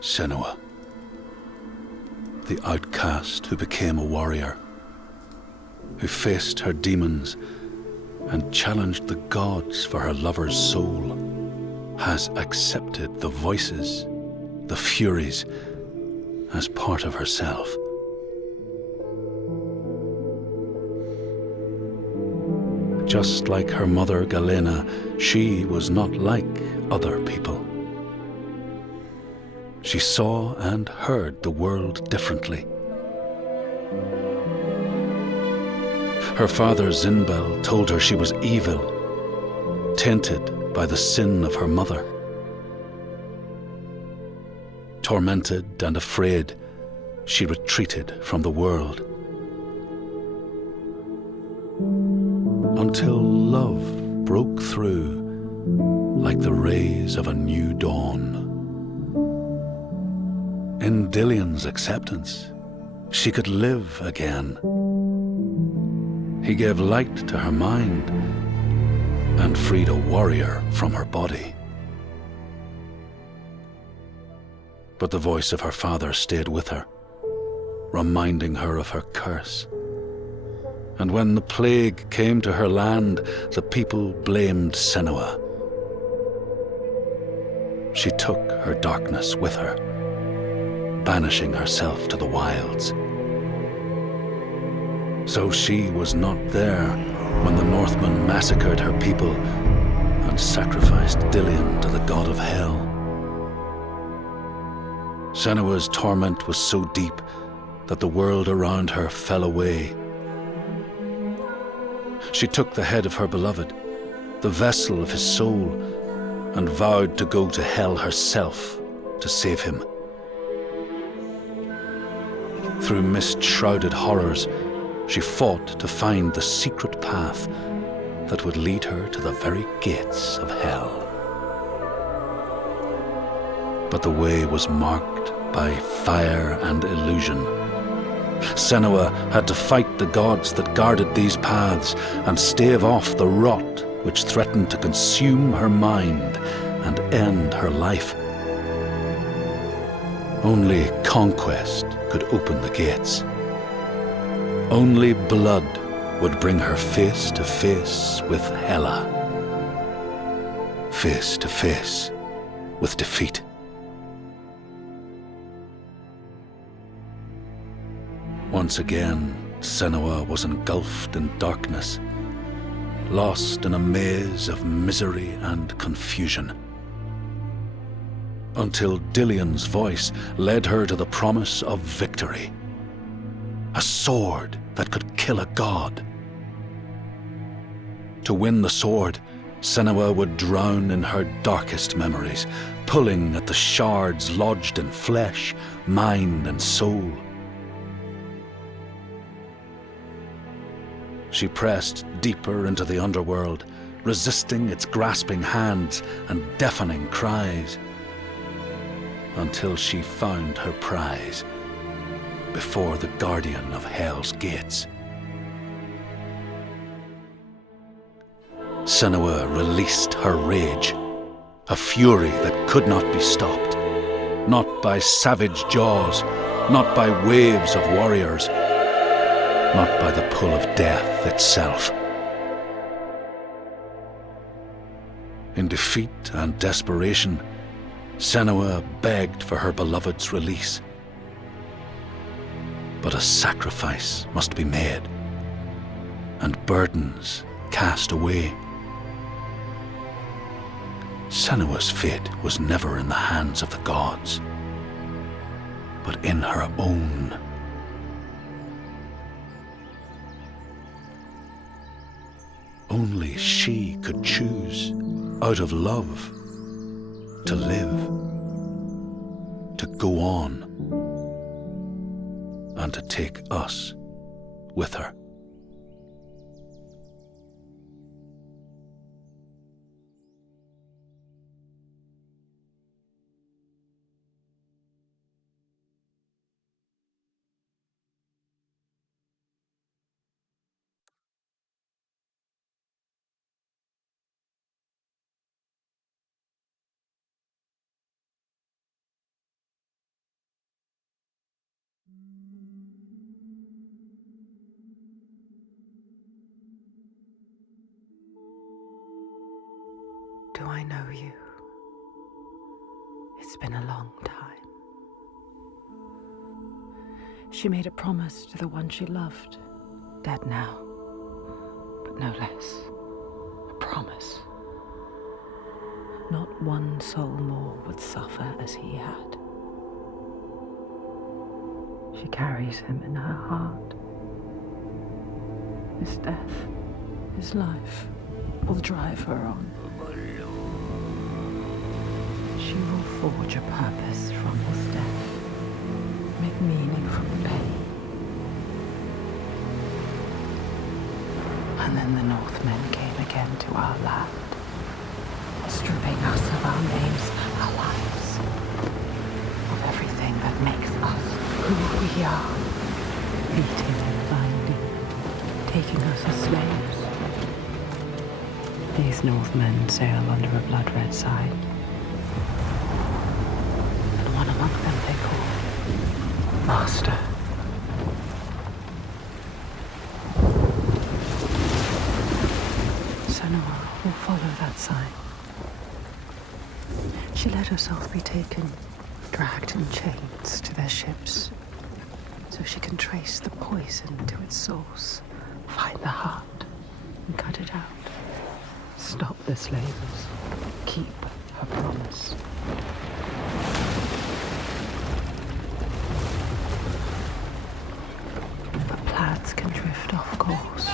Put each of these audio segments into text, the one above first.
Senua, the outcast who became a warrior, who faced her demons and challenged the gods for her lover's soul, has accepted the voices, the furies, as part of herself. Just like her mother Galena, she was not like other people. She saw and heard the world differently. Her father Zinbel told her she was evil, tainted by the sin of her mother. Tormented and afraid, she retreated from the world. Until love broke through like the rays of a new dawn. In Dillion's acceptance, she could live again. He gave light to her mind and freed a warrior from her body. But the voice of her father stayed with her, reminding her of her curse. And when the plague came to her land, the people blamed Senua. She took her darkness with her, banishing herself to the wilds. So she was not there when the Northmen massacred her people and sacrificed Dillion to the god of hell. Senua's torment was so deep that the world around her fell away. She took the head of her beloved, the vessel of his soul, and vowed to go to hell herself to save him. Through mist-shrouded horrors, she fought to find the secret path that would lead her to the very gates of hell. But the way was marked by fire and illusion. Senua had to fight the gods that guarded these paths and stave off the rot which threatened to consume her mind and end her life. Only conquest could open the gates. Only blood would bring her face to face with Hela, face to face with defeat. Once again, Senua was engulfed in darkness, lost in a maze of misery and confusion, until Dillion's voice led her to the promise of victory. A sword that could kill a god. To win the sword, Senua would drown in her darkest memories, pulling at the shards lodged in flesh, mind, and soul. She pressed deeper into the underworld, resisting its grasping hands and deafening cries, until she found her prize before the guardian of Hell's gates. Senua released her rage, a fury that could not be stopped, not by savage jaws, not by waves of warriors, not by the pull of death itself. In defeat and desperation, Senua begged for her beloved's release. But a sacrifice must be made, and burdens cast away. Senua's fate was never in the hands of the gods, but in her own. Only she could choose, out of love, to live, to go on, and to take us with her. I know you. It's been a long time. She made a promise to the one she loved, dead now, but no less. A promise. Not one soul more would suffer as he had. She carries him in her heart. His death, his life, will drive her on. She will forge a purpose from his death, make meaning from pain. And then the Northmen came again to our land, stripping us of our names, our lives, of everything that makes us who we are, beating and binding, taking us as slaves. These Northmen sail under a blood-red sign, and one among them they call Master. Senua will follow that sign. She let herself be taken, dragged in chains to their ships, so she can trace the poison to its source, find the heart, and cut it out. Stop the slaves, keep her promise. But plans can drift off course.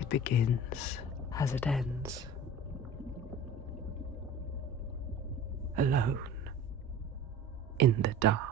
It begins as it ends. Alone in the dark.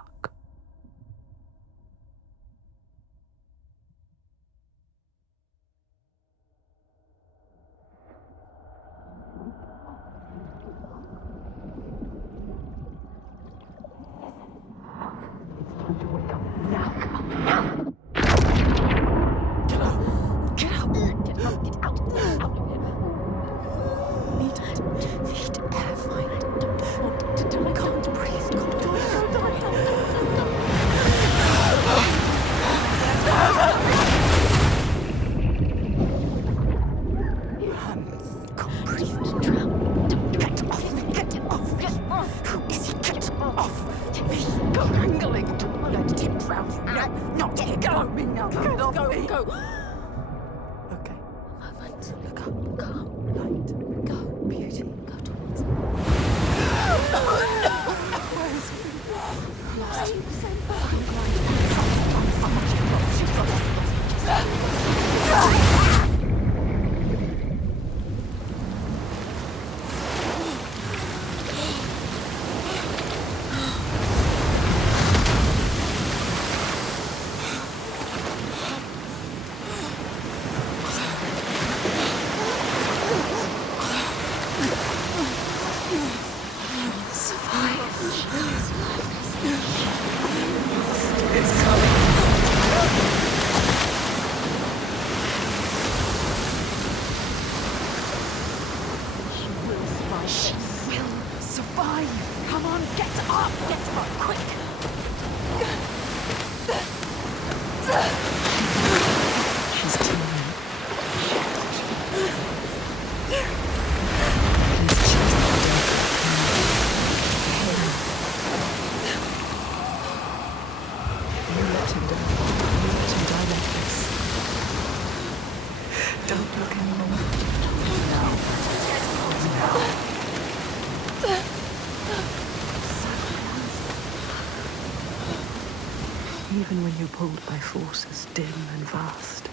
Even when you're pulled by forces dim and vast,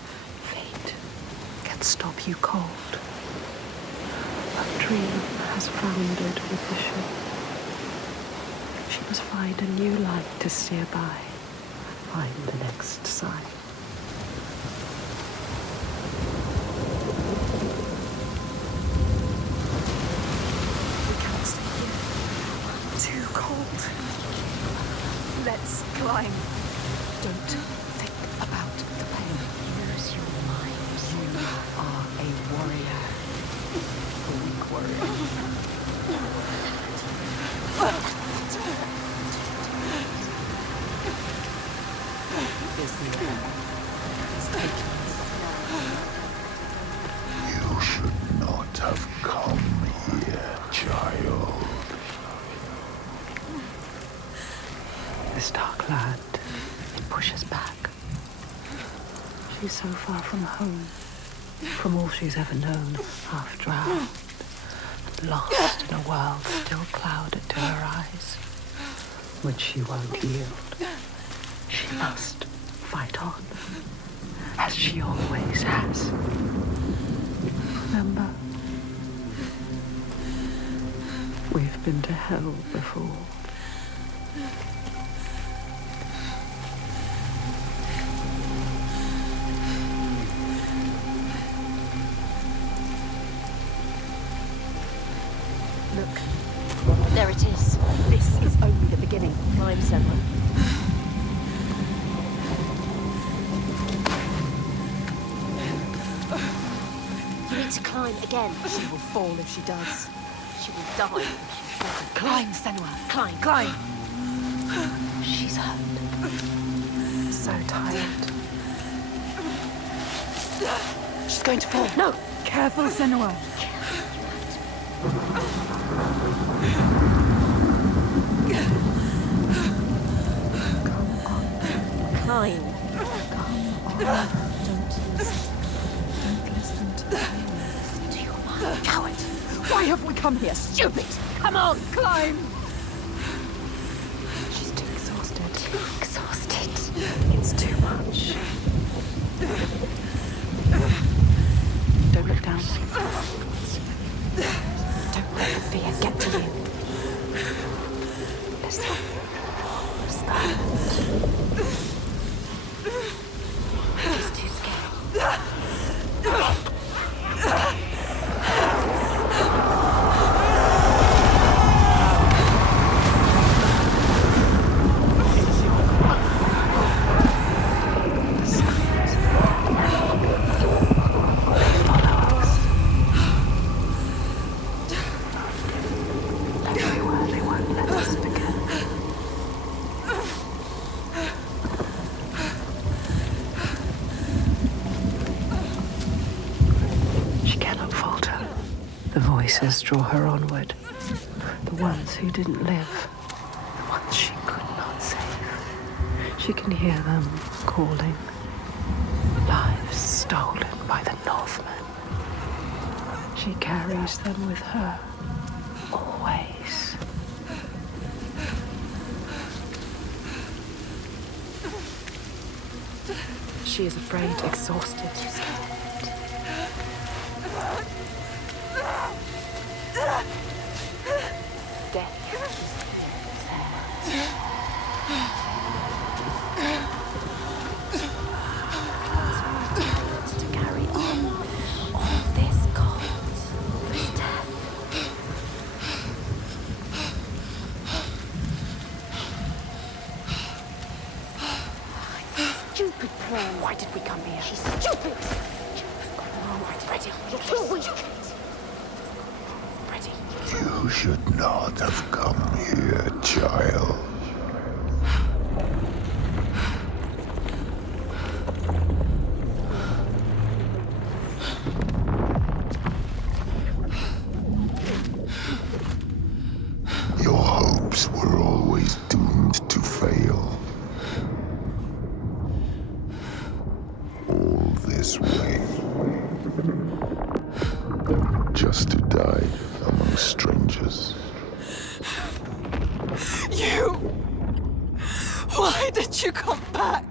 fate can stop you cold. A dream has foundered with the ship. She must find a new light to steer by, find the next sign. We can't stay here. Too cold. Let's climb. Don't think about She's so far from home, from all she's ever known, half drowned, and lost in a world still clouded to her eyes, which she won't yield. She must fight on, as she always has. Remember, we've been to hell before. Look, there it is. This is only the beginning. Climb, Senua. You need to climb again. She will fall if she does. She will die if she doesn't. Climb, Senua. Climb. Climb. She's hurt. So tired. She's going to fall. No! Careful, Senua. Climb. Don't listen. Don't listen to the pain. Listen to your mom. Coward! Why have we come here? Stupid! Come on, climb! She's too exhausted. Too exhausted. It's too much. Don't look down. Don't let the fear get to you. Listen. What's that? She's too scared. The voices draw her onward. The ones who didn't live. The ones she could not save. She can hear them calling. Lives stolen by the Northmen. She carries them with her. Always. She is afraid, exhausted. Death is to carry on all this cold, this death. Stupid plan. Why did we come here? She's stupid. Ready. You're too weak. Ready. You should not have come here, child. Your hopes were always doomed to fail. All this way. Just to die among strangers. You! Why did you come back?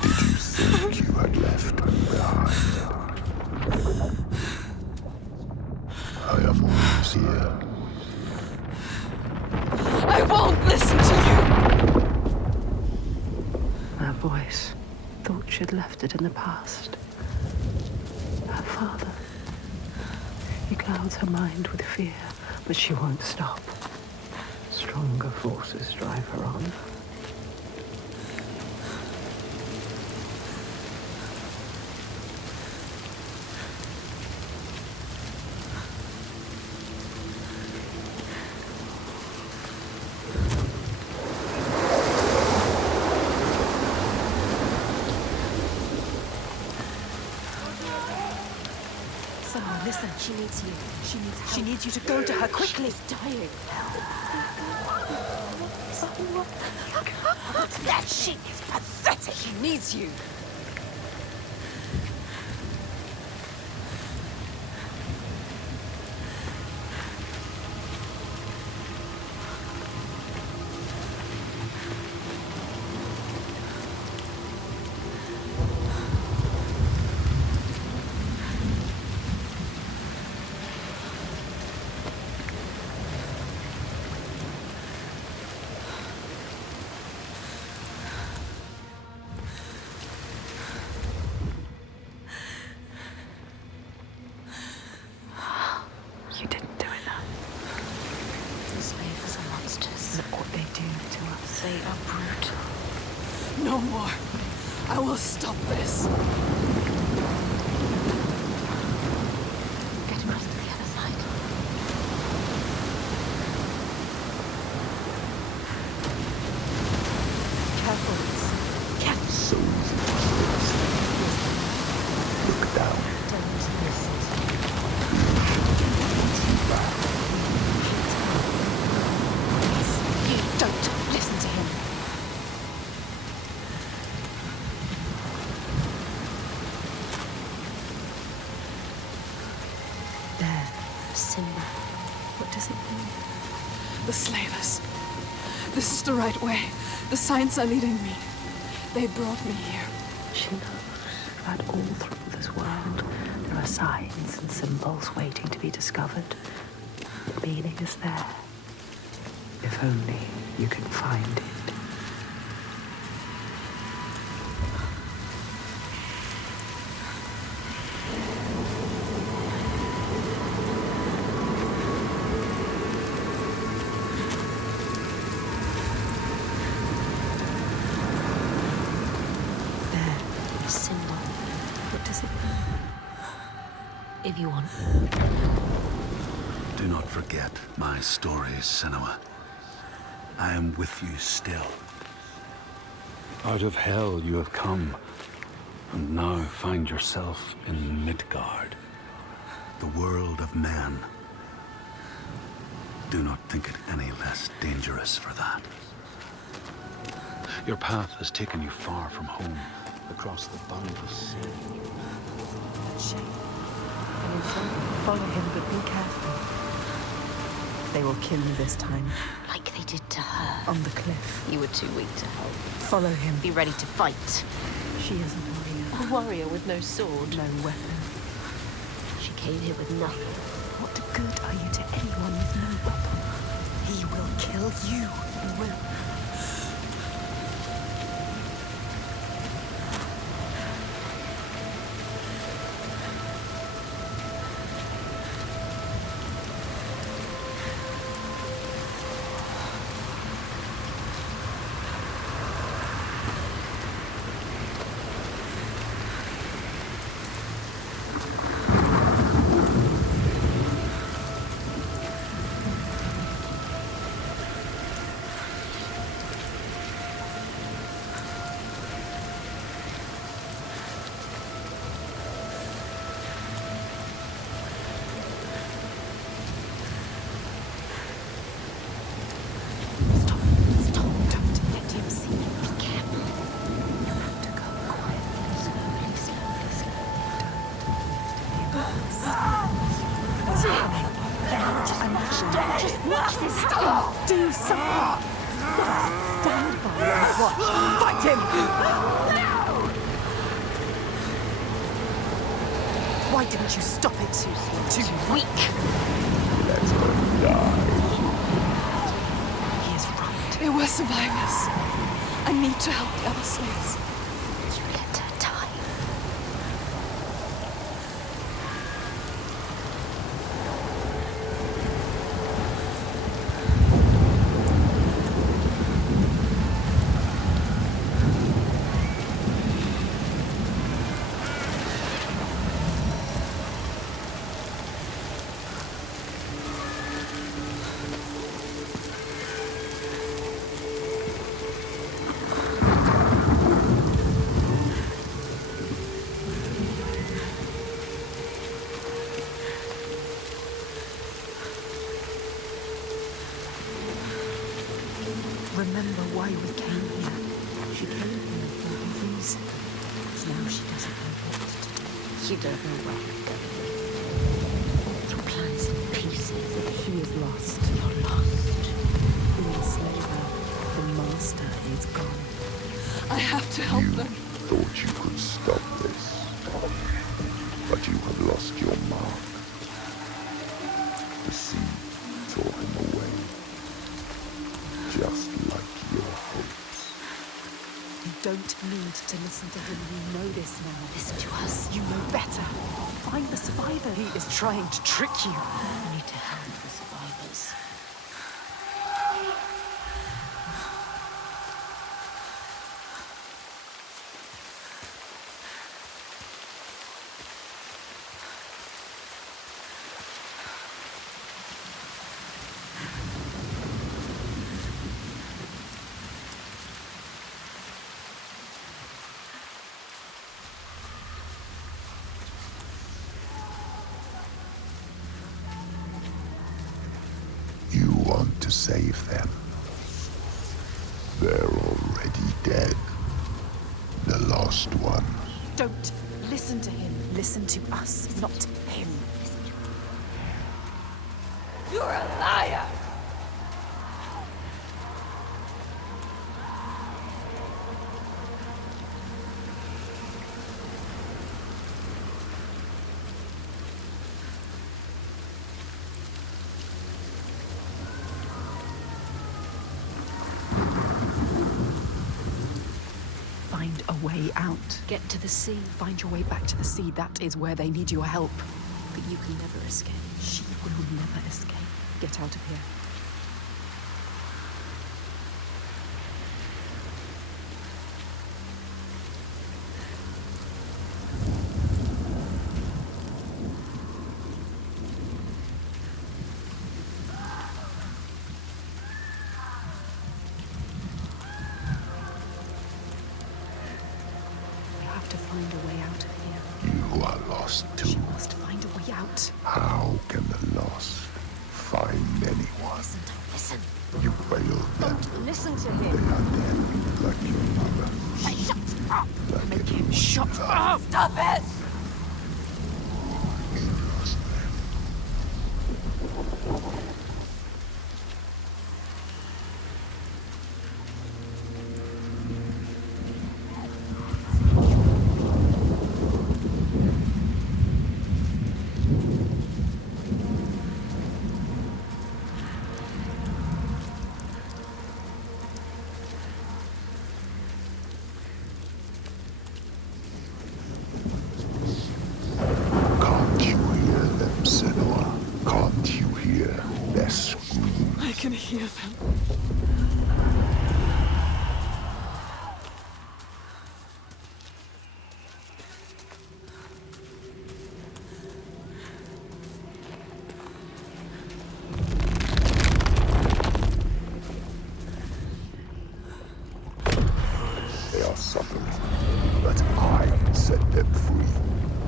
Did you think you had left me behind? I am always here. I won't listen to you! That voice thought she'd left it in the past. Her father. He clouds her mind with fear, but she won't stop. Stronger forces drive her on. Someone, listen. She needs you. She needs help. She needs you to go to her quickly. She's dying. That shit is pathetic. She needs you. Simba. What does it mean? The slavers. This is the right way. The signs are leading me. They brought me here. She knows that all through this world there are signs and symbols waiting to be discovered. The meaning is there. If only you can find it. The symbol. What does it mean? If you want. Do not forget my stories, Senua. I am with you still. Out of hell you have come, and now find yourself in Midgard, the world of men. Do not think it any less dangerous for that. Your path has taken you far from home, across the boundless sea. Shame. And in front of you, follow him, but be careful. They will kill you this time. Like they did to her. On the cliff. You were too weak to help. Follow him. Be ready to fight. She is a warrior. A warrior with no sword. No weapon. She came here with nothing. What good are you to anyone with no weapon? He will kill you. He will. Watch this stuff! Do something! Stand by and watch! Fight him! Why didn't you stop it? Too Weak! Let her die. He is right. They were survivors. I need to help the other slaves. You let her die. Remember why we came here. She came here for a reason. Now she doesn't know what to do. You don't know where you're going. Your plan's in pieces. She is lost. You're lost. In the slaver, the master is gone. I have to help You them. thought you could stop this, but you have lost your mark. The sea tore him away, just like your hopes. You don't need to listen to him. You know this now. Listen to us. You know better. Find the survivor. He is trying to trick you. You need to help the survivors. You want to save them. They're already dead. The lost one. Don't listen to him. Listen to us, not him. You're a liar! Find a way out. Get to the sea, Find your way back to the sea. That is where they need your help. but you can never escape. She will never escape. Get out of here. You have to find a way out of here. You are lost too. You must find a way out. How can the lost find anyone? Listen, don't listen. You failed them. Don't listen to They him. are dead, like your mother. Shut up! Like Make your him shut up! Stop it! You lost them. Can't you hear them, Senua? Can't you hear their screams? I can hear them. They are suffering, but I set them free.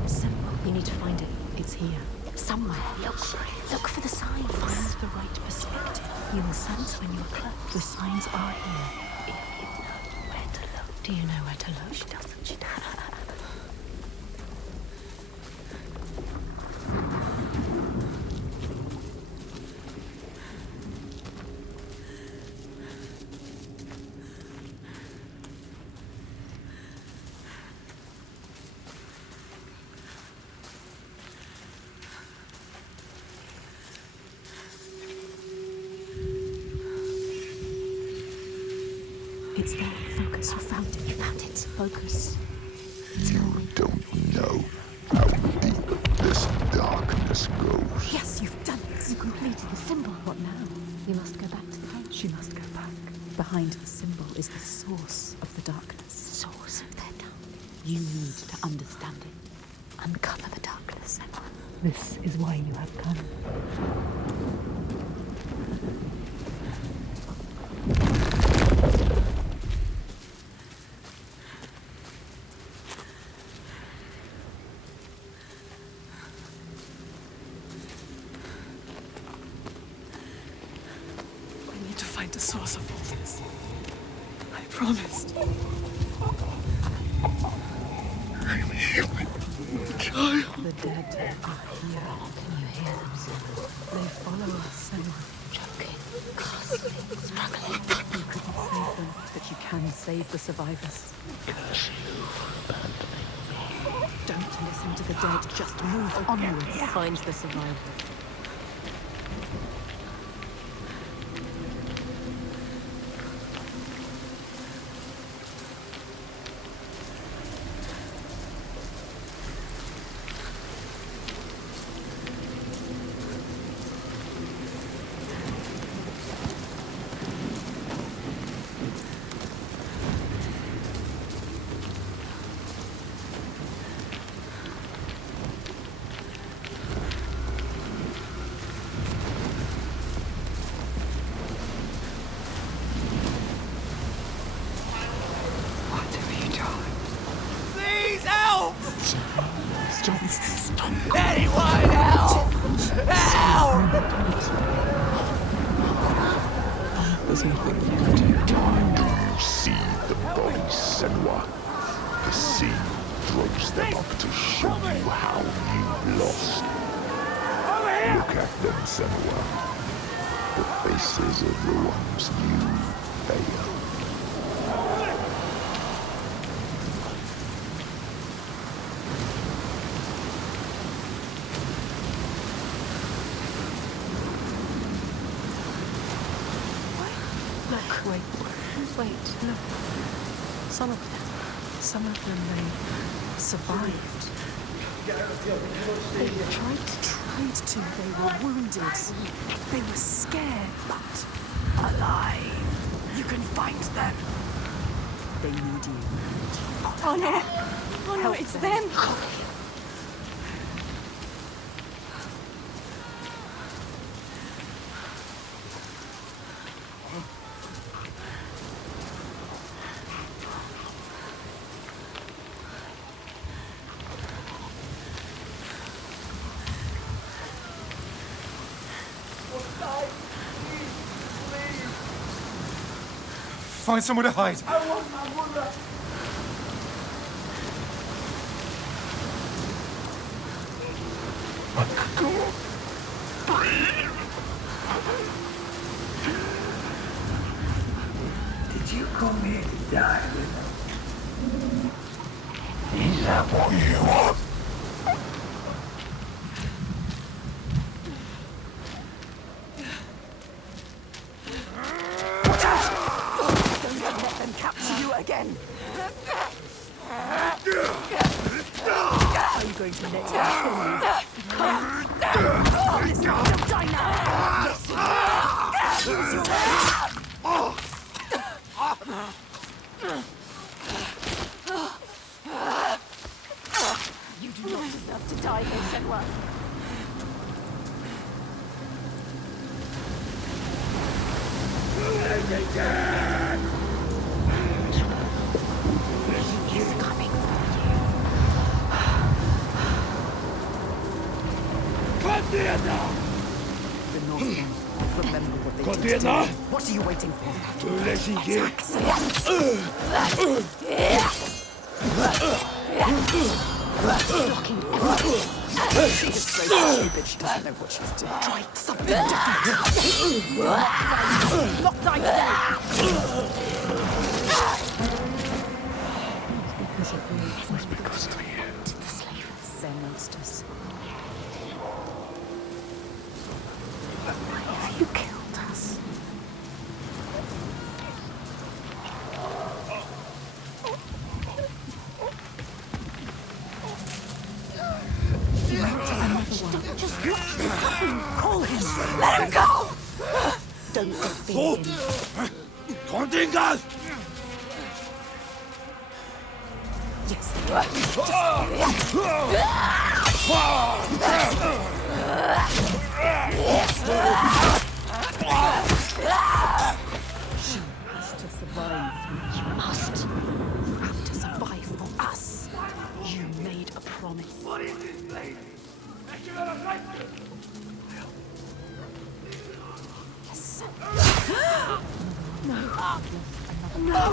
Simple. You need to find it. It's here. Somewhere. Look for it. Look for the signs. Find the right perspective. You will sense when you're close. The signs are here. If you know where to look. Do you know where to look? She doesn't. She doesn't. It's there. Focus. You found it. You found it. Focus. You don't know how deep this darkness goes. Yes, you've done it. You completed the symbol. What now? You must go back to the village. She must go back. Behind the symbol is the source of the darkness. Source of their darkness. You need to understand it. Uncover the darkness, Emma. This is why you have come. I need to find the source of all this. I promised. I'm human. Child. The dead are here. Can you hear them, Senua? They follow us, Senua. Choking, gasping, struggling. You couldn't save them, but you can save the survivors. Curse you for abandoning me. Don't listen to the dead. Just move onwards. Find the survivors. What have you done? Please help! Stop. Anyone help! Help! There's nothing you can do. Do you see the bodies, Senua? The sea throws them up to show you how you lost. Over Look at them, Senua. The faces of the ones you failed. Look, wait, look. Some of them, they survived. They tried to. They were wounded. They were scared, but alive. You can find them. They need you. Oh no! Oh no, it's them! Find somewhere to hide. I want my mother. Did you come here to die with them? Is that what you want? Capture you again! Are you going to let me kill you? Listen, don't die now! Listen! Use your You do not deserve to die here, Senua. He's coming for you. The Northmen. Remember what they did to you. What are you waiting for? Attack, blocking everything. She is so stupid she doesn't know what she's doing. Try something different. Not thy because of me. It was because of you. To the slavers. They're monsters. Why have you killed us? Just call him. Let him go! Don't defeat him. Contingas! She has to survive. You must. You have to survive for us. You made a promise. What is this place? Yes. No.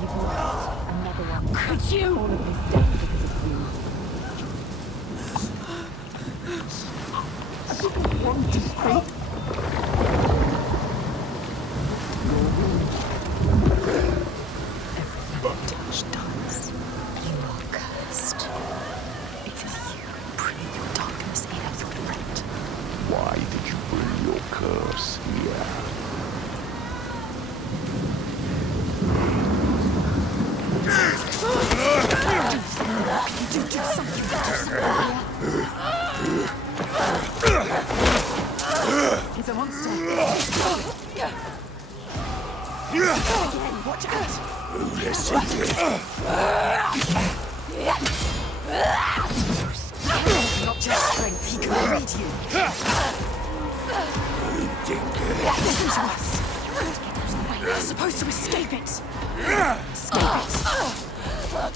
You've lost another one. Could you? All of his death because of you. I think I want to speak. Everything touch dies. You are cursed. It is you who bring your darkness here, your friend. Why did you bring your curse here? Do something. He's a monster. Again, watch out. Not just strength, he can read you. Listen to us. You're supposed to escape it. Escape it.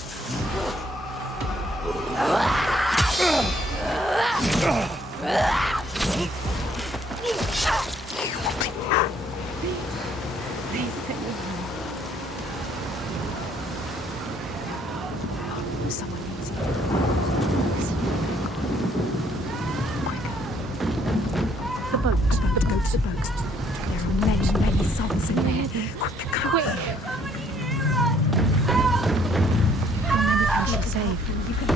Someone needs you. Quick. jitterbugs. There are many, many souls in there. Quick! How many can she save?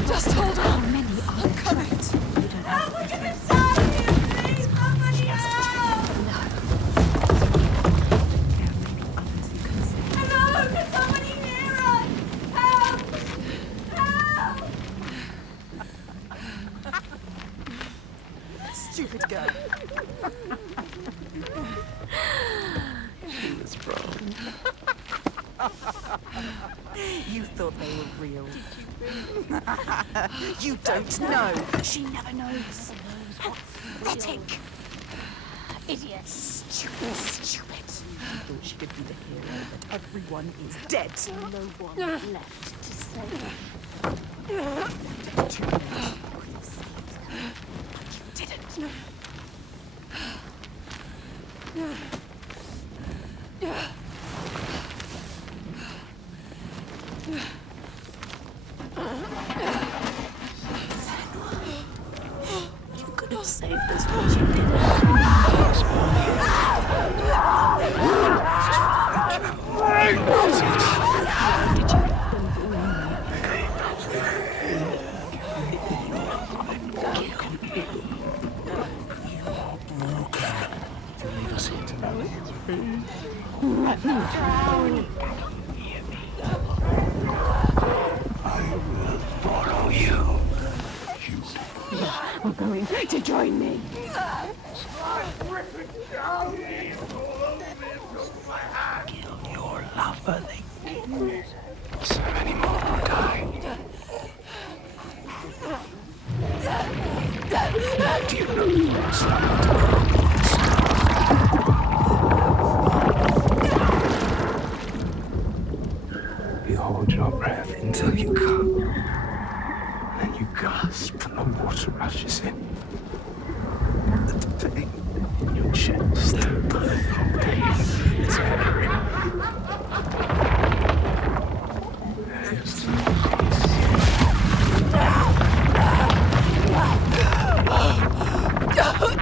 Just hold on! How many are there? I'm coming! You don't have to. She has to check. No. There are many others you can save. Hello! Can somebody hear us? Help! Help! Stupid girl. She was wrong. You thought they were real. You don't know. She never knows. Pathetic. Idiot. Stupid. Thought she could be the hero, but everyone is dead. No one left to save. Too late. But you didn't. You could have saved us, but you didn't. Did you let them bully Leave us here tonight. Follow you. You're going to join me. Kill your lover, so many more will die. Do you know you are You hold your breath until you come. Then you gasp and the water rushes in. The pain in your chest. Tearing. Death with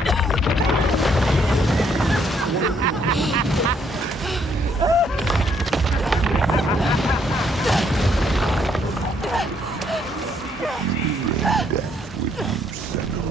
you, Senua.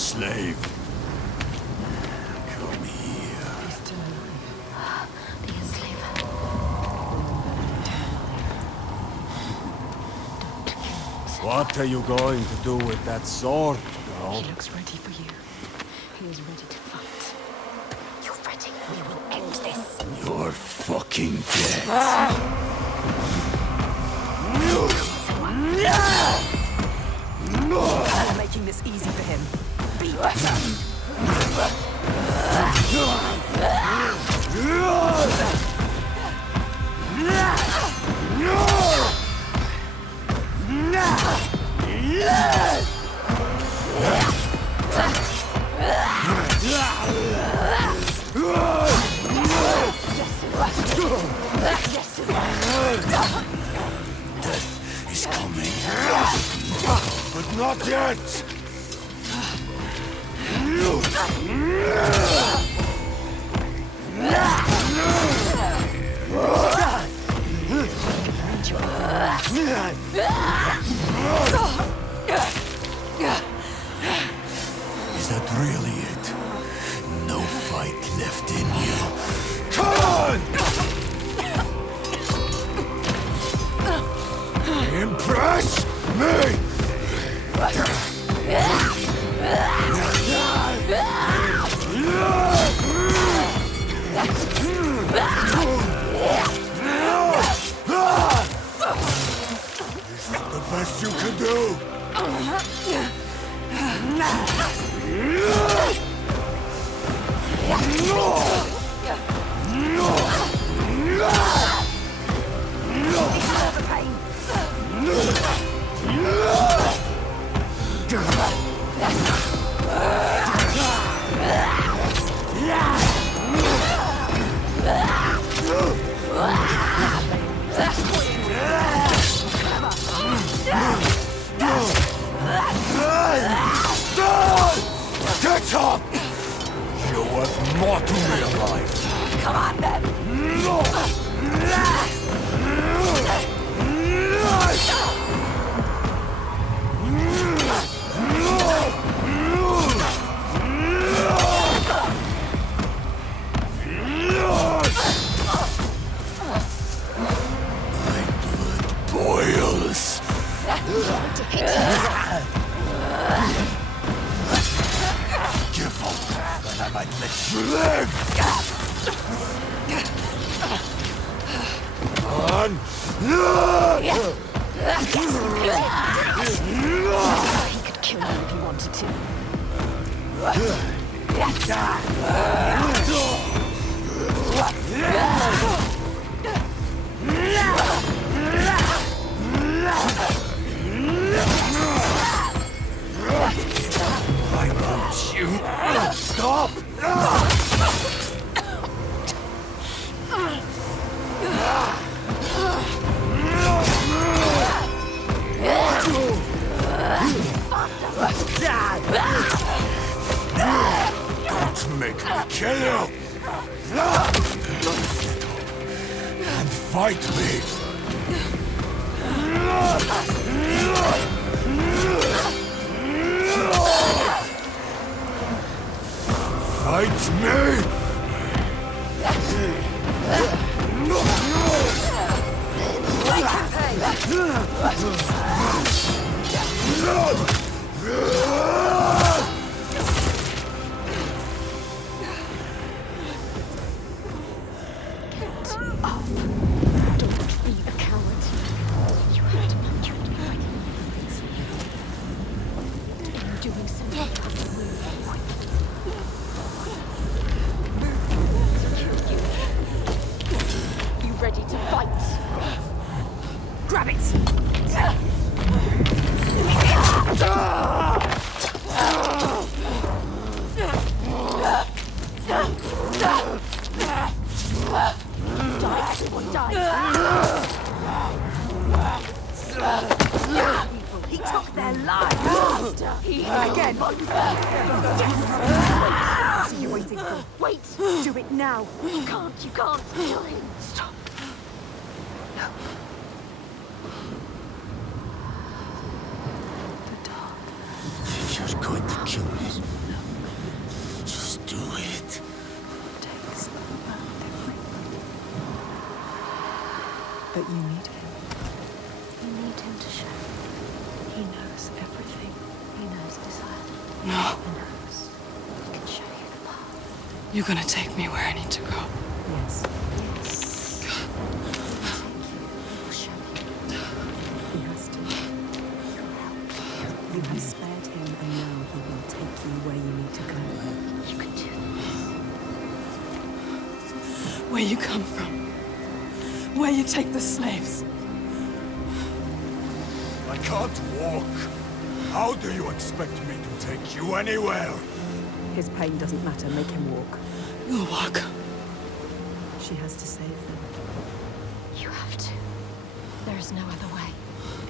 Slave. Come here. He's still alive. Be a slave. What are you going to do with that sword, girl? He looks ready for you. He is ready to fight. You're ready. We will end this. You're fucking dead. I'm making this easy for him. Be Death is coming. But not yet! Is that really it? No fight left in you. Come on! Impress me! Is that the best you can do? Get up! You're worth more to real life. Come on, then. My blood boils. Careful, and I might let you live! On! He could kill you if he wanted to. I want you. Stop! Don't make me kill you! And fight me! Fight me! Don't be a coward. You have to punch your way. In doing so, you have to move. You ready to fight? Grab it! He took their lives! Again! What are you waiting for? Wait! Do it now! You can't kill him! Stop! The dark. You're going to kill me. Just do it. Takes over everything. But you need him. You need him to show. He knows everything. He knows desire. No. He knows. He can show you the path. You're gonna take me where I need to go. Yes, Yes. He will take you. He will show you. he has to. He will help you. You have spared him, and now he will take you where you need to go. You can do this. Where you come from. Where you take the slaves. I can't walk. How do you expect me to take you anywhere? His pain doesn't matter. Make him walk. You'll walk. She has to save them. You have to. There is no other way.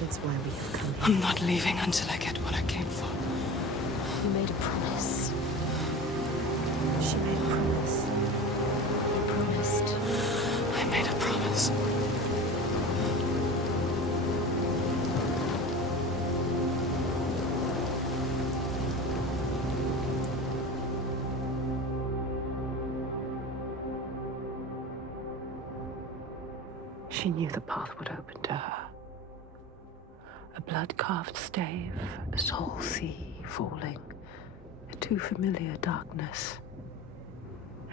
It's why we have come here. I'm not leaving until I get what I came for. You made a promise. She made a promise. You promised. I made a promise. She knew the path would open to her. A blood-carved stave, a soul sea falling, a too familiar darkness,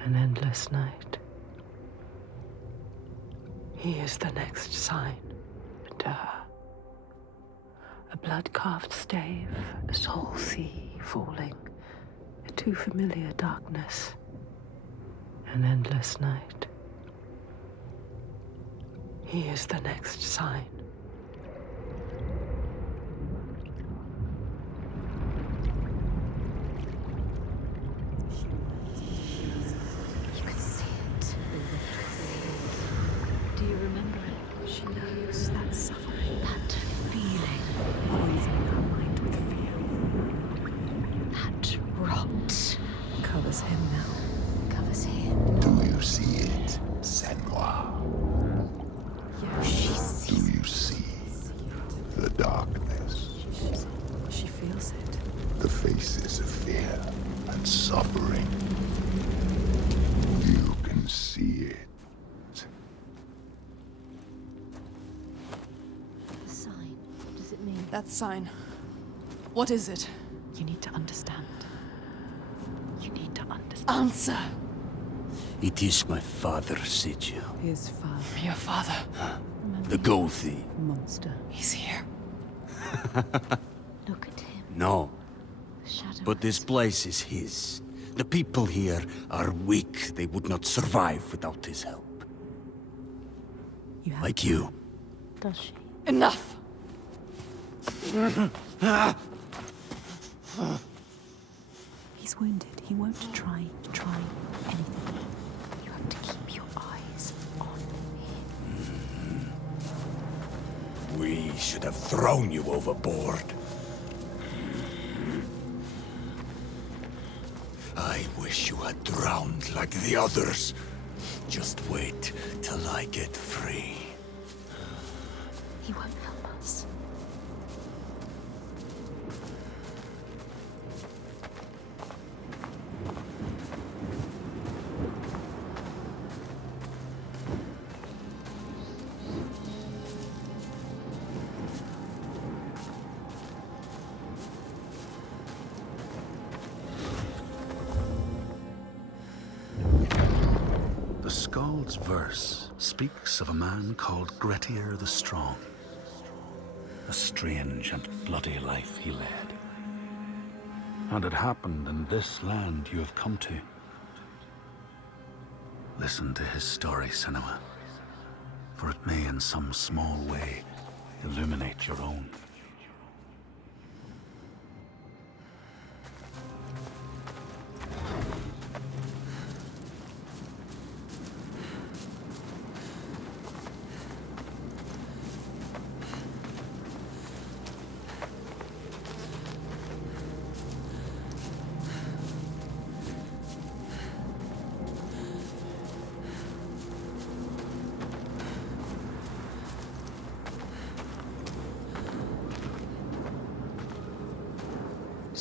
an endless night. He is the next sign to her. A blood-carved stave, a soul sea falling, a too familiar darkness, an endless night. He is the next sign. You can see it. Do you remember it? She knows that suffering, That feeling. poisoning her mind with fear. That rot. Covers him now. Covers him. Do you see it, Senua? She Do sees you see the darkness? She feels it. The faces of fear and suffering. You can see it. the sign. What does it mean? That sign. What is it? You need to understand. You need to understand. Answer! It is my father, Sigil. His father, Your father. The Gothi. monster. He's here. Look at him. No, The shadow. but this place is his. The people here are weak. They would not survive without his help. You have Like you. Does she? Enough! He's wounded. He won't try anything. You have to keep your eyes on him. We should have thrown you overboard. I wish you had drowned like the others. Just wait till I get free. He won't help us. The Skald's verse speaks of a man called Grettir the Strong. A strange and bloody life he led. And it happened in this land you have come to. Listen to his story, Senua, for it may in some small way illuminate your own.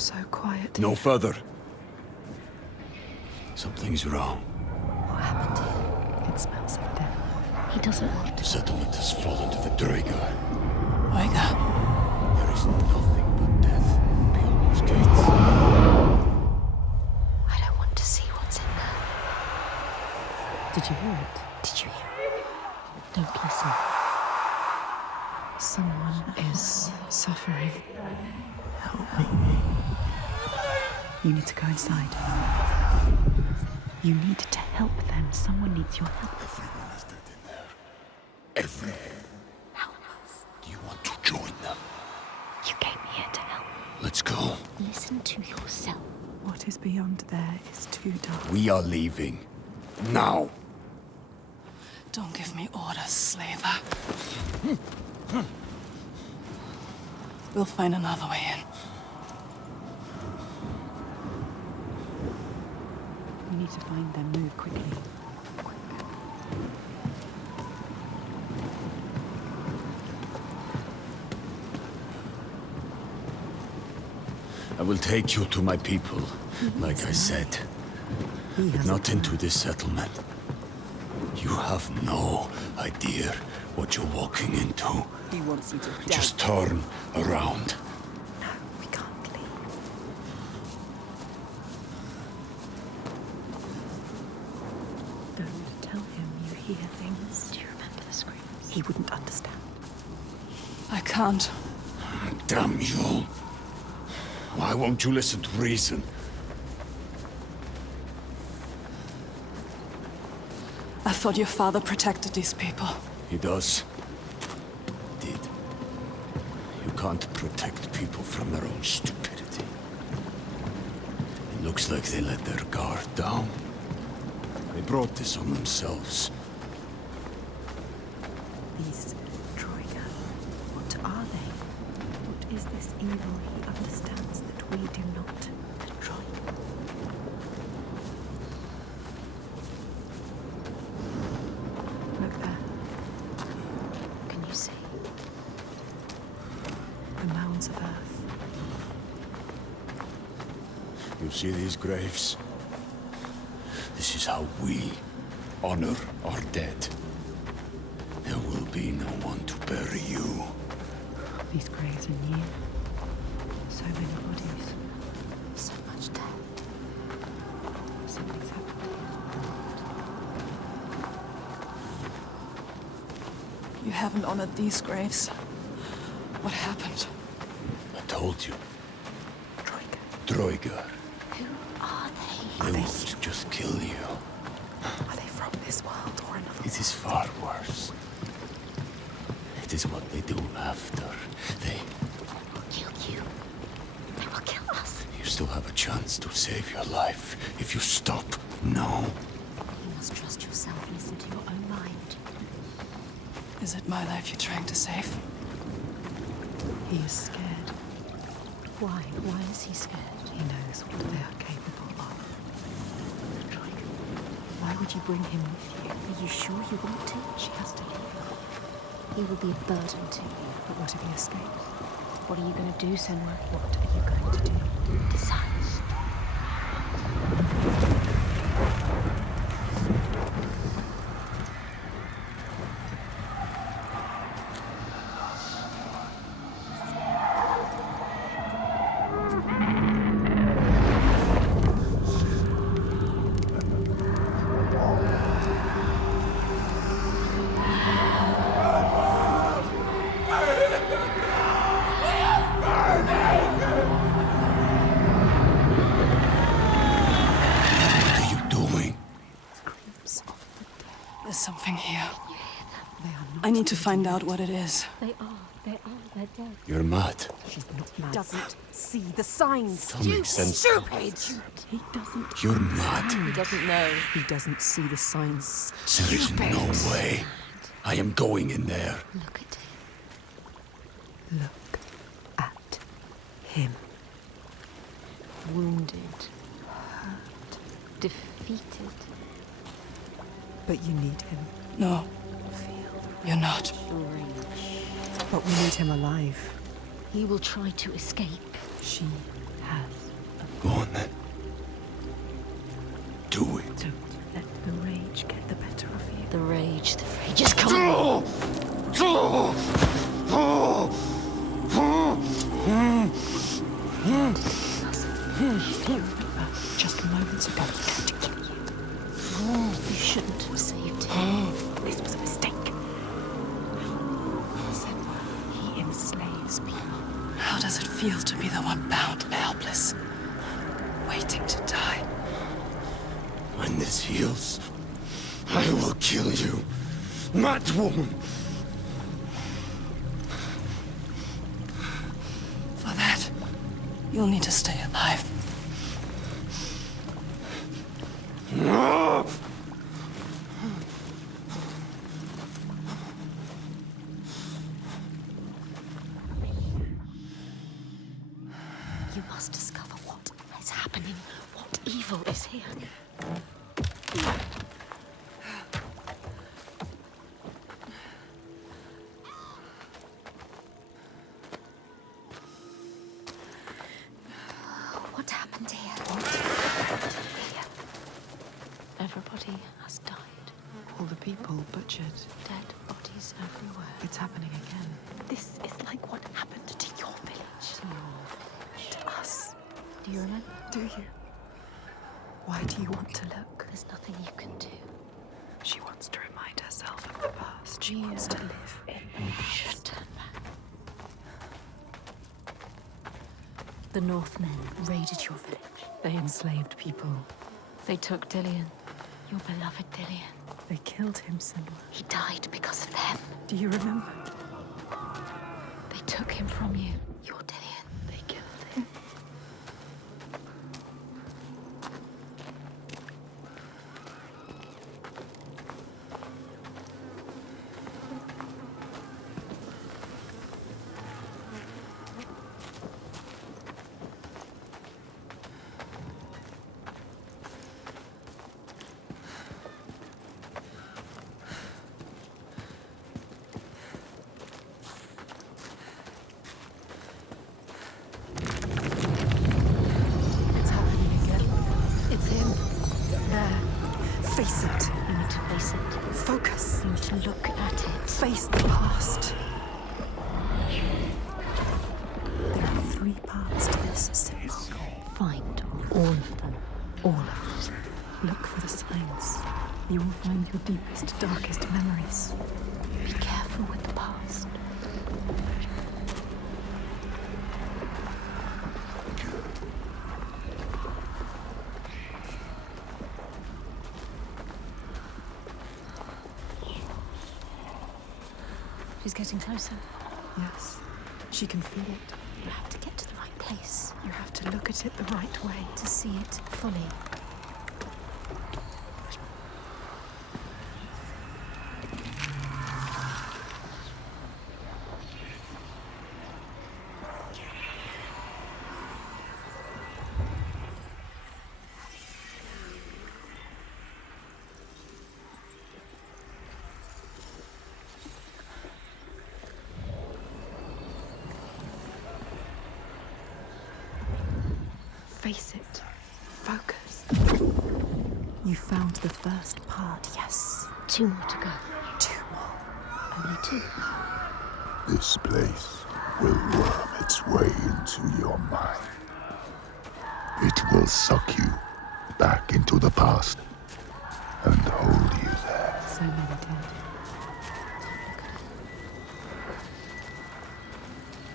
So quiet. No further. Something's wrong. What happened here? It smells of death. He doesn't want The settlement has fallen to the Draegar. Oiga. There is nothing but death beyond those gates. I don't want to see what's in there. Did you hear it? Did you hear it? Don't listen. Someone is suffering. You need to go inside. You need to help them. Someone needs your help. Everyone is dead in there. Everyone. Help us. Do you want to join them? You came here to help. Let's go. Listen to yourself. What is beyond there is too dark. We are leaving. Now. Don't give me orders, slaver. We'll find another way in. We need to find them. Move quickly. I will take you to my people, like I said. But not into this settlement. You have no idea what you're walking into. He wants you to die. Just turn around. No, we can't leave. Don't tell him you hear things. Do you remember the screams? He wouldn't understand. I can't. Damn you. Why won't you listen to reason? I thought your father protected these people. He does. Did. You can't protect people from their own stupidity. It looks like they let their guard down. They brought this on themselves. These Troika, what are they? What is this evil he understands that we do not? The Troika. Look there. Can you see? The mounds of earth. You see these graves? This is how we honor our dead. There will be no one to bury you. These graves are new. So many bodies. So much death. Something's happened. You haven't honored these graves. What happened? I told you. Troika. Draegar. Who are they? They won't just kill you. Are they from this world or another? It is far worse. It is what they do after. They will kill you. They will kill us. You still have a chance to save your life if you stop now. You must trust yourself. Listen to your own mind. Is it my life you're trying to save? He is scared. Why? Why is he scared? He knows what they are capable of. Troika, Why would you bring him with you? are you sure you want to? She has to leave. He will be a burden to you. But what if he escapes? What are you going to do, Senua? What are you going to do? Decide. There's something here. They are not. I need to find out what it is. They're dead. You're mad. She's not mad. Doesn't see the signs. Don't make sense. Stupid. He doesn't. You're mad. He doesn't know. He doesn't see the signs. There is no way. I am going in there. Look at him. Look at him. Wounded. Hurt. Defeated. But you need him. No, you're not. But we need him alive. He will try to escape. She has. Go on then. Do it. Don't let the rage get the better of you. The rage is coming. Just moments ago, he tried to kill you. You shouldn't have saved him. This was a mistake. Senua, he enslaves people. How does it feel to be the one bound and helpless, waiting to die? When this heals, I will kill you, mad woman. For that, you'll need to stay alive. No! You must discover what is happening, what evil is here. What happened here? Everybody has died. All the people butchered. Dead bodies everywhere. It's happening again. This is like what happened to your village. To your village. To us. Do you remember? Do you? Why do you want to look? There's nothing you can do. She wants to remind herself of the past. She wants to live in the past. Should turn back. The Northmen raided your village. They enslaved people. They took Dillion, your beloved Dillion. They killed him, Senua. He died because of them. Do you remember? They took him from you, your Dillion. They killed him. Face it. You need to face it. Focus. You need to look at it. Face the past. There are 3 parts to this symbol. Find all of them. All of them. Look for the signs. You will find your deepest, darkest memories. Be careful with the past. She's getting closer. Yes, she can feel it. You have to get to the right place You have to look at it the right way. to see it fully. Face it. Focus. You found the first part, yes. 2 more to go. 2 more. Only 2. This place will worm its way into your mind. It will suck you back into the past and hold you there. So many dead.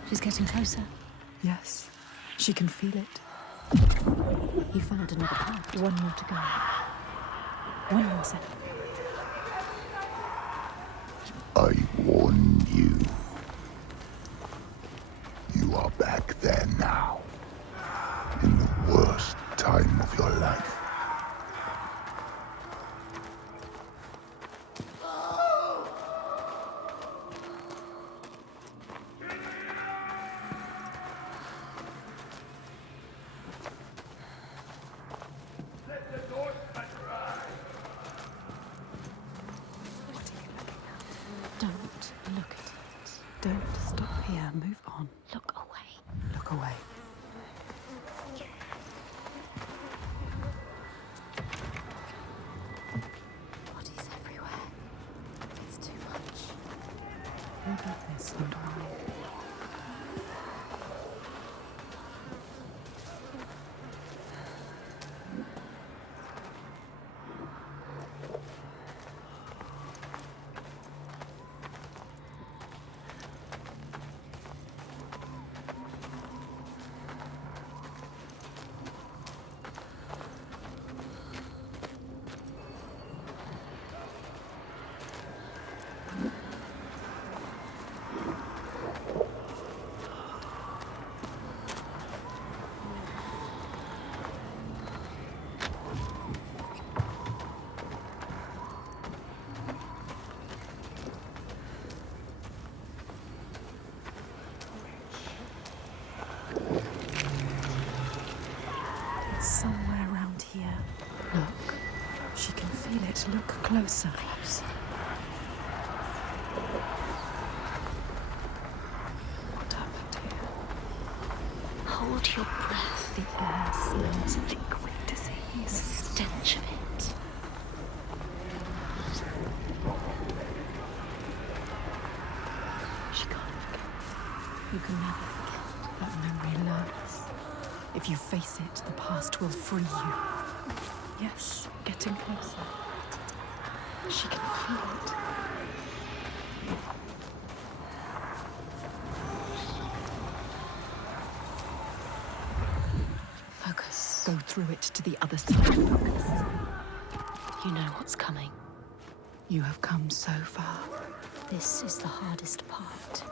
She's getting closer. Yes, she can feel it. You found another part. 1 more to go. 1 more second. I warn you. You are back there now. In the worst time of your life. Don't look at it. Don't stop here. Move on. Look away. Look away. Right, look closer. What happened here? Hold your breath. The air smells thick with disease. The stench of it. She can't forget. You can never forget. That memory lurks. If you face it, the past will free you. Yes, getting closer. She can feel it. Focus. Go through it to the other side. Focus. You know what's coming. You have come so far. This is the hardest part.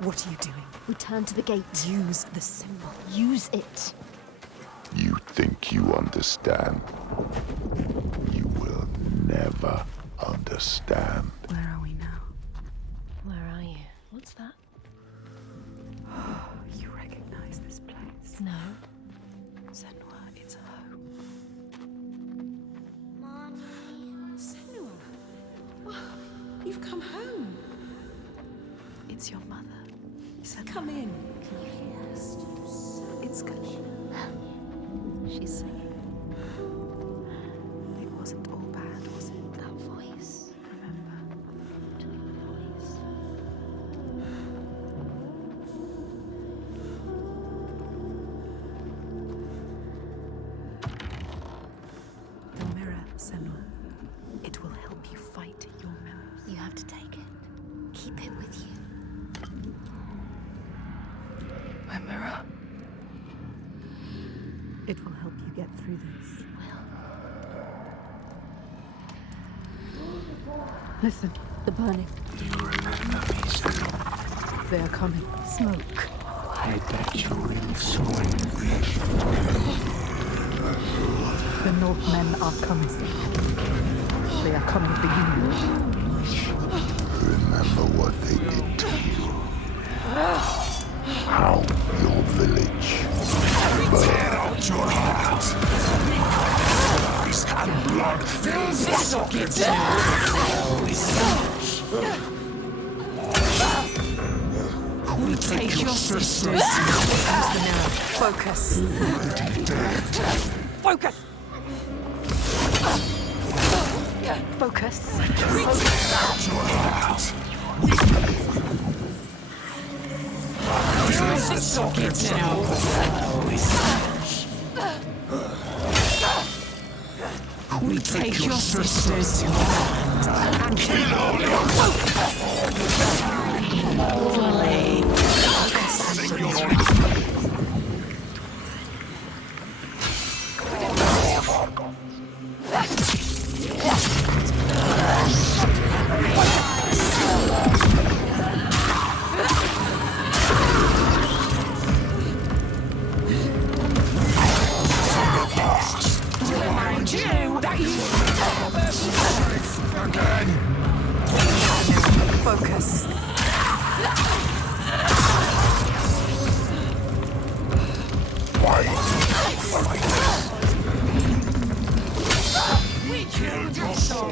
What are you doing? Return to the gate. Use the symbol. Use it. You think you understand? You will never understand. Where are we now? Where are you? What's that? You recognize this place? No. Senua, it's home. Senua. Well, you've come home. It's your mother. Senua. Come in. Can you hear us? It's good. She's singing. It wasn't all bad, was it? That voice. Remember? To the voice. The mirror, Senua. It will help you fight your memories. You have to take it. Keep it with you. My mirror. It will help you get through this. It will. Listen, The burning. they are coming. Smoke. I bet you will soon. The Northmen are coming. They are coming for you. Remember what they did to you. How your village burned. Your heart. Ice and blood fills the sockets. We take your sisters. Use the mirror. Focus. Focus. Focus. Your heart. Fills the sockets now. We take your sisters and kill all your Slay. Focus. We killed your soul.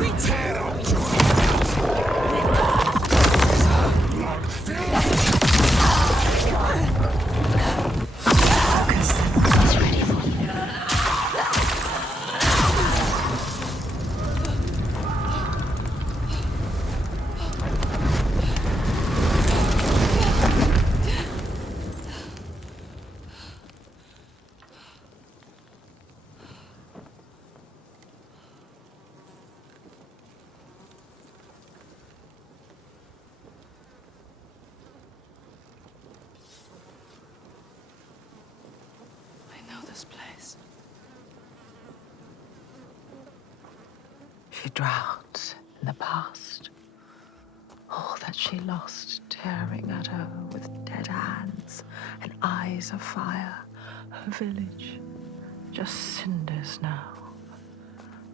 We tear out your I know this place. She drowned in the past. All that she lost, tearing at her with dead hands and eyes of fire, Her village, just cinders now.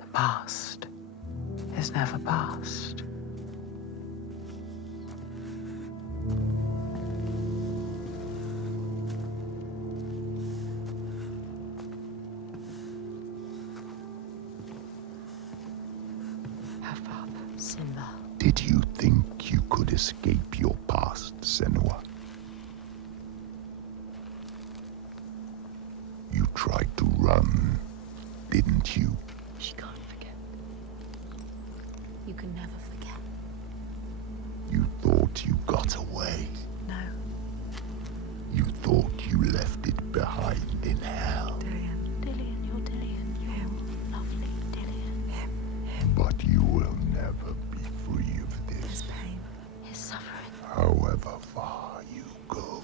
The past is never past. Her father, Simba. Did you think you could escape your past, Senua? You tried to run, didn't you? She can't forget. You can never forget. You thought you got away. No, You thought you left it behind in hell. Dillian. Dillian, you're Dillian. You're lovely Dillian. But you will never be free of His this, pain. His suffering. however far you go.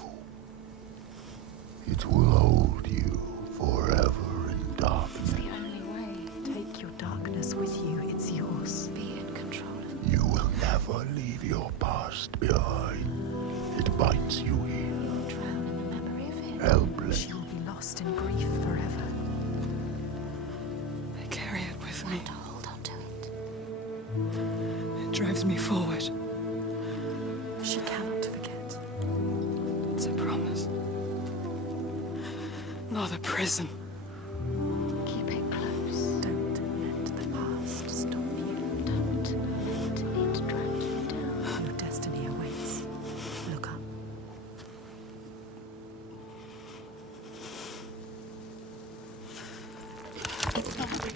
It will hold you forever in It's darkness. the only way. Take your darkness with you. It's yours. Be in control of You will never leave your past behind. It binds you here. You'll drown in the memory of him. Helpless. She will be lost in grief forever. I carry it with me. To hold on to it. It drives me forward. She cannot forget. It's a promise. Not a prison. Keep it close. Don't let the past stop you. Don't let it drag you down. Your destiny awaits. Look up. It's not really.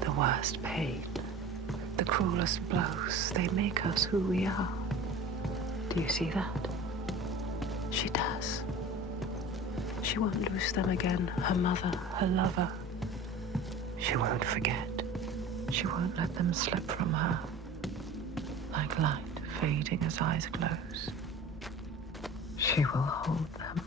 The worst pain, the cruelest blows, they make us who we are. Do you see that? She does. She won't lose them again, her mother, her lover. She won't forget. She won't let them slip from her. Like light fading as eyes close. She will hold them.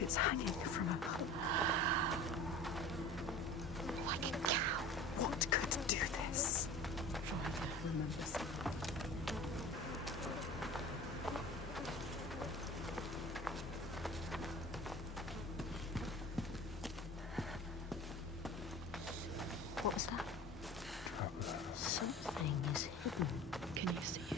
It's hanging from above. Like a cow. What could do this? Try to remember something. What was that? Something is hidden. Can you see it?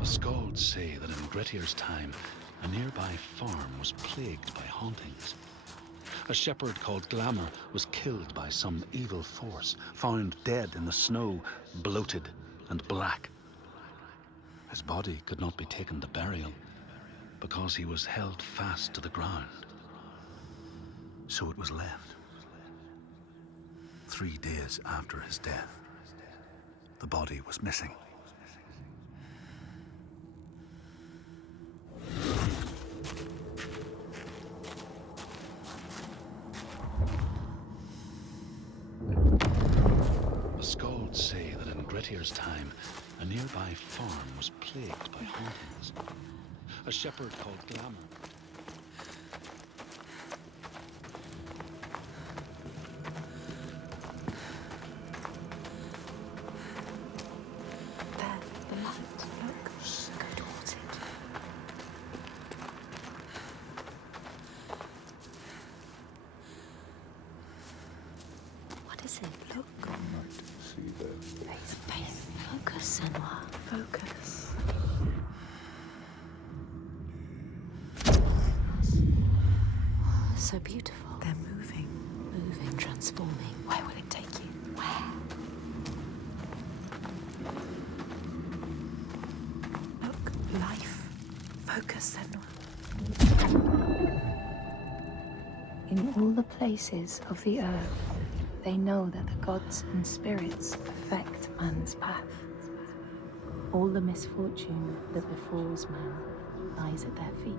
The Skalds say that in Grettir's time, a nearby farm was plagued by hauntings. A shepherd called Glamour was killed by some evil force, found dead in the snow, bloated and black. His body could not be taken to burial because he was held fast to the ground. So it was left. 3 days after his death, the body was missing. The Skalds say that in Grettir's time, a nearby farm was plagued by hauntings. A shepherd called Glamour. Face. Focus, Senua. Focus. So beautiful. They're moving. Moving, transforming. Where will it take you? Where? Look, life. Focus, Senua. In all the places of the earth, they know that the gods and spirits affect man's path. All the misfortune that befalls man lies at their feet.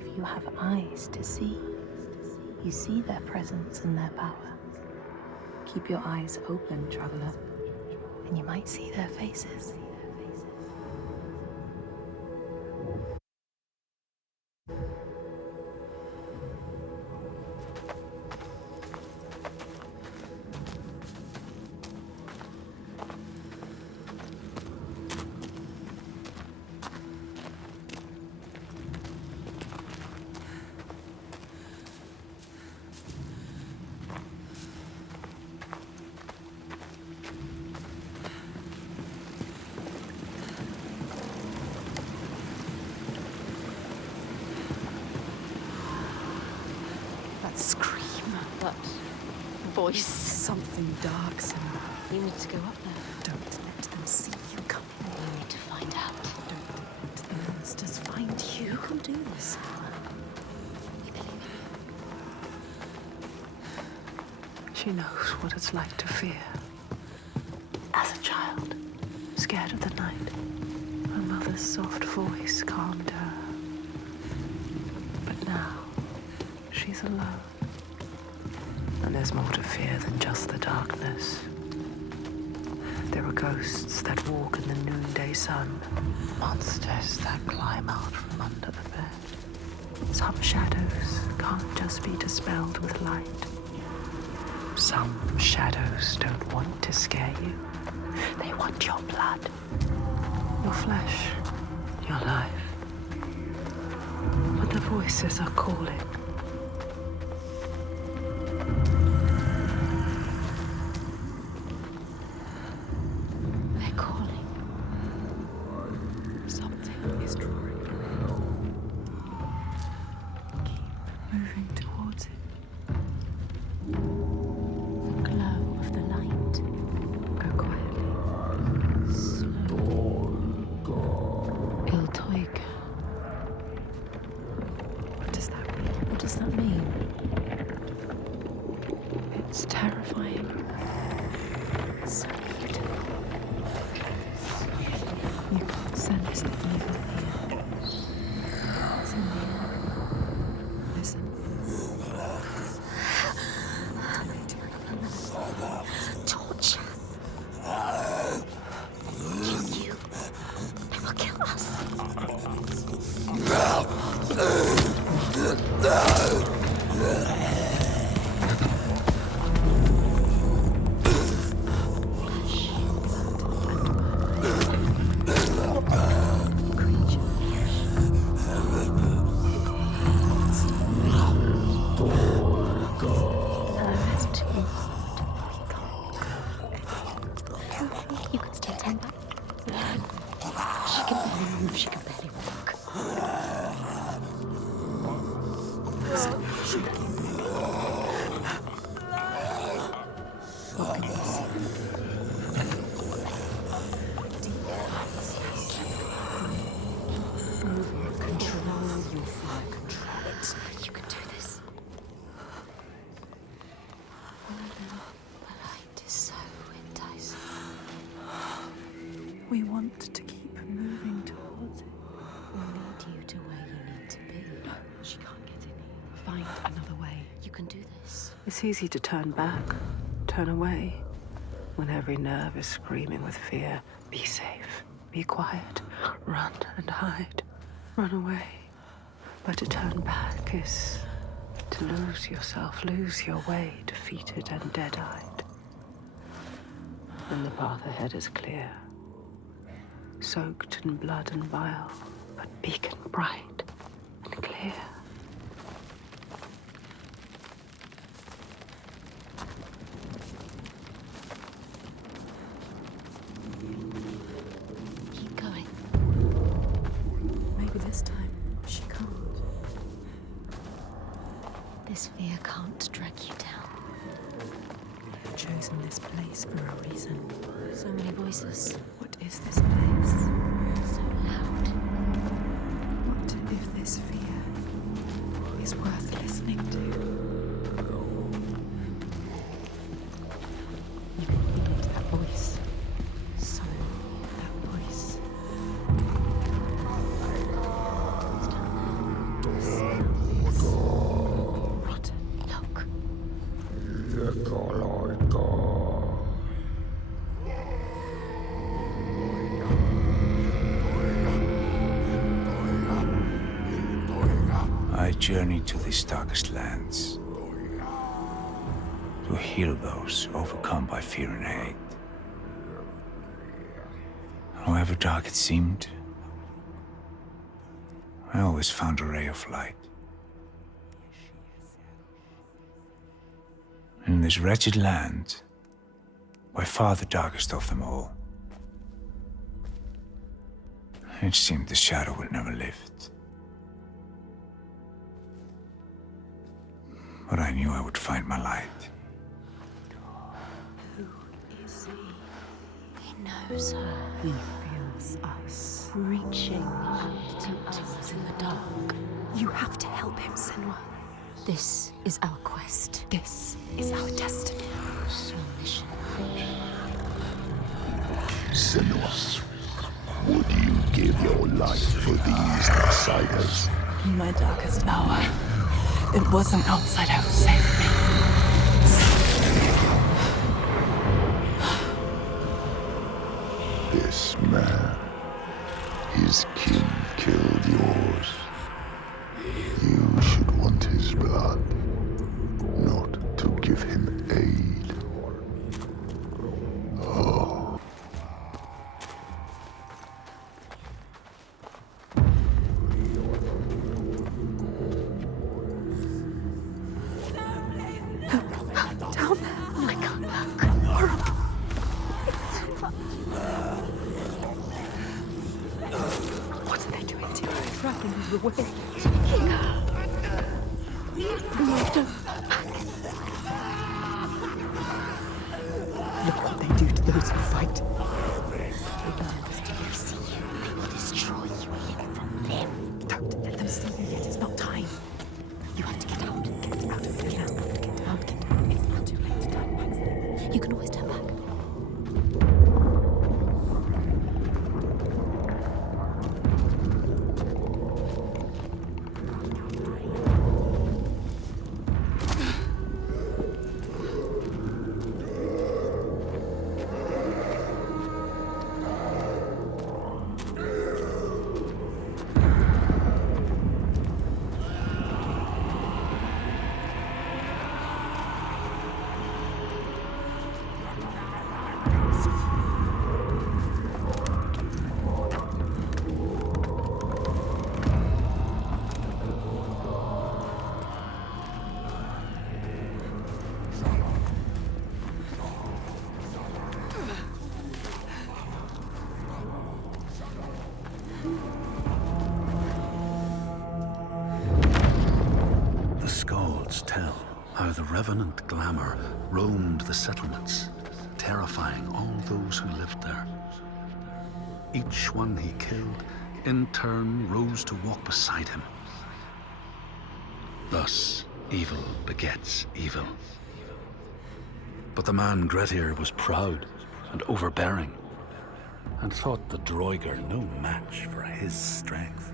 If you have eyes to see, you see their presence and their power. Keep your eyes open, traveler, and you might see their faces. Scream. What? Voice. Something dark, Senua. You need to go up there. Don't let them see you come. You need to find out. Don't let the monsters find you. You can do this. We believe in She knows what it's like to fear. As a child, scared of the night, her mother's soft voice calmed her. But now, she's alone. And there's more to fear than just the darkness. There are ghosts that walk in the noonday sun. Monsters that climb out from under the bed. Some shadows can't just be dispelled with light. Some shadows don't want to scare you. They want your blood, your flesh, your life. But the voices are calling. They're calling. Something is drawing you. Keep moving towards it. The glow of the light. Go quietly. Il Toig. What does that mean? What does that mean? It's terrifying. So beautiful. You can't sense the evil here. It's in the air. Listen. Torture. Kill you. They will kill us. You could still turn back. She can barely move, she can barely walk. Stop shooting. What can you see? Control your fear, control it. You can do this. The light is so enticing. We want to keep moving towards it. We'll lead you to where you need to be. She can't get in here. Find another way. You can do this. It's easy to turn back, turn away, when every nerve is screaming with fear. Be safe, be quiet, run and hide, run away. But to turn back is to lose yourself, lose your way, defeated and dead-eyed. And the path ahead is clear, soaked in blood and bile, but beacon bright and clear. want to drag you down. I've chosen this place for a reason. So many voices. What is this place? So loud. What if this fear is worth listening to? You can feel it, that voice. So, that voice. Rotten. Look. I journey to these darkest lands to heal those overcome by fear and hate. However dark it seemed, I always found a ray of light. In this wretched land, by far the darkest of them all, it seemed the shadow would never lift. But I knew I would find my light. Who is he? He knows her. He feels us. Reaching out to us in the dark. You have to help him, Senua. This is our quest. This is our destiny. Our mission. Senua, would you give your life for these outsiders? In my darkest hour, it was an outsider who saved me. This man, his kin killed yours. You should want his blood, not to give him aid. Oh. Down there. I can't look. Horrible. What are they doing to you? Dragging you away. Look what they do to those who fight. They see you. They will destroy you hidden from them. Don't let them see you yet. It's not time. You have to get out. Get out of the camp. Get out. Get out. It's not too late to turn back. You can always turn back. The Skalds tell how the revenant glamour roamed the settlements, terrifying all those who lived there. Each one he killed, in turn, rose to walk beside him. Thus, evil begets evil. But the man Grettir was proud and overbearing, and thought the Droiger no match for his strength.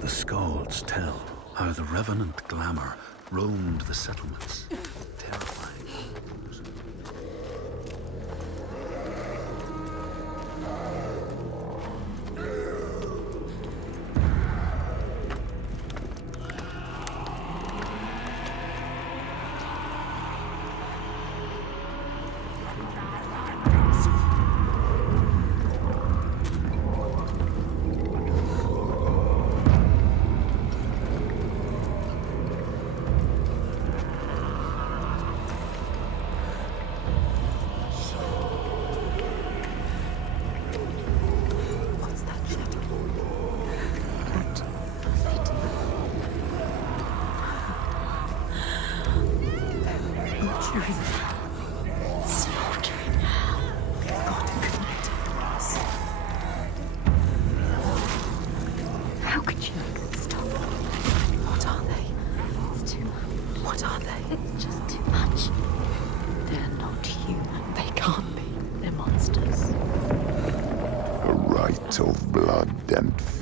The Skalds tell how the revenant glamour roamed the settlements, terrifying.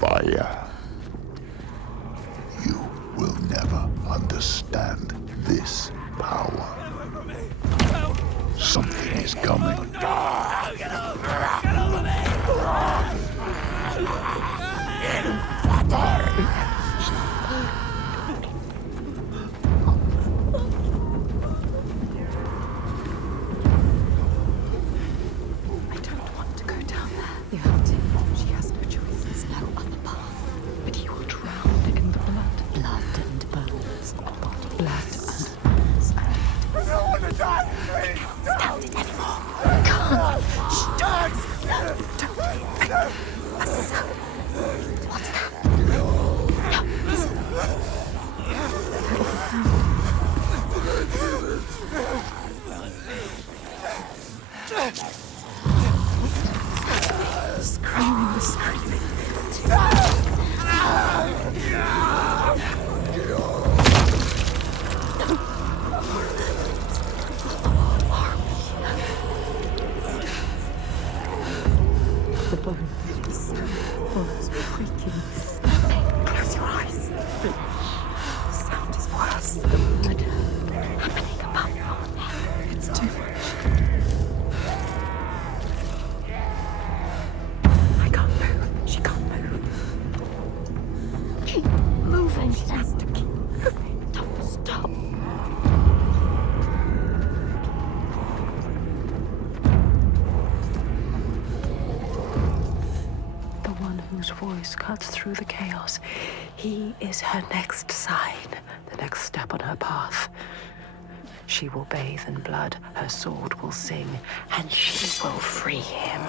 fire. You will never understand this power. Something is coming. I don't want to go down there. You have to. She has no choice. There's no other path. But he will drown in the blood. Blood and bones. Blood and bones. I don't want to die! I can't stand it anymore. I can't. Don't. A sound. What's that? Screaming. The bones creaking. Close your eyes. The sound is worse. The blood happening above your head. It's too much. I can't move. She can't move. Keep moving. She has to keep moving. Don't stop. Whose voice cuts through the chaos. He is her next sign, the next step on her path. She will bathe in blood, her sword will sing, and she will free him.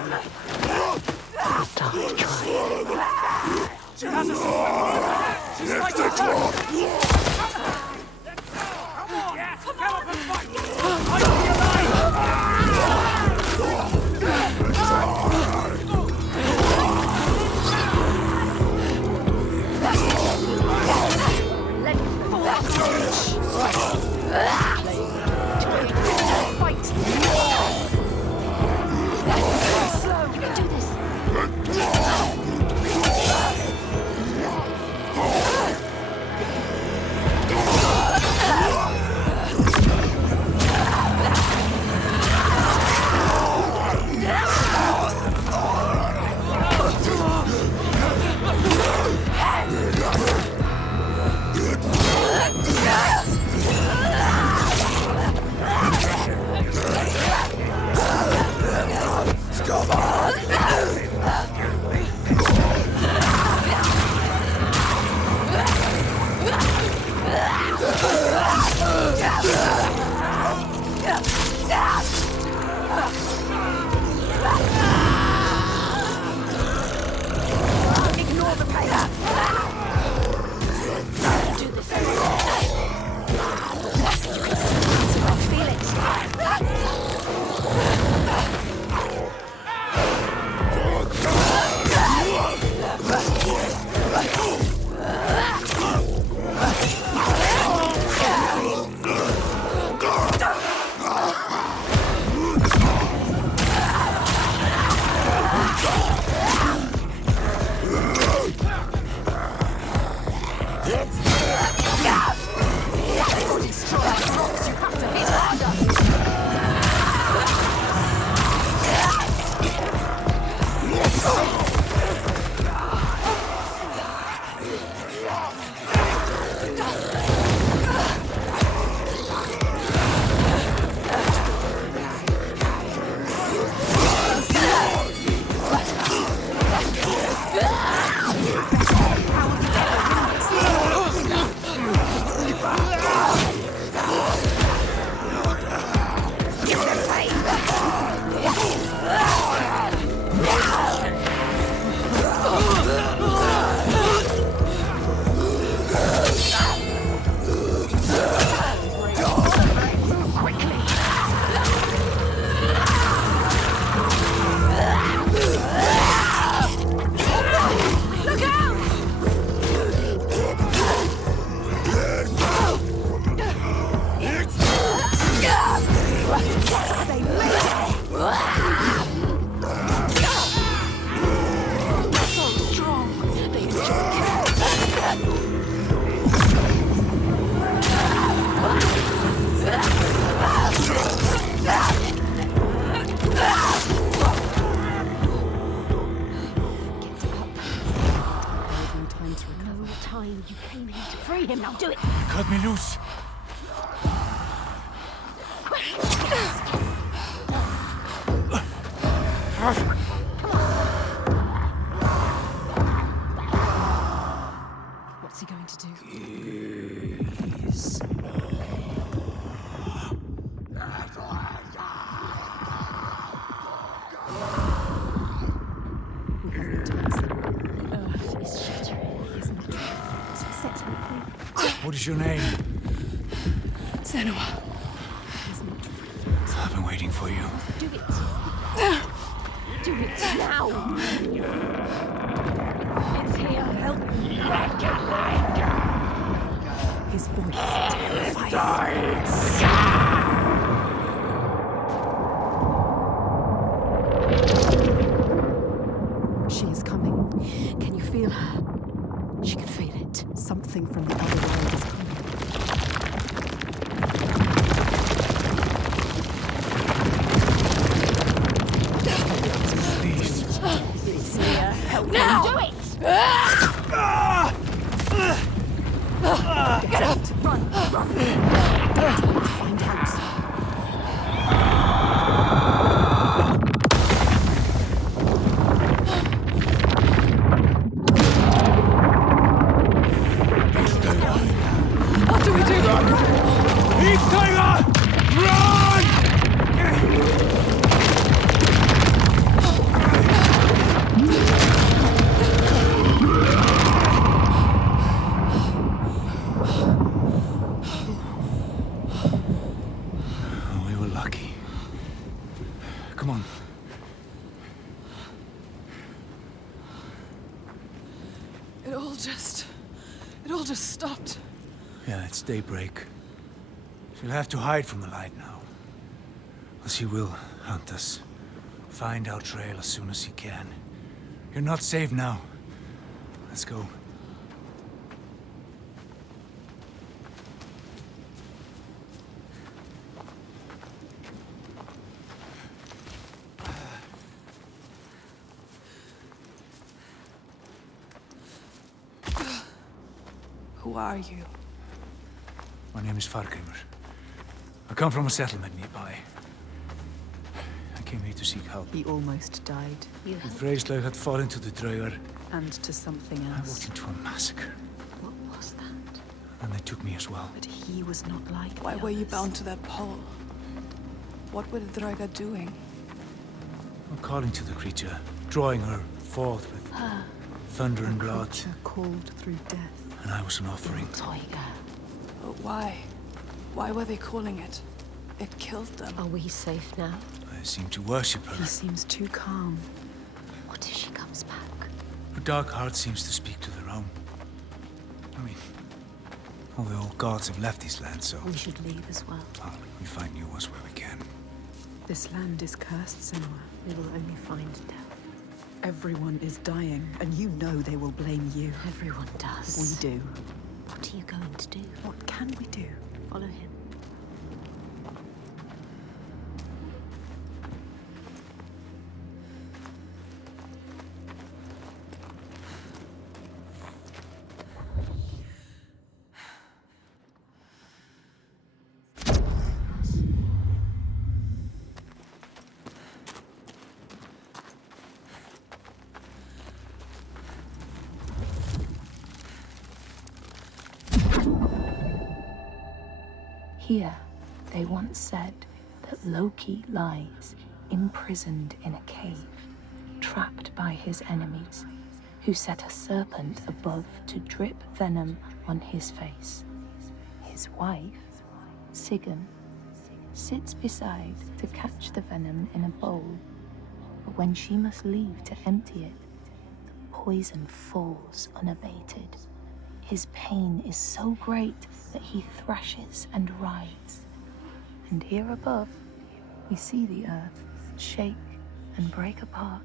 I'll die trying. She has a sword! She's like a dog! Come on! Yes, come up and fight! Fight for your life! Slow. time to recover. No time. You came here to free him. Now do it. Cut me loose. What's he going to do? We have no time, Senua. The earth is shattering. He is not perfect. Set him free. What is your name? Senua. He is not free. I've been waiting for you. Do it. Do it now. It's here. Help me. His voice terrifies. She is coming. Can you feel her? She can feel it. Something from the other world is coming. It's here. Help now. Do it. Get out! Run! Run! Find out. What do we do? Eat Tiger! Run! We were lucky. Come on. It all just stopped. Yeah, it's daybreak. She'll have to hide from the light now. Or she will hunt us. Find our trail as soon as he can. You're not safe now. Let's go. Who are you? My name is Fargrimur. I come from a settlement nearby. I came here to seek help. He almost died. You The Freyslaug had fallen to the Draugar. And to something I else. walked into a massacre. What was that? And they took me as well. But he was not like Why the were you others. bound to that pole? What were the Draugar doing? I'm calling to the creature, drawing her forth with thunder and blood. Creature called through death. And I was an offering. Tiger. But why? Why were they calling it? It killed them. Are we safe now? I seem to worship He her. seems too calm. What if she comes back? Her dark heart seems to speak to their own. I mean, all the old gods have left this land, so We should leave as well. we find new ones where we can. This land is cursed, Senua. We will only find death. Everyone is dying, and you know they will blame you. Everyone does. We do. What are you going to do? What can we do? Follow him. Here, they once said that Loki lies imprisoned in a cave, trapped by his enemies, who set a serpent above to drip venom on his face. His wife, Sigyn, sits beside to catch the venom in a bowl, but when she must leave to empty it, the poison falls unabated. His pain is so great that he thrashes and writhes. And here above, we see the earth shake and break apart.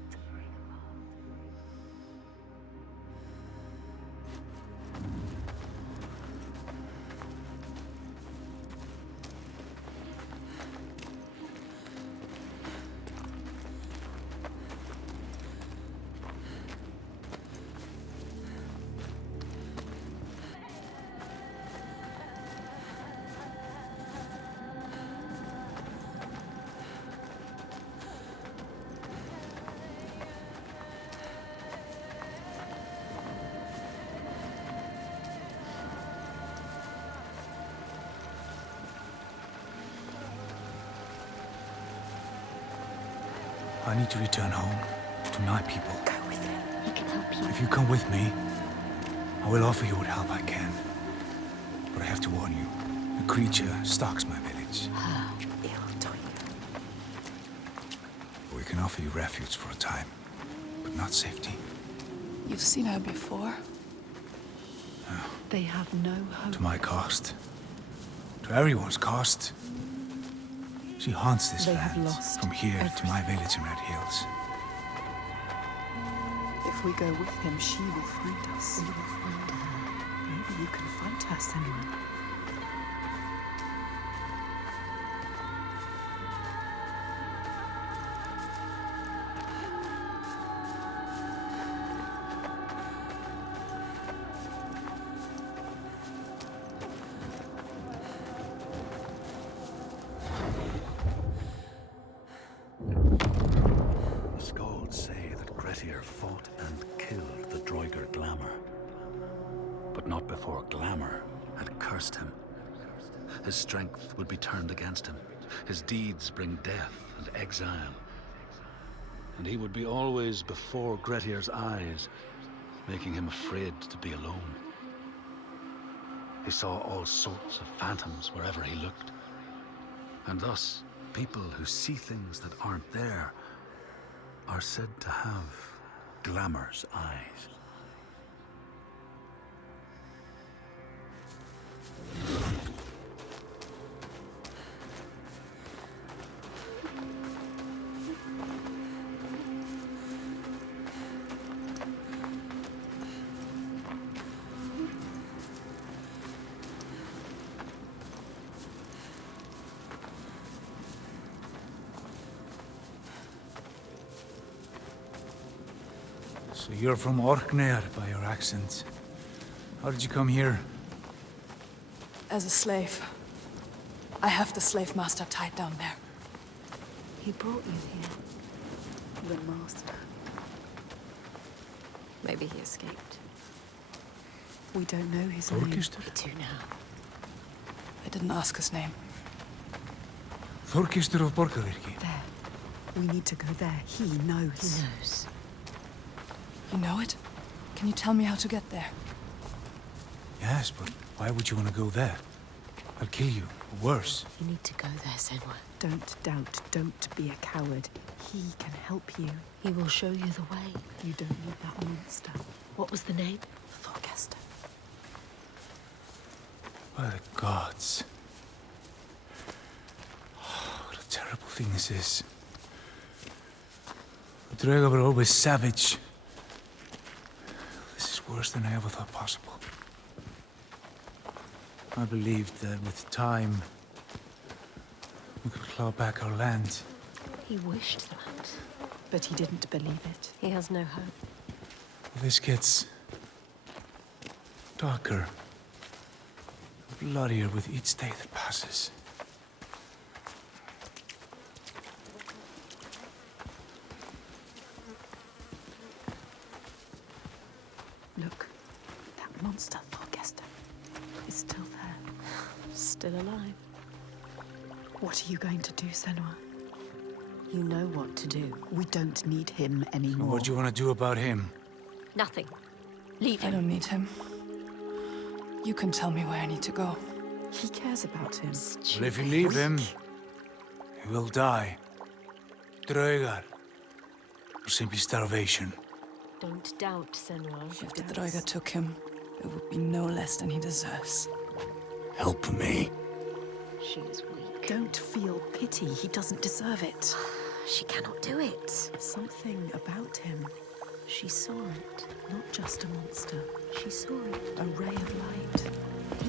I need to return home to my people. Go with him. He can help you. If you come with me, I will offer you what help I can. But I have to warn you, a creature stalks my village. We can offer you refuge for a time, but not safety. You've seen her before? They have no hope. To my cost. To everyone's cost. She haunts this They have land, lost from here to my village in Red Hills. If we go with him, she will find us. We will find her. Maybe you can find her, Senua. The Skalds say that Grettir fought and killed the Droigar Glamour. But not before Glamour had cursed him. His strength would be turned against him. His deeds bring death and exile. And he would be always before Grettir's eyes, making him afraid to be alone. He saw all sorts of phantoms wherever he looked. And thus, people who see things that aren't there are said to have Glamour's eyes. So you're from Orkneyar by your accent. How did you come here? As a slave. I have the slave master tied down there. He brought you here. The master. Maybe he escaped. We don't know his name. We do now. I didn't ask his name. Þorkistur of Borgarvirki. There. We need to go there. He knows. He knows. You know it? Can you tell me how to get there? Yes, but why would you want to go there? I'll kill you, or worse. You need to go there, Senua. Don't doubt. Don't be a coward. He can help you. He will show you the way. You don't need that monster. What was the name? Thorgest. By the gods. Oh, what a terrible thing this is. The Draugr were always savage. This is worse than I ever thought possible. I believed that with time, we could claw back our land. He wished that. But he didn't believe it. He has no hope. This gets darker, bloodier with each day that passes. Look, that monster, Thorgest, is still there. Still alive. What are you going to do, Senua? You know what to do. We don't need him anymore. What do you want to do about him? Nothing. Leave I him. don't need him. You can tell me where I need to go. He cares about him. Well, if you leave him, he will die. Draugr. Or simply starvation. Don't doubt, Senua. If the Draugr took him, it would be no less than he deserves. Help me. She is weak. Don't feel pity. He doesn't deserve it. She cannot do it. Something about him. She saw it. Not just a monster. She saw it. A ray of light.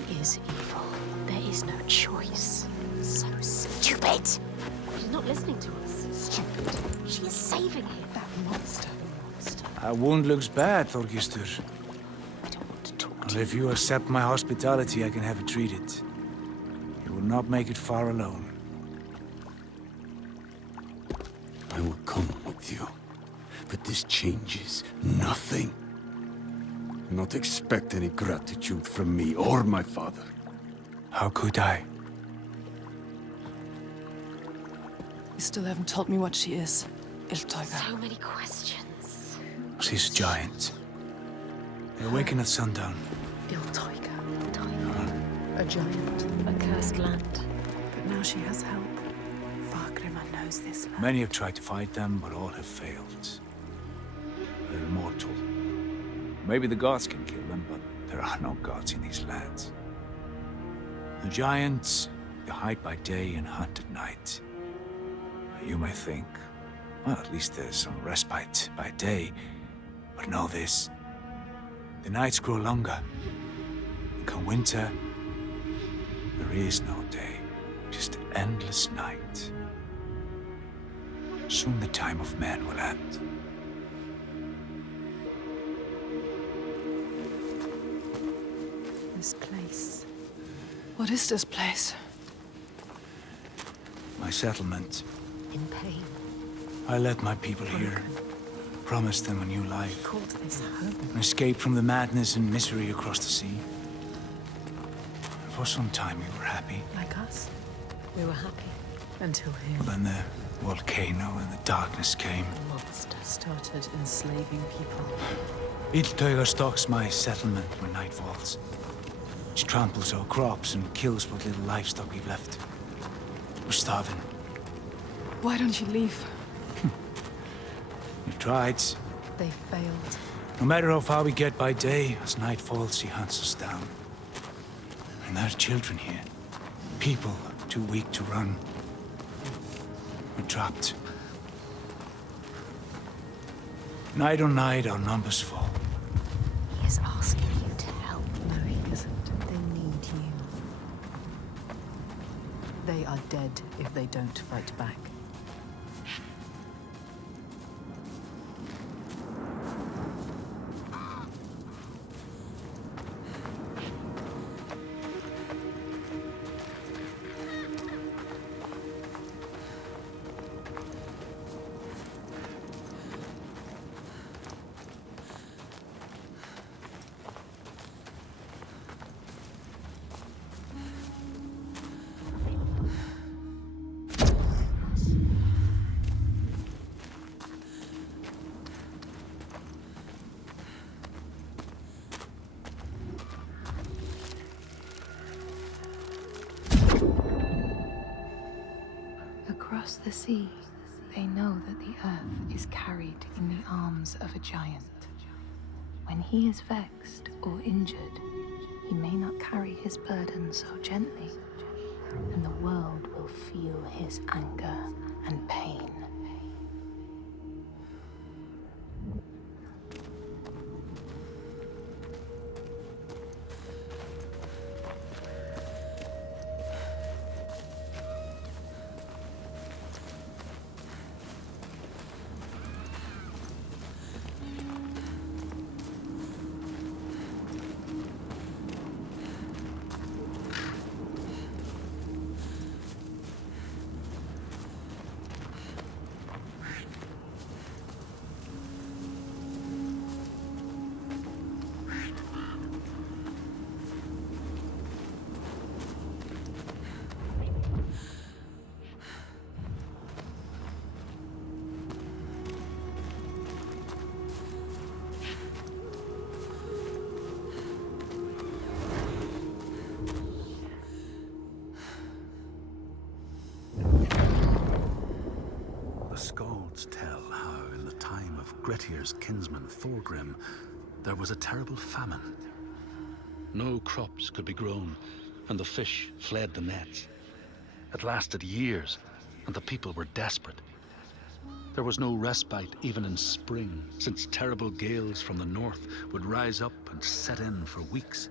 He is evil. There is no choice. So stupid. She's not listening to us. Stupid. She is saving him. That monster. That wound looks bad, Þorgistur. I don't want to talk to Well, if you accept my hospitality, I can have it treated. You will not make it far alone. I will come with you. But this changes nothing. Do not expect any gratitude from me or my father. How could I? You still haven't told me what she is. So many questions. She's a giant. They awaken at sundown. Iltoiga. A giant. A cursed land. But now she has help. Fargrimr knows this land. Many have tried to fight them, but all have failed. They're immortal. Maybe the gods can kill them, but there are no gods in these lands. The giants, they hide by day and hunt at night. You may think, well, at least there's some respite by day. But know this, the nights grow longer. Come winter, there is no day, just endless night. Soon the time of man will end. This place. What is this place? My settlement. In pain. I led my people here, promised them a new life, Called this home. an escape from the madness and misery across the sea. For some time we were happy. Like us. We were happy. Until here. But then the volcano and the darkness came. The monster started enslaving people. Iltoiga stalks my settlement when night falls. She tramples our crops and kills what little livestock we've left. We're starving. Why don't you leave? We've tried. They failed. No matter how far we get by day, as night falls, she hunts us down. And there are children here. People too weak to run. We're trapped. Night on night, our numbers fall. He is asking you to help. No, he isn't. They need you. They are dead if they don't fight back. Across the sea, they know that the earth is carried in the arms of a giant. When he is vexed or injured, he may not carry his burden so gently, and the world will feel his anger and pain. The Skalds tell how, in the time of Grettir's kinsman Thorgrim, there was a terrible famine. No crops could be grown, and the fish fled the nets. It lasted years, and the people were desperate. There was no respite even in spring, since terrible gales from the north would rise up and set in for weeks.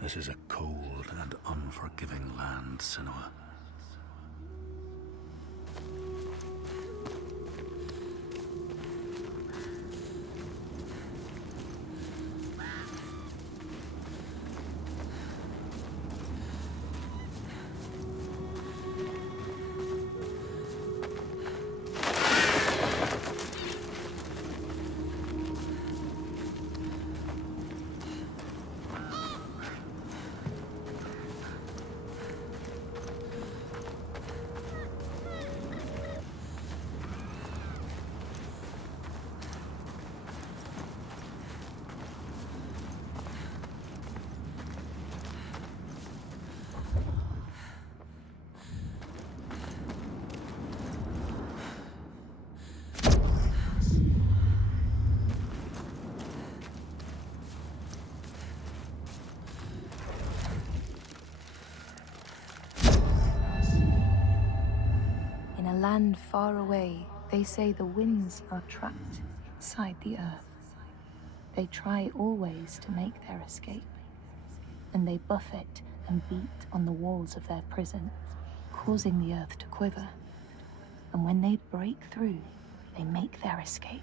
This is a cold and unforgiving land, Senua. land far away, they say the winds are trapped inside the earth. They try always to make their escape, and they buffet and beat on the walls of their prison, causing the earth to quiver. And when they break through, they make their escape.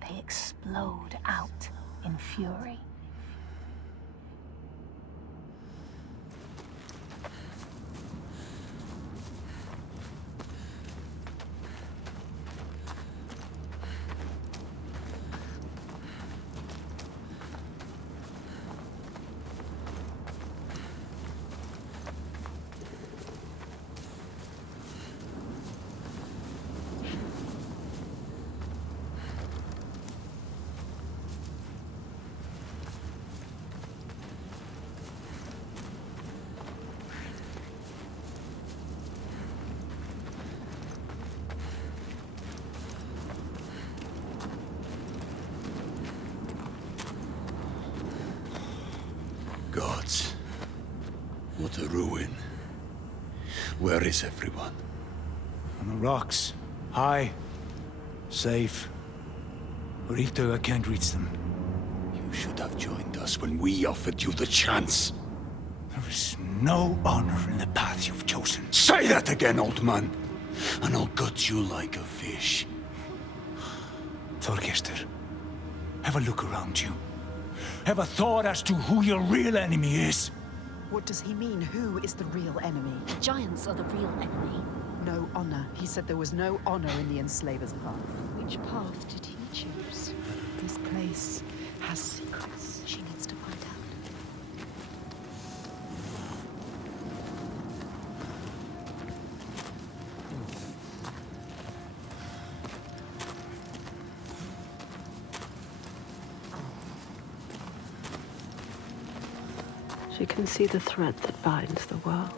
They explode out in fury. Gods. What a ruin. Where is everyone? On the rocks. High. Safe. But I can't reach them. You should have joined us when we offered you the chance. There is no honor in the path you've chosen. Say that again, old man, and I'll gut you like a fish. Thorgestur, have a look around you. Have a thought as to who your real enemy is. What does he mean? Who is the real enemy? The giants are the real enemy. No honor. He said there was no honor in the enslaver's path. Which path did he choose? This place has secrets. She needs to find out. She can see the thread that binds the world,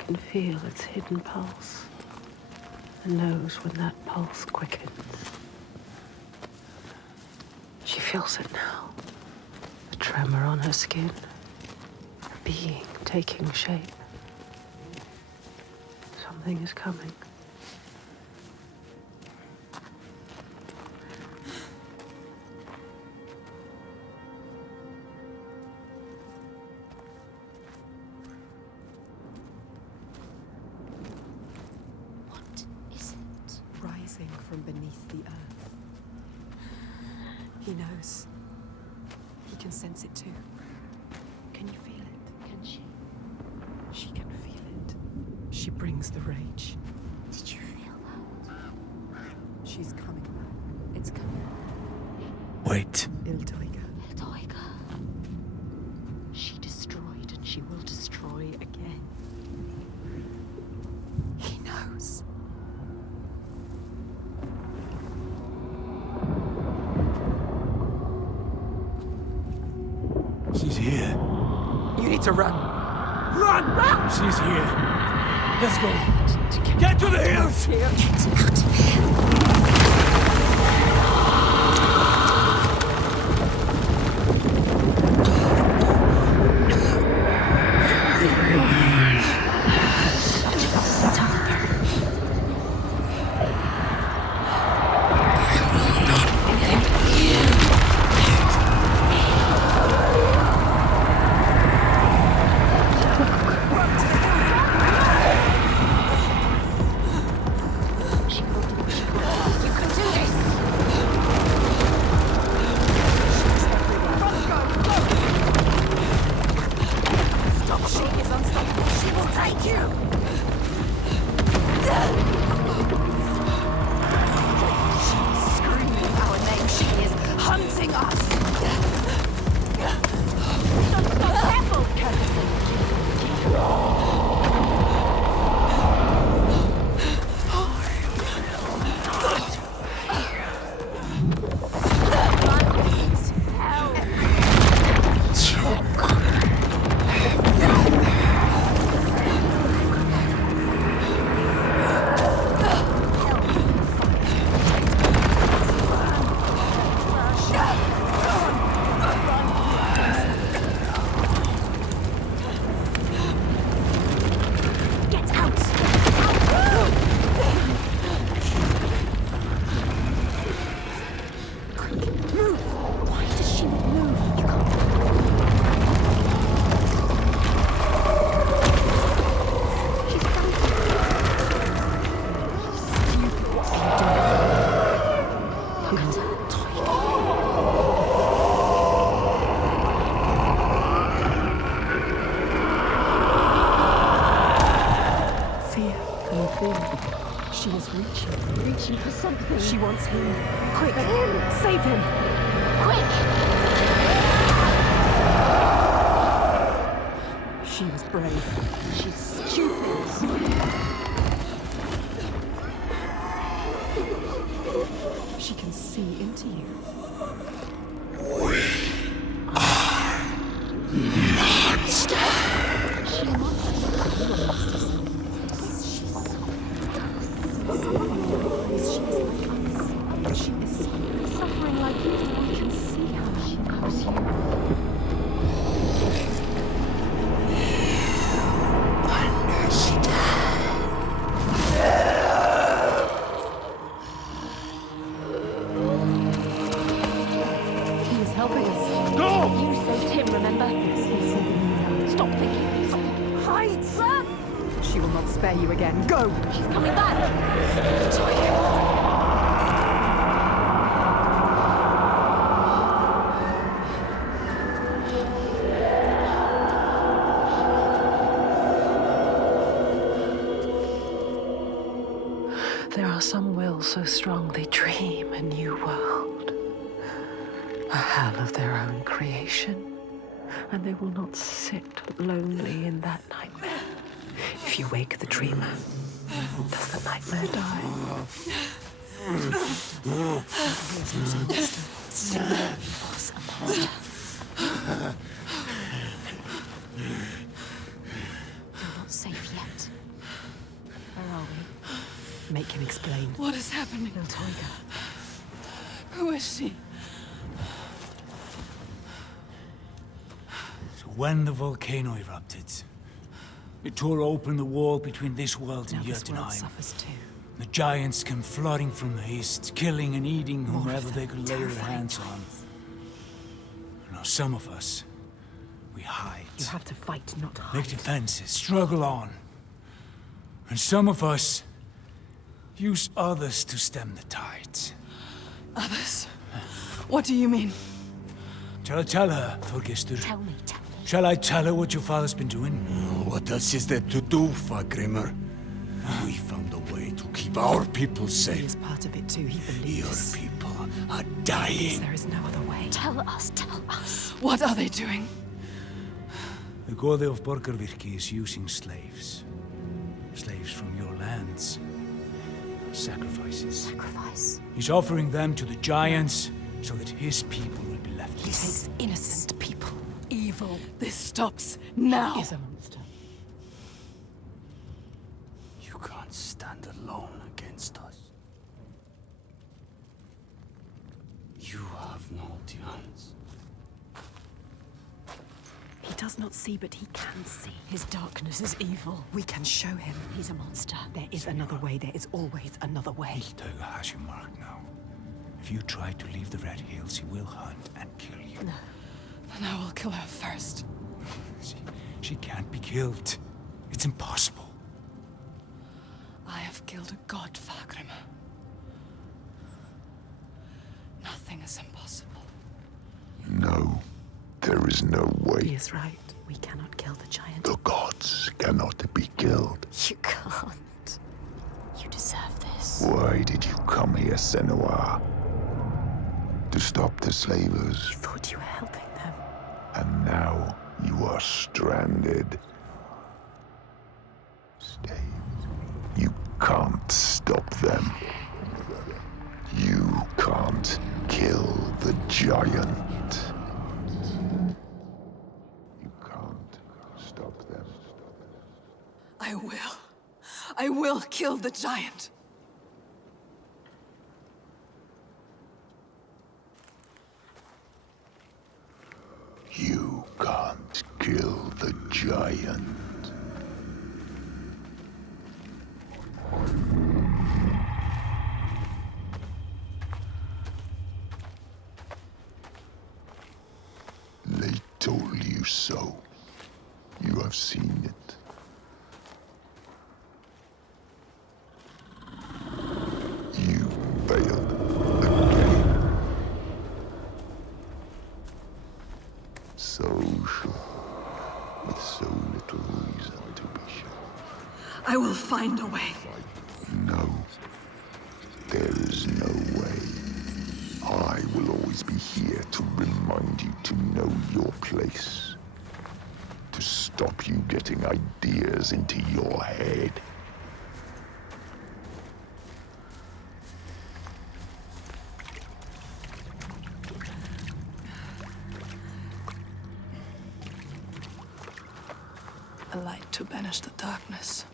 can feel its hidden pulse, and knows when that pulse quickens. She feels it now, the tremor on her skin, a being taking shape. Something is coming. Rising from beneath the earth. He knows. He can sense it too. Can you feel it? Can she? She can feel it. She brings the rage. Did you feel that? She's coming. It's coming. Wait. Iltoiga. Iltoiga. She destroyed and she will destroy again. He knows. She's here. You need to run. Run! Run! She's here. Let's go. Get to the hills! Get out of here. It's him. Quick! Save him! Quick! She was brave. She's stupid. She can see into you. She is suffering like you. I can see her. She knows you. He was helping us. No! You saved him, remember? Stop thinking. Stop thinking. Hide! Run! She will not spare you again. Go! She's coming back! There are some wills so strong they dream a new world. A hell of their own creation. And they will not sit lonely in that nightmare. If you wake the dreamer, does the nightmare die? You're not safe yet. Where are we? Make him explain. What is happening? Little Toiga. Who is she? So when the volcano erupted, it tore open the wall between this world Now and this world Jotunheim. suffers too. The giants came flooding from the east, killing and eating More of whomever they them, could lay their terrifying hands on. giants. Now some of us, we hide. You have to fight, not hide. Make defenses, struggle on. And some of us use others to stem the tides. Others? What do you mean? Shall I tell her, Thorgestur? Tell me. Shall I tell her what your father's been doing? What else is there to do, Fagrimur? We found a way to keep our people He safe. is part of it too. He Your believes. people are dying. There is no other way. Tell us. What are they doing? The god of Borgarvirki is using slaves. Slaves from your lands. Sacrifices. Sacrifice. He's offering them to the giants so that his people will be left. He takes innocent people. Evil. This stops now. He is a monster. You can't stand alone against us. You have no chance. He does not see, but he can see. His darkness is evil. We can show him. He's a monster. There is another way. There is always another way. Toga has you marked now. If you try to leave the Red Hills, he will hunt and kill you. No. Then I will kill her first. She can't be killed. It's impossible. I have killed a god, Fagrimur. Nothing is impossible. No, there is no way. He is right. We cannot kill the giant. The gods cannot be killed. You can't. You deserve this. Why did you come here, Senua? To stop the slavers. You thought you were helping them. And now you are stranded. Stay. You can't stop them. You can't kill the giant. You can't stop them. I will. I will kill the giant. You can't kill the giant. They told you so. You have seen it. You failed again. So sure, with so little reason to be sure. I will find a way. No, there is no way. I will always be here to remind you to know your place. To stop you getting ideas into your head. A light to banish the darkness.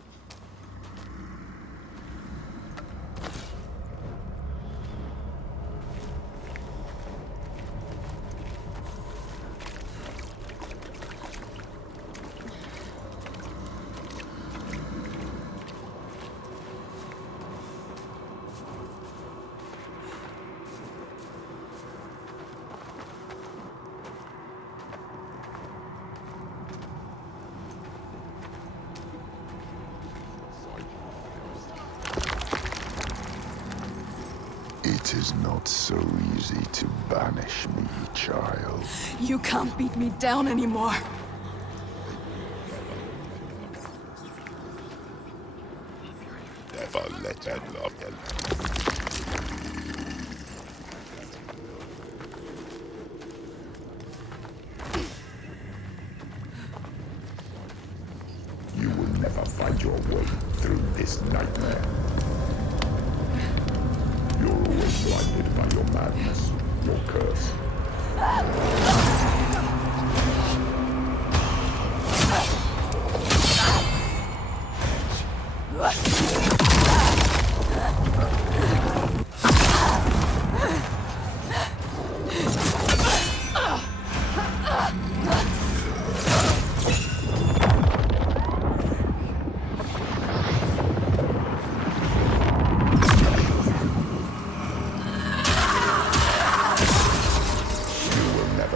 It is not so easy to banish me, child. You can't beat me down anymore. Never let that love You will never find your way through this nightmare. You're always blinded by your madness, your curse.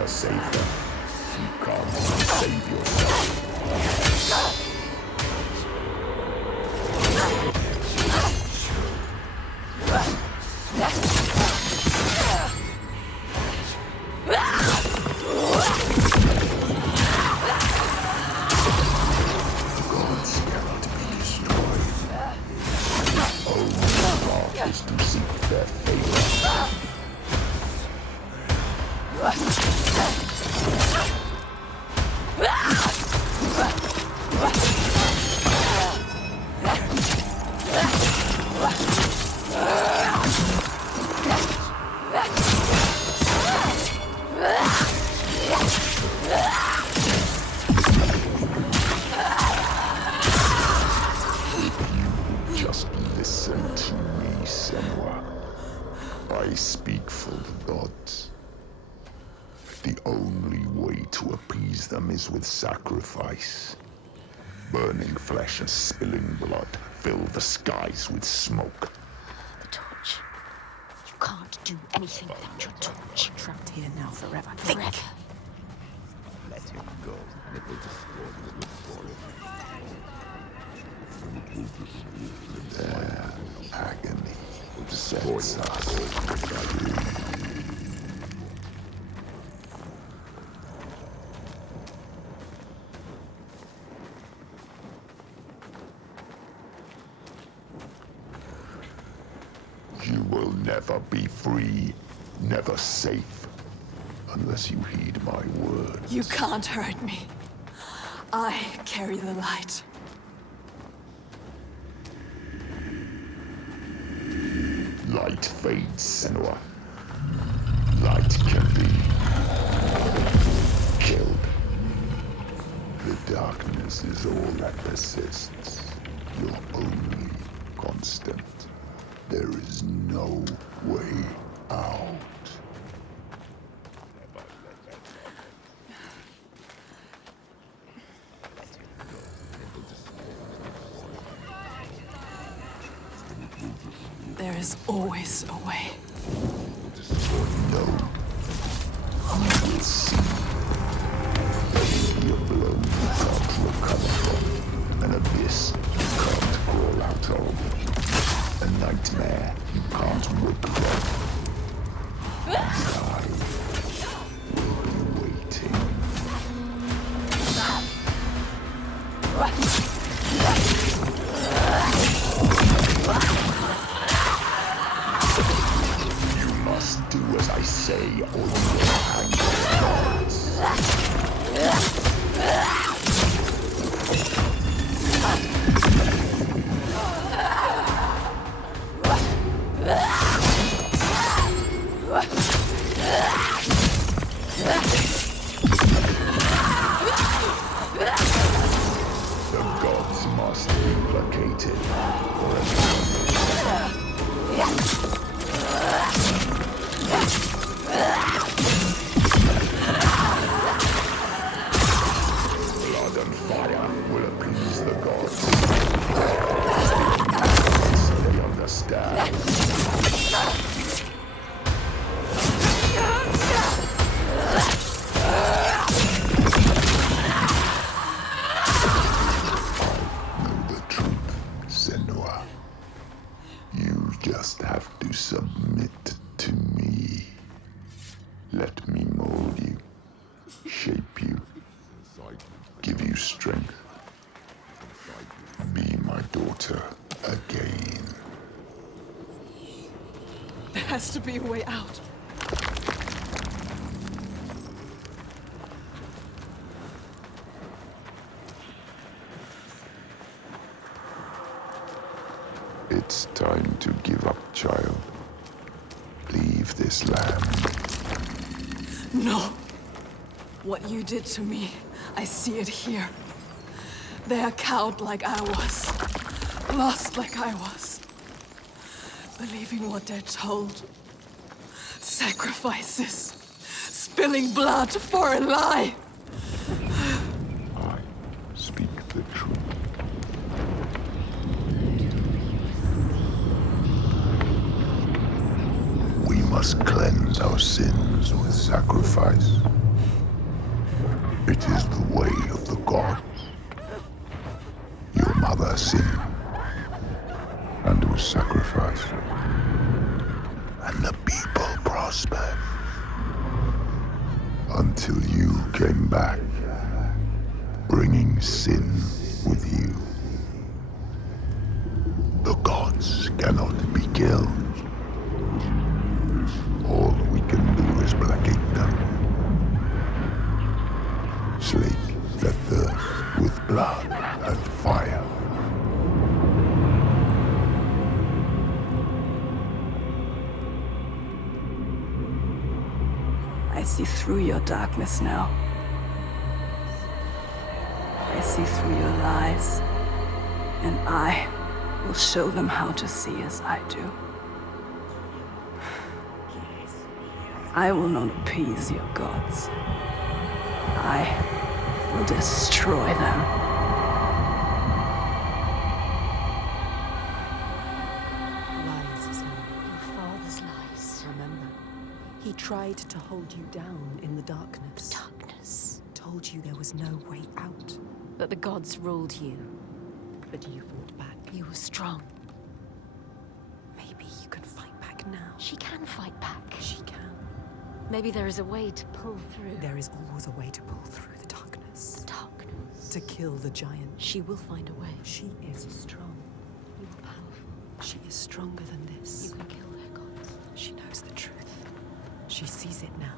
Save them. You can't save yourself. Gods cannot be destroyed. Only the path is to seek their favor. Just listen to me, Senua. I speak for the gods. The only way to appease them is with sacrifice. Burning flesh and spilling blood fill the skies with smoke. The torch. You can't do anything without your torch. Trapped here now forever. Think! Let him go, and it will destroy the Their agony sets us. You will never be free, never safe, unless you heed my words. You can't hurt me. I carry the light. Light fades, Senua. Light can be killed. The darkness is all that persists. Your only constant. There is no way out. There is always a way. No. You will see. There will be a blow you can't recover from. An abyss you can't crawl out of. A nightmare you can't wake from. And I will be waiting. You must do as I say. shape you, give you strength. Be my daughter again. There has to be a way out. It's time to give up, child. Leave this land. No. What you did to me, I see it here. They are cowed like I was. Lost like I was. Believing what they're told. Sacrifices. Spilling blood for a lie. I speak the truth. We must cleanse our sins with sacrifice. It is the way of the gods. Your mother sinned and was sacrificed, and the people prospered until you came back, bringing sin with you. The gods cannot be killed. All we can do is placate them. Slake their thirst with blood and fire. I see through your darkness now. I see through your lies. And I will show them how to see as I do. I will not appease your gods. I will destroy them. Lies, son. Your father's lies. Remember, he tried to hold you down in the darkness. Darkness. Told you there was no way out. That the gods ruled you. But you fought back. You were strong. Maybe you can fight back now. She can fight back. She can. Maybe there is a way to pull through. There is always a way to pull through the darkness. Darkness. To kill the giant. She will find a way. She is strong. You are powerful. She is stronger than this. You can kill their gods. She knows the truth. She sees it now.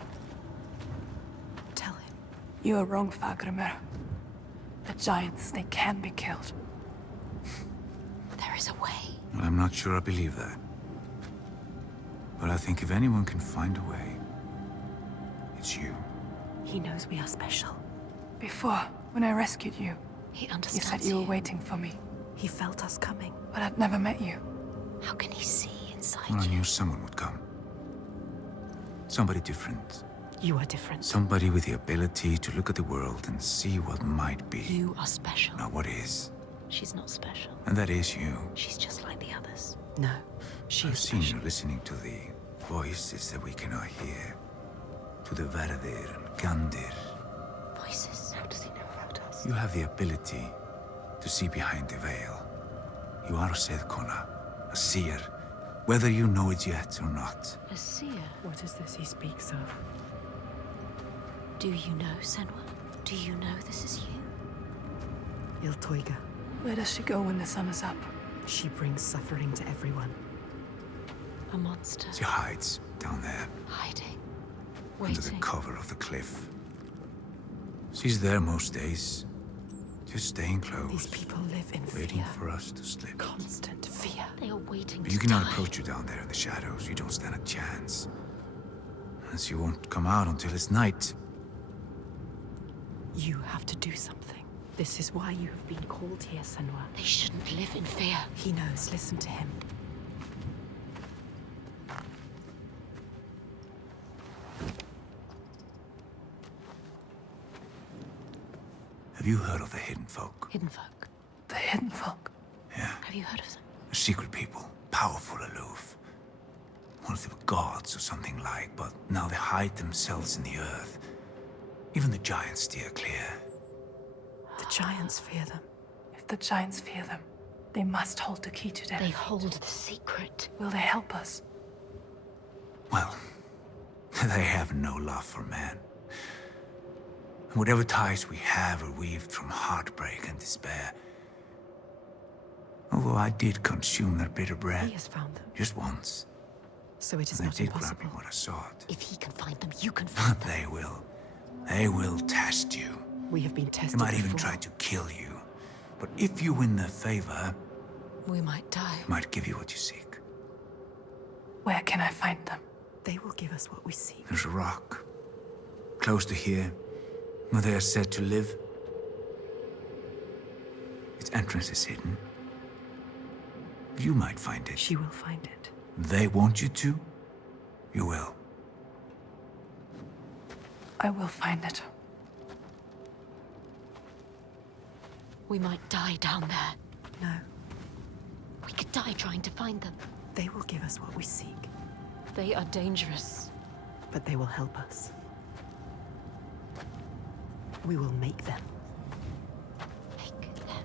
Tell him. You are wrong, Fagramir. The giants, they can be killed. There is a way. Well, I'm not sure I believe that. But I think if anyone can find a way, it's you. He knows we are special. Before, when I rescued you, He you understands said you were waiting for me. He felt us coming. But I'd never met you. How can he see inside Well, I you? knew someone would come. Somebody different. You are different. Somebody with the ability to look at the world and see what might be. You are special. Not what is. She's not special. And that is you. She's just like the others. No, she I've is seen special. you listening to the voices that we cannot hear. To the Verdir and Gandir. Voices. How does he know about us? You have the ability to see behind the veil. You are a Sedkona, a seer, whether you know it yet or not. A seer. What is this he speaks of? Do you know, Senua? Do you know this is you? Iltoiga. Where does she go when the sun is up? She brings suffering to everyone. A monster. She hides down there, Hiding. under the Waiting. cover of the cliff. She's there most days, just staying close. These people live in waiting fear. for us to slip. Constant fear. They are waiting But to you cannot die. approach her down there in the shadows. You don't stand a chance. And she won't come out until it's night. You have to do something. This is why you have been called here, Senua. They shouldn't live in fear. He knows. Listen to him. Have you heard of the Hidden Folk? Hidden folk. The hidden folk. Yeah. Have you heard of them? A secret people, powerful, aloof. Once they were gods or something like, but now they hide themselves in the earth. Even the giants steer clear. The giants fear them. If the giants fear them, they must hold the key to their They fate. hold the secret. Will they help us? Well, they have no love for man. Whatever ties we have are weaved from heartbreak and despair. Although I did consume their bitter bread. He has found them. Just once. So it is And not they did grant impossible. me what I sought. If he can find them, you can find them. They will. They will test you. We have been tested They might even before. try to kill you. But if you win their favor, We might die. they might give you what you seek. Where can I find them? They will give us what we seek. There's a rock, close to here, where they are said to live. Its entrance is hidden. You might find it. She will find it. They want you to. You will. I will find it. We might die down there. No, We could die trying to find them. they will give us what we seek, They are dangerous. but they will help us. We will make them. Make them.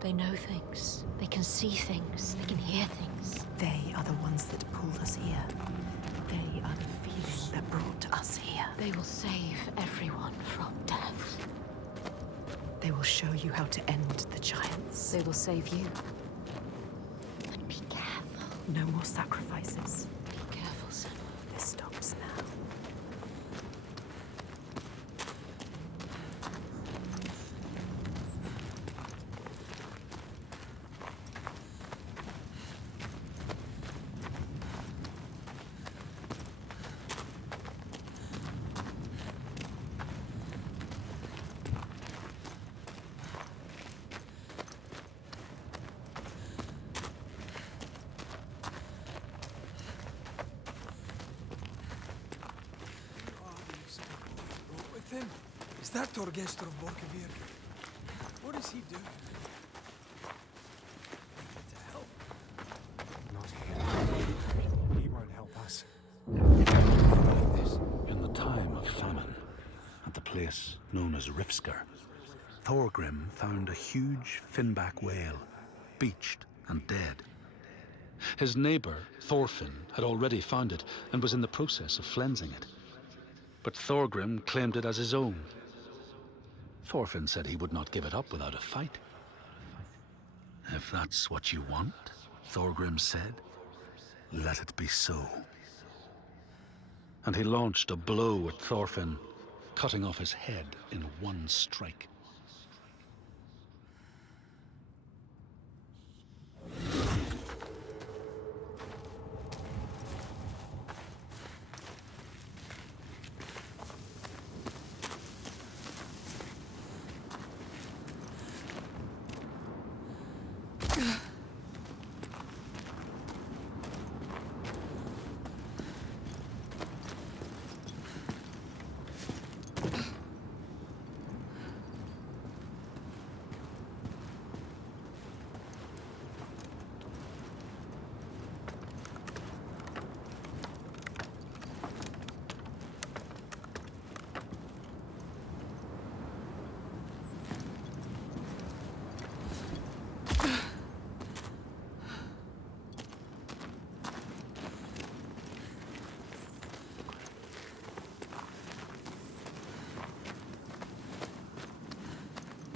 They know things. They can see things. They can hear things. They are the ones that pulled us here. They are the feeling that brought us here. They will save everyone from death. They will show you how to end the giants. They will save you. And be careful. No more sacrifices. Be careful, Senua. This stops now. With him? Is that Torgestor of Borgarvirki? What is he doing? To help? Not here. He won't help us. In the time of famine, at the place known as Rifsker, Thorgrim found a huge finback whale, beached and dead. His neighbour, Thorfinn, had already found it and was in the process of flensing it. But Thorgrim claimed it as his own. Thorfinn said he would not give it up without a fight. If that's what you want, Thorgrim said, let it be so. And he launched a blow at Thorfinn, cutting off his head in one strike.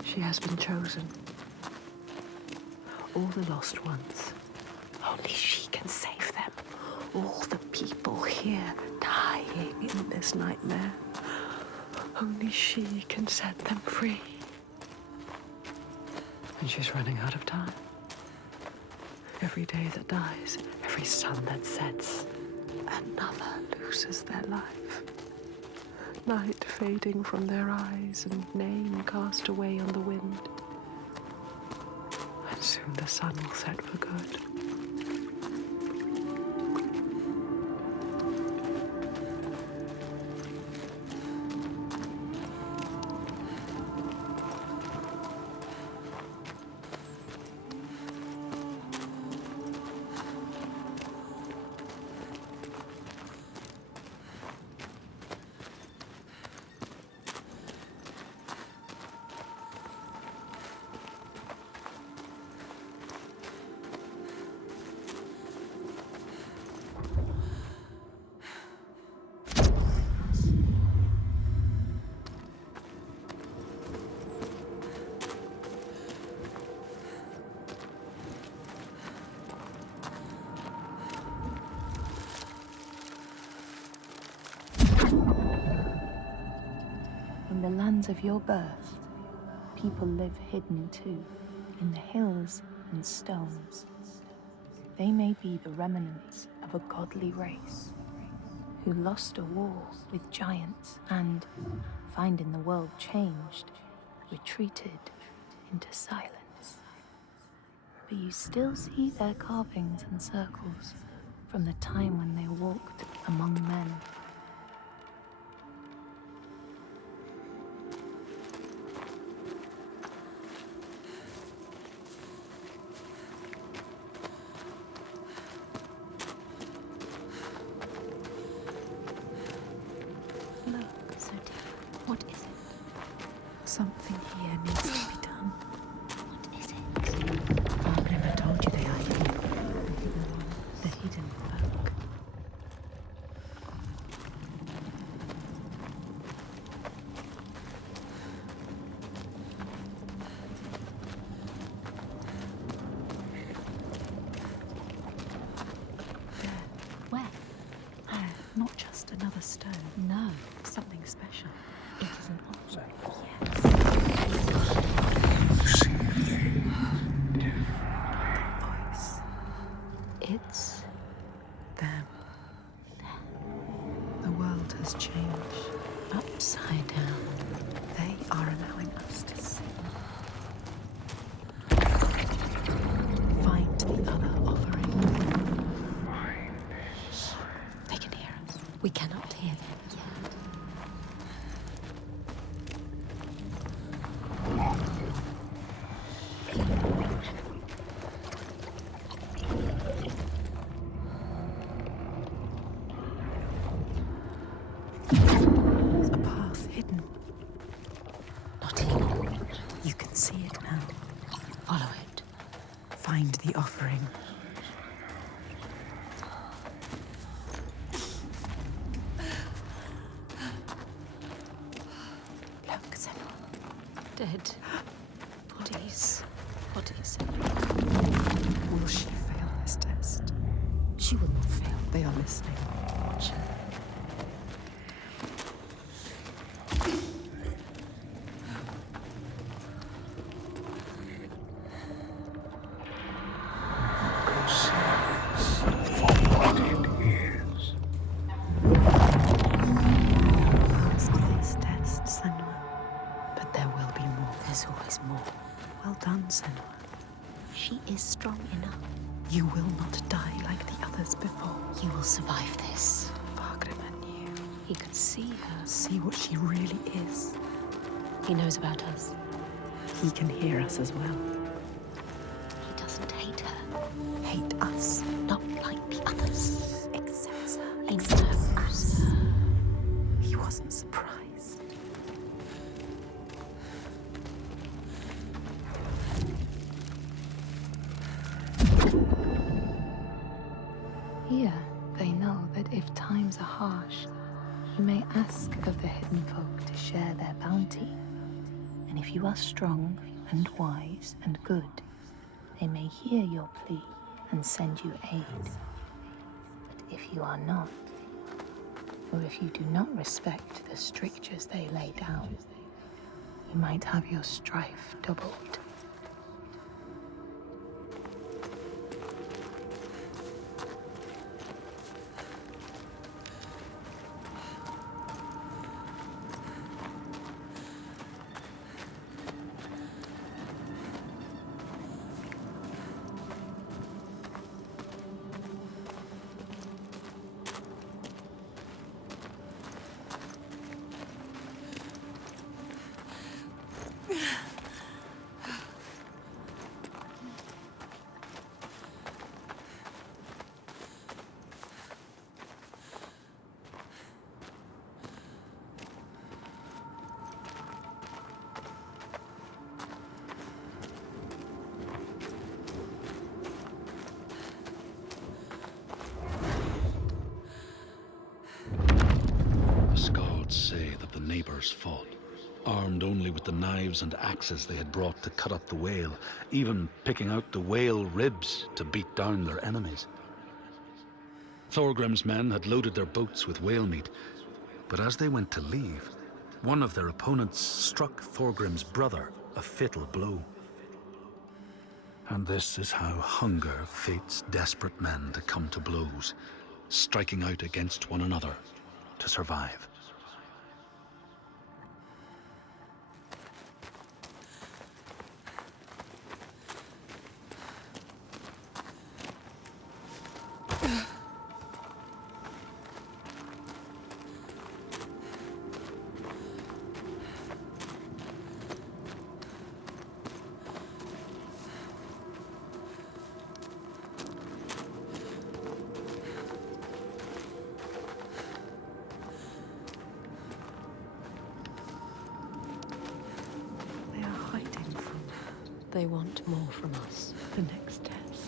She has been chosen. All the lost ones. Only she can save them. All the people here dying in this nightmare. Only she can set them free. And she's running out of time. Every day that dies, every sun that sets, another loses their life. Night fading from their eyes and name cast away on the wind. And soon the sun will set for good. In the lands of your birth, people live hidden too, in the hills and stones. They may be the remnants of a godly race who lost a war with giants and, finding the world changed, retreated into silence. But you still see their carvings and circles from the time when they walked among men. What is it? Something here needs to be done. What is it? Fargrim, I told you they are hidden. The hidden folk. Where? Not just another stone. No, something special. It is an object. Yes. The voice. It's them. The world has changed. Upside down. They are allowing us to see. Find the other offering. They can hear us. We cannot hear them yet. A path hidden. Not anymore. You can see it now. Follow it. Find the offering. Look, Senua. Dead. Bodies. Bodies. Will she fail this test? She will not fail. They are listening. Watch. This test, Senua. But there will be more. There's always more. Well done, Senua. She is strong enough. You will not die like the others before. You will survive this. Fargrim knew. He could see her. See what she really is. He knows about us. He can hear us as well. He doesn't hate her. Hate us. Not like the others. Accepts her. He knows us. He wasn't surprised. Here, they know that if times are harsh, you may ask of the hidden folk to share their bounty. And if you are strong and wise and good, they may hear your plea and send you aid. But if you are not, or if you do not respect the strictures they lay down, you might have your strife doubled. Neighbors fought, armed only with the knives and axes they had brought to cut up the whale, even picking out the whale ribs to beat down their enemies. Thorgrim's men had loaded their boats with whale meat, but as they went to leave, One of their opponents struck Thorgrim's brother a fatal blow. And this is how hunger fates desperate men to come to blows, striking out against one another to survive. They want more from us. The next test.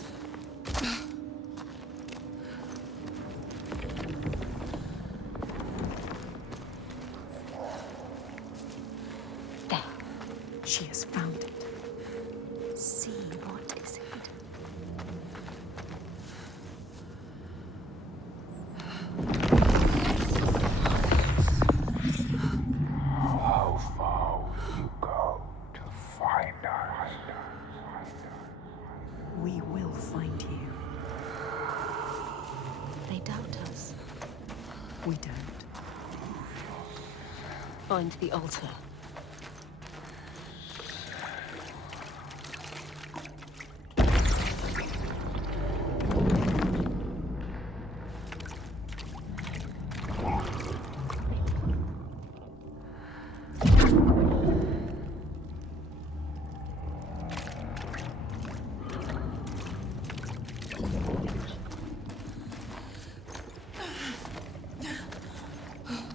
There. She has found it. See what is it. How far will you go to find us? We will find you. They doubt us. We don't. Find the altar.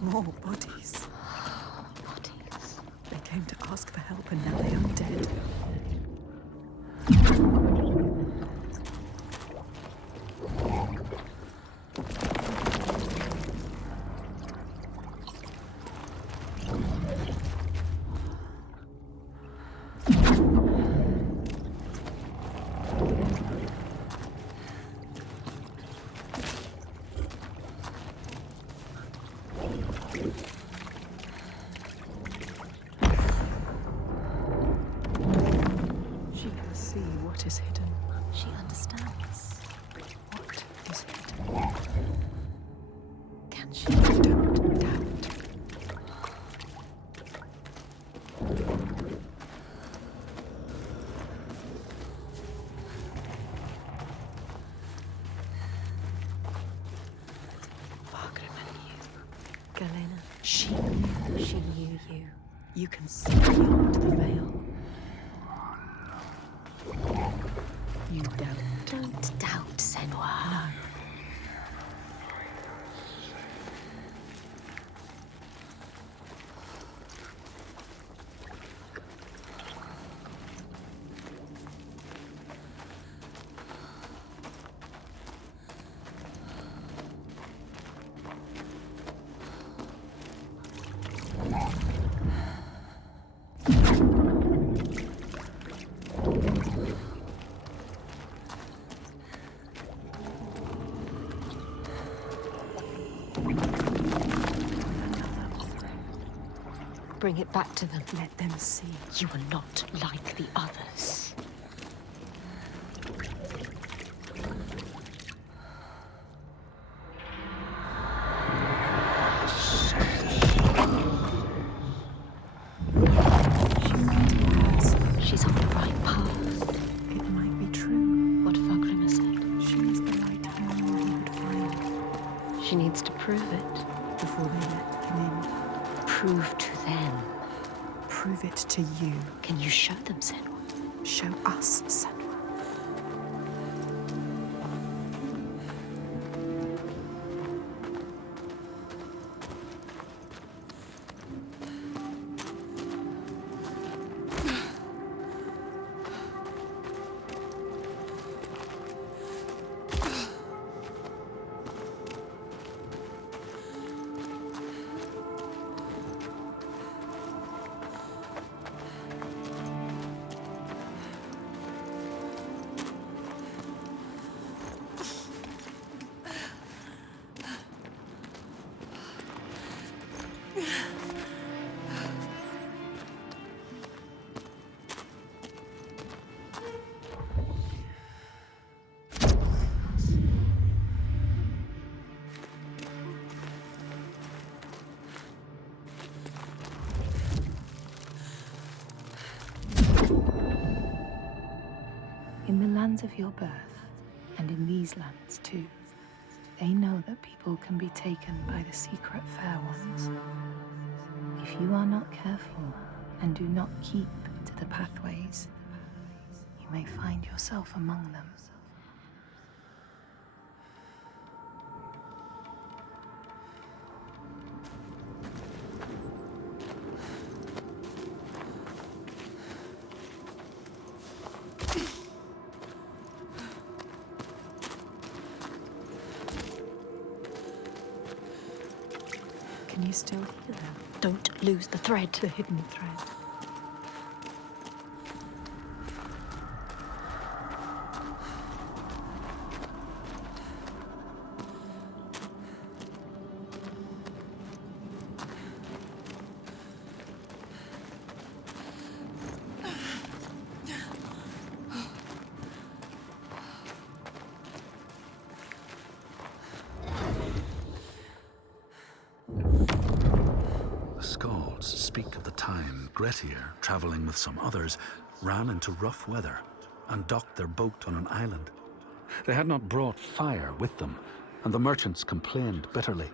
More bodies. Bodies. They came to ask for help and now they are dead. She can see what is hidden. She understands. What is hidden? Can she? Don't doubt. Wagner knew. Galena, she knew. She knew you. You can see beyond the veil. You doubt. Don't doubt, Senua. No. Bring it back to them. Let them see. You are not like the others. She's on the right path. It might be true. What Fagrima said. She is the light he knew he would find She needs to prove it. before they let him in. Prove to them. Prove it to you. Can you show them, Senua? Show us, Senua. lands of your birth, and in these lands too, they know that people can be taken by the secret fair ones. If you are not careful and do not keep to the pathways, you may find yourself among them. Can you still hear them? Don't lose the thread. The hidden thread. Grettir, travelling with some others, ran into rough weather and docked their boat on an island. They had not brought fire with them, and the merchants complained bitterly.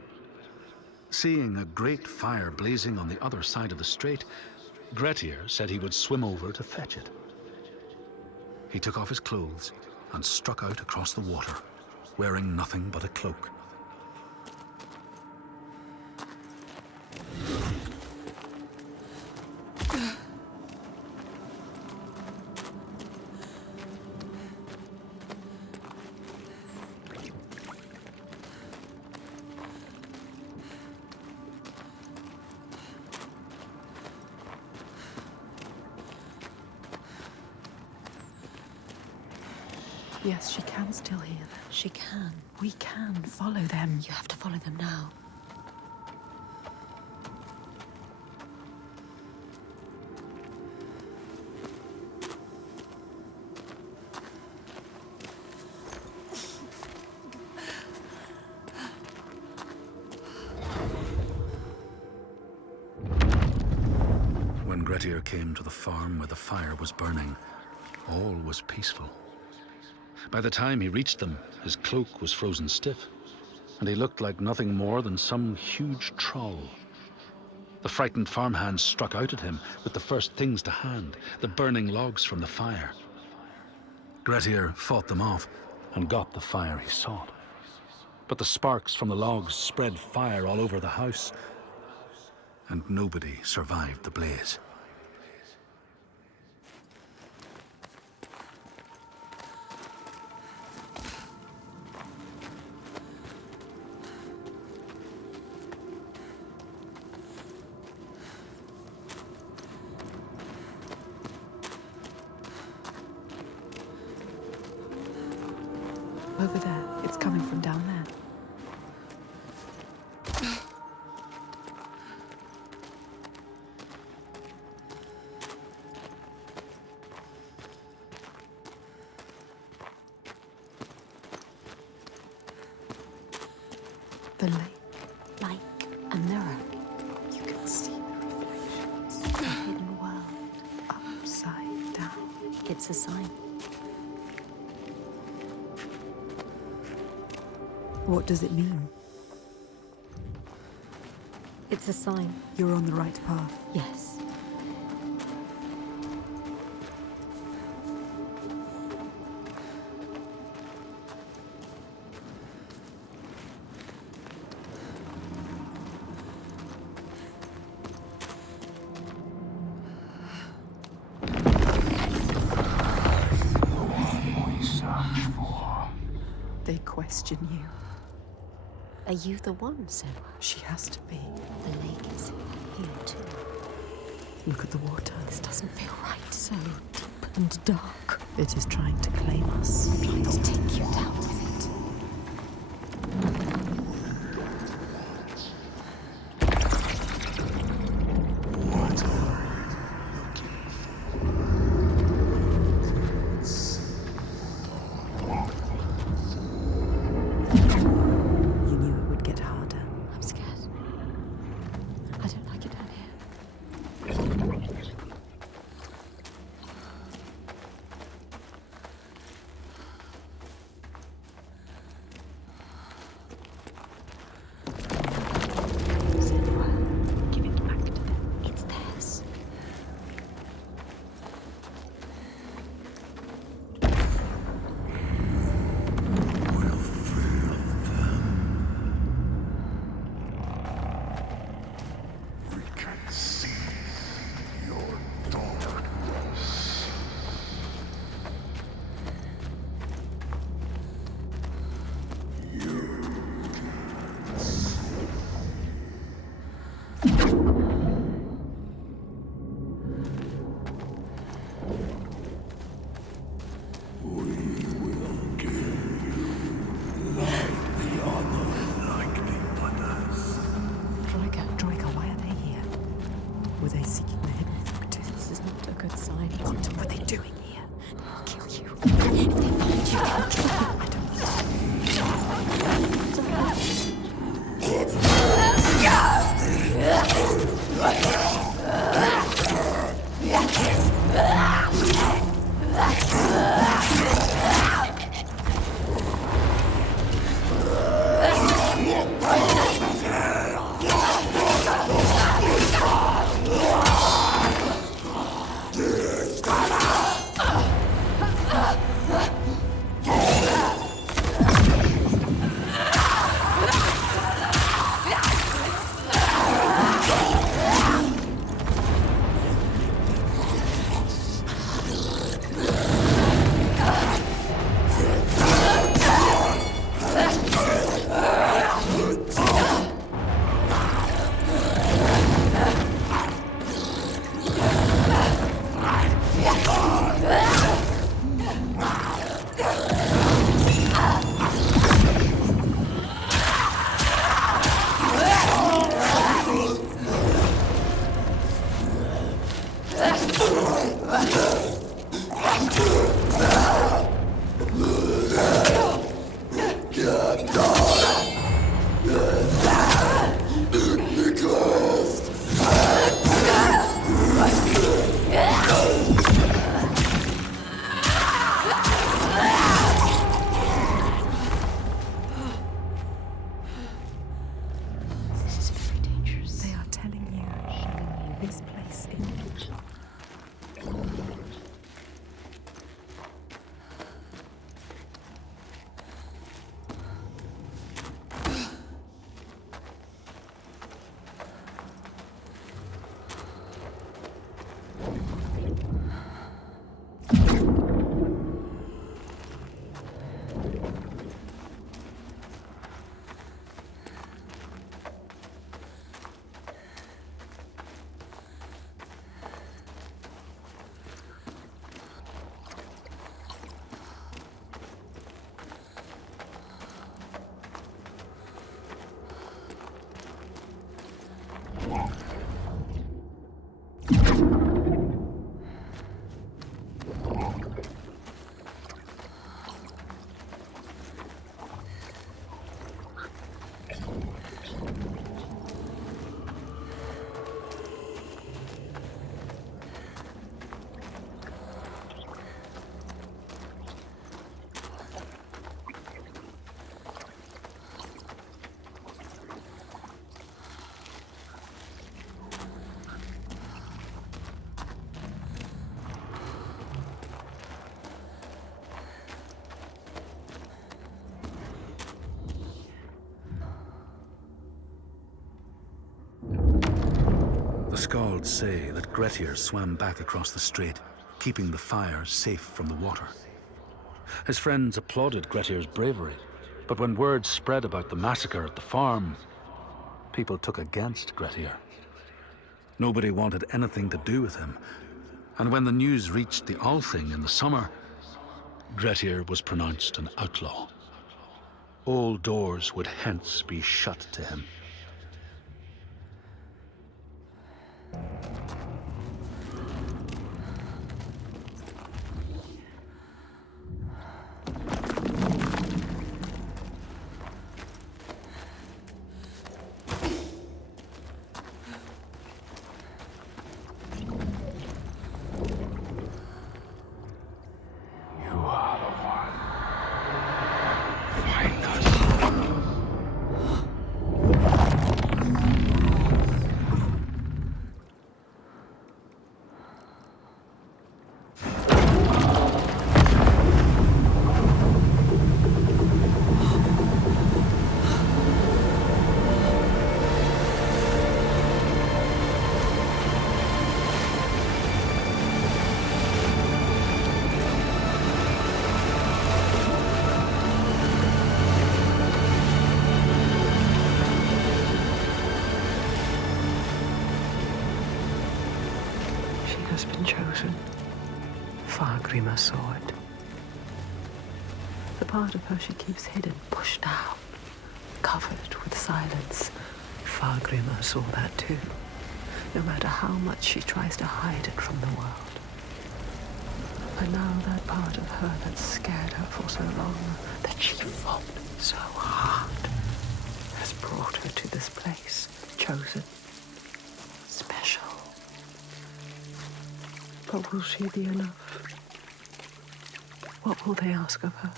Seeing a great fire blazing on the other side of the strait, Grettir said he would swim over to fetch it. He took off his clothes and struck out across the water, wearing nothing but a cloak. Yes, she can still hear them. She can. We can follow them. You have to follow them now. When Grettir came to the farm where the fire was burning, all was peaceful. By the time he reached them, his cloak was frozen stiff, and he looked like nothing more than some huge troll. The frightened farmhands struck out at him with the first things to hand, the burning logs from the fire. Grettir fought them off and got the fire he sought. But the sparks from the logs spread fire all over the house, and nobody survived the blaze. Over there. It's coming from down there. The lake. Like a mirror. You can see the reflections. The hidden world. Upside down. It's a sign. What does it mean? It's a sign. You're on the right path. Yes. They question you. Are you the one, Senua? She has to be. The lake is here too. Look at the water. This doesn't feel right. So deep and dark. It is trying to claim us. Trying to take you down with it. What are you looking You knew it would get harder. I'm scared. I don't like it down here. They're seeking the hidden factors. This is not a good sign. What are they doing here? They'll kill you. If they find you, they'll kill you. I don't The Skalds say that Grettir swam back across the strait, keeping the fire safe from the water. His friends applauded Grettir's bravery, but when word spread about the massacre at the farm, people took against Grettir. Nobody wanted anything to do with him, and when the news reached the Althing in the summer, Grettir was pronounced an outlaw. All doors would hence be shut to him. Has been chosen. Fargrimr saw it. The part of her she keeps hidden, pushed down, covered with silence. Fargrimr saw that too. no matter how much she tries to hide it from the world. But now that part of her that scared her for so long, that she fought so hard, has brought her to this place, chosen, special. But will she be enough? What will they ask of her?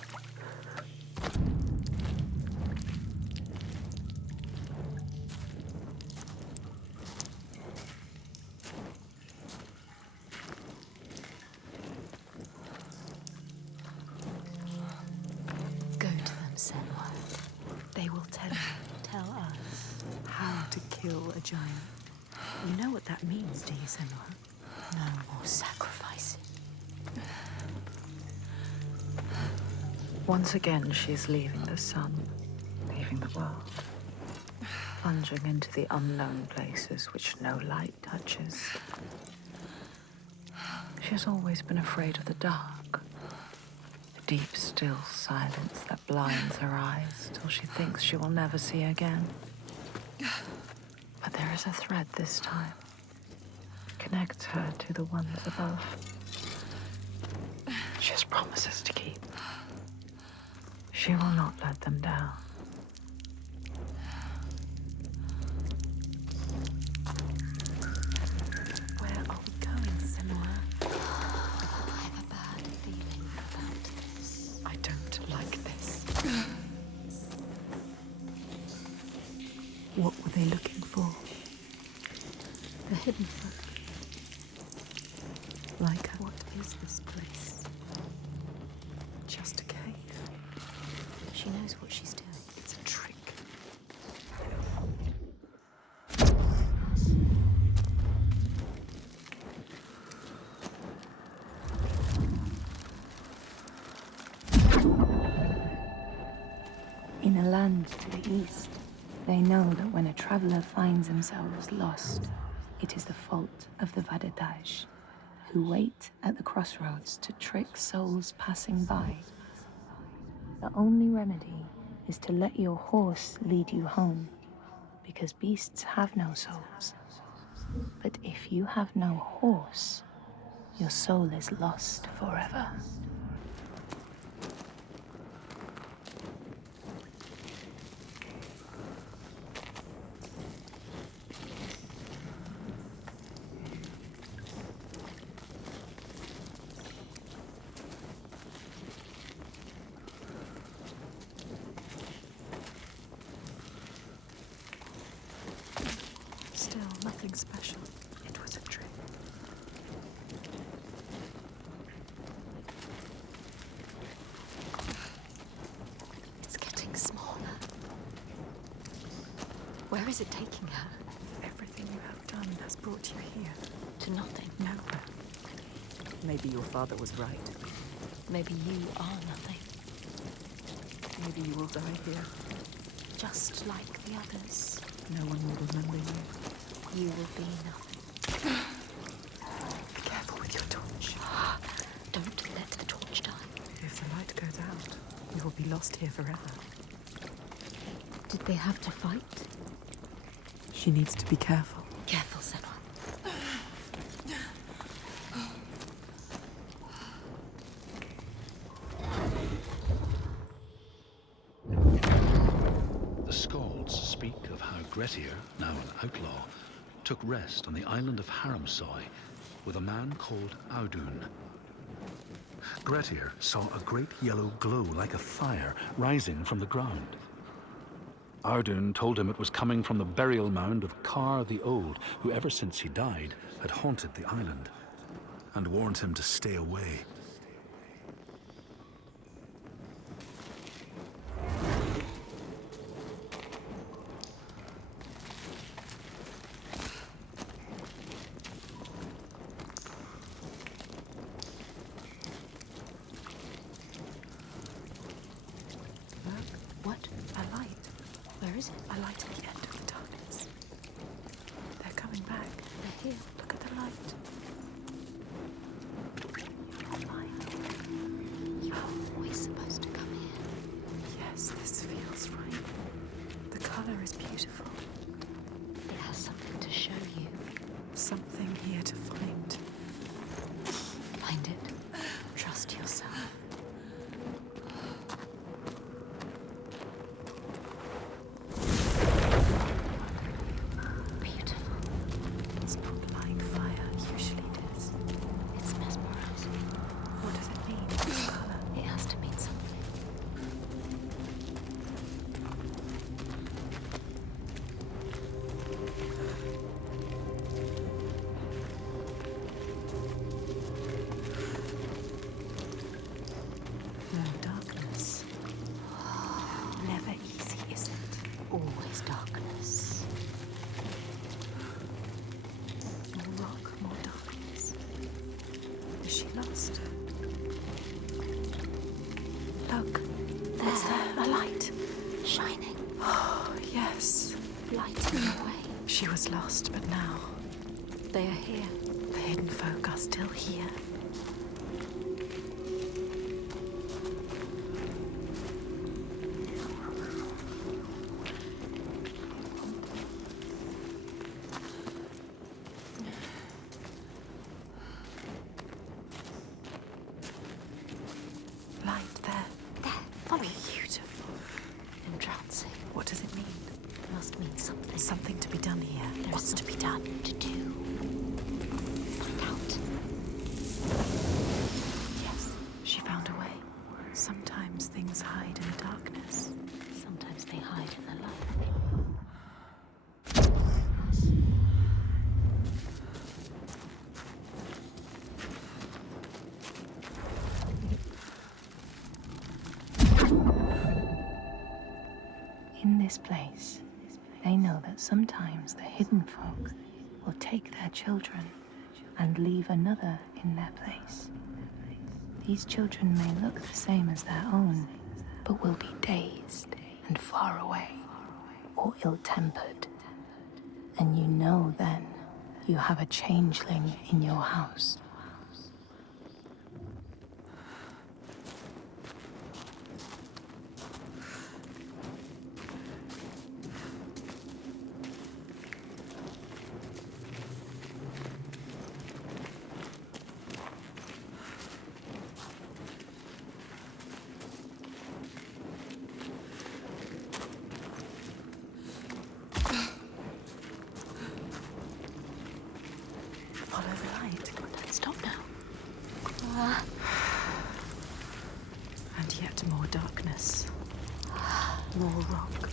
Go to them, Senua. They will tell you. Tell us how to kill a giant. You know what that means, do you, Senua? No more sacrifices. Once again, she is leaving the sun, leaving the world, plunging into the unknown places which no light touches. She has always been afraid of the dark, the deep, still silence that blinds her eyes till she thinks she will never see again. But there is a thread this time, connects her to the ones above. She has promises to keep. She will not let them down. Where are we going, Senua? I have a bad feeling about this. I don't like this. What were they looking for? The hidden folk. Like her? What is this place? Just a cave. She knows what she's doing. It's a trick. In a land to the east, they know that when a traveler finds themselves lost, it is the fault of the Vadataj, who wait at the crossroads to trick souls passing by. The only remedy is to let your horse lead you home, because beasts have no souls. But if you have no horse, your soul is lost forever. Still, nothing special. It was a trick. It's getting smaller. Where is it taking her? Everything you have done has brought you here. To nothing. Nowhere. Maybe your father was right. Maybe you are nothing. Maybe you will die here. Just like the others. No one will remember you. You will be nothing. Be careful with your torch. Don't let the torch die. If the light goes out, you will be lost here forever. Did they have to fight? She needs to be careful. Careful, Senua. The Skalds speak of how Grettir, now an outlaw, took rest on the island of Haramsoy with a man called Audun. Grettir saw a great yellow glow like a fire rising from the ground. Audun told him it was coming from the burial mound of Kar the Old, who ever since he died had haunted the island, and warned him to stay away. What? A light. Where is it? A light at the end of the darkness. They're coming back. They're here. Look at the light. You are always supposed to come here. Yes, this feels right. The color is beautiful. It has something to show you. past. Look, there's a light. Shining. Oh, yes. Lighting the way. She was lost, but now They are here. the hidden folk are still here. Light there. There. Follow. Beautiful. Entrancing. What does it mean? It must mean something. Something to be done here. What's to be done? To do. Find out. Yes, she found a way. Sometimes things hide in the darkness. Sometimes they hide in the light. In this place, they know that sometimes the hidden folk will take their children and leave another in their place. These children may look the same as their own, but will be dazed and far away, or ill-tempered. And you know then you have a changeling in your house. Follow the light. Don't stop now. And yet more darkness. More rock.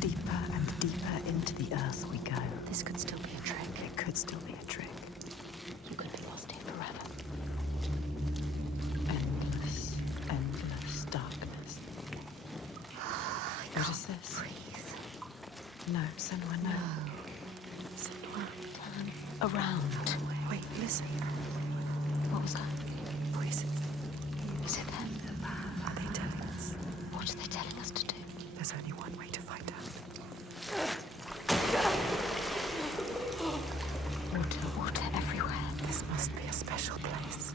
Deeper and deeper into the earth we go. This could still be a trick. It could still be a trick. You could be lost here forever. Endless, endless darkness. What is this? Breathe. No, Senua, no. Senua, turn around. Wait, listen. What was that? Voices. Is it them? Are they telling us? What are they telling us to do? There's only one way to find out. Water, water everywhere. This must be a special place.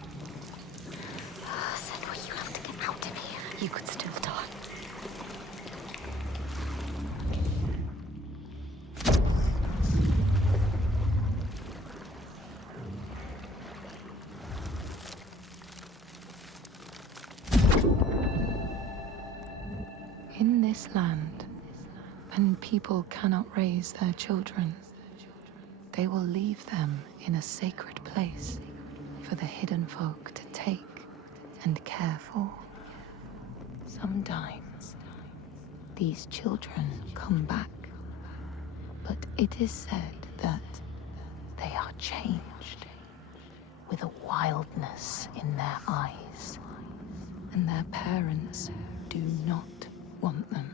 Senua, you have to get out of here. You could still die. In this land, when people cannot raise their children, they will leave them in a sacred place for the hidden folk to take and care for. Sometimes these children come back, but it is said that they are changed with a wildness in their eyes, and their parents do not want them.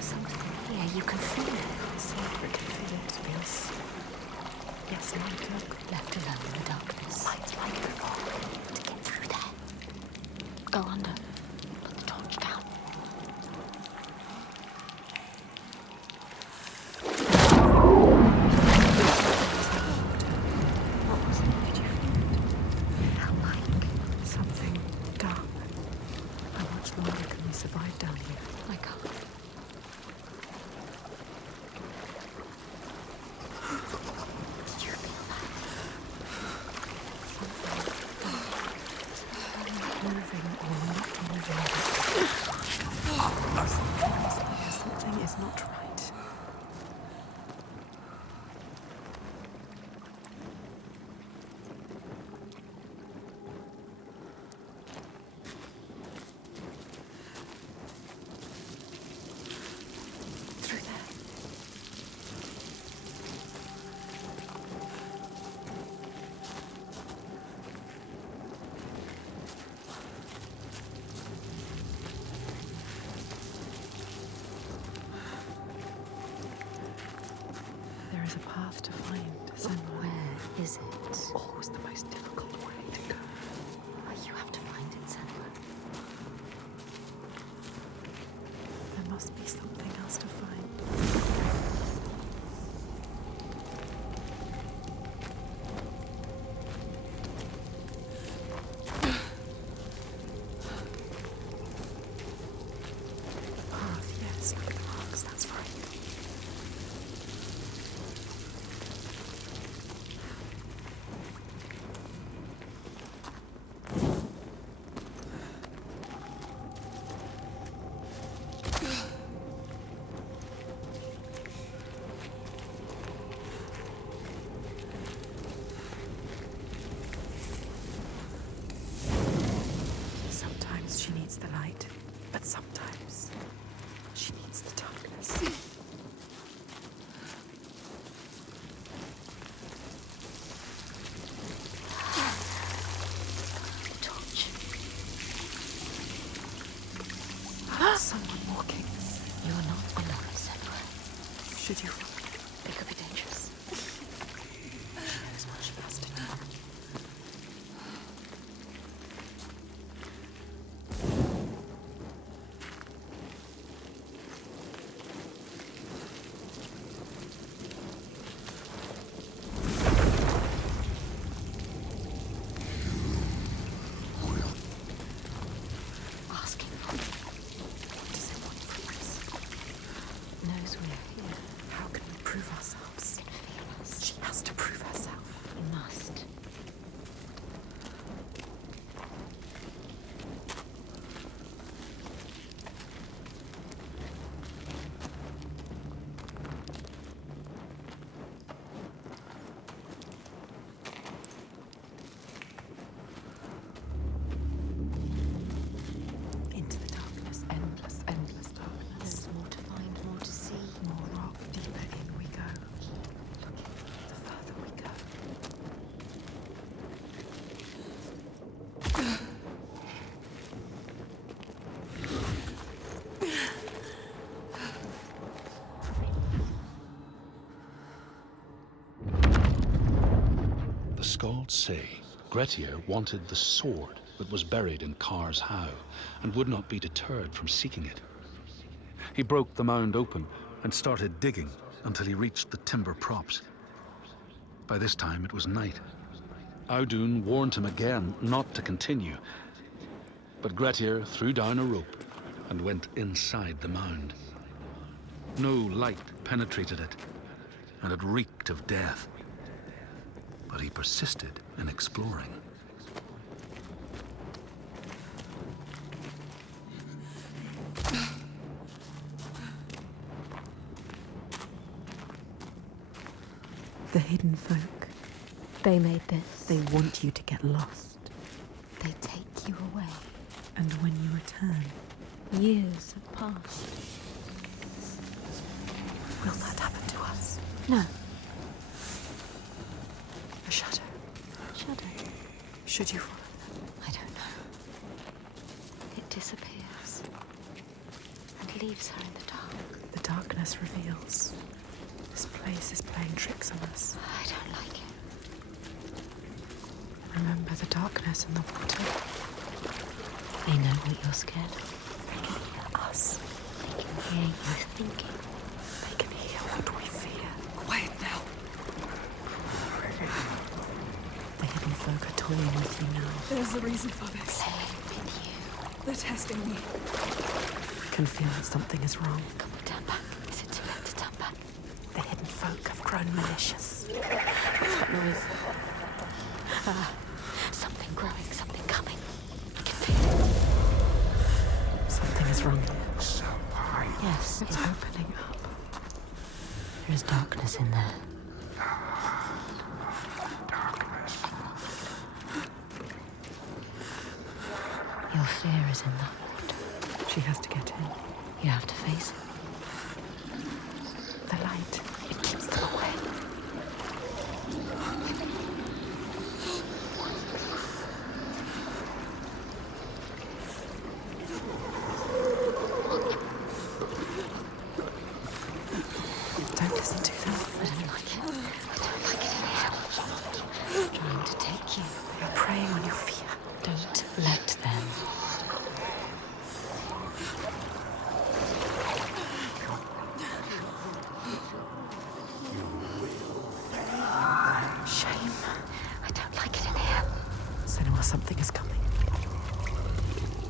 Something here. You can feel it. See it, but can feel it. Feels. Yes, light. Look. Left alone in the darkness. Light like before. To get through there. Go under. Put the torch down. What was it? Did you feel it? It felt like something dark. How much longer can we survive down here? I can't. Did you feel that? Moving or not moving. Something is not right. have to find Senua. Where is it? Always the most difficult way to go. You have to find it, Senua. There must be something else to find. Path, yes, like marks, that's right. Sometimes she needs the light, but sometimes she needs the darkness. Torch. Someone walking. You are not alone, Senua. Should you follow? They could be dangerous. She knows what she has to do. Ask him. What does it want from us? Knows we're here. How can we prove ourselves? Can feel us. She has to prove herself. We must. Into the darkness, endless, endless darkness. There's more to find, more to see. More rock, deeper in we go. Looking, the further we go. The Skalds say Grettir wanted the sword that was buried in Kar's How and would not be deterred from seeking it. He broke the mound open and started digging until he reached the timber props. By this time it was night. Audun warned him again not to continue, but Grettir threw down a rope and went inside the mound. No light penetrated it, and it reeked of death. But he persisted in exploring. The hidden folk. They made this. They want you to get lost. They take you away. And when you return, Years have passed. will that happen to us? No. A shadow. Shadow. Should you follow them? I don't know. It disappears and leaves her in the dark. The darkness reveals. This place is playing tricks on us. I don't like it. Remember the darkness and the water. They know what you're scared of. They can hear us. They can hear you thinking. They can hear what we fear. Quiet now. The hidden folk are toying with you now. There's a reason for this. Playing with you. They're testing me. We can feel that something is wrong. Come on, turn back. Is it too late to turn back? The hidden folk have grown malicious. That noise. Something growing, something coming. I can feel it. Something is wrong. Yes, It's opening up. there is darkness in there. Your fear is in that water. She has to get in. You have to face it. The light, it keeps them away. Don't listen to them. I don't like it. Let them. Shame. I don't like it in here. Senua, something is coming.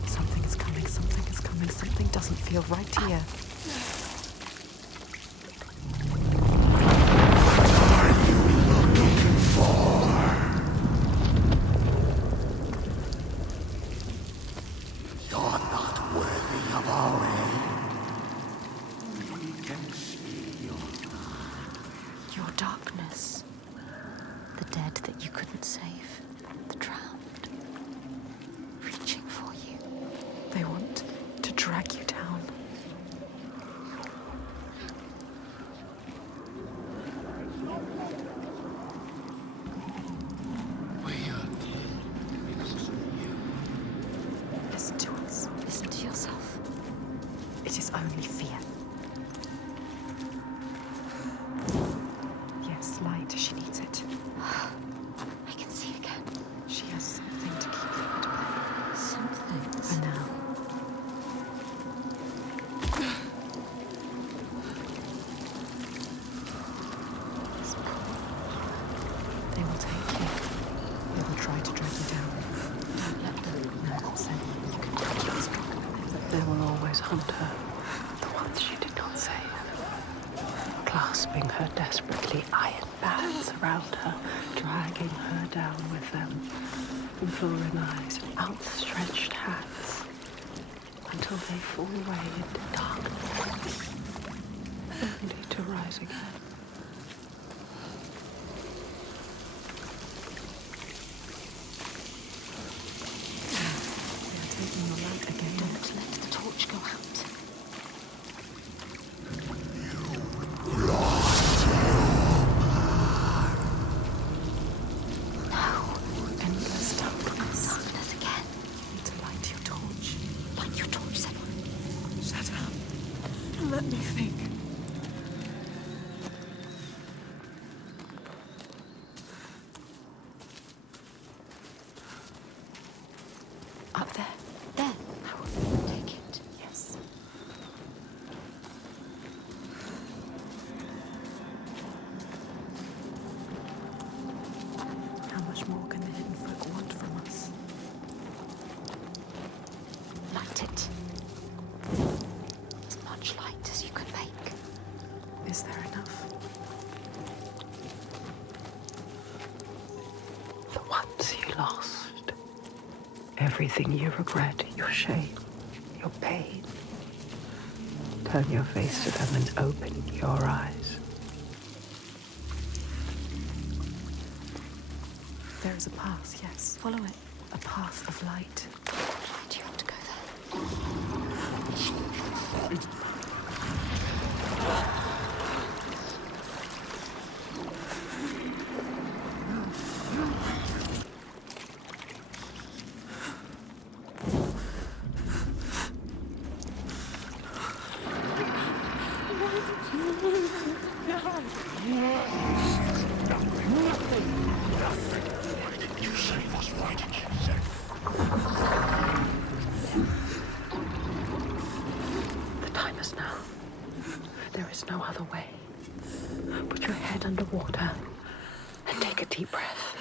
Something is coming, something is coming. Something doesn't feel right here. Your darkness. The dead that you couldn't save. The drowned. Reaching for you. They want to drag you down. We are killed because of you. Listen to us. Listen to yourself. It is only fear. Yes, light. She needs it. I can see again. She has something to keep them at bay. Something. For now. They will take you. They will try to drag you down. Don't let them. No, Senua, you can touch us. They will always hunt her. The ones she did not save. Clasping her desperately, iron bands around her, dragging her down with them. Imploring eyes and outstretched hands. Until they fall away into darkness. Only to rise again. They are taking your light again. Don't let the torch go out. Endless darkness. Darkness again. Need to light your torch. Light your torch, Senua. Shut up. And let me think. Up there. There. Take it. Yes. How much more can the hidden folk want from us? Light it. As much light as you can make. Is there enough? The ones you lost. Everything you regret, your shame, your pain. Turn your face to them and open your eyes. There is a path, yes. Follow it. A path of light. Do you have to go there? The time is now. There is no other way. Put your head under water and take a deep breath.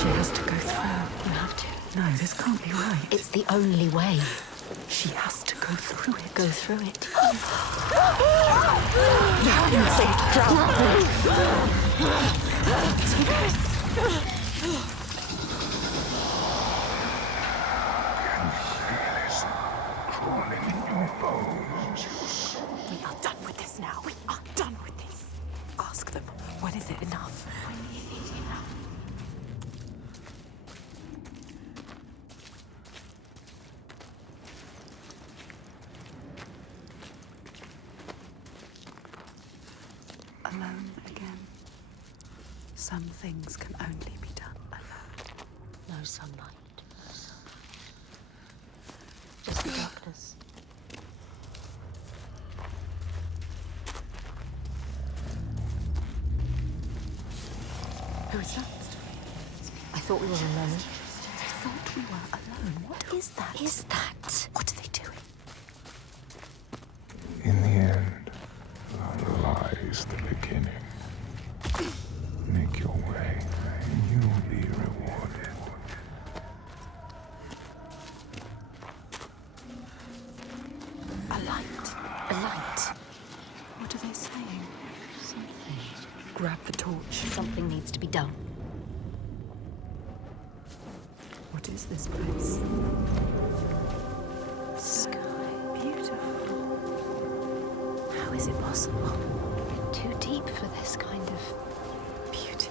She has to go through. You have to. No, this can't be right. It's the only way. She has to go through it. Go through it. It's okay. alone again. Some things can only be done alone. No sunlight. Just the darkness. Who is that? I thought we were alone. I thought we were alone. What is that? Is that? What are they doing? In the end, lies the beginning. Make your way, and you'll be rewarded. A light. A light. What are they saying? Something. Grab the torch. Something needs to be done. What is this place? Sky. Beautiful. How is it possible? Too deep for this kind of beauty.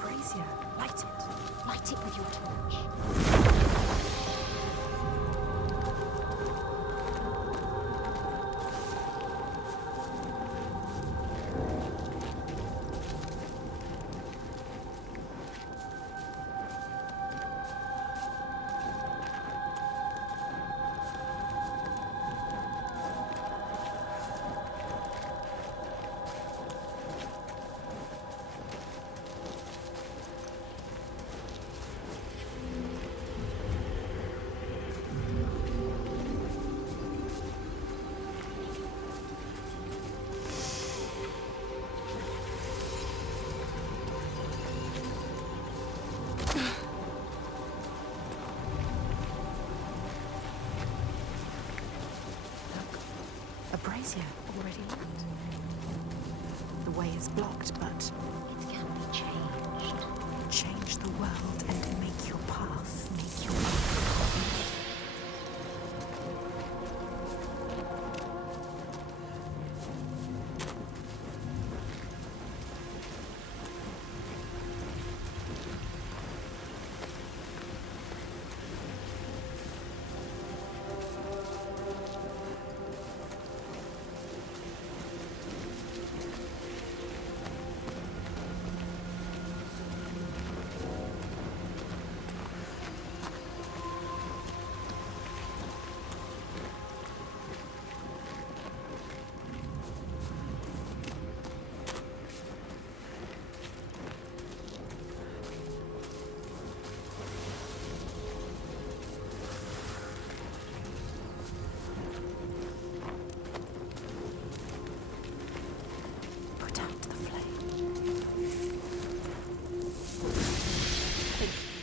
Brazier. Light it. Light it with your torch. A brazier already lit. The way is blocked, but It can be changed. change the world and make your path. Make your path. Put out the flame.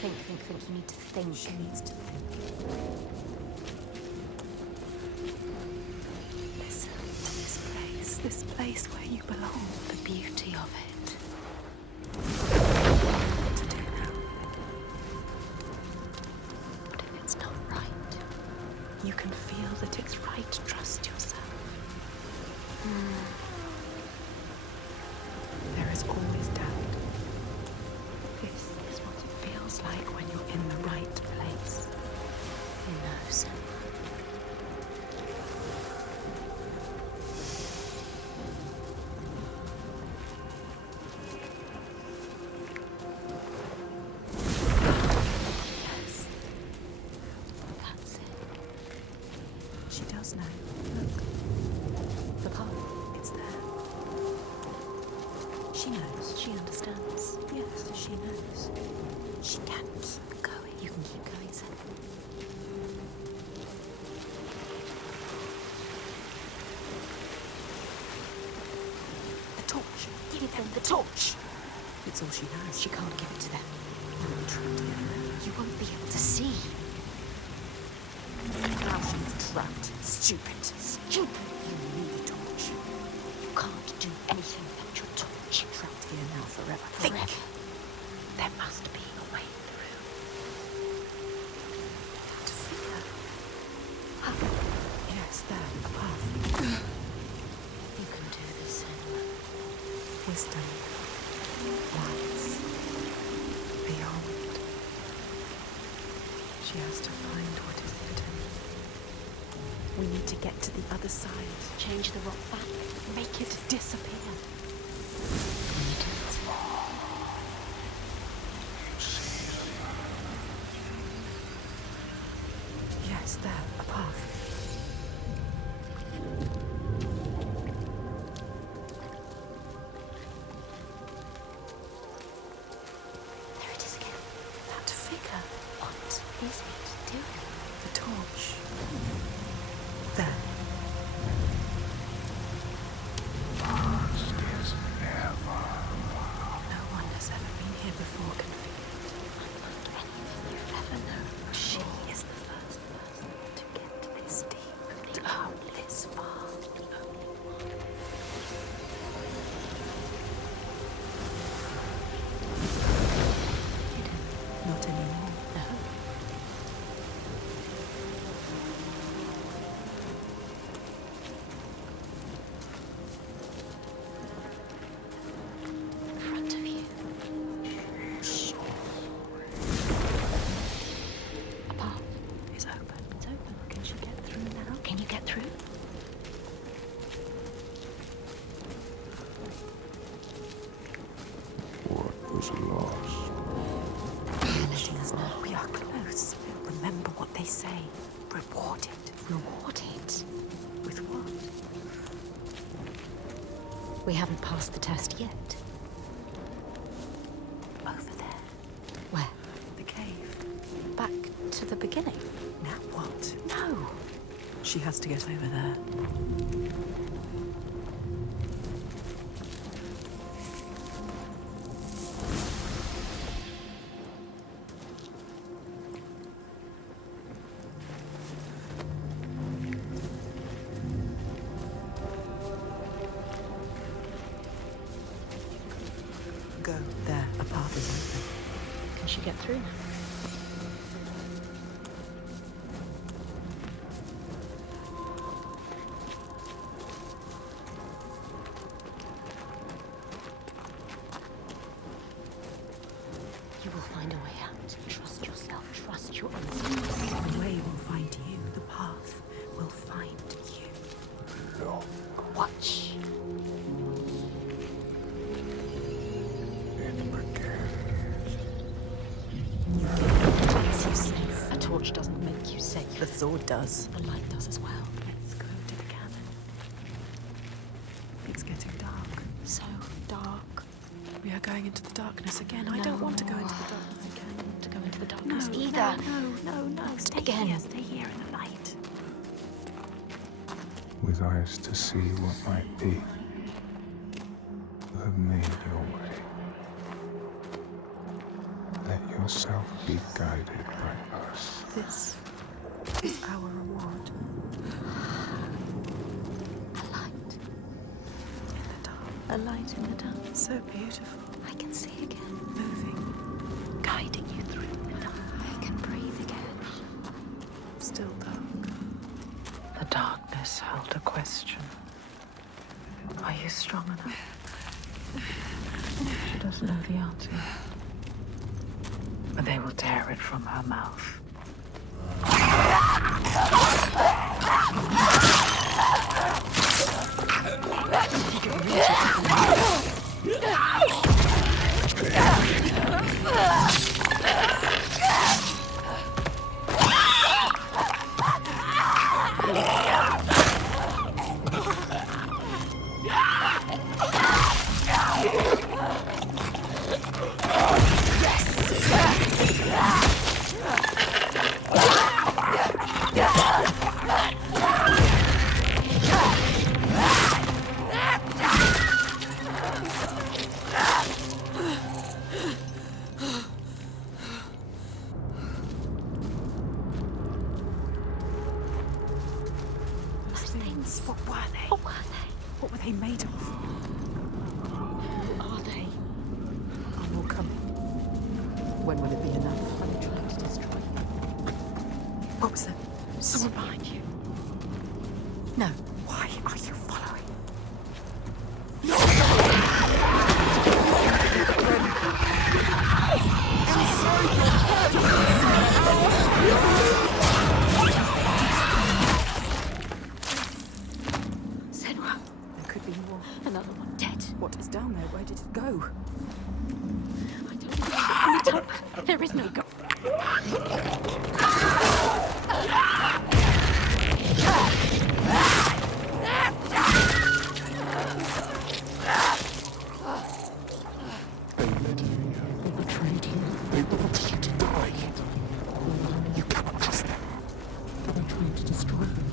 Think. You need to think. She needs to think. Listen to this place where you belong, the beauty of it. What to do now? But if it's not right, You can feel that it's right. Trust yourself. There is always doubt. This is what it feels like when you're in the right place. who knows? Yes, That's it. she does know. Look, The path. it's there. She knows. She understands. Yes, she knows. She can keep going. You can keep going, Sen. The torch. Give them the torch. It's all she knows. She can't give it to them. You will be trapped here forever. You won't be able to see. Now she is trapped. Stupid. Stupid. You need the torch. You can't do anything without your torch. Trapped here now forever. Forever. Think. There must be a way through. To fear. Yes, there, a path. You can do this, Sen. Wisdom lies beyond. to get to the other side. Change the rock back. Make it disappear. Yes, there, a path. There it is again. That figure. What is it doing? The torch. There. No one has ever been here before can feel it. Unlike anything you've ever known. She is the first person to get this deep, to come this far. Not anymore. No. In front of you. A path. It's open. It's open. Can she get through now? Can you get through? What was lost? Letting us know we are close. Remember what they say. Rewarded. Rewarded. With what? We haven't passed the test yet. Over there. Where? The cave. Back to the beginning. Now what? No. She has to get over there. Go. There. A path is open. Can she get through now? You will find a way out. Trust yourself. Trust your instincts. The way will find you. The path will find you. Watch. Makes you safe. A torch doesn't make you safe. The sword does. A light does as well. Let's go to the cabin. It's getting dark. So dark. We are going into the darkness again. I don't want to go into the darkness I again. don't want to go into the darkness No, either. no. Stay Again. here. Stay here in the light. With eyes to see what might be, you have made your way. Let yourself be guided by us. This is our reward. A light. In the dark. A light in the dark. So beautiful. I can see again. Moving. Guiding you through. I can breathe again. Still dark. The darkness held a question. Are you strong enough? She doesn't know the answer. But they will tear it from her mouth. You can reach What were they made of? Who are they? I will come. When will it be enough? Are they trying to destroy you? What was that? Someone behind you. No. Why are you following? could be more. Another one dead. What is down there? Where did it go? I don't know. Let me talk. There is no go. They led you here. They betrayed you. They brought you to die. You cannot trust them. They're trying to destroy them.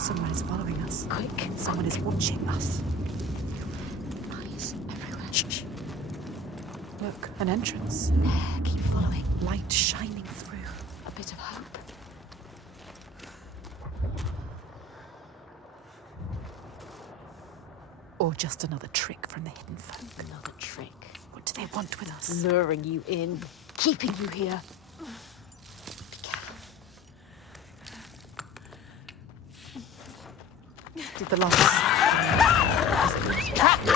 Someone is following us. Quick! Someone is watching us. Eyes everywhere. Shh. Look, an entrance. There, keep following. Light shining through. A bit of hope. Or just another trick from the hidden folk. Another trick. What do they want with us? Luring you in. Keeping you here. Did the locks? Trapped!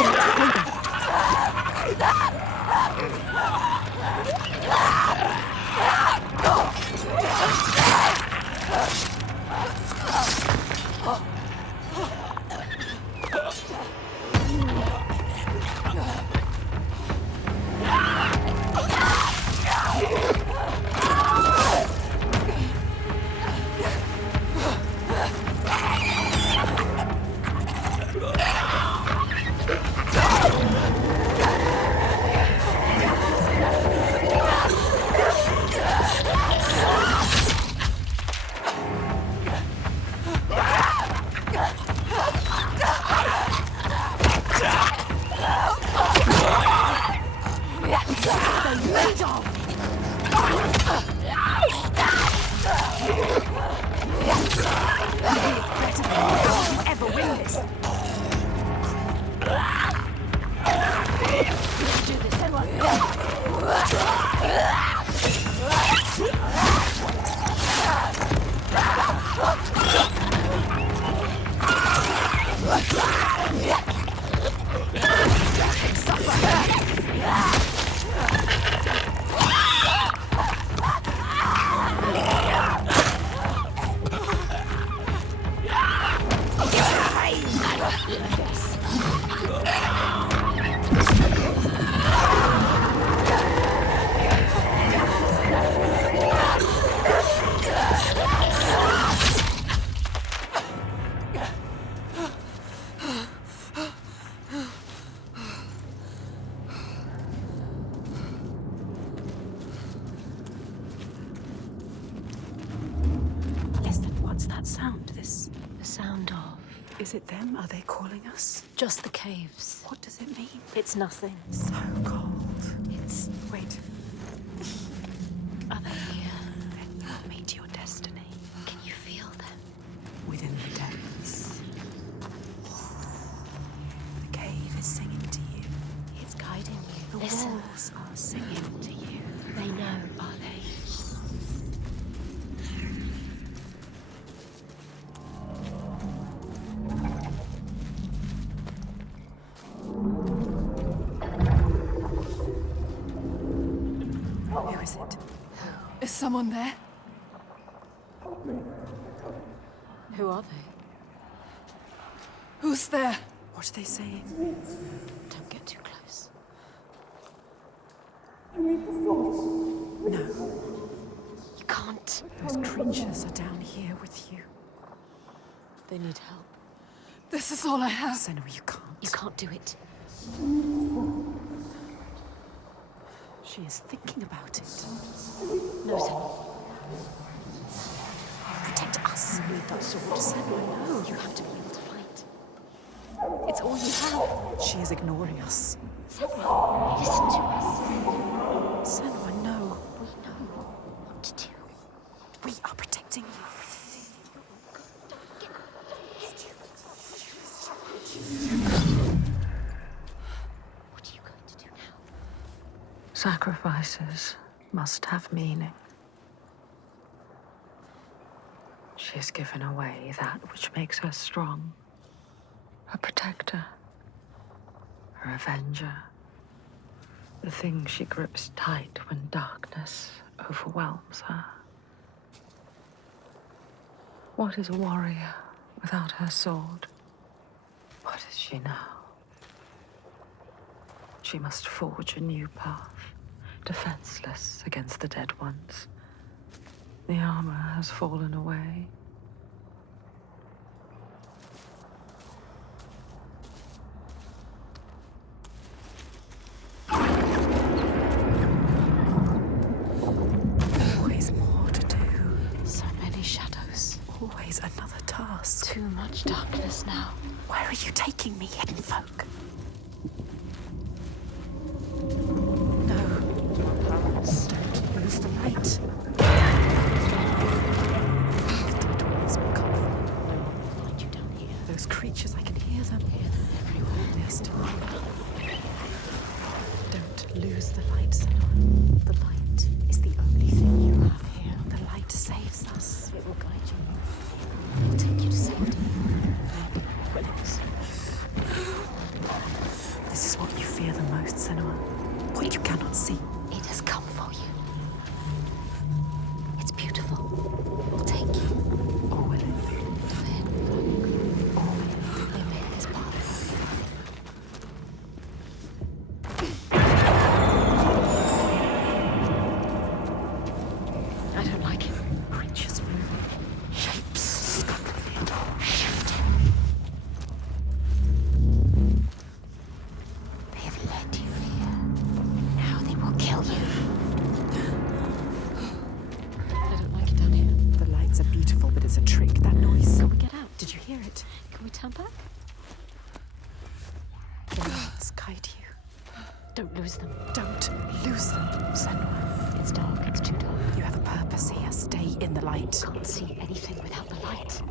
Is it them? Are they calling us? Just the caves. What does it mean? It's nothing. So cold. It's... Wait. Are they here? Then you will meet your destiny. Can you feel them? Within the depths. The cave is singing to you. It's guiding you. The Listen. walls are singing to you. They know, are they? Who is it? Is someone there? Who are they? Who's there? What are they saying? Don't get too close. No. You can't. Those creatures are down here with you. They need help. This is all I have. Senua, you can't. You can't do it. She is thinking about it. No, Senua. Protect us. You need that sword. Senua, no. You have to be able to fight. It's all you have. She is ignoring us. Senua, listen to us. Senua, no. We know what to do. We are protecting you. Sacrifices must have meaning. She has given away that which makes her strong. A protector. Her avenger. The thing she grips tight when darkness overwhelms her. What is a warrior without her sword? What is she now? She must forge a new path, defenseless against the dead ones. The armor has fallen away. Always more to do. So many shadows. Always another task. Too much darkness now. Where are you taking me, hidden folk? Don't lose the light. Dead ones will come from. No one will find you down here. Those creatures, I can hear them. Hear them everywhere. They're still here. Don't lose the light, Senua. The light is the only thing you have here. The light saves us. It will guide you. It will take you to safety. Will it? This is what you fear the most, Senua. What you cannot see. It has come for you. It's beautiful. It will take you. Or will it? To the hidden folk. Or will it? They made this path for you. I don't like it. Creatures moving. Shapes scuttling. Shifting. They have led you here. Now they will kill you. I don't like it down here. The lights are beautiful, but it's a trick. That noise. Can we get out? Did you hear it? Can we turn back? The lights guide you. Don't lose them. Don't lose them, Senua. It's dark. It's too dark. You have a purpose here. Stay in the light. Can't see anything without the light.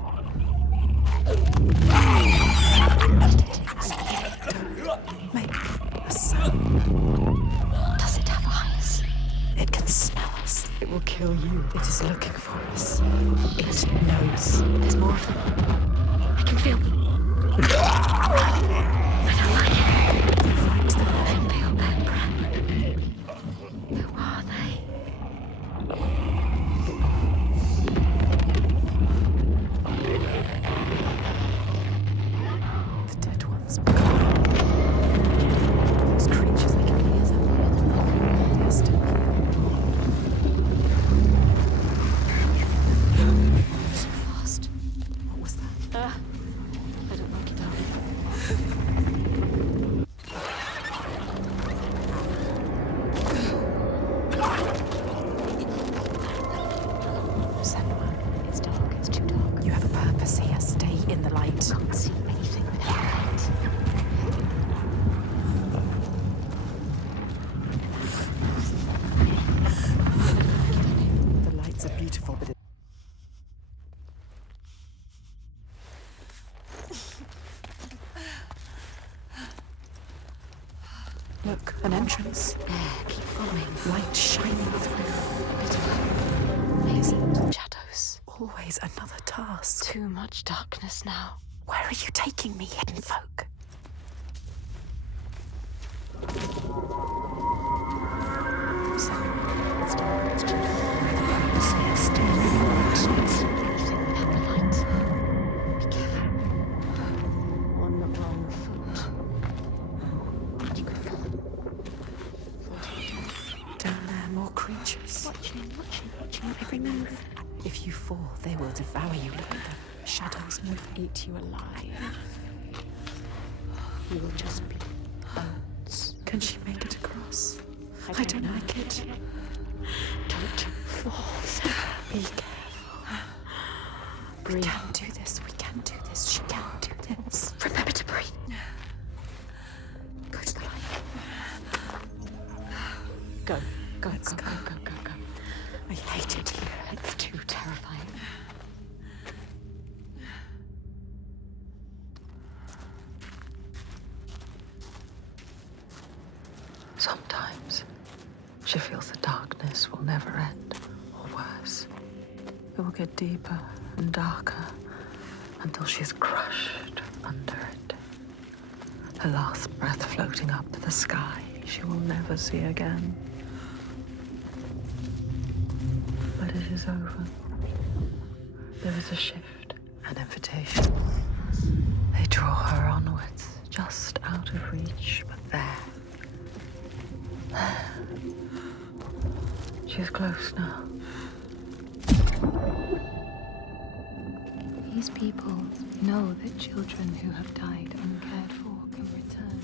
Don't make a sound. Does it have eyes? It can smell us. It will kill you. It is looking for us. It knows. There's more of them. I can feel them. I don't like it. Fight them. I feel their breath. Who are they? The dead ones. Those creatures, I can hear them. They're still So fast. What was that? I don't like it down here. Senua, It's dark. It's too dark. you have a purpose here. Stay in the light. Can't see anything without the light. The lights are beautiful, but look, an entrance. There, keep following. Light shining through. A bit of hope. Maybe shadows. Always another task. Too much darkness now. Where are you taking me, hidden folk? Senua, It's dark. It's too dark. Stay still. Can't see anything without the light. Be careful. One wrong foot. And you could fall. Fall to your death. down there, more creatures. Watching your every move. If you fall, they will devour you. Look at them. Shadows move. Eat you alive. You will just be bones. Can she make it across? I don't like it. Don't fall, Sarah. Be careful. We Breathe. can do this. We can do this. She can do this. Remember to breathe. Go to the light. Go. Go, Let's go, go. go, go, go, go. I hate it here. It's too terrifying. Sometimes will never end, or worse. It will get deeper and darker until she is crushed under it. Her last breath floating up to the sky she will never see again. But it is over. There is a shift, an invitation. They draw her onwards, just out of reach, but there. She is close now. These people know that children who have died uncared for can return.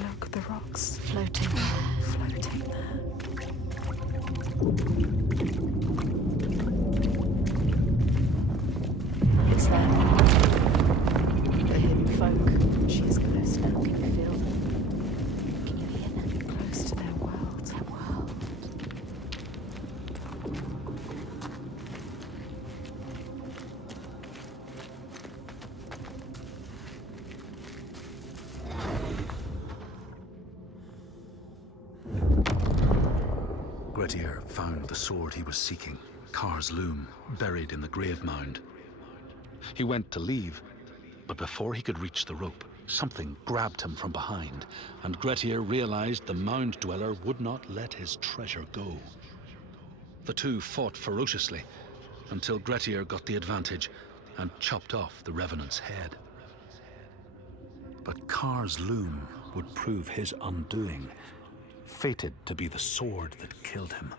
Look, the rocks Floating there. floating there. It's them. The hidden folk. She is close now. Can you feel them? Can you hear them? Close to their world. Their world. Grettir found the sword he was seeking, Kar's loom, buried in the grave mound. He went to leave, but before he could reach the rope, something grabbed him from behind, and Grettir realized the mound dweller would not let his treasure go. The two fought ferociously until Grettir got the advantage and chopped off the revenant's head. But Kar's loom would prove his undoing, fated to be the sword that killed him.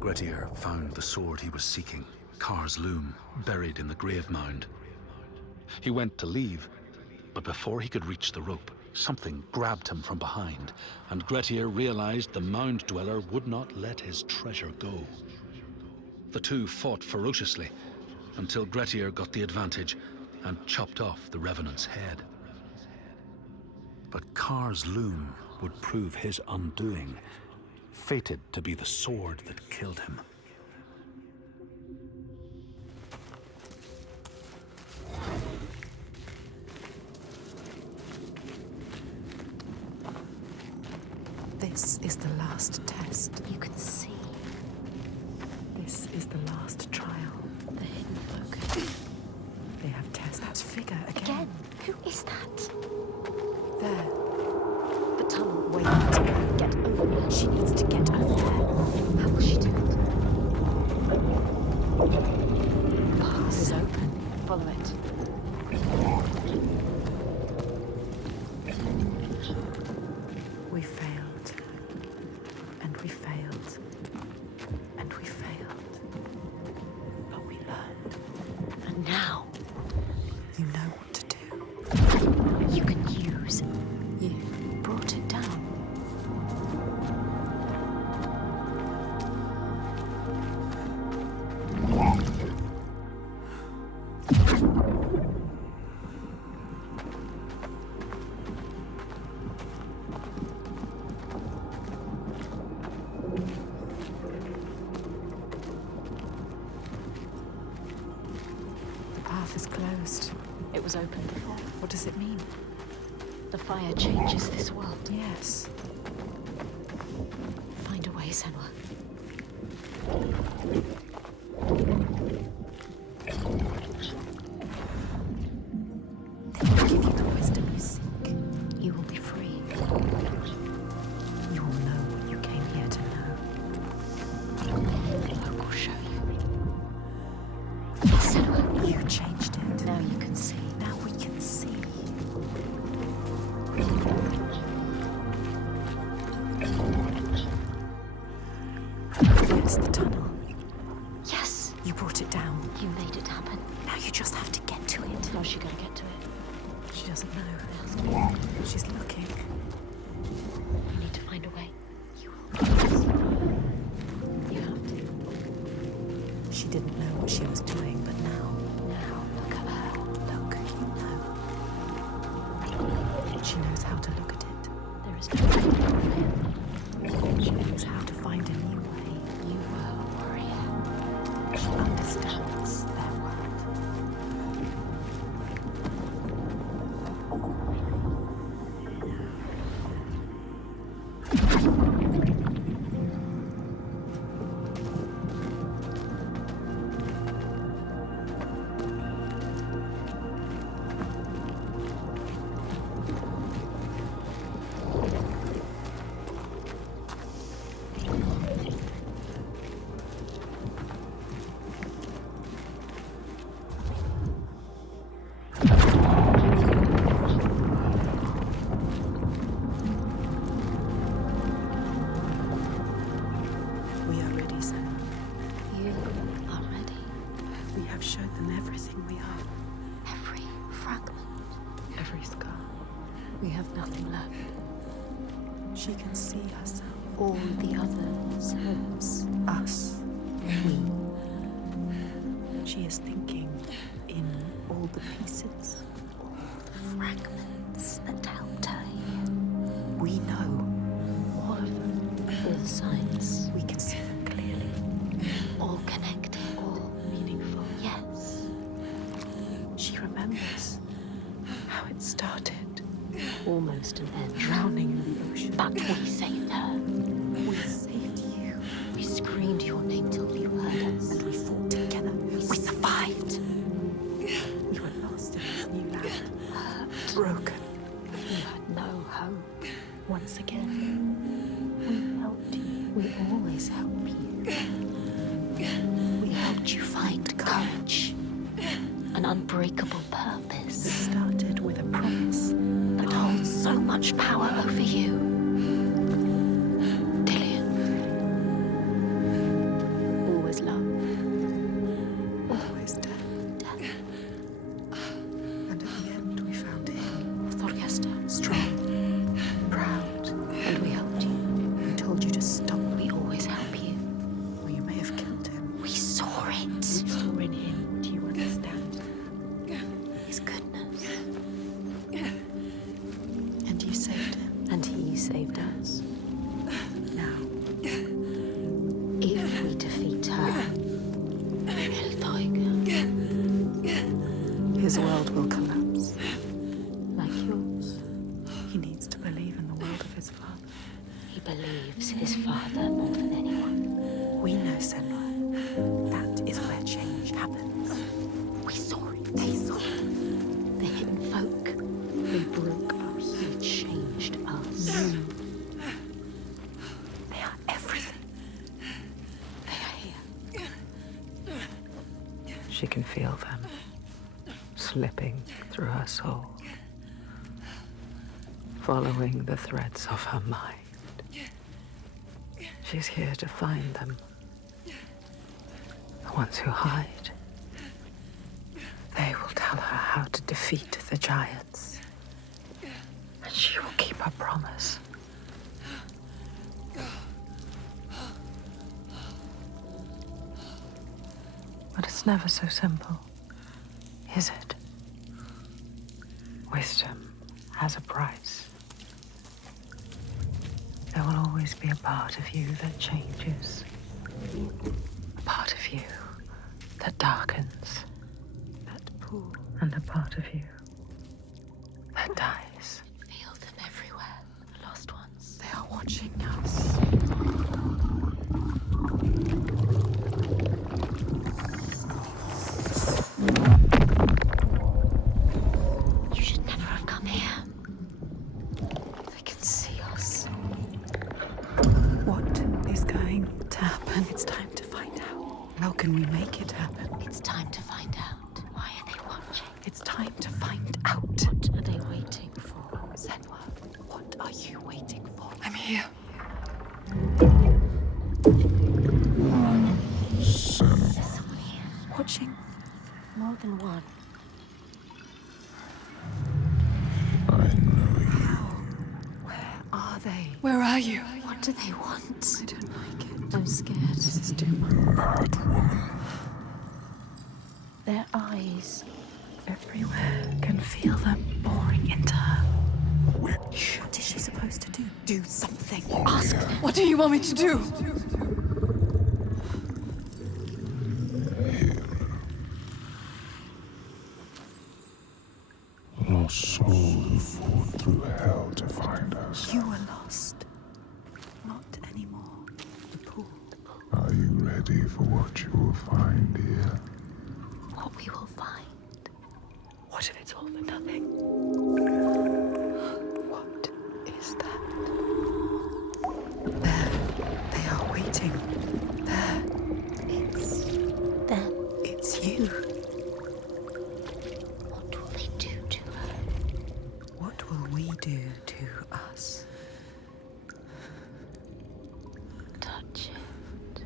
Grettir found the sword he was seeking, Kar's loom, buried in the grave mound. He went to leave, but before he could reach the rope, something grabbed him from behind, and Grettir realized the mound dweller would not let his treasure go. The two fought ferociously until Grettir got the advantage and chopped off the revenant's head. But Kar's loom would prove his undoing, fated to be the sword that killed him. This is the last test. You can see This is the last trial. the hidden folk. They have tested that figure again. Again. Who is that? There. The tunnel. Wait to get over there. She needs to get over there. How will she do it? The path is open. Follow it. We failed. And we failed. And we failed. But we learned. And now You know what to do. you can use. You. Brought it down. The path is closed. It was open before. What does it mean? The fire changes this world. Yes. Find a way, Senua. They will give you the wisdom you seek. You will be free. You will know what you came here to know. The folk will show you. Senua, You changed it. now you can see. Now we can see. Yes, the tunnel. to get to it? She doesn't know. She's looking. We need to find a way. You have to. She didn't know what she was doing, but now, Look at her. look, no. She knows how to look at it. There is no way. She knows how to find a new way. You were a warrior. She understands their world. We are ready, Senua. You are ready. We have showed them everything we are. Every fragment. Every scar. We have nothing left. She can see herself. All the other selves. Us. We. She is thinking in all the pieces. All the fragments that helped her here. We know all of them. All the signs. We can see them clearly. All connected. All meaningful. Yes. She remembers how it started. Almost an end. Drowning in the ocean. But we saved her. We saved you. We screamed your name till you heard us. And we fought together. We survived. We were lost in this new land. Broken. You had no hope. Once again. We helped you. We always help you. We helped you find courage. An unbreakable We purpose started with a promise. that holds so much power over you. Dillian. Always love. Always death. Death. And at the end we found him. Thorgesta. Strong. Proud. And we helped you. We told you to stop. We always help you. Or you may have killed him. We saw it. We saw in him what you understand. His goodness. And you saved him. And he saved us. Now, If we defeat her, Hellblade, his world will collapse. like yours, He needs to believe in the world of his father. he believes his father more than anyone. We know, Senua. That is where change happens. We saw it. They saw it. The hidden folk. They broke us. He changed us. They are everything. They are here. She can feel them slipping through her soul, following the threads of her mind. She's here to find them. The ones who hide. They will tell her how to defeat the giants. And she will keep her promise. But it's never so simple, is it? Wisdom has a price. There will always be a part of you that changes. A part of you that darkens. And a part of you that dies. Feel them everywhere. The lost ones. They are watching us. You should never have come here. They can see us. What is going to happen? It's time to find out. How can we make it happen? It's time to find out. Why are they watching? It's time to find out. What are they waiting for? Senua, what are you waiting for? I'm here. There's someone here. Watching. More than one. are you? What do they want? I don't like it. I'm scared. This is too much. Mad woman. Their eyes everywhere can feel them boring into her. Witch. What is she supposed to do? Do something. Ask them. What do you want me to do? Lost soul who fought through hell to find us. You were lost. Not anymore. The pool. Are you ready for what you will find here? What we will find. What if it's all for nothing? What is that? There. They are waiting. There. It's them. It's you. What will they do to her? What will we do to us? Touch it.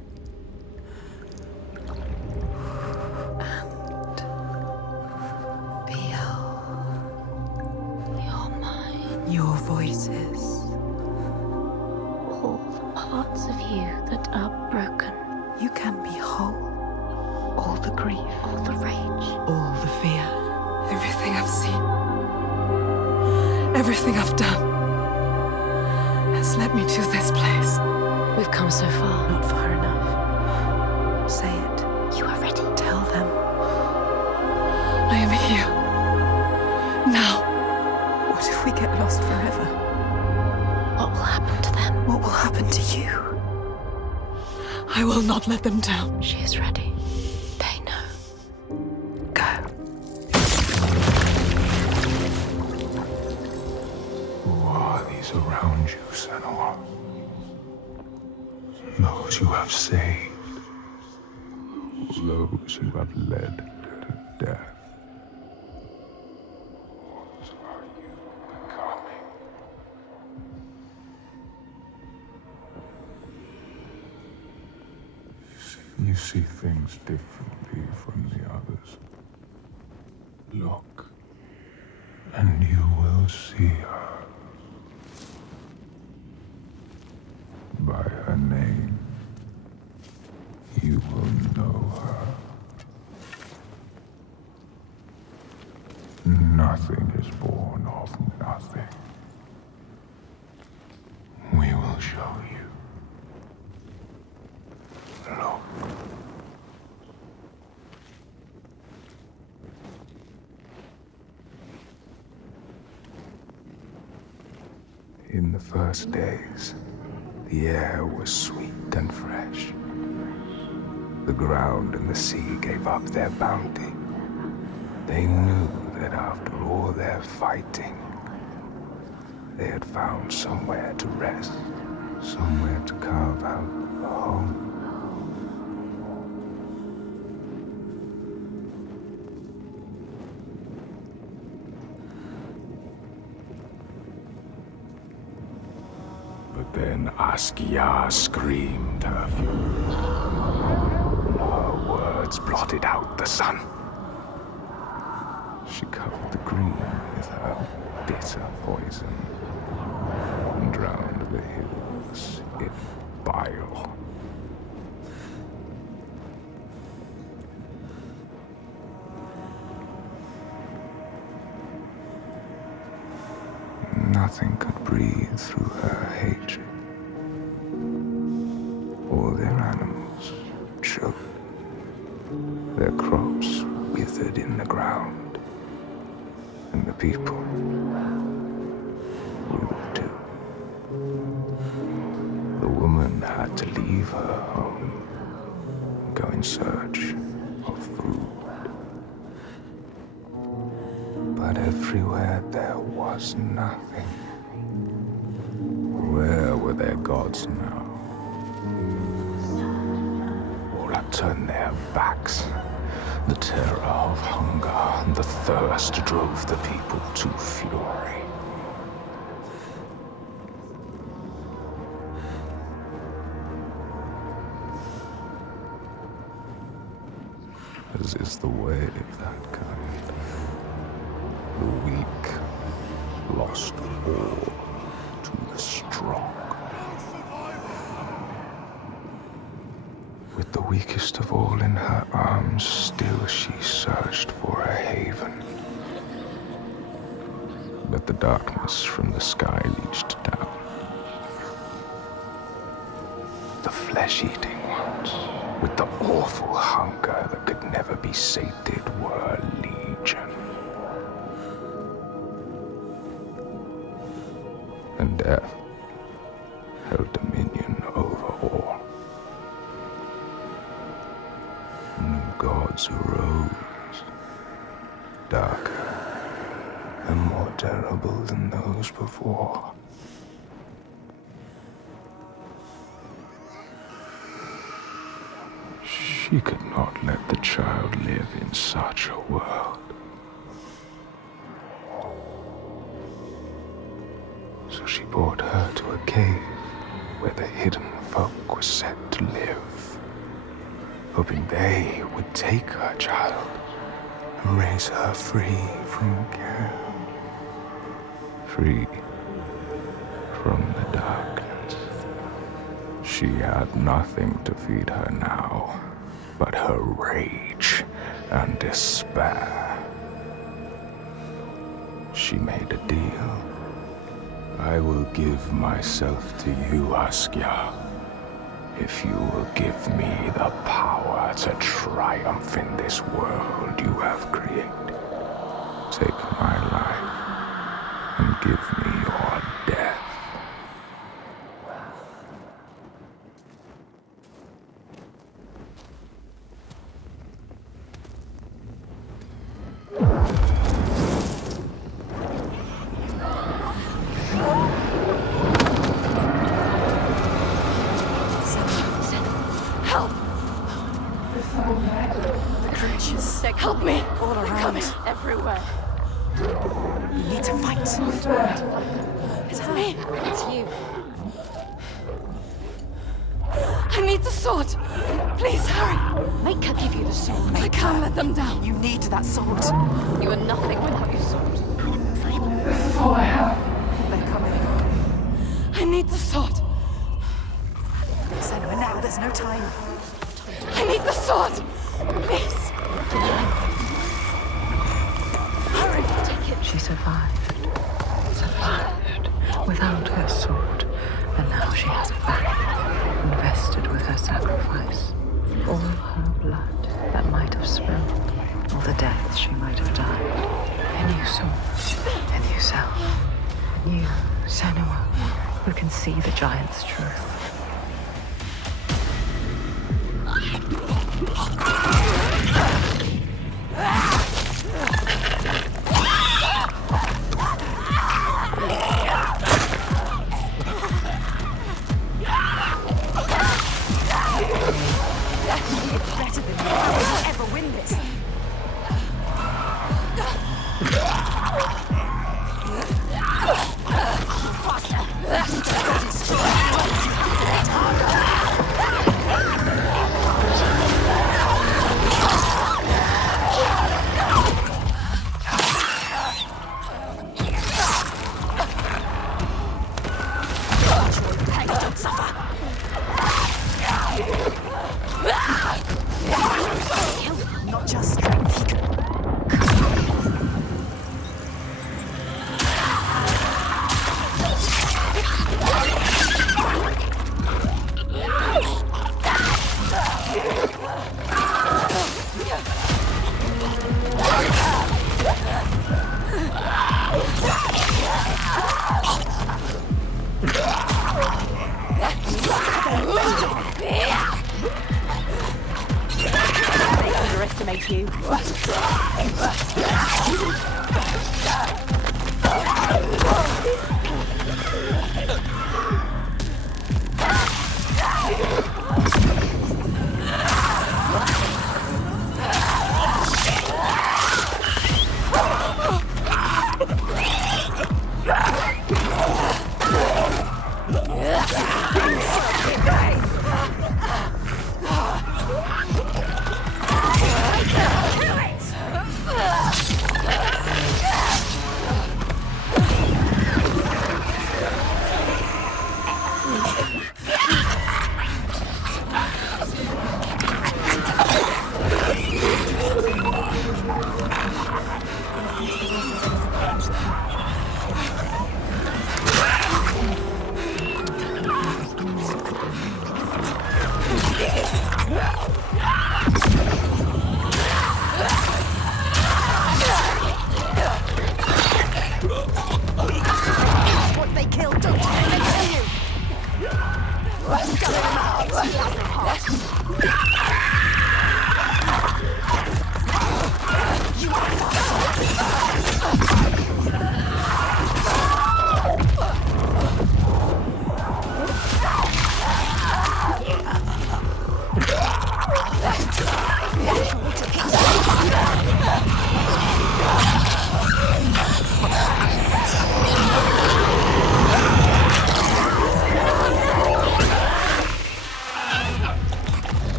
And feel your mind. Your voices. All the parts of you that are broken. You can be whole. All the grief. All the rage. All the fear. Everything I've seen, everything I've done, has led me to this place. We've come so far. Not far enough. Say it. You are ready. Tell them. I am here. Now. What if we get lost forever? What will happen to them? What will happen to you? I will not let them down. She is ready. They know. Go. Who are these around you, Senua? Those you have saved. Those you have led to death. What are you becoming? You see things differently from the others. Look, and you will see her. By her name, you will know her. Nothing is born of nothing. We will show you. Look. In the first days, the air was sweet and fresh. The ground and the sea gave up their bounty. They knew that after all their fighting, they had found somewhere to rest, somewhere to carve out a home. But then Askia screamed her fury. Her words blotted out the sun. She covered the green with her bitter poison and drowned the hills in bile. Nothing could breathe through her hatred. All their animals choked. Their crops withered in the ground. And the people withered too. The woman had to leave her home and go in search of food. But everywhere there was nothing. Where were their gods now? All had turned their backs. The terror of hunger and the thirst drove the people to fury. As is the way of that kind. The weak lost all to the strong. With the weakest of all in her arms, still she searched for a haven. But the darkness from the sky reached down. The flesh-eating ones, with the awful hunger that could never be sated, were legion. And death held dominion over all. New gods arose, darker and more terrible than those before. She could not let the child live in such a world. So she brought her to a cave where the hidden folk were set to live, hoping they would take her child and raise her free from care, free from the darkness. She had nothing to feed her now but her rage and despair. She made a deal. I will give myself to you, Askia, if you will give me the power to triumph in this world you have created. Take my life and give me your death. Help me! All around. Everywhere. You need to fight. It's me. It's you. I need the sword. Please hurry. Make her give you the sword. I can't let them down. You need that sword. You are nothing without your sword. This is all I have. They're coming. I need the sword. Senua, now. There's no time. I need the sword. Please. Hurry. Take it. She survived. Without her sword. And now she has it back. Invested with her sacrifice. All her blood that might have spilled. All the deaths she might have died. A new sword. A new self. You, Senua, who can see the giant's truth. Underestimate you.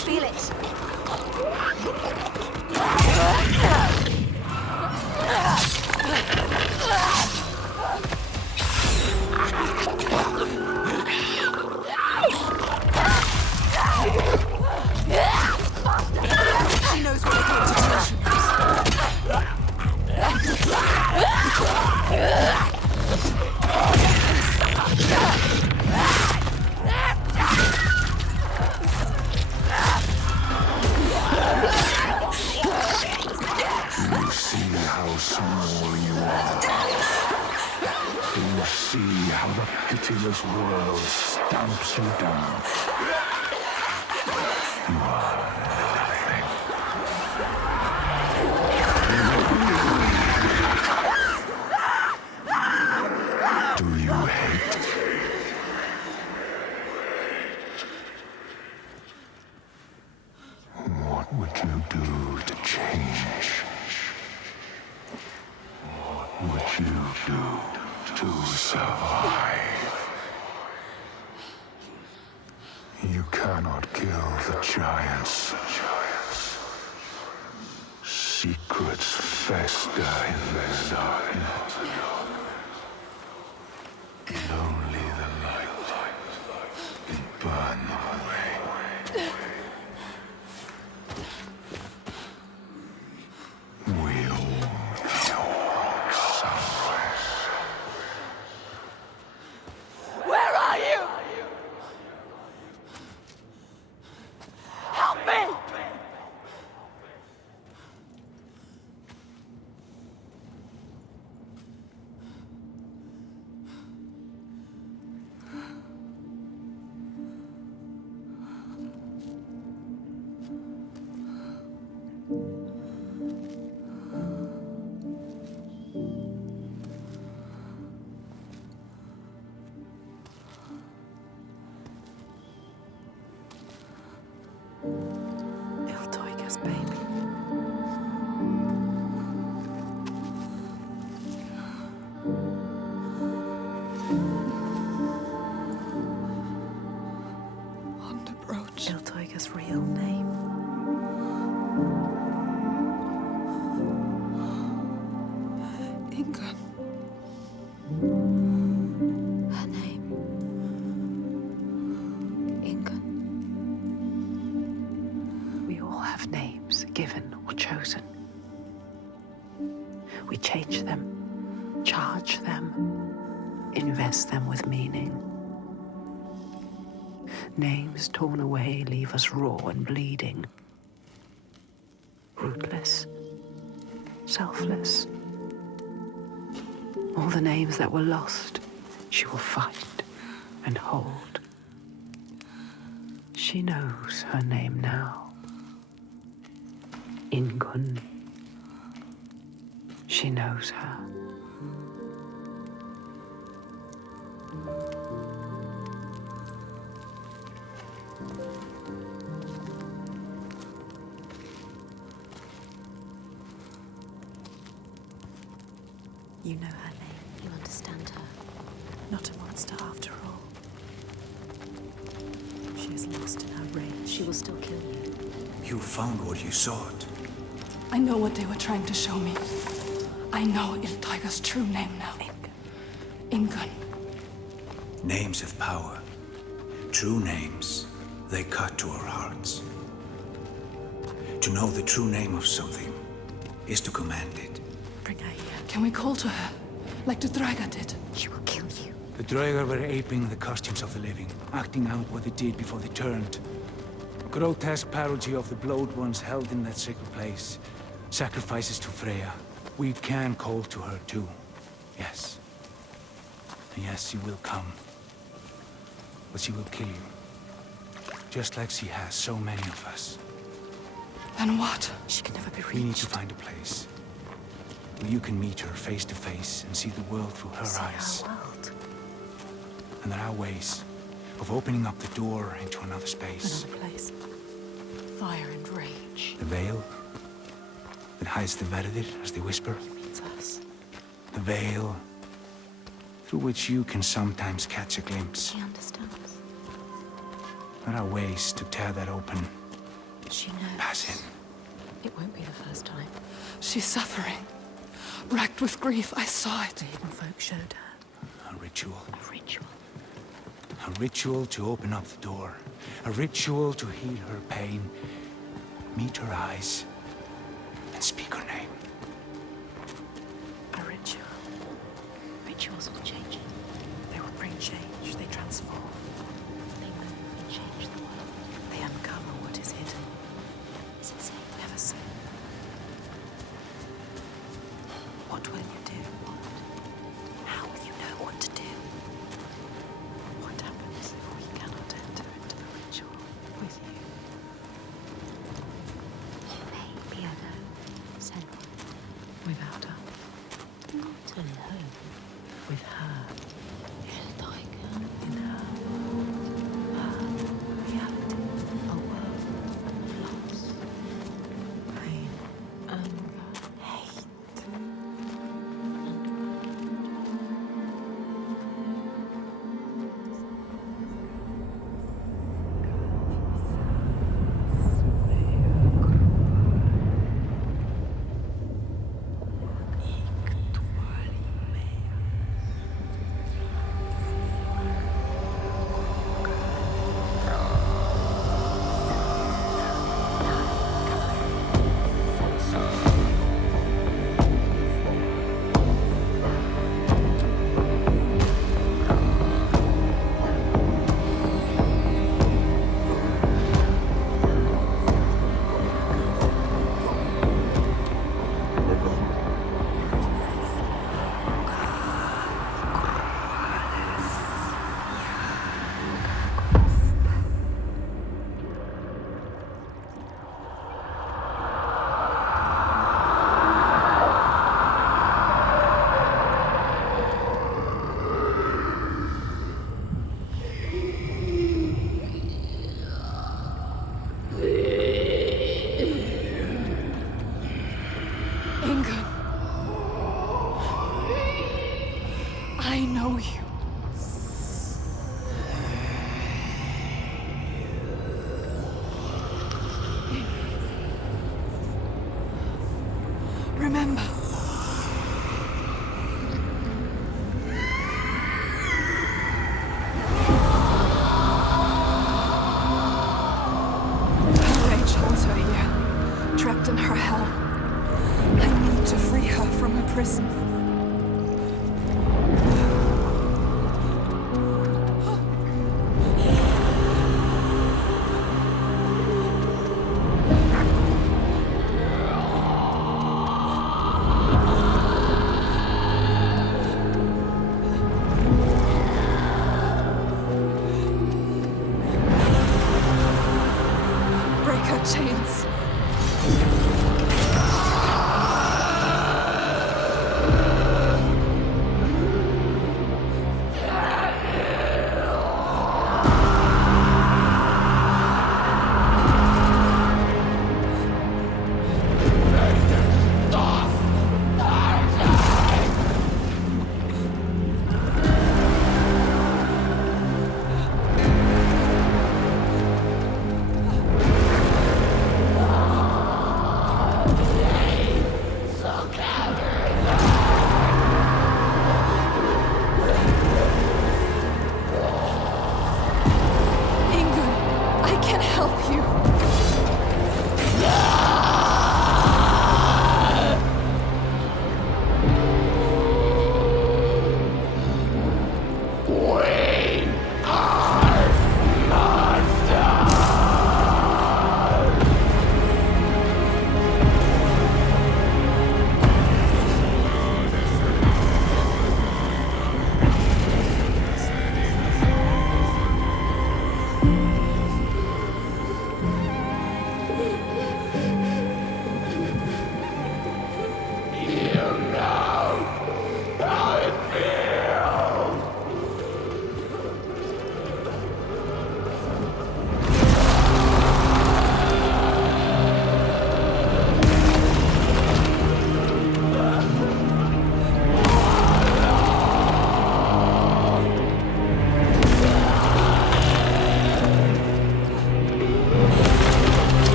feel it. She knows what it came to do. She You see how small you are. You see how the pitiless world stamps you down. You are nothing. Do you hate? What would you do to change? What would you do to survive? You cannot kill the giants. Secrets fester in the darkness. And only the light can burn them away. We all know somewhere. Where are you? Help me! Iltoiga's baby. Underbrooch. Iltoiga's real name. Ingun. Her name. Ingun. We all have names, given or chosen. We change them, charge them, invest them with meaning. Names torn away leave us raw and bleeding. Rootless, selfless. All the names that were lost, she will fight and hold. She knows her name now. Ingun. She knows her. You know her name. You understand her. Not a monster after all. She is lost in her rage. She will still kill you. You found what you sought. I know what they were trying to show me. I know Iltoiga's true name now. Ingun. Names have power. True names, they cut to our hearts. To know the true name of something is to command it. Bring her here. Can we call to her, like the Draga did? She will kill you. The Draugr were aping the costumes of the living, acting out what they did before they turned. A grotesque parody of the blowed ones held in that sacred place. Sacrifices to Freya. We can call to her too. Yes. And yes, she will come. But she will kill you. Just like she has so many of us. Then what? She can never be reached. We need to find a place where you can meet her face to face and see the world through her eyes. Our world. And there are ways of opening up the door into another space. Another place. Fire and rage. The veil that hides the Verdir, as they whisper. It's us. The veil through which you can sometimes catch a glimpse. She understands. There are ways to tear that open She knows. Pass in. It won't be the first time. She's suffering. Racked with grief, I saw it. The hidden folk showed her. A ritual. A ritual. A ritual to open up the door. A ritual to heal her pain. Meet her eyes. And speak her name. A ritual. Rituals will change it. They will bring change. They transform. They move and change the world. They uncover what is hidden. Never say. What will you do? How will you know what to do? What happens if we cannot enter into the ritual with you? You may be alone, Senua. Without her. Not alone. With her. Helltiger. In her. Her reality. A world of loss. Pain. Anger. Hate. Ingun. I know you. Remember. Her rage holds her here, trapped in her hell. I need to free her from her prison. Break her chains.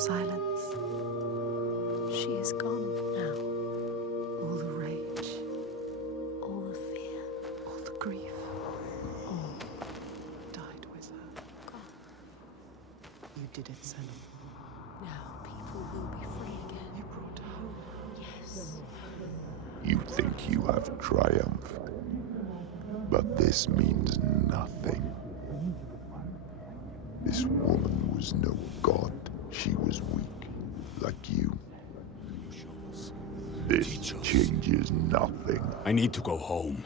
Silence. She is gone now. All the rage, all the fear, all the grief, all died with her. Gone. You did it, Senua. Now people will be free again. You brought her home. Yes. You think you have triumphed, but this means nothing. This woman was no god. She was weak, like you. This changes nothing. I need to go home.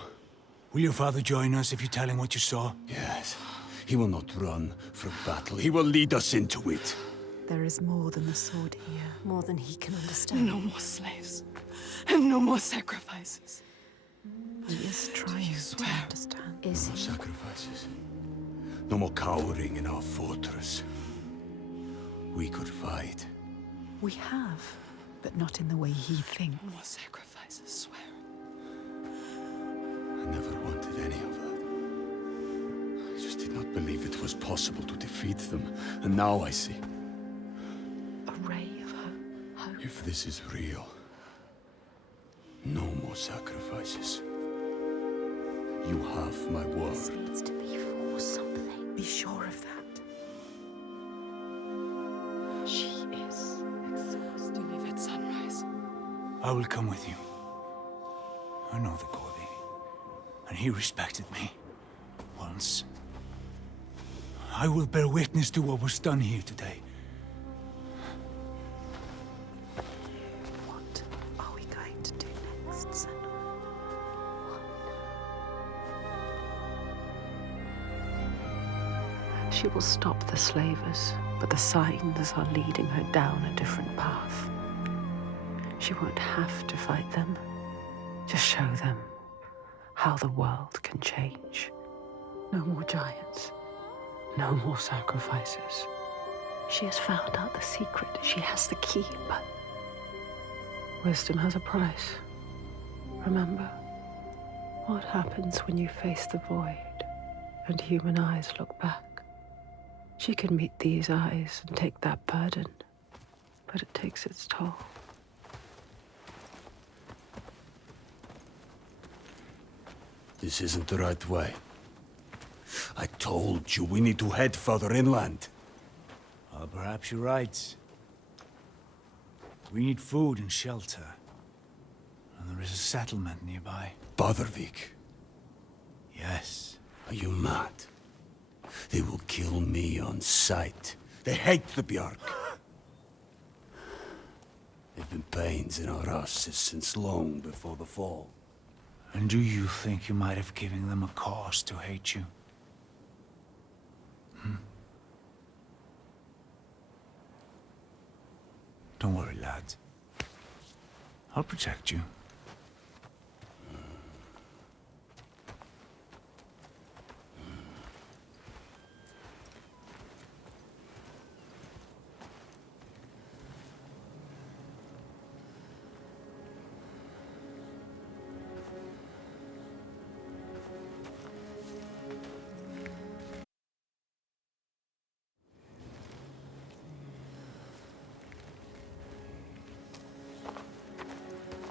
Will your father join us if you tell him what you saw? Yes. He will not run from battle. He will lead us into it. There is more than the sword here. More than he can understand. No more slaves. And no more sacrifices. He is trying to understand. Is No more he? sacrifices. No more cowering in our fortress. We could fight. We have, but not in the way he thinks. No more sacrifices, swear. I never wanted any of that. I just did not believe it was possible to defeat them. And now I see. A ray of hope. If this is real, no more sacrifices. You have my This word. needs to be for something. Be sure of that. She is exhausted. You leave at sunrise. I will come with you. I know the Cordy, and he respected me. Once. I will bear witness to what was done here today. What are we going to do next, Senua? She will stop the slavers, but the signs are leading her down a different path. She won't have to fight them. Just show them how the world can change. No more giants. No more sacrifices. She has found out the secret. She has the key, but wisdom has a price. Remember, what happens when you face the void and human eyes look back? She can meet these eyes and take that burden, but it takes its toll. This isn't the right way. I told you we need to head further inland. Well, perhaps you're right. We need food and shelter. And there is a settlement nearby. Borgarvirki. Yes. Are you mad? They will kill me on sight. They hate the Bjark. They've been pains in our asses since long before the fall. And do you think you might have given them a cause to hate you? Don't worry, lad. I'll protect you.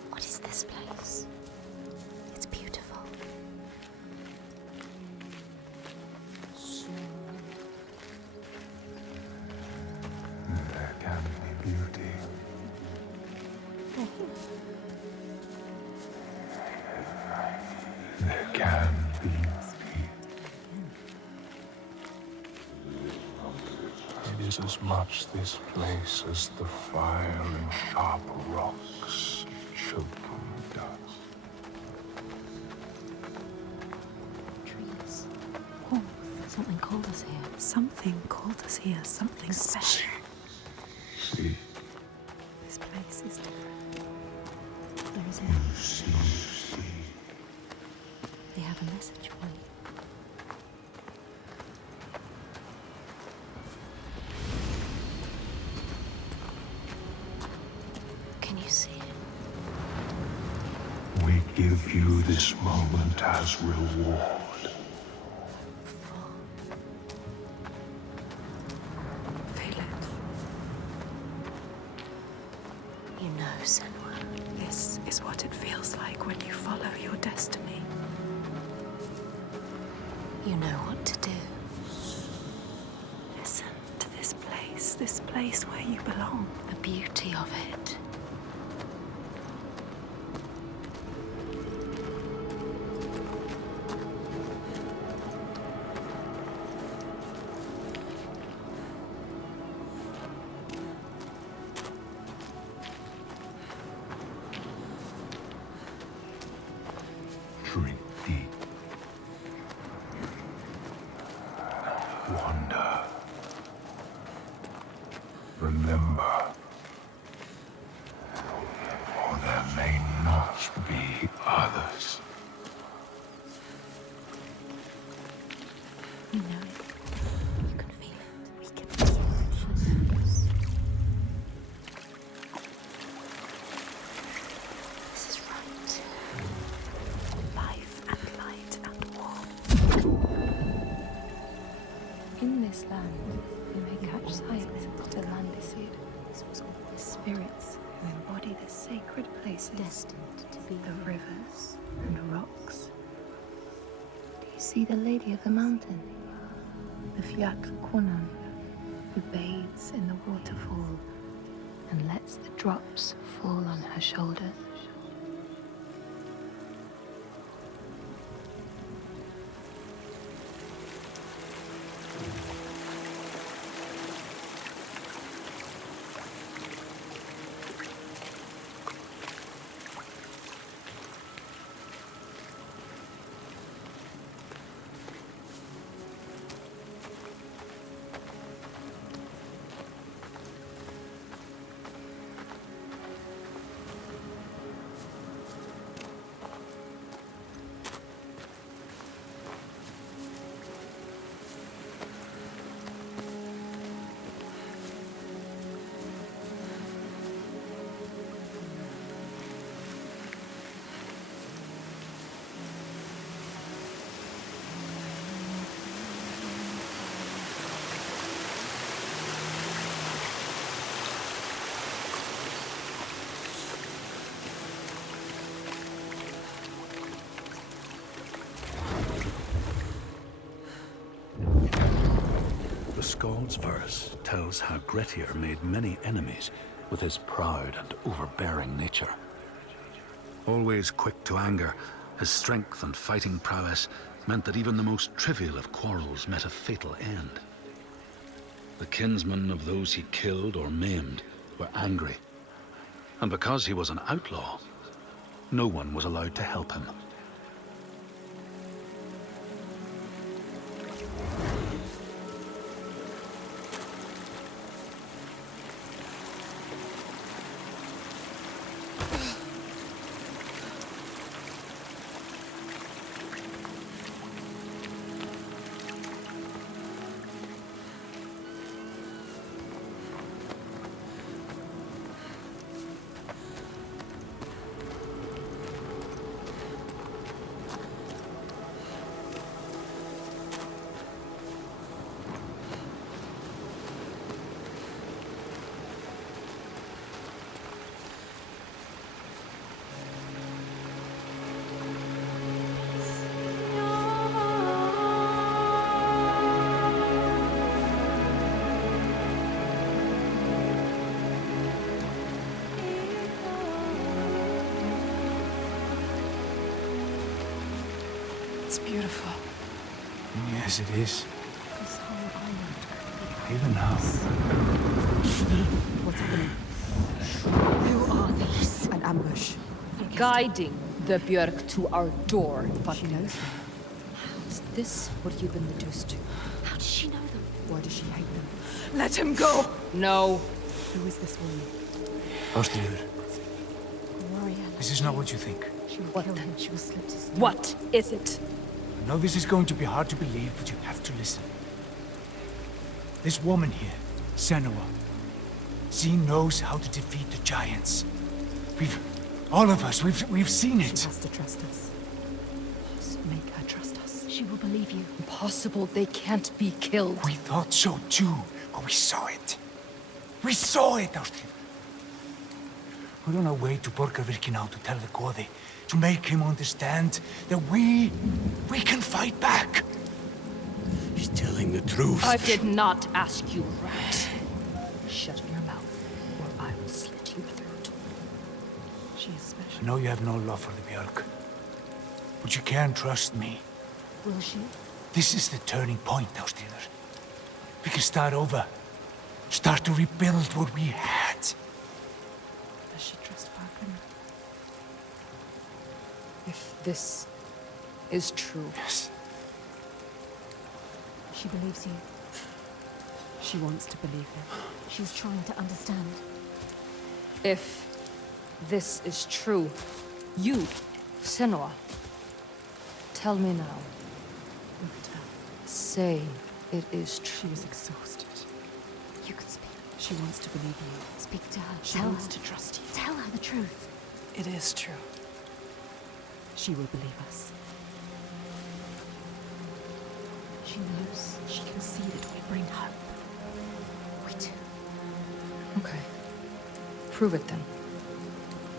What is this place? It's beautiful. There can be beauty. There can be beauty. It is as much this place as the fire and sharp rocks choking dust. Trees. Oh, something called us here. Something called us here. Something special. See, This place is different. There is you see. They have a message for you. Can you see it? We give you this moment as reward. Feel it. Senua. This is what it feels like when you follow your destiny. You know what to do. Listen to this place where you belong. The beauty of it. Drink deep. Wander. Remember, for there may not be others. We know it. You can feel it. We can feel it. She knows. This is right. Life and light and war. In this land, you may catch sight of the Landseed. This was always spirits who embody the sacred places destined to be The rivers and rocks. Do you see the Lady of the Mountain? The Fiak Kunan, who bathes in the waterfall and lets the drops fall on her shoulders. The Skald's verse tells how Grettir made many enemies with his proud and overbearing nature. Always quick to anger, his strength and fighting prowess meant that even the most trivial of quarrels met a fatal end. The kinsmen of those he killed or maimed were angry, and because he was an outlaw, no one was allowed to help him. It's beautiful. Yes, it is. This whole island could be Even now. What's happening? Who are these? An ambush. Guiding the Björk to our door. She knows them. Is this what you've been reduced to? How does she know them? Why does she hate them? Let him go! No. Who is this woman? Ástríður, Warrior. this is not what you think. She will What kill then? him. She will slit his throat. What is it? I know this is going to be hard to believe, but you have to listen. This woman here, Senua, she knows how to defeat the giants. All of us, we've seen it. She has to trust us. Make her trust us. She will believe you. Impossible. They can't be killed. We thought so too, but we saw it. We saw it, Ástríður. We're on our way to Borgarvirki now to tell the Gode, to make him understand that we can fight back. He's telling the truth. I did not ask you, rat. Shut your mouth, or I will slit your throat. She is special. I know you have no love for the Björk, but you can trust me. Will she? This is the turning point, Ástíðar. We can start over. Start to rebuild what we had. Does she trust Falcon? If this is true... Yes. She believes you. She wants to believe him. She's trying to understand. If this is true, you, Senua, tell me now. Look at her. Say it is true. She is exhausted. You can speak. She wants to believe you. Speak to her. She wants to trust you. Tell her the truth. It is true. She will believe us. She knows. She can see that we bring hope. We do. Okay. Prove it then.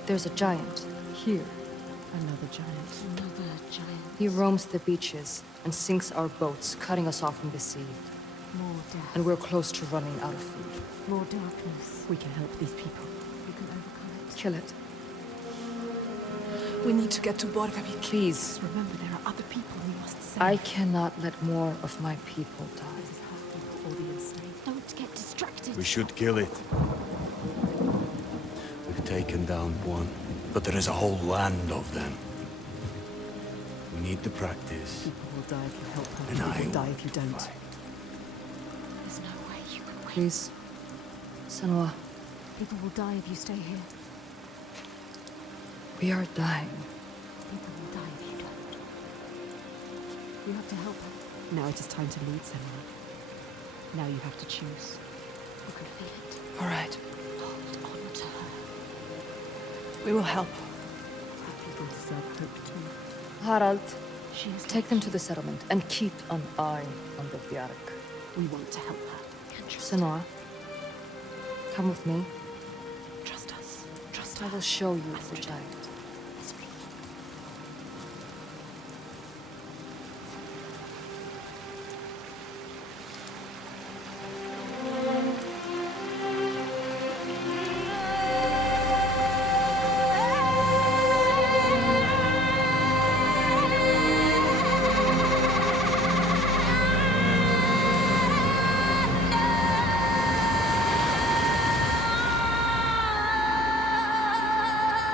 There's a giant here. Another giant. Another giant. He roams the beaches and sinks our boats, cutting us off from the sea. More death. And we're close to running out of food. More darkness. We can help these people. We can overcome it. Kill it. We need to get to Borgarvirki. Please. Remember, there are other people we must save. I cannot let more of my people die. This is her people or the enslaved. Don't get distracted. We should kill it. We've taken down one, but there is a whole land of them. We need to practice. People will die if you help her. And People I will die if you don't. fight. There's no way you can win. Please. Senua, People will die if you stay here. we are dying. People will die if you don't. You have to help her. Now it is time to lead someone. Now you have to choose. You can feel it. All right. Hold on to her. We will help. Our people deserve hope too. Harald, She is take them to the settlement and keep an eye on the Bjark. We want to help her. Can trust her. Senua, come with me. Trust us. Trust her. I will show you the giant.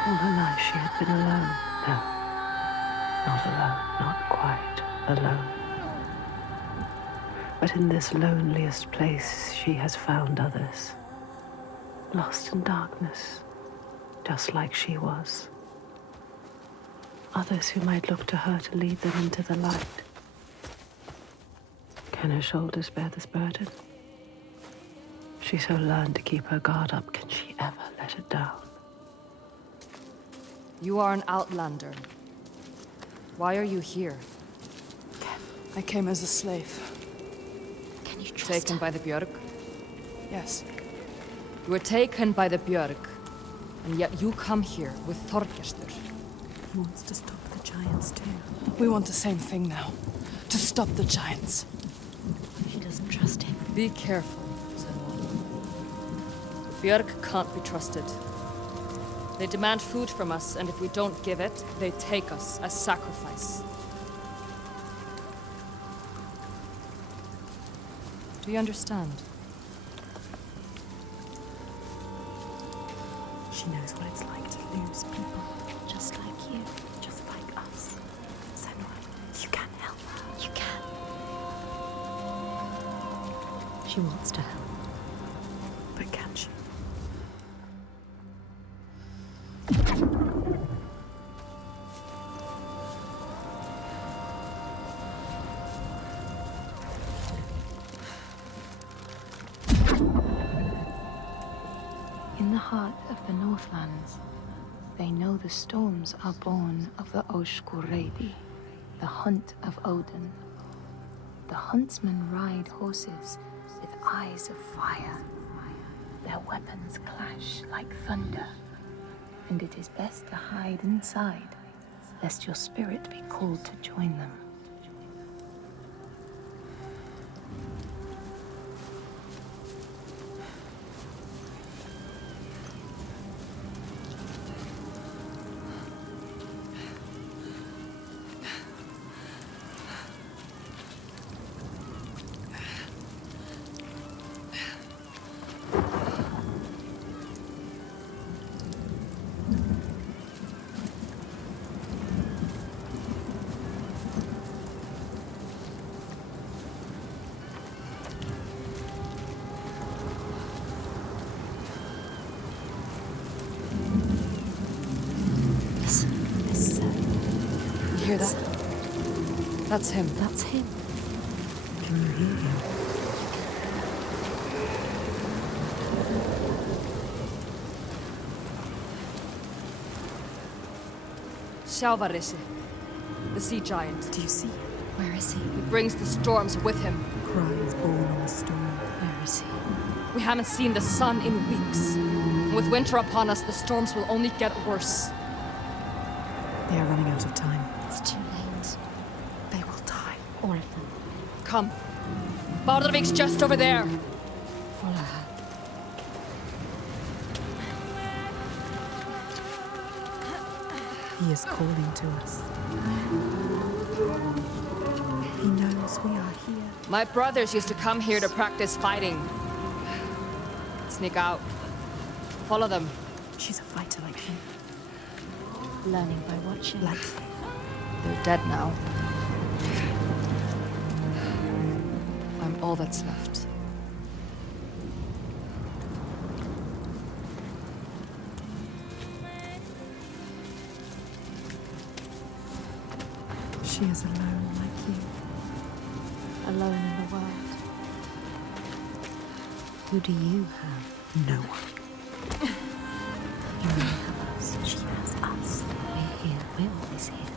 All her life she had been alone. No. Not alone. Not quite alone. But in this loneliest place she has found others. Lost in darkness. Just like she was. Others who might look to her to lead them into the light. Can her shoulders bear this burden? She so learned to keep her guard up. Can she ever let it down? You are an outlander. Why are you here? I came as a slave. Can you trust Taken her? by the Björk? Yes. You were taken by the Björk, and yet you come here with Þorgestur. He wants to stop the giants too. We want the same thing now. To stop the giants. He doesn't trust him. Be careful, Senua. The Björk can't be trusted. They demand food from us, and if we don't give it, they take us as sacrifice. Do you understand? She knows what it's like to lose people. Just like you. Just like us. Senua, you can help her. You can. She wants to help. But can she? In the heart of the Northlands, they know the storms are born of the Oshkuredi, the hunt of Odin. The huntsmen ride horses with eyes of fire. Their weapons clash like thunder. and it is best to hide inside, lest your spirit be called to join them. Hear that? That's him. That's him. Can you hear him? Sjálfarishi, the sea giant. Do you see? Where is he? He brings the storms with him. Cries born on the storm. Where is he? We haven't seen the sun in weeks. With winter upon us, the storms will only get worse. They are running out of time. It's too late. They will die. All of them. Come. Borgarvirki's just over there. Follow her. He is calling to us. He knows we are here. My brothers used to come here to practice fighting. Sneak out. Follow them. She's a fighter like him. Learning by watching. Like They're dead now. I'm all that's left. she is alone like you. Alone in the world. Who do you have? No one. You only have us. She has us. We're here. We're always here.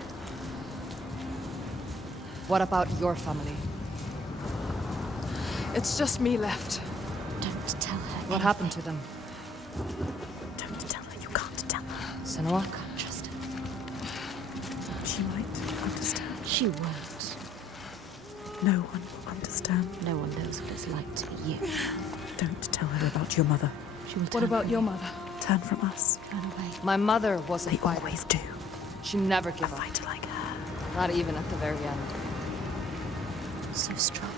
What about your family? It's just me left. Don't tell her. What happened to them? Don't tell her. You can't tell her. Senua? I can't trust her. She might understand. She won't. No one will understand. No one knows what it's like to be you. Don't tell her about your mother. She will What about your mother? Turn from us. Run away. My mother was a They fighter. always do. She never A gave up. fighter like her. Not even at the very end. So strong.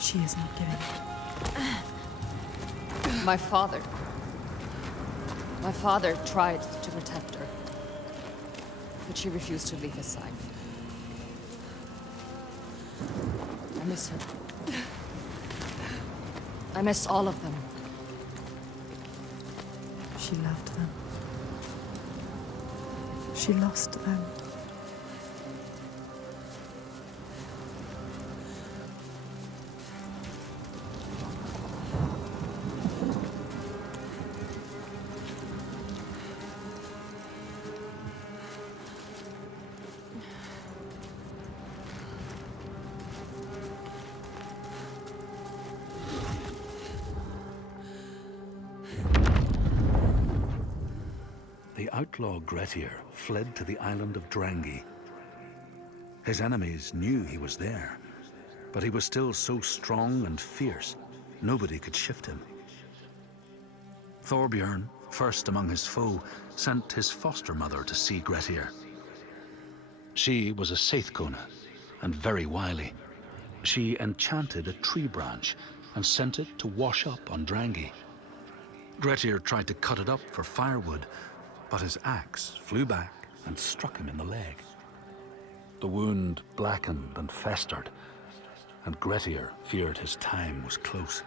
She is not giving up. My father. My father tried to protect her. But she refused to leave his side. I miss her. I miss all of them. She loved them. She lost them. The outlaw Grettir fled to the island of Drangi. His enemies knew he was there, but he was still so strong and fierce, nobody could shift him. Thorbjorn, first among his foe, sent his foster mother to see Grettir. She was a Seithkona and very wily. She enchanted a tree branch and sent it to wash up on Drangi. Grettir tried to cut it up for firewood, but his axe flew back and struck him in the leg. The wound blackened and festered, and Grettir feared his time was close.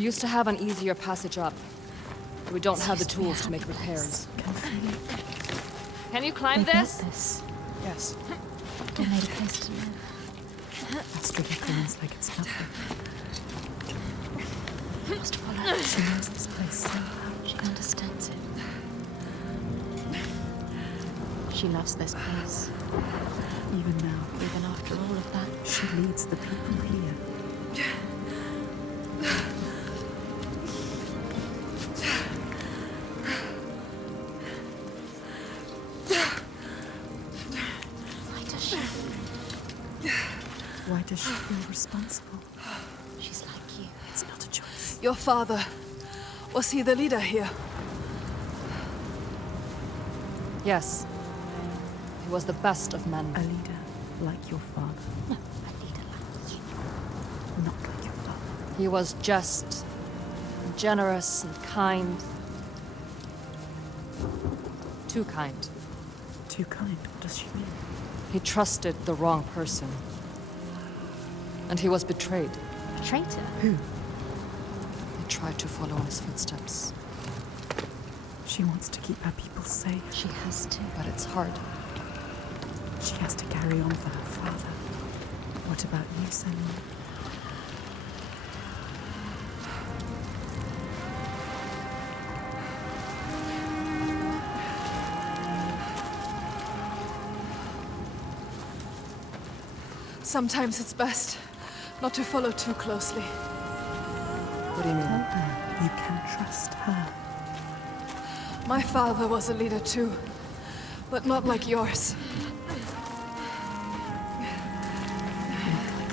We used to have an easier passage up. But we don't have the tools to make repairs. Can you climb this? Yes. They made a place to live. That's things like it's nothing. We must follow her. She knows this place so well. She understands it. She loves this place. Even now, Even after all of that, she leads the people here. Why does she feel responsible? she's like you. It's not a choice. Your father, was he the leader here? Yes. He was the best of men. A leader like your father. No, a leader like you. Not like your father. He was just, and generous and kind. Too kind. Too kind, what does she mean? He trusted the wrong person. And he was betrayed. A traitor? Who? He tried to follow in his footsteps. She wants to keep her people safe. She has to. But it's hard. She has to carry on for her father. What about you, Senua? Sometimes it's best not to follow too closely. What do you mean? Tell her you can trust her. My father was a leader too, but not like yours.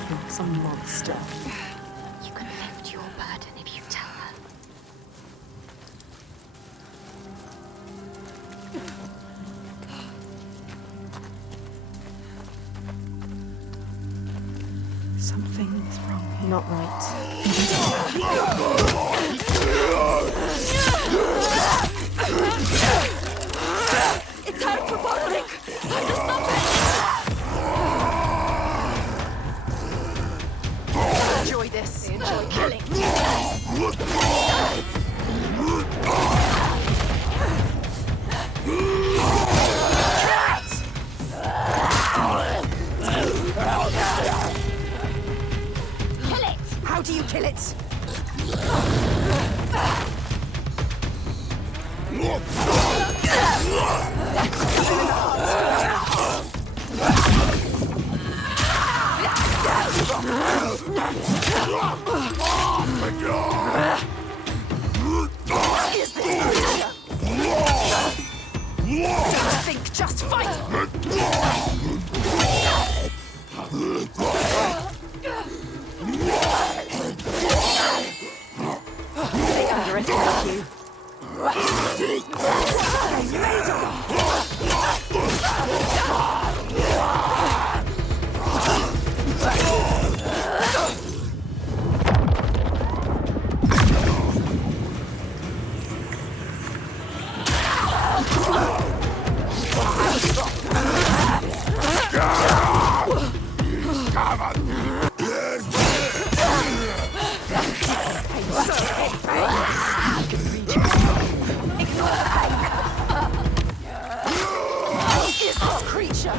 You're some monster. You can lift your burden if you tell her. Something's wrong here. Not right. It's time for bottling! Time to stop it! Enjoy this. Enjoy killing. Kill it! How do you kill it? Is this creature? Don't think, just fight! They underestimate you. Is this creature?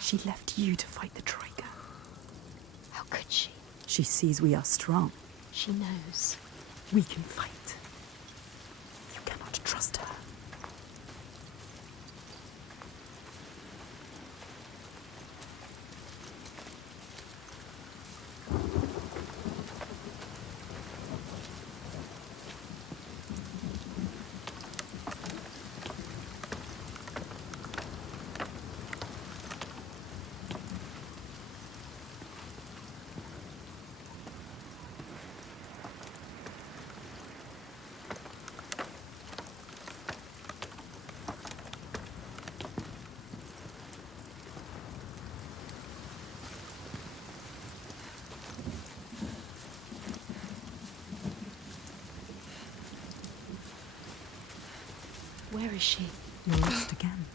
She left you to fight the Troika. How could she? She sees we are strong. She knows. We can fight. You cannot trust her. Where is she? You're lost again.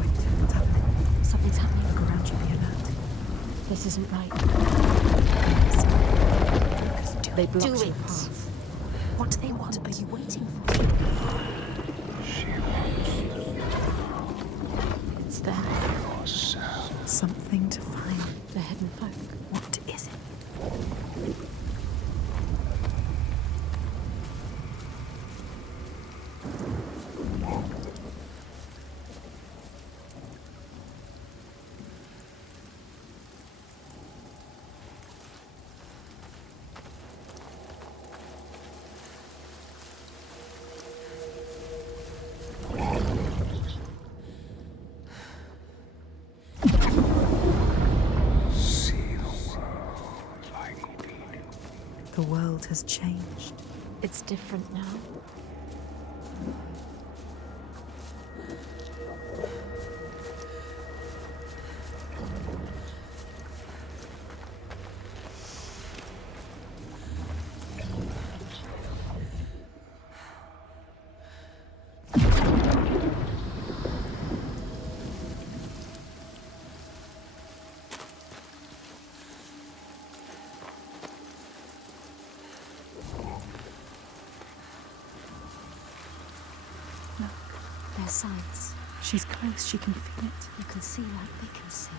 Wait, what's happening? Something's happening. Look around you, be alert. This isn't right. They blocked Do your it. path. What do they want? What are you waiting for? It's there. Something to find. The hidden folk. What is it? The world has changed. It's different now. Their signs. She's close, she can feel it. You can see like they can see.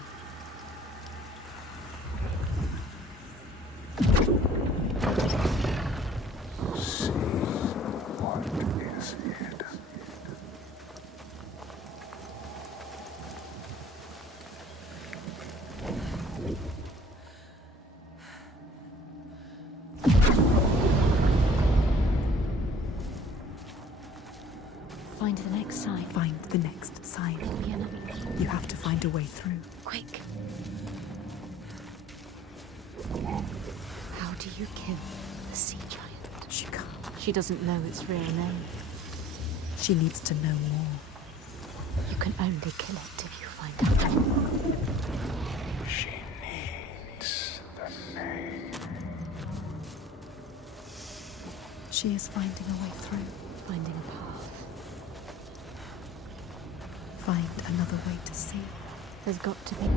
See what is it? Find the next sign. Find the next sign. Maybe another one. You have to find a way through. Quick. How do you kill the sea giant? She can't. She doesn't know its real name. She needs to know more. You can only kill it if you find out. She needs the name. She is finding a way through. Finding a path. Find another way to see. There's got to be.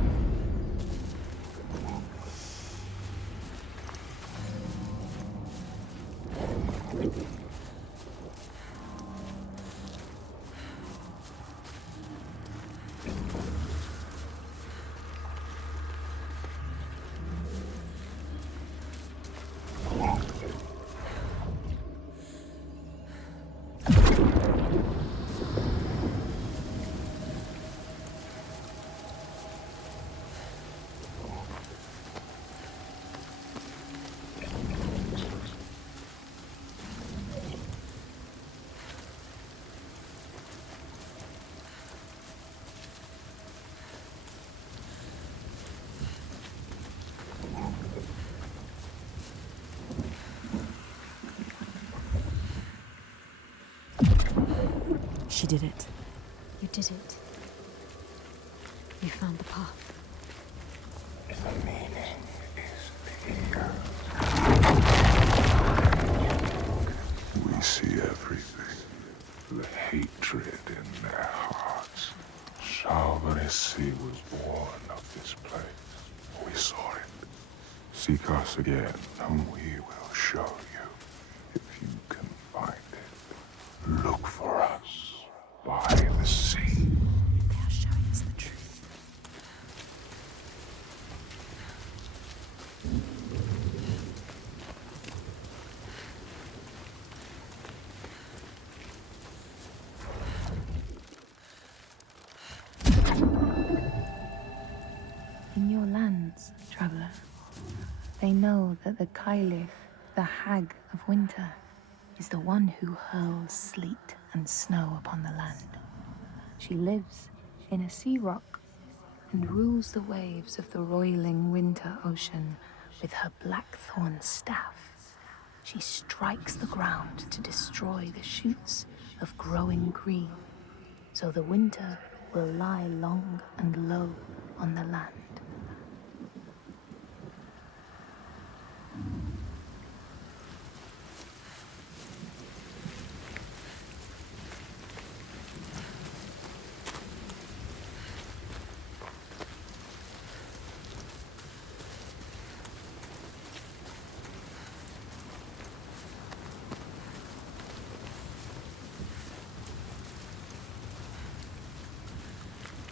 She did it. You did it. You found the path. The meaning is here. We see everything. The hatred in their hearts. Salvanesi was born of this place. We saw it. Seek us again, and we will show you. If you can find it, look for us by the sea. They are showing us the truth. In your lands, traveler, they know that the Caliph, the Hag of Winter, is the one who hurls sleet and snow upon the land. She lives in a sea rock and rules the waves of the roiling winter ocean with her blackthorn staff. She strikes the ground to destroy the shoots of growing green, so the winter will lie long and low on the land.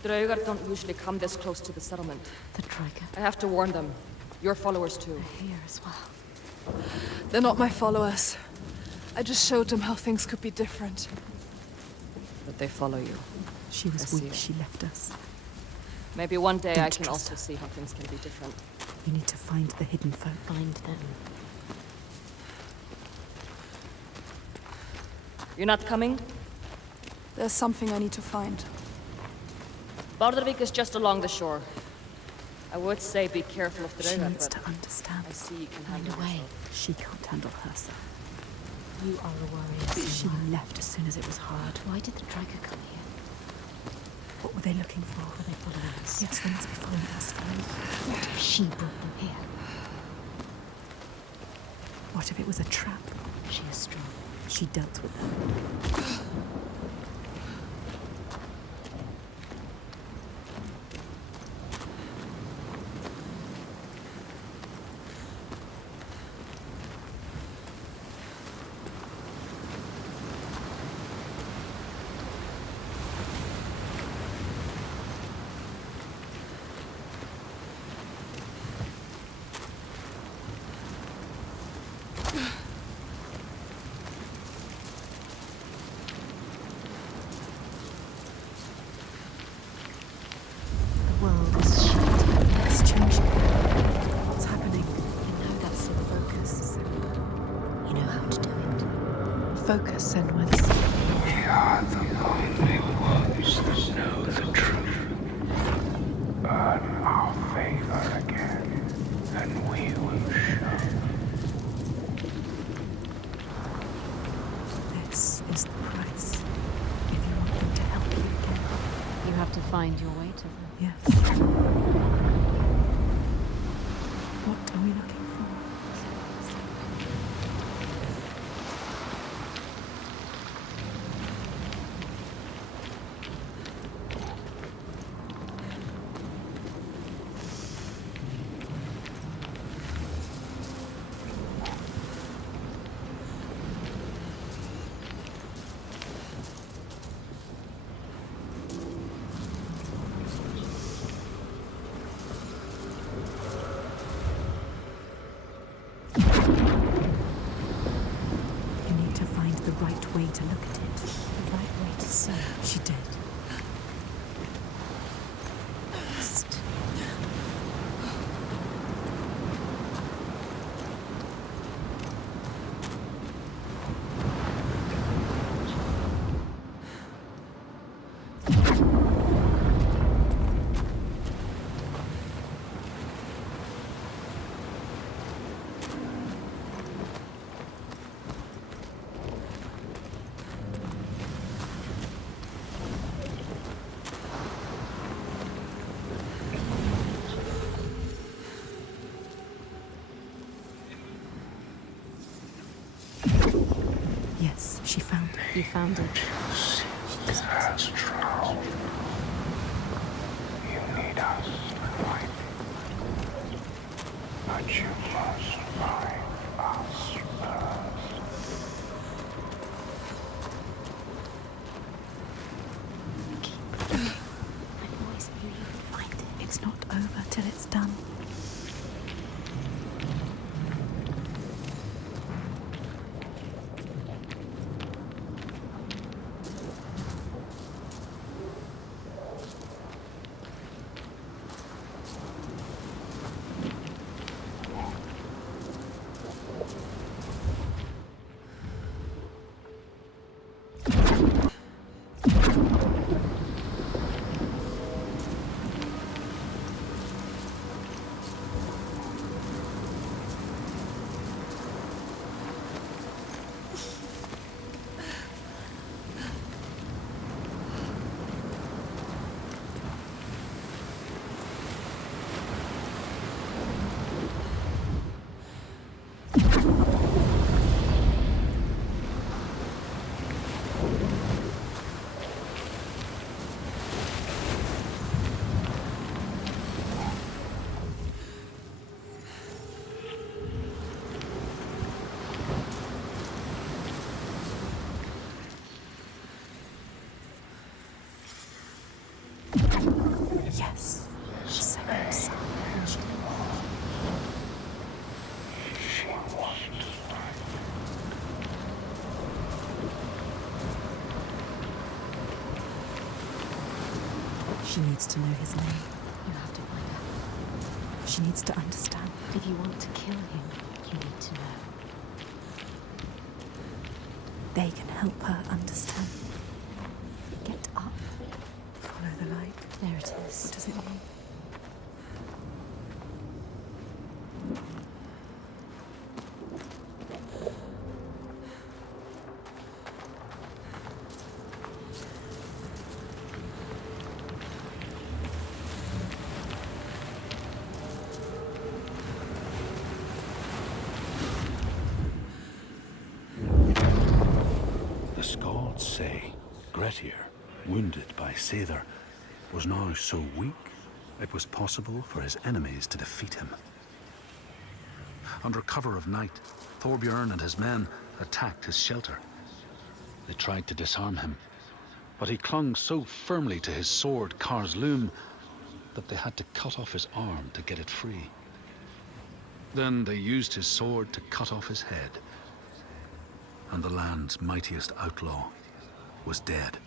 Draugar don't usually come this close to the settlement. The Draugr. I have to warn them. Your followers too. Here as well. They're not my followers. I just showed them how things could be different. But they follow you. She was weak. She left us. Maybe one day I Don't can trust also see how things can be different. You need to find the hidden folk. Find them. You're not coming? There's something I need to find. Borgarvirki is just along the shore. I would say be careful of the She Draugar, needs but to understand. I see you can Find handle a way. yourself. She can't handle herself. You are a warrior. She left as soon as it was hard. Why did the Draugr come here? What were they looking for? Were they following us? Yes, they must be following us. What if she brought them here? What if it was a trap? She is strong. She dealt with them. The world is shifting. It's changing. What's happening? You know that's the focus. You know how to do it. Focus, Senua. We are the only ones that know the truth. Earn our favor again, and we will show. This is the price. If you want them to help you again. You have to find your way to them. Yes. What are we looking for? You need to find the right way to look at it. The right way to serve. She did. First. Yes, she found it. You found it. Has drowned. You need us to find it. But you must find us first. My voice, you will find it. It's not over till it's done. She needs to know his name. You have to find out. She needs to understand. If you want to kill him, you need to know. They can help her understand. Get up. Follow the light. There it is. What does it mean? The Skalds say Grettir, wounded by Seidr, was now so weak it was possible for his enemies to defeat him. Under cover of night, Thorbjorn and his men attacked his shelter. They tried to disarm him, but he clung so firmly to his sword, Kar's Loom, that they had to cut off his arm to get it free. Then they used his sword to cut off his head, and the land's mightiest outlaw was dead.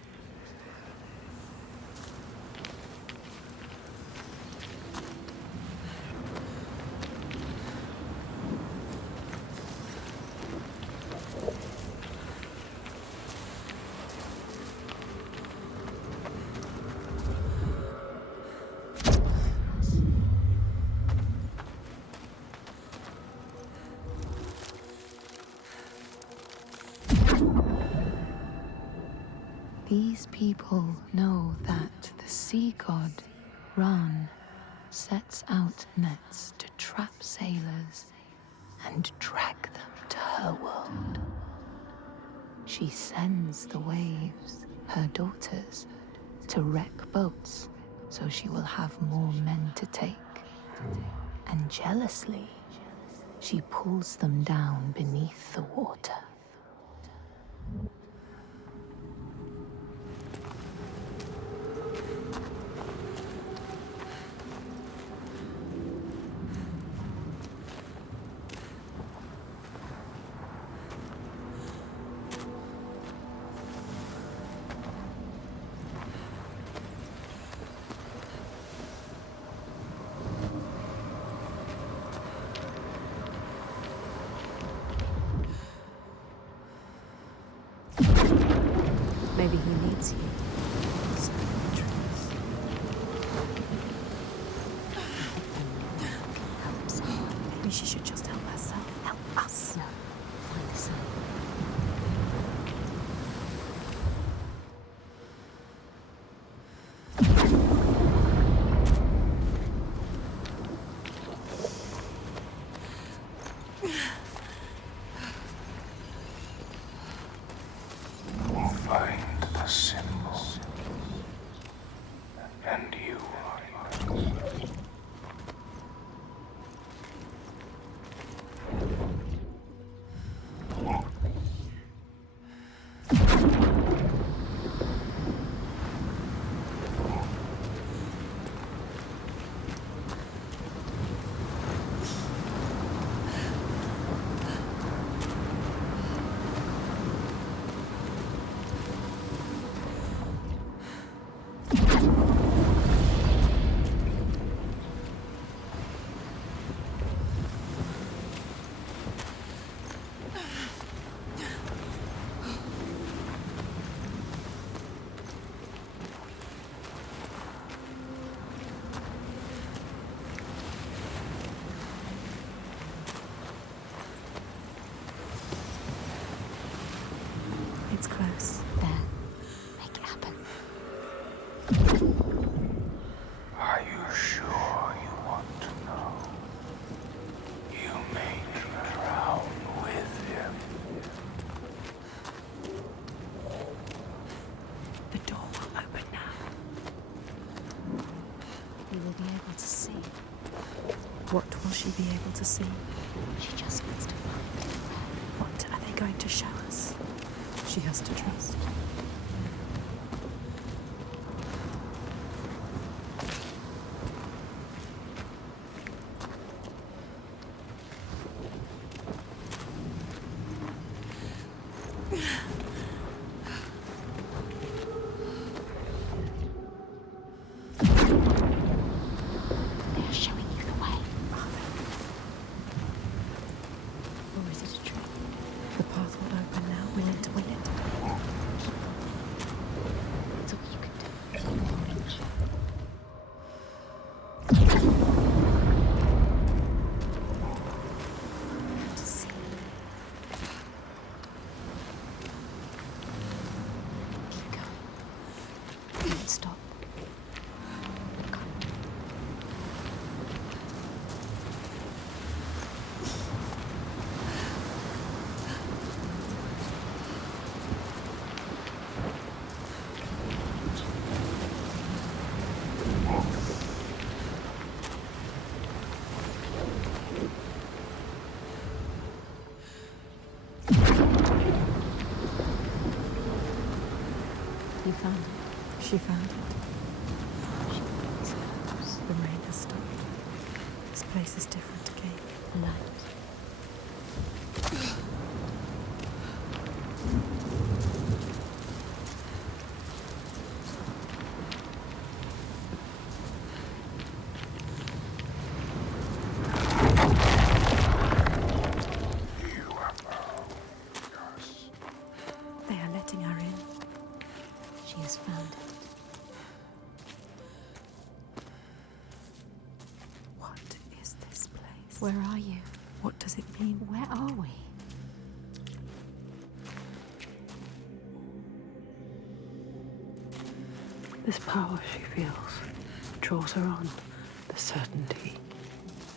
These people know that the sea god, Ran, sets out nets to trap sailors and drag them to her world. She sends the waves, her daughters, to wreck boats so she will have more men to take. And jealously, she pulls them down beneath the water. Maybe he needs you. So help someone. Maybe she should just help herself. Help us. No, find the sun. Find the symbol, and you are yours. It's close. There. Make it happen. Are you sure you want to know? You may drown with him. The door will open now. We will be able to see. What will she be able to see? She just needs to find it. What are they going to show us? She has to trust. found it. She found it. She deserves. The rain has stopped. This place is different again. Light. They are letting her in. She has found it. What is this place? Where are you? What does it mean? Where are we? This power she feels draws her on. The certainty.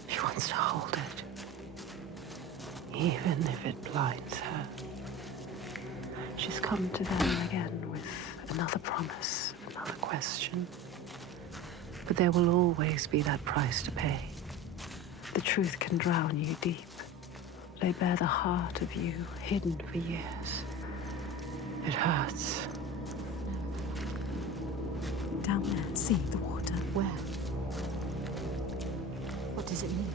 She wants to hold it. Even if it blinds her. She's come to them again with another promise, another question. But there will always be that price to pay. The truth can drown you deep. Lay bare the heart of you, hidden for years. It hurts. Down there, see the water. Where? What does it mean?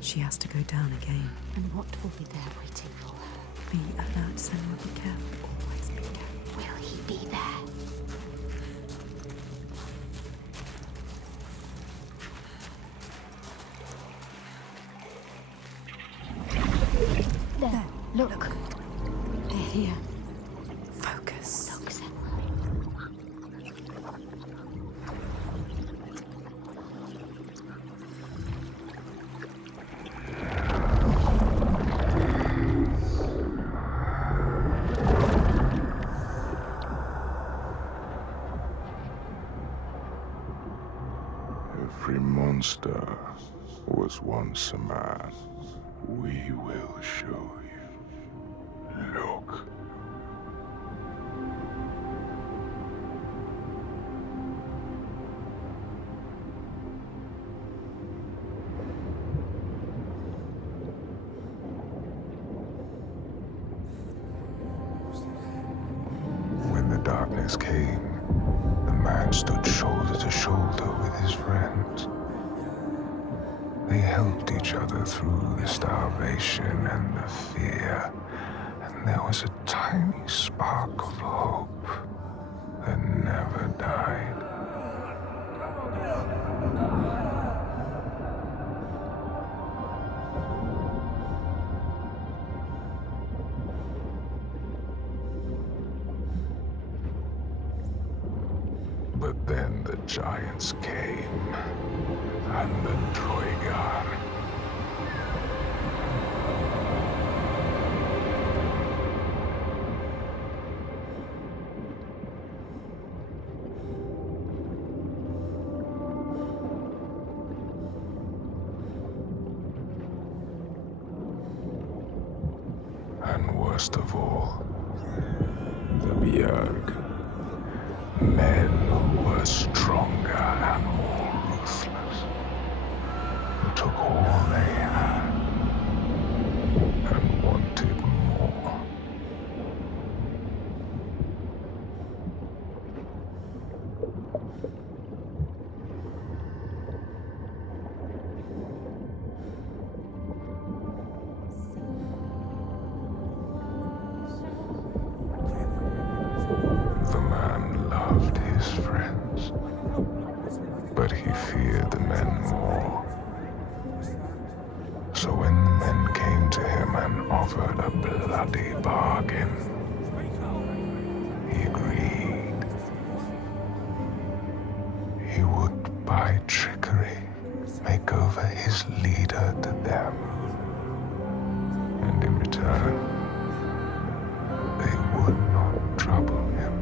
She has to go down again. And what will be there waiting for her? Be alert, Senua, be careful. Always be careful. Will he be there? There, look. They're here. Focus. Look, Every monster was once a man. We will show you. Look. When the darkness came, the man stood shoulder to shoulder with his friends. They helped each other through the starvation and the fear, and there was a tiny spark of hope that never died. But then the giants came, and the Troigar. And worst of all, the Björg. Men who were stronger and more ruthless, who took all they had and wanted more. The man loved his friends, but he feared the men more. So when the men came to him and offered a bloody bargain, he agreed. He would, by trickery, make over his leader to them. And in return, they would not trouble him.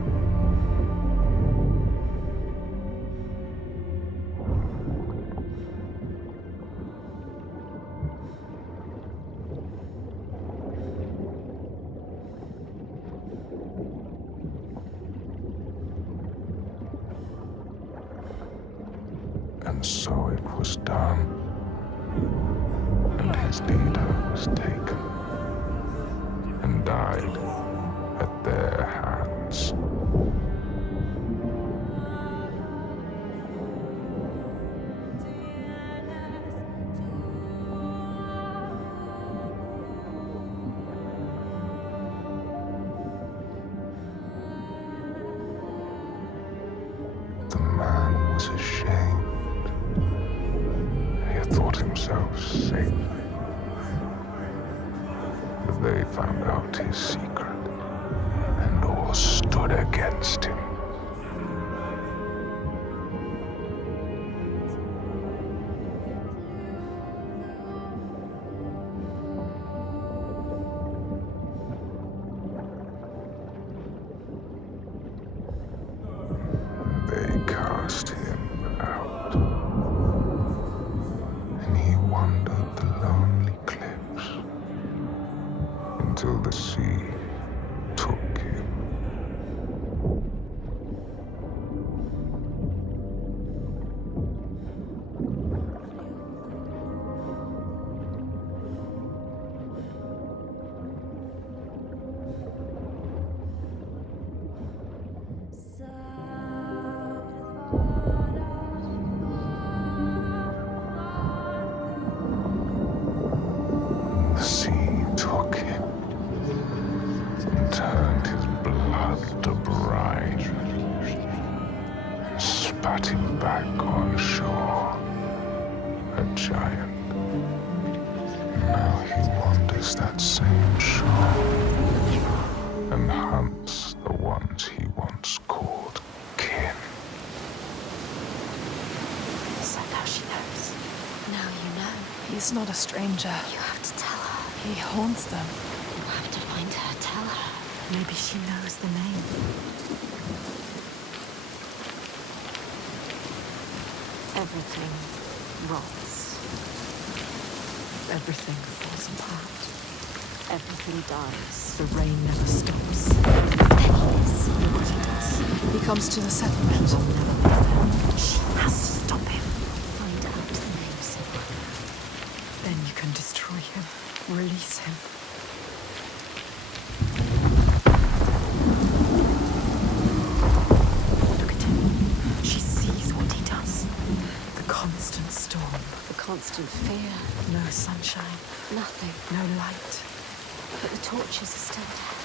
And so it was done, and his leader was taken and died at their hands. gods. The man was ashamed. He had thought himself safe. But they found out his secret, and all stood against him. They cast him out, and he wandered the lonely cliffs until the sea took him. The sea took him and turned his blood to brine and spat him back on shore, a giant. Now he wanders that same shore and hunts the ones he once called kin. Is that how she knows? Now you know. He's not a stranger. You have to tell her. He haunts them. You have to find her. Tell her. Maybe she knows the name. Everything rots. Everything falls apart. Everything dies. The rain never stops. Pennies. Nobody does. He comes to the settlement. He will never be there. She has to stop him. Find out the name, Senua. Then you can destroy him. Release him. Look at him. She sees what he does. The constant storm. The constant fear. No sunshine. Nothing. No light. But the torches are still there.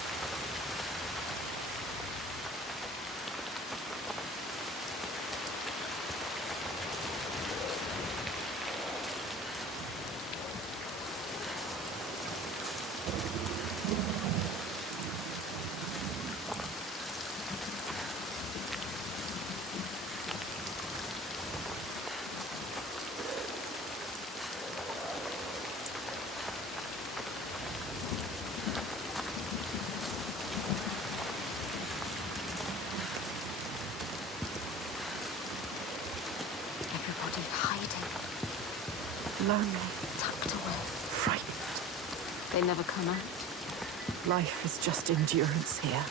Everybody hiding. Lonely. Tucked away. Frightened. They never come out. Life is just endurance here.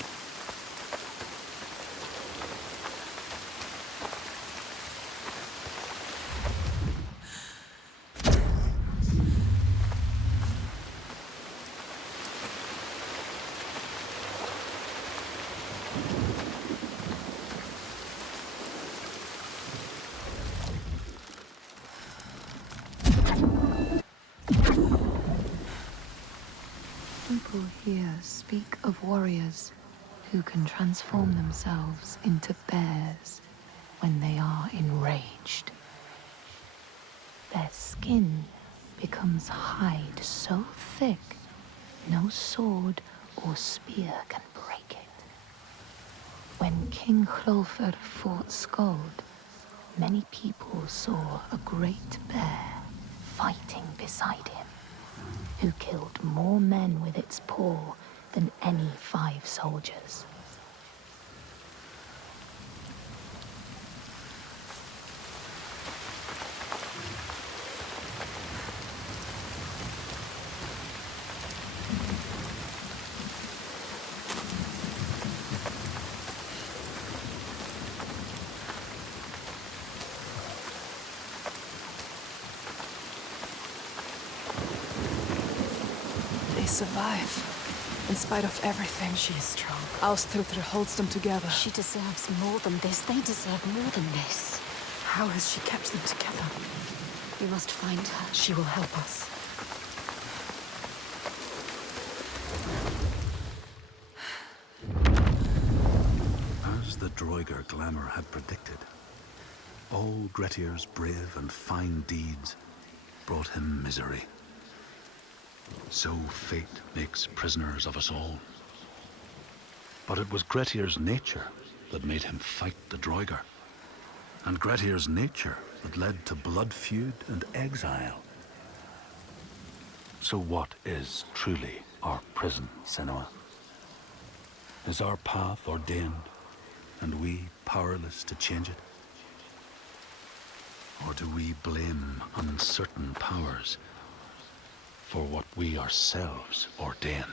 People here speak of warriors who can transform themselves into bears when they are enraged. Their skin becomes hide so thick, no sword or spear can break it. When King Hrolfr fought Skuld, many people saw a great bear fighting beside him, who killed more men with its paw than any 5 soldiers. They survive. In spite of everything, She is strong. Ástríður holds them together. She deserves more than this. They deserve more than this. How has she kept them together? We must find her. She will help us. As the Droiger glamour had predicted, all Grettir's brave and fine deeds brought him misery. So fate makes prisoners of us all. But it was Grettir's nature that made him fight the Droiger, and Grettir's nature that led to blood feud and exile. So what is truly our prison, Senua? Is our path ordained, and we powerless to change it? Or do we blame uncertain powers for what we ourselves ordain?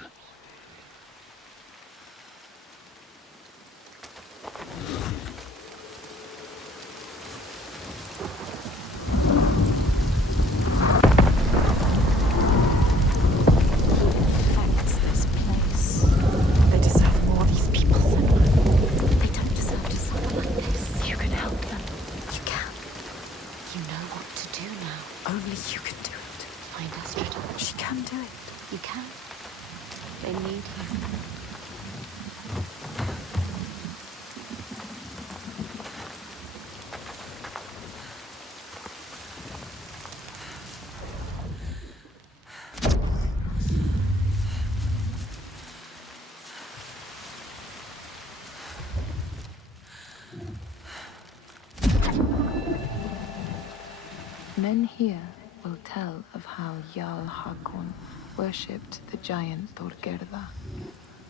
Affects this place. They deserve more. These people, they don't deserve to suffer like this. You can help them. You can. You know what to do now. Only you can do it. Find Astrid. She can do it. You can. They need you. Men here will tell of how Jarl Hakon worshipped the giant Borgarvirki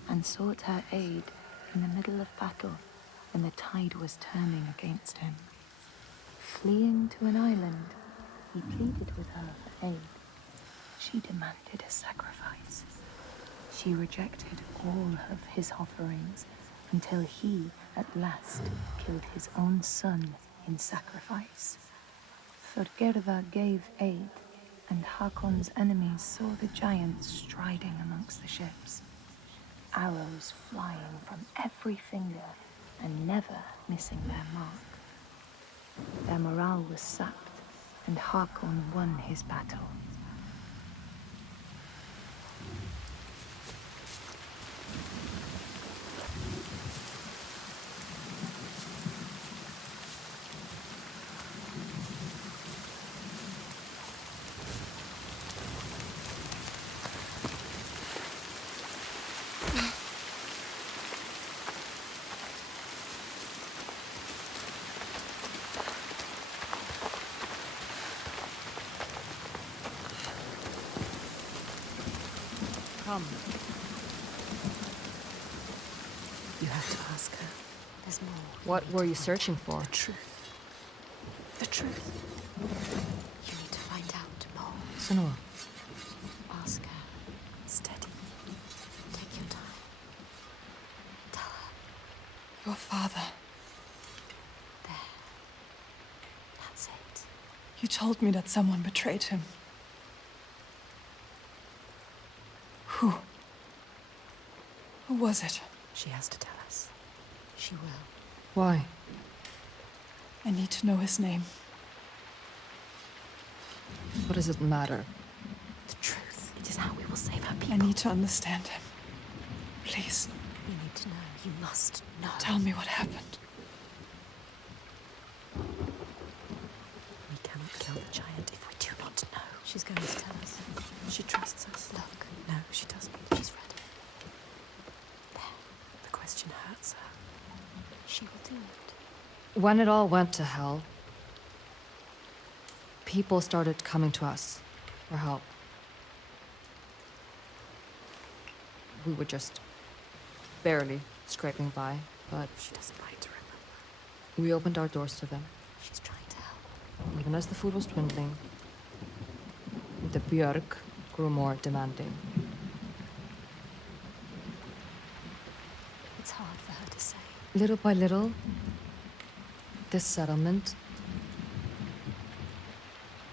and sought her aid in the middle of battle when the tide was turning against him. Fleeing to an island, he pleaded with her for aid. She demanded a sacrifice. She rejected all of his offerings until he, at last, killed his own son in sacrifice. Borgarvirki gave aid, and Hakon's enemies saw the giants striding amongst the ships, arrows flying from every finger and never missing their mark. Their morale was sapped, and Hakon won his battle. Come. You have to ask her. There's more. What were you searching for? The truth. The truth. You need to find out more. Senua. Ask her. Steady. Take your time. Tell her. Your father. There. That's it. You told me that someone betrayed him. Who? Who was it? She has to tell us. She will. Why? I need to know his name. What does it matter? The truth. It is how we will save our people. I need to understand him. Please. You need to know. You must know. Tell me what happened. We cannot kill the giant if we do not know. She's going to tell us. She trusts us. Look. No, she doesn't. She's ready. There. The question hurts her. She will do it. When it all went to hell, people started coming to us for help. We were just barely scraping by, but she doesn't like to remember. We opened our doors to them. She's trying to help. Even as the food was dwindling, the Björk grew more demanding. It's hard for her to say. Little by little, this settlement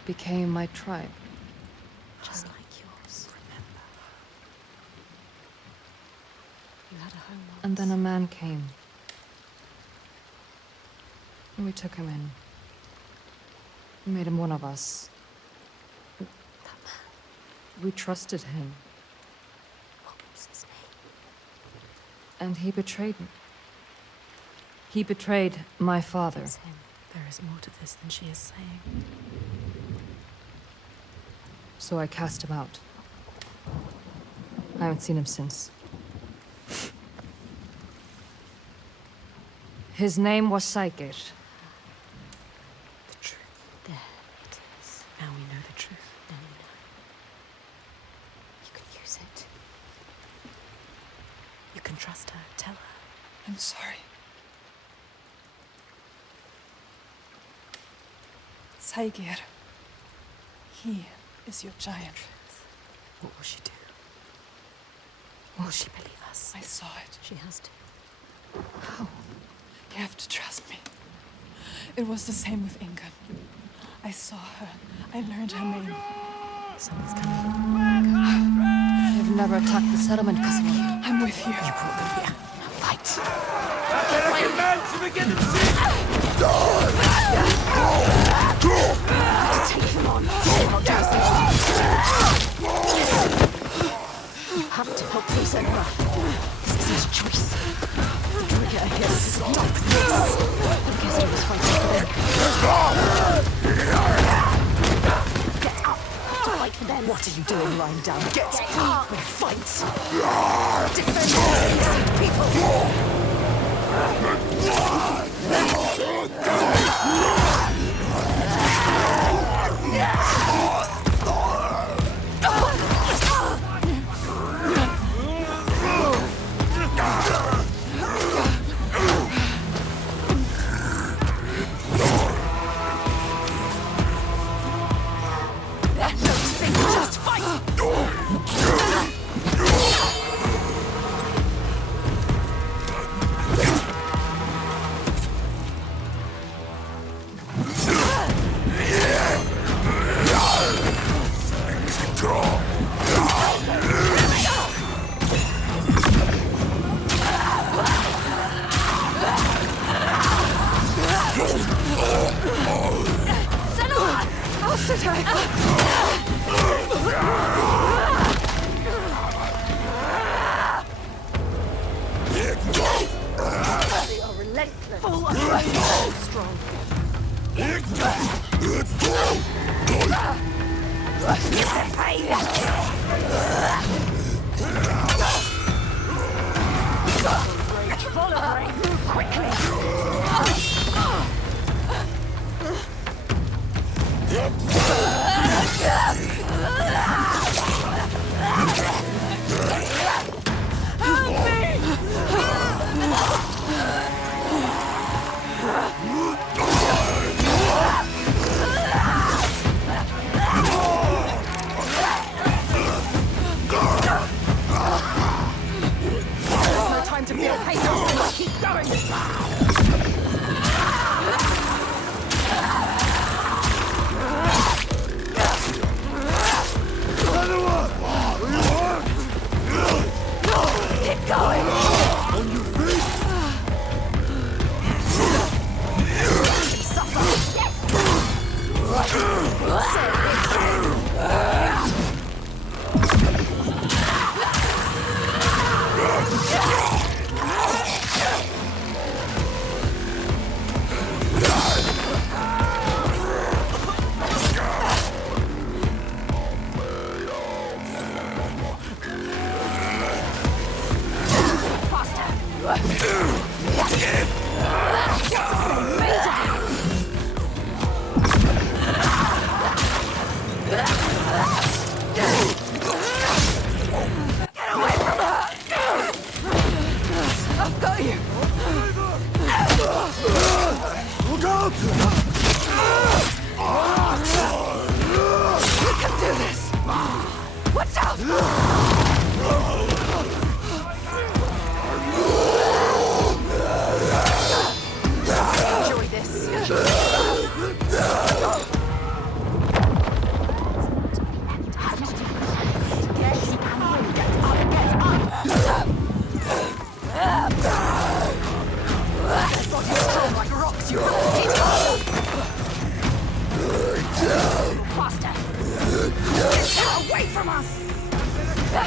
became my tribe. Just like yours. Remember. had a home once. And then a man came. And we took him in. We made him one of us. That man. We trusted him. What was his name? And he betrayed me. He betrayed my father. It's him. There is more to this than she is saying. So I cast him out. I haven't seen him since. His name was Saigir. The truth. There it is. Now we know the truth. Then we know. You can use it. You can trust her. Tell her. I'm sorry. Saigir. He is your giant. What will she do? Will she believe us? I saw it. She has to. How? You have to trust me. It was the same with Ingun. I saw her. I learned her name. Something's coming. They've never attacked the settlement because of you. I'm with you. You brought them here. Now fight. Get man to begin to see! Take him on. You have to help them, Senua. This isn't a choice. The trigger has to stop this. Orchestra was fighting for them. Get up. To fight for them. What are you doing lying down? Get up and fight. Defend the innocent people. Just fight!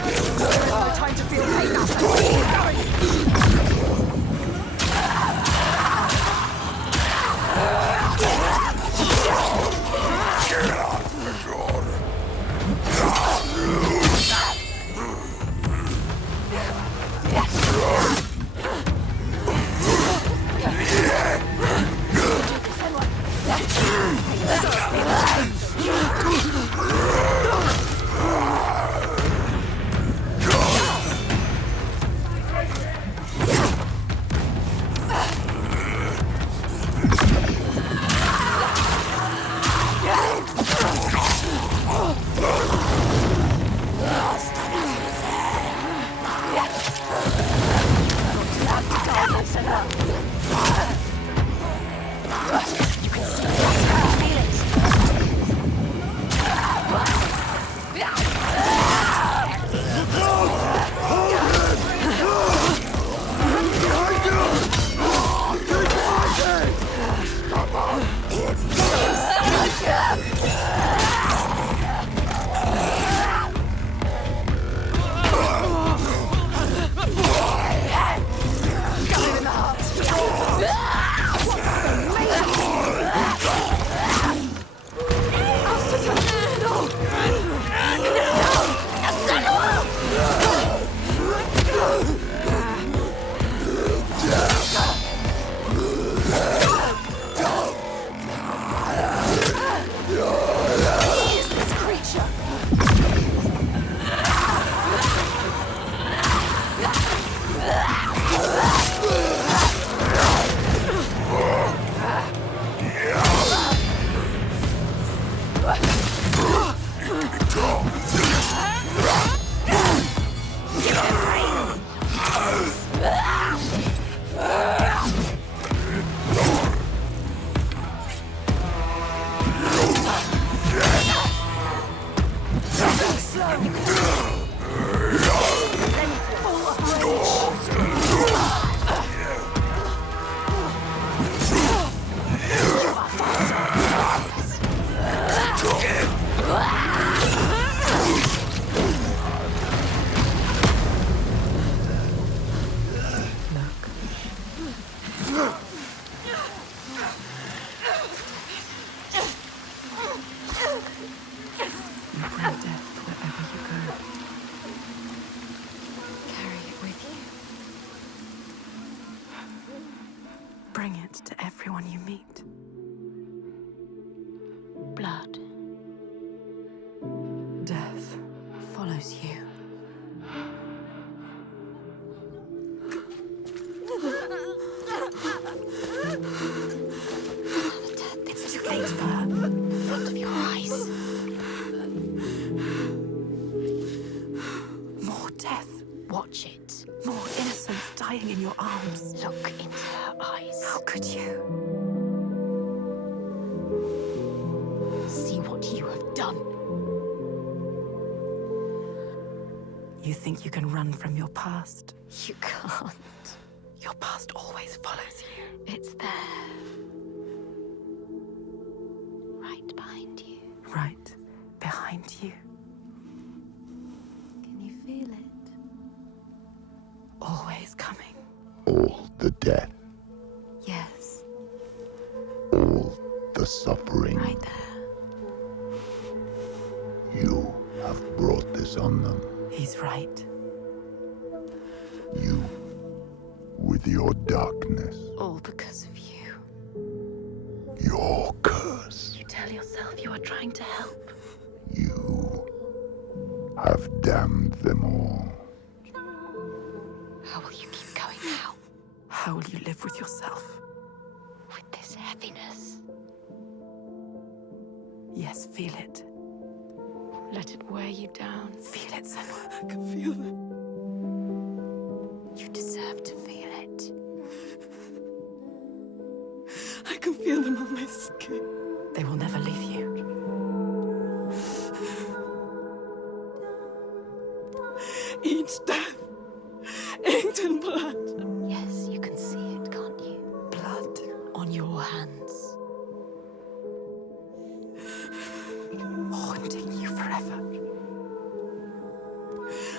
There is no time to feel pain now, Senua. Keep going! Bring it to everyone you meet. Blood. Death follows you. It's too late for her. In front of your eyes. More death. Watch it. More innocence dying in your arms. Look into her eyes. How could you? See what you have done. You think you can run from your past? You can't. Your past always follows you. It's there. Right behind you. Right behind you. Can you feel it? Always coming. All the death, Yes. all the suffering. Right there. You have brought this on them. He's right. You, with your darkness, All because of you. your curse. You tell yourself you are trying to help. You have damned them all. How will you keep going now? How will you live with yourself? With this heaviness. Yes, feel it. Let it wear you down. Feel it, Senua. I can feel it. You deserve to feel it. I can feel them on my skin. They will never leave you. Each death inked in blood. Yes, you can see it, can't you? Blood. On your hands. Haunting you forever.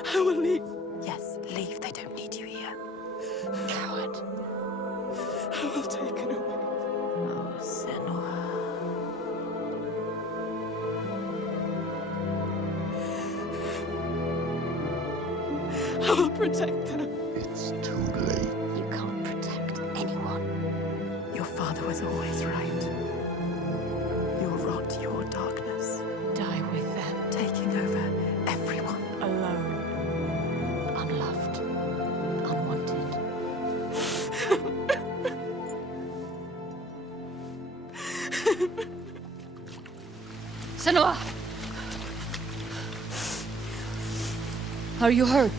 I will leave. Yes, leave. They don't need you here. Coward. I will take it away. Oh, Senua. I will protect them. It's too late. You can't protect anyone. Your father was always right. Your rot, your darkness. Die with them, taking over everyone. Alone. Unloved. Unwanted. Senua! Are you hurt?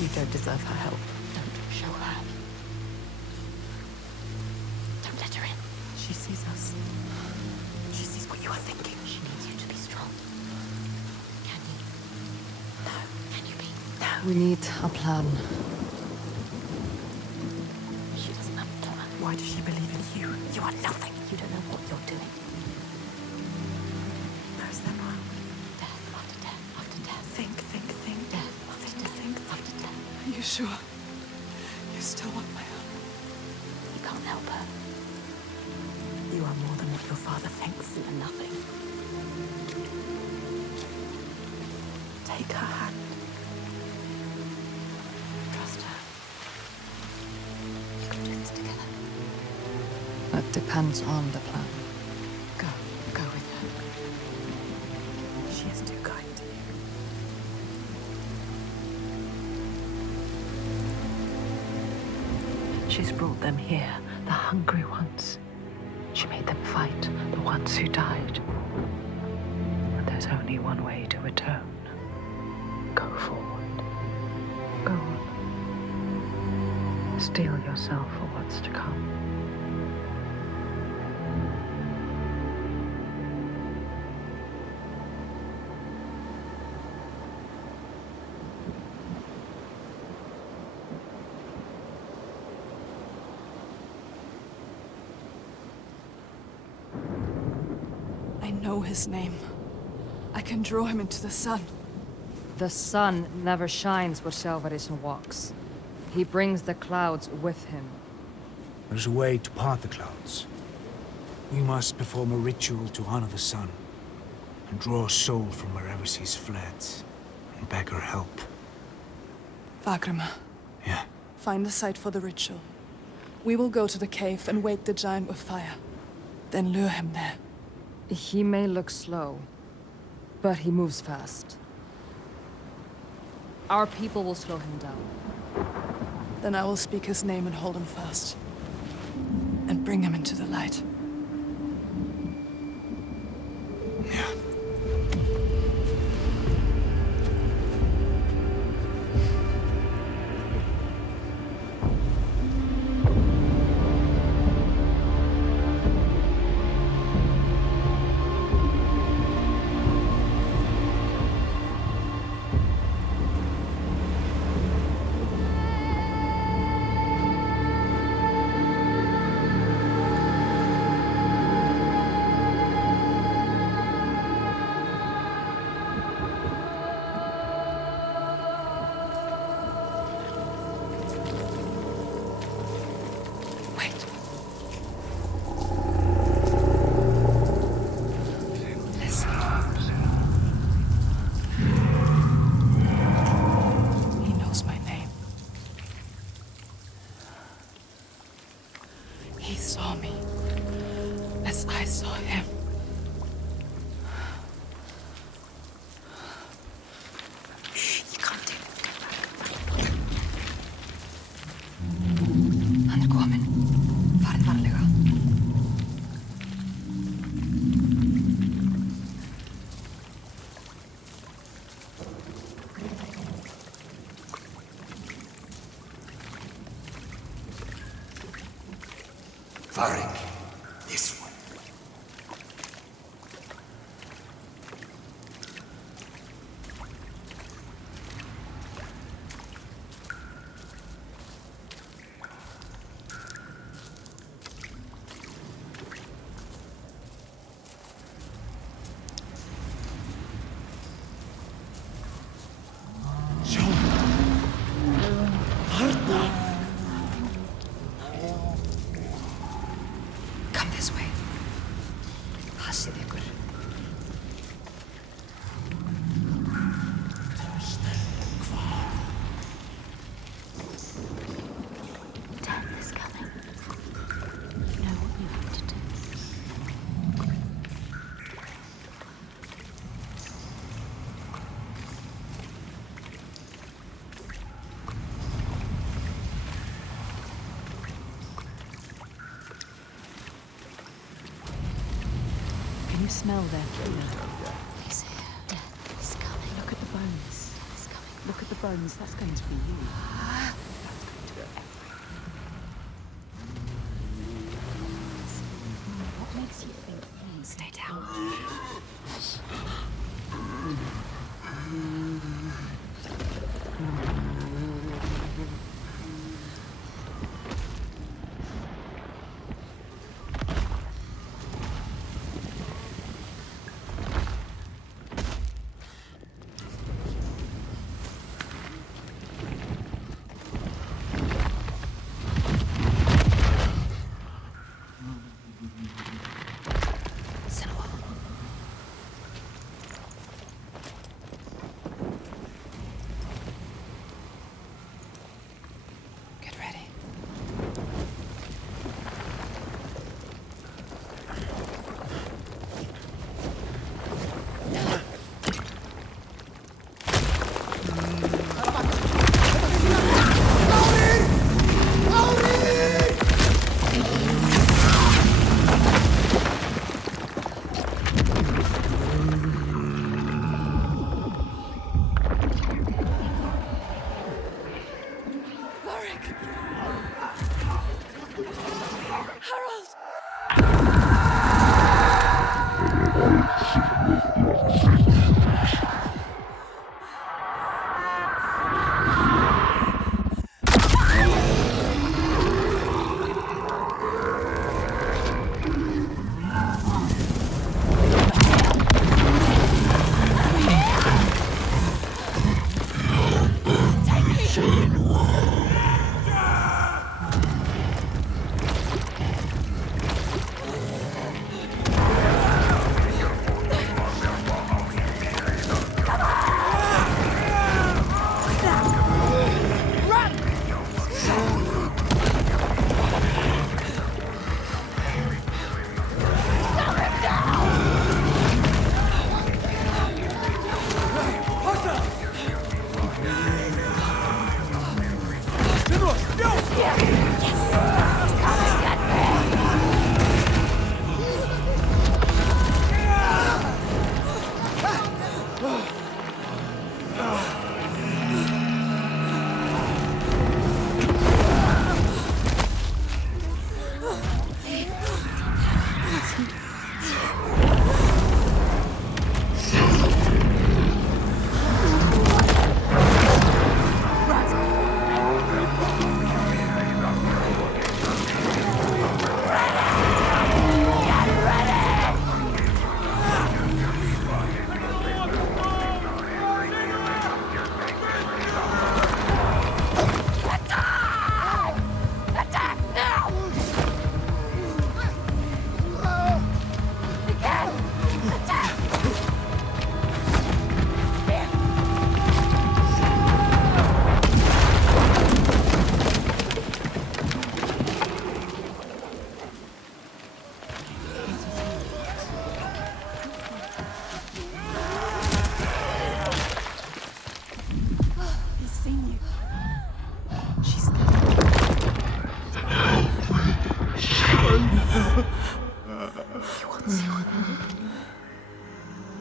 You don't deserve her help. Don't show her. Don't let her in. She sees us. She sees what you are thinking. She needs you to be strong. Can you? No. Can you be? No. We need a plan. She doesn't have a plan. Why does she believe in you? You are nothing. You don't know what you're doing. There's that one. Death after death after death. Think. Death after death. Think after death. Are you sure? You still want my help? You can't help her. You are more than what your father thinks. You are nothing. Take her hand. Trust her. You can do this together. That depends on the plan. Go with her. She is too kind. She's brought them here, the hungry ones. She made them fight, the ones who died. But there's only one way to atone. Go forward. Go on. Steel yourself for what's to come. I know his name. I can draw him into the sun. The sun never shines where Shelvarisn walks. He brings the clouds with him. There's a way to part the clouds. We must perform a ritual to honor the sun, and draw a soul from wherever she's fled, and beg her help. Vagrima. Yeah. Find a site for the ritual. We will go to the cave and wake the giant with fire. Then lure him there. He may look slow, but he moves fast. Our people will slow him down. Then I will speak his name and hold him fast. And bring him into the light. Yeah. Varric, this one. Show you smell their fear? He's here. Death is coming. Look at the bones. It's coming. Look at the bones. That's going to be you. What makes you think he? Stay down.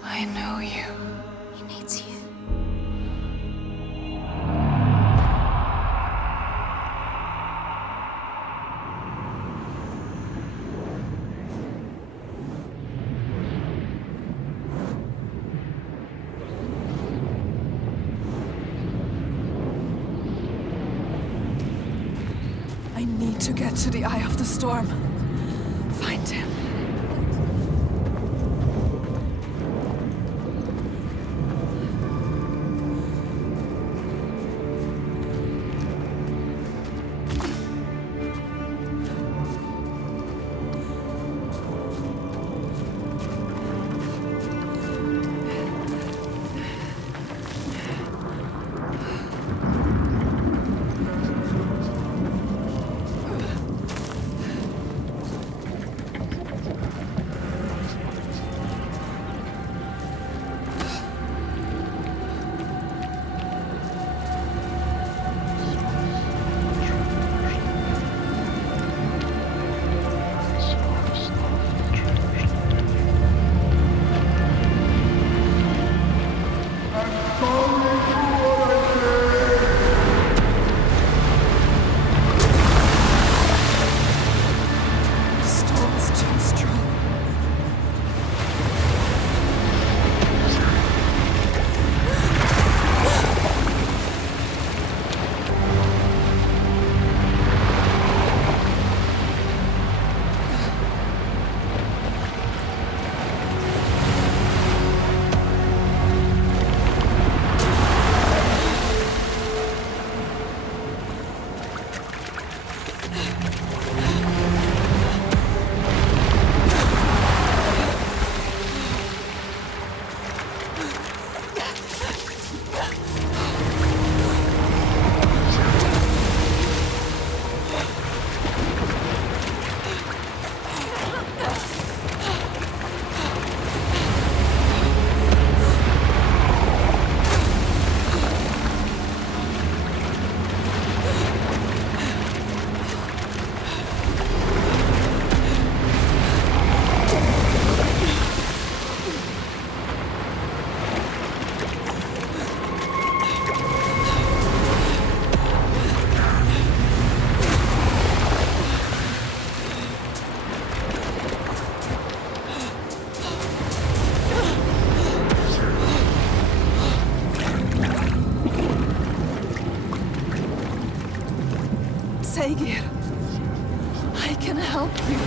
I know you. He needs you. I need to get to the Eye of the Storm. Find him. Saegir, I can help you.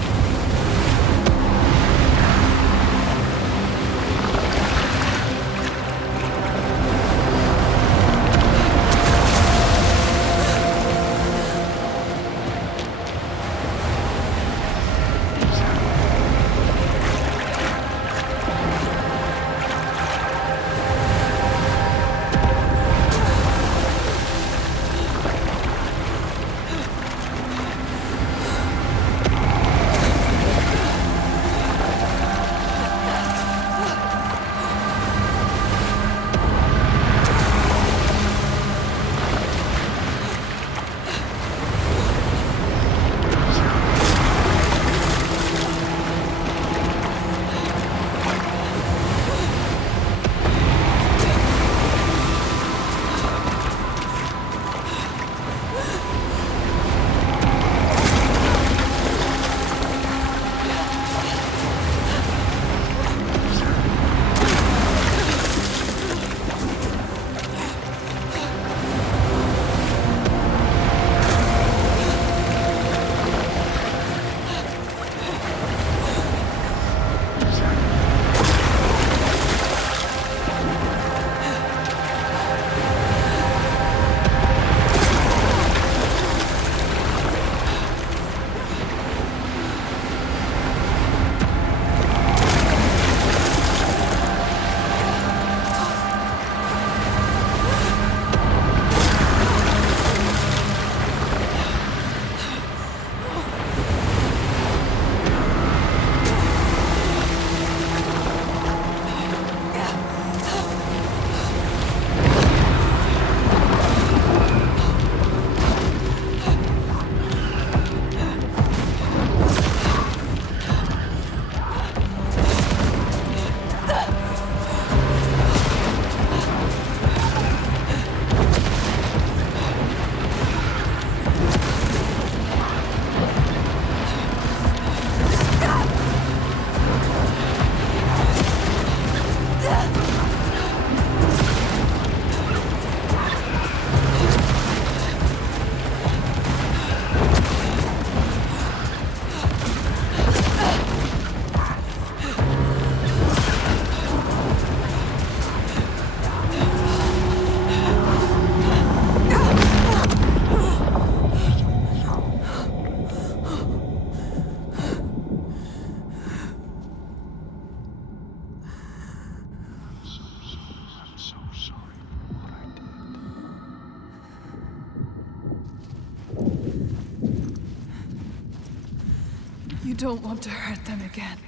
You don't want to hurt them again.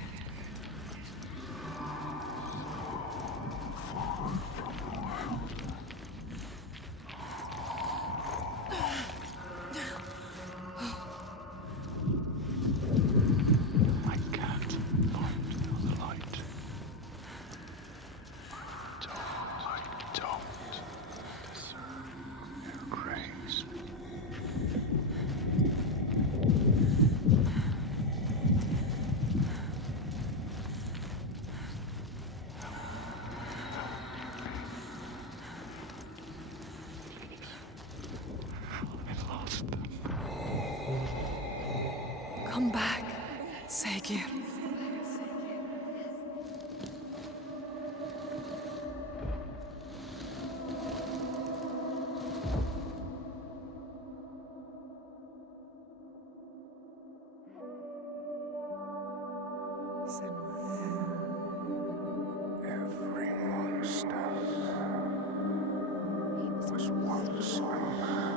I can't find the light. I don't deserve your grace. Come back, Saegir. Every monster was once a man.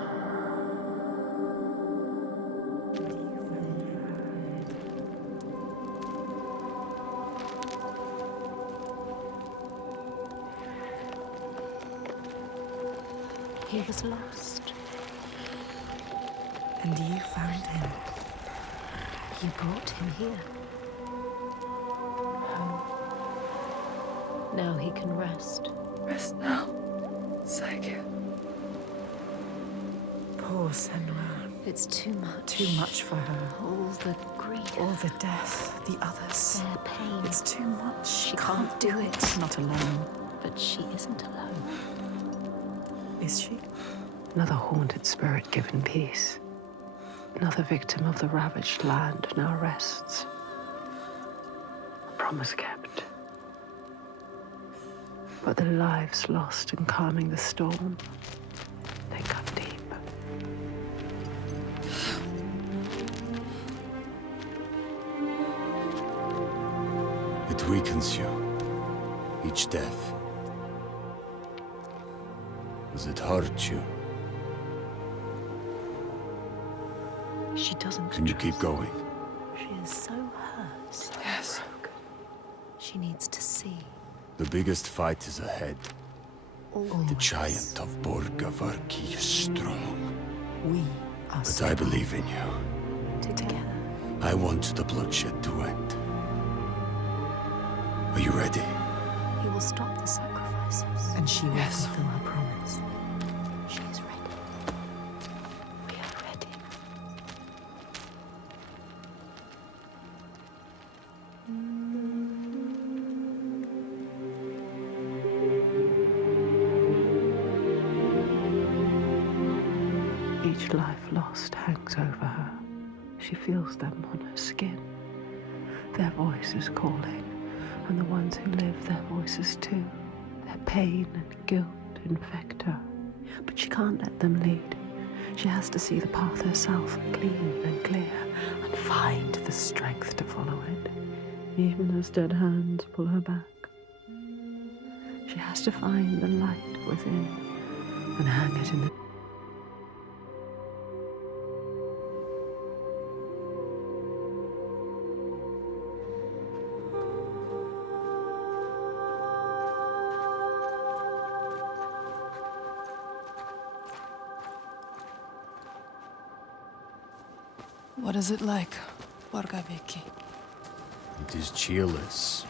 He was lost. And you found him. You brought him here. Home. Now he can rest. Rest now, Saegir. Poor Senua. It's too much. Too much for her. All the grief. All the death, the others. Their pain. It's too much. She can't do it. Not alone. But she isn't alone. Is she? Another haunted spirit given peace. Another victim of the ravaged land now rests. A promise kept. But the lives lost in calming the storm, they cut deep. It weakens you. Each death. Does it hurt you? She doesn't. Can you keep going? She is so hurt. So Yes. broken. She needs to see. The biggest fight is ahead. Always. The giant of Borgarvirki is strong. We are But I believe in you. Together. I want the bloodshed to end. Are you ready? He will stop the sacrifices. And she will Yes. fulfill her promise. She is ready. We are ready. Each life lost hangs over her. She feels them on her skin. Their voices calling, and the ones who live, their voices too. Their pain and guilt infect her. But she can't let them lead. She has to see the path herself, clean and clear, and find the strength to follow it, even as dead hands pull her back. She has to find the light within and hang it in the What is it like, Borgarvirki? It is cheerless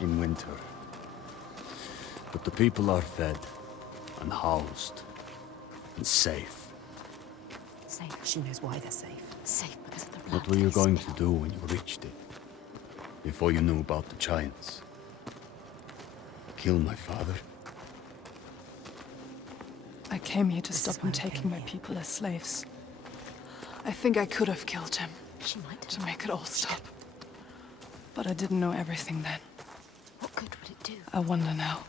in winter. But the people are fed and housed and safe. Safe. She knows why they're safe. Safe because of the blood. What were you they going to spill. do when you reached it? Before you knew about the giants? Kill my father? I came here to This stop is him why I taking came my here. people as slaves. I think I could have killed him She might to have. make it all stop. But I didn't know everything then. What good would it do? I wonder now.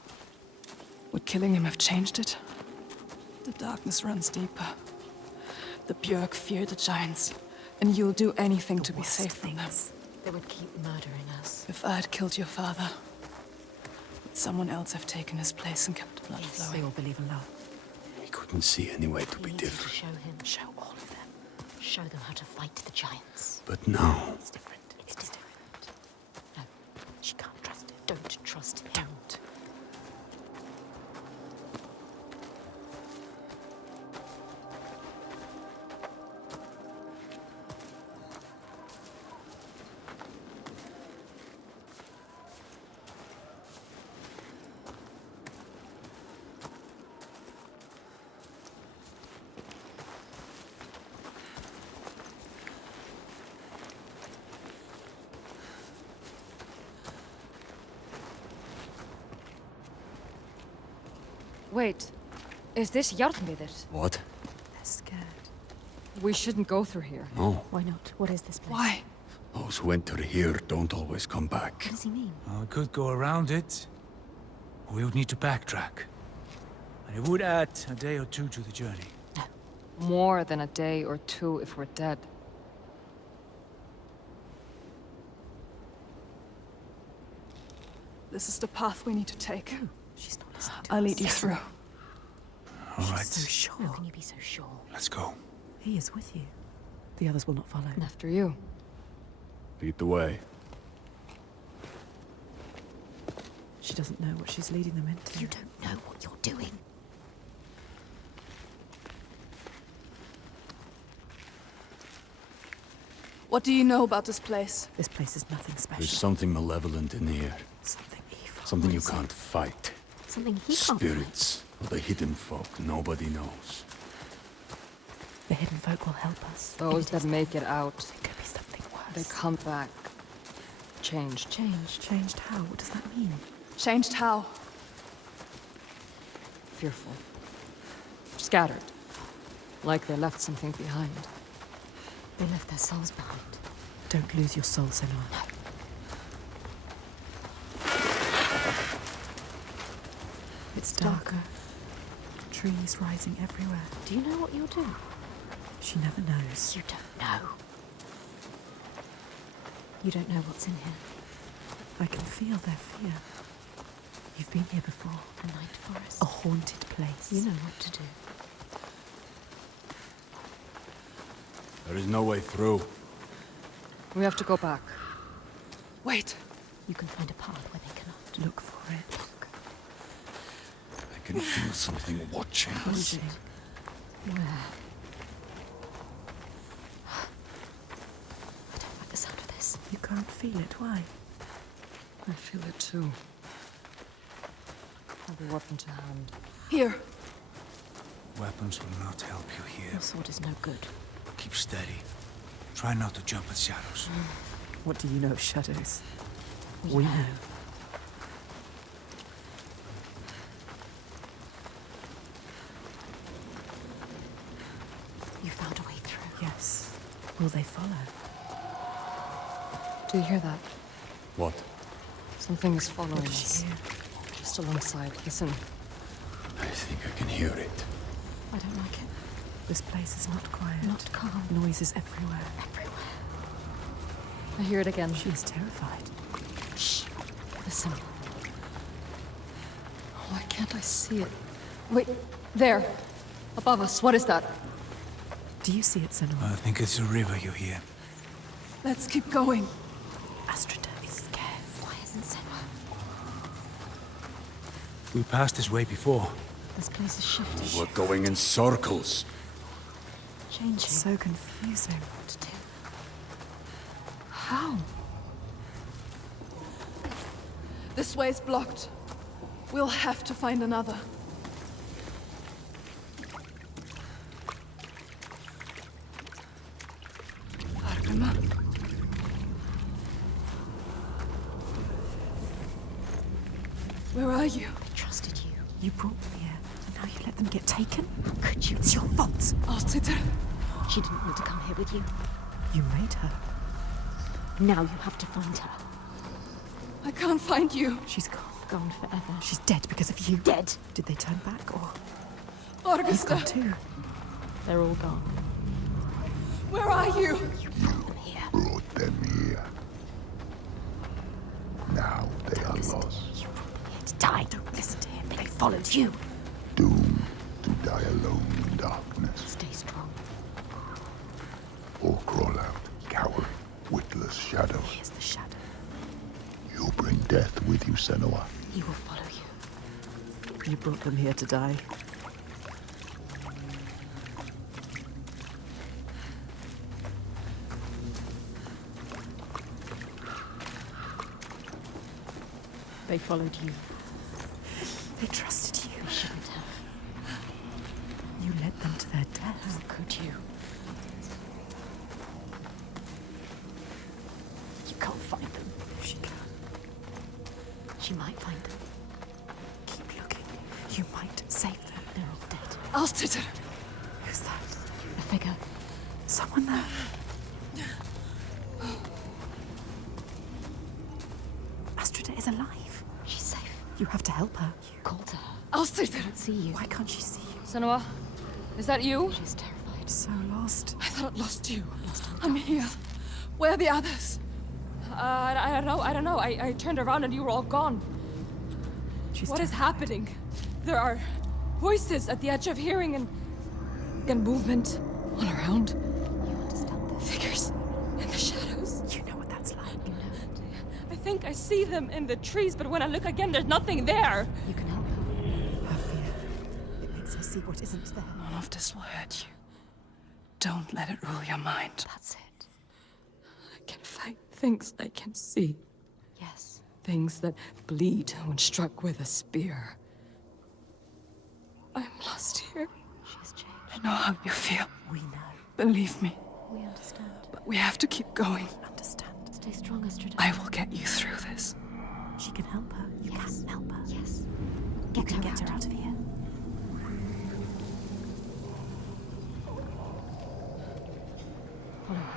Would killing him have changed it? The darkness runs deeper. The Björk fear the giants, and you'll do anything to be worst safe from them. things. They would keep murdering us. If I had killed your father, would someone else have taken his place and kept the blood They flowing? all believe in love. He couldn't see any way to We be need you to different. show him. Show all of them. Show them how to fight the giants. But now, It's different. It's different. No, she can't trust it. Don't trust him. Don't. Wait, is this Jarnvidir? what? They're scared. We shouldn't go through here. No. Why not? What is this place? Why? Those who enter here don't always come back. What does he mean? We could go around it. Or we would need to backtrack. And it would add a day or two to the journey. More than a day or two if we're dead. This is the path we need to take. She's not listening to I'll us. lead you through. All She's right, so sure. How can you be so sure? let's go. He is with you. The others will not follow. After you. Lead the way. She doesn't know what she's leading them into. You don't know what you're doing. What do you know about this place? This place is nothing special. There's something malevolent in the air. Something evil. Something you can't fight. Something he can't fight. Spirits, or the hidden folk nobody knows. The hidden folk will help us. Those that make it out, It could be something they worse. come back. Changed. Changed how? What does that mean? Changed how? Fearful. Scattered. Like they left something behind. They left their souls behind. Don't lose your soul, Senua. No. It's darker. Trees rising everywhere. Do you know what you're doing? She never knows. You don't know. You don't know what's in here. I can feel their fear. You've been here before. The Night Forest. A haunted place. You know what to do. There is no way through. We have to go back. Wait. You can find a path where they cannot. Look for it. I can feel something watching us. Watching. Where? I don't like the sound of this. You can't feel it. Why? I feel it too. Have a weapon to hand. Here. Weapons will not help you here. Your sword is no good. Keep steady. Try not to jump at shadows. What do you know of shadows? We know. You found a way through. Yes. Will they follow? Do you hear that? What? Something is following What does us. she hear? Just alongside. Listen. I think I can hear it. I don't like it. This place is not quiet. Not calm. Noises everywhere. Everywhere. I hear it again. She is terrified. Shh. Listen. Why can't I see it? Wait, there. Above us. What is that? Do you see it, Senua? I think it's a river you hear. Let's keep going. Astrida is scared. Why isn't Senua? We passed this way before. This place is shifting. We're going in circles. Changing. It's so confusing. What to do? How? This way's blocked. We'll have to find another. Argama? Where are you? I trusted you. You brought them here, and now you let them get taken? How could you? It's your fault. Alciter. She didn't want to come here with you. You made her. Now you have to find her. I can't find you. She's gone. Gone forever. She's dead because of you. Dead. Did they turn back, or Augusta. he's gone too? They're all gone. Where are you? You brought them here. Brought them here. Now they are lost. You brought them here to die. Don't listen to him. They followed you. Doomed to die alone in darkness. Stay strong. Or crawl out, cowering, witless shadows. Here's the shadow. You'll bring death with you, Senua. He will follow you. You brought them here to die. They followed you. They trusted you. You shouldn't have. You led them to their death. How could you? You can't find them. She can. She might find them. Keep looking. You might save them. They're all dead. Alciter. Who's that? A figure. Someone there. Astrida is alive. She's safe. You have to help her. You called her. Alciter. I can't see you. Why can't she see you? Senua, is that you? She's terrified. So lost. I thought I lost you. Lost in I'm here. Where are the others? I don't know. I turned around and you were all gone. She's What is terrified. happening? There are voices at the edge of hearing and movement all around. You understand this? Figures in the shadows. You know what that's like. You know it. I think I see them in the trees, but when I look again, there's nothing there. You can help her. Her fear. It makes her see what isn't there. None of this will hurt you. Don't let it rule your mind. That's it. I can fight things I can see. Yes. Things that bleed when struck with a spear. I'm lost here. She's changed. I know how you feel. We know. Believe me. We understand. But we have to keep going. Understand. Stay strong, Astrida. I will get you through this. She can help her. You Yes. can help her. Yes. You can get her out of here. Follow her.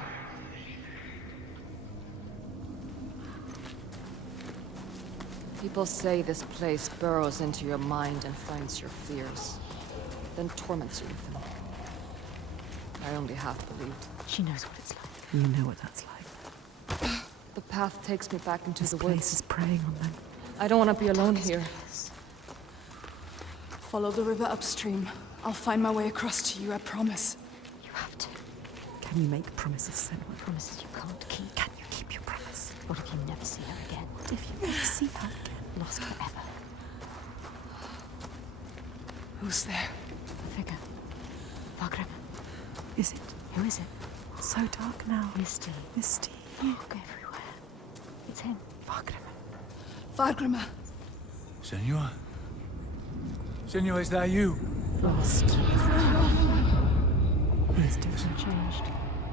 People say this place burrows into your mind and finds your fears, then torments you with them. I only half believed. She knows what it's like. You know what that's like. The path takes me back into This the place woods. is preying on them. I don't want to be alone here. Follow the river upstream. I'll find my way across to you, I promise. You have to. Can you make promises, Senua? Promises you can't keep. Can you keep your promise? What if you never see her again? What if you never see her again? Lost forever. Who's there? A figure. Vagrima. Is it? Who is it? So dark now. Misty. Misty. Look everywhere. It's him. Vagrima. Vargrima. Senua? Senua, is that you? Lost. He is different. Changed.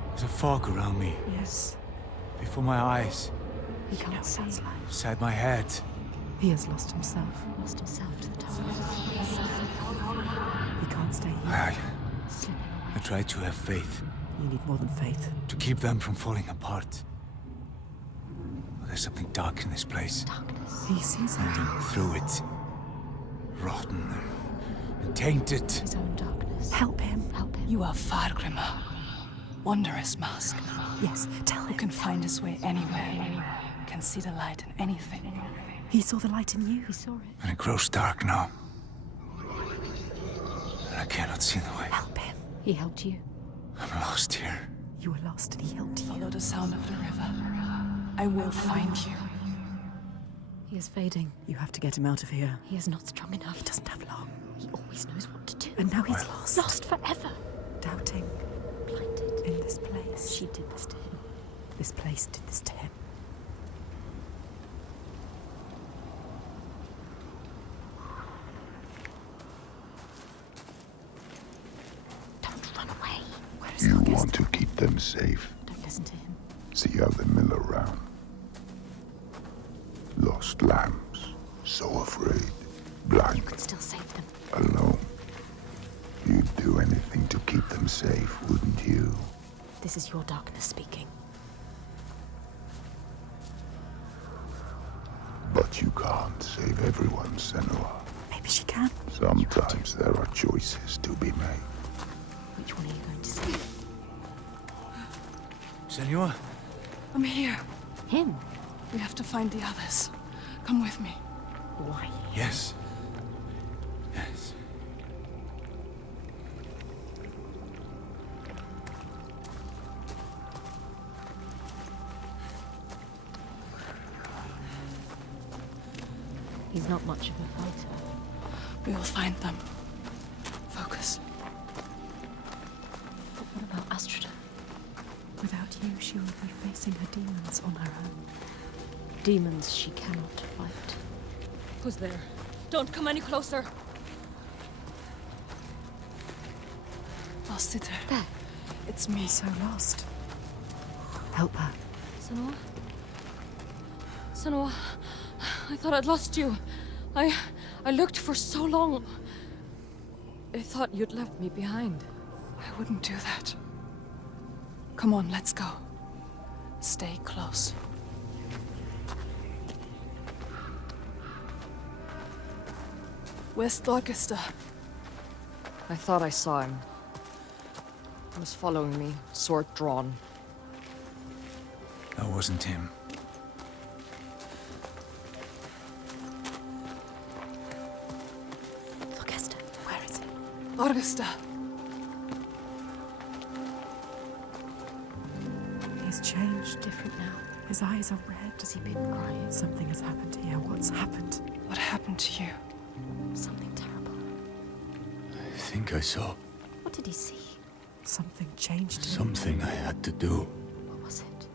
There's a fog around me. Yes. Before my eyes. He can't see. Inside my head. He has lost himself. Lost himself to the darkness. He can't stay here. Slipping I away. tried to have faith. You need more than faith. To keep them from falling apart. But there's something dark in this place. Darkness. He sees it. Moving through it. Rotten and tainted. His own darkness. Help him. Help him. You are Vargrima. Wondrous mask. Yes, tell Who him. can find his way anywhere. Can see the light in anything. He saw the light in you. He saw it. And it grows dark now. And I cannot see the way. Help him. He helped you. I'm lost here. You were lost and he helped you. Follow the sound of the river. I will find you. He is fading. You have to get him out of here. He is not strong enough. He doesn't have long. He always knows what to do. And now he's lost. Lost forever. Doubting. Blinded. In this place. She did this to him. This place did this to him. Don't run away. Where is You August? want to keep them safe. Don't listen to him. See how they mill around. Lost lambs, so afraid, blind, You could still save them. alone. You'd do anything to keep them safe, wouldn't you? This is your darkness speaking. But you can't save everyone, Senua. Maybe she can. Sometimes there are choices to be made. Which one are you going to save? Senua? I'm here. Him? We have to find the others. Come with me. Why? Yes. Yes. He's not much of a fighter. We will find them. Focus. But what about Astrida? Without you, she will be facing her demons on her own. Demons she cannot fight. Who's there? Don't come any closer. Lost it. There. It's me. So lost. Help her. Senua? Senua, I thought I'd lost you. I looked for so long. I thought you'd left me behind. I wouldn't do that. Come on, let's go. Stay close. Where's Thorgester? I thought I saw him. He was following me, sword drawn. That wasn't him. Thorgester, where is he? Thorgester! He's changed. Different now. His eyes are red. Has he been crying? Something has happened here. What's happened? What happened to you? Something terrible. I think I saw What did he see? Something changed him. something I had to do. What was it?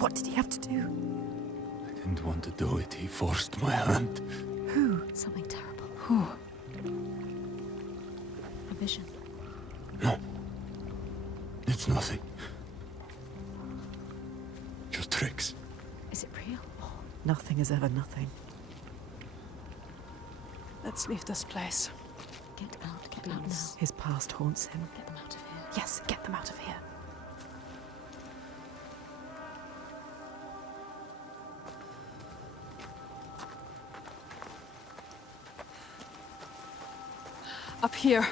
What did he have to do? I didn't want to do it. He forced my hand. Who? Something terrible. Who? A vision. No. It's nothing. Just tricks. Is it real? Nothing is ever nothing. Let's leave this place. Get out now. His past haunts him. Get them out of here. Yes, get them out of here. Up here.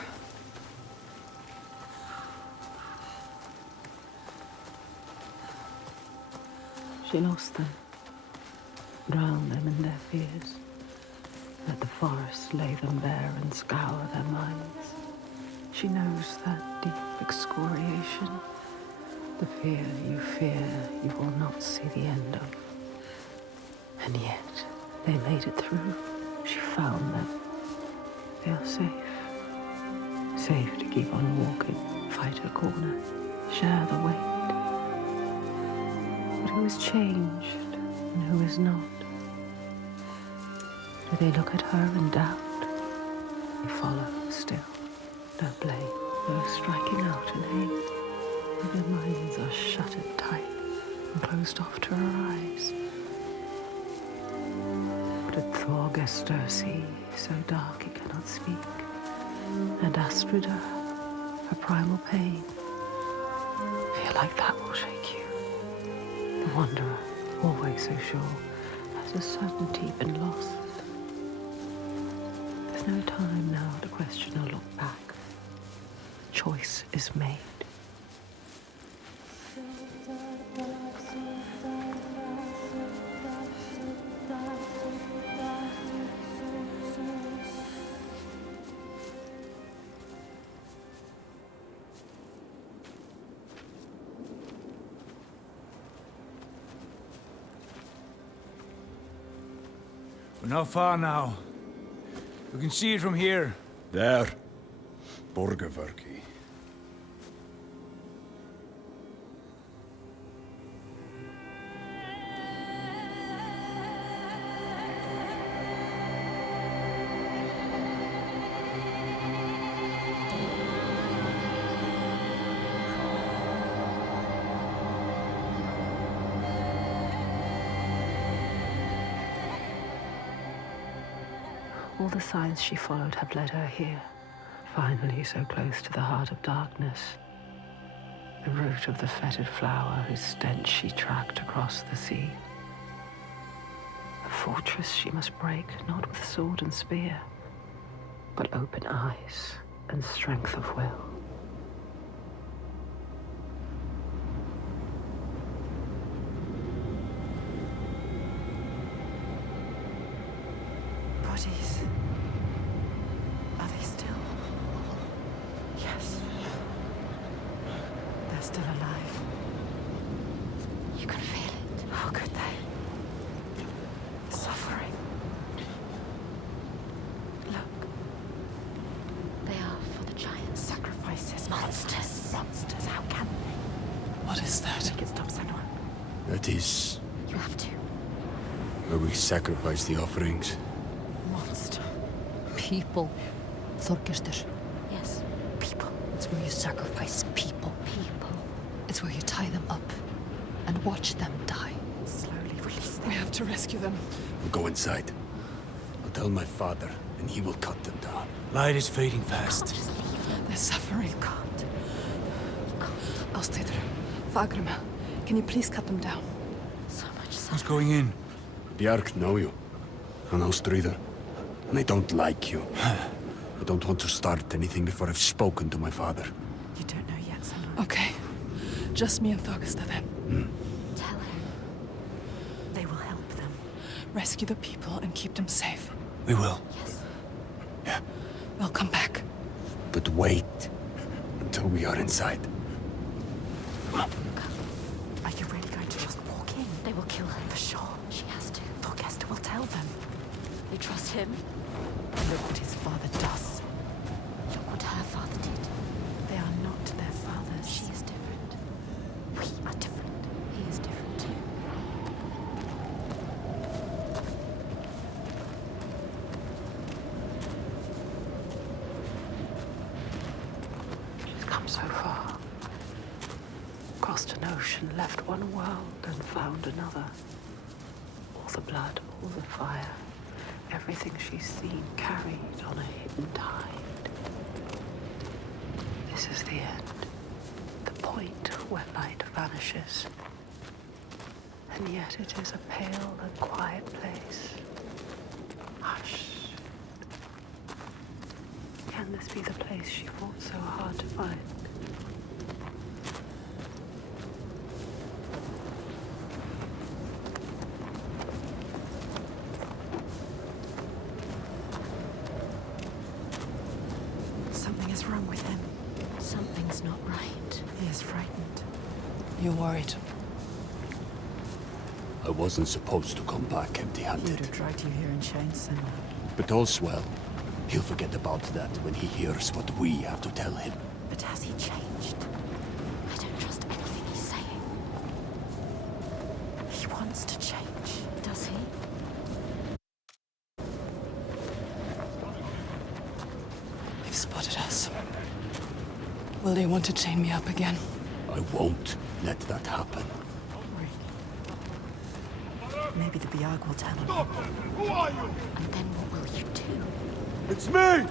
She lost them, drowned them in their fears. Let the forest lay them bare and scour their minds. She knows that deep excoriation, the fear you will not see the end of. And yet, they made it through. She found them. They are safe. Safe to keep on walking, fight her corner, share the weight. But who is changed and who is not? Do they look at her in doubt? They follow still. No blame, no striking out in hate. But their minds are shuttered tight and closed off to her eyes. What did Thorgestur see, so dark he cannot speak? And Astrida, her primal pain. Fear like that will shake you. The wanderer, always so sure, has a certainty been lost. There's no time now to question or look back. Choice is made. We're not far now. We can see it from here. There. Borgarvirki. All the signs she followed have led her here, finally so close to the heart of darkness. The root of the fetid flower whose stench she tracked across the sea. A fortress she must break, not with sword and spear, but open eyes and strength of will. Bodies. Are they still? Yes. They're still alive. You can feel it. How could they? Suffering. Look. They are for the giant sacrifices. Monsters. Monsters. How can they? What is that? Make it stop, Senua. That is You have to. where we sacrifice the offerings. Monster. People. Thorgestur. Yes. People. It's where you sacrifice people. People. It's where you tie them up and watch them die. Slowly release them. We have to rescue them. We'll go inside. I'll tell my father, and he will cut them down. Light is fading fast. Just leave them. They're suffering. You can't. You can't. I'll stay there. Fagrima, can you please cut them down? So much Who's suffering. going in? Bjark know you. And Ástríðar. And I don't like you. I don't want to start anything before I've spoken to my father. You don't know yet, Senua. Okay. Just me and Thorgestur then. Tell him. They will help them. Rescue the people and keep them safe. We will. Yes. Yeah. We'll come back. But wait until we are inside. Are you really going to just walk in? They will kill her. For sure. She has to. Thorgestur will tell them. You trust him? Look what his father does. Look what her father did. They are not their fathers. She is different. We are different. He is different too. She's come so far. Crossed an ocean, left one world and found another. All the blood, all the fire, everything she's seen carried on a hidden tide. This is the end. The point where light vanishes. And yet it is a pale and quiet place. Hush. Can Can this be the place she fought so hard to find? Something is wrong with him. Something's not right. He is frightened. You're worried. I wasn't supposed to come back He would empty-handed. have dragged you here in chains, Senua. But all's well. He'll forget about that when he hears what we have to tell him. But has he changed? I don't trust anything he's saying. He wants to change. Does he? They've spotted us. Will they want to chain me up again? I won't let that happen. Maybe the Biag will tell him. Who are you? And then what will you do? It's me!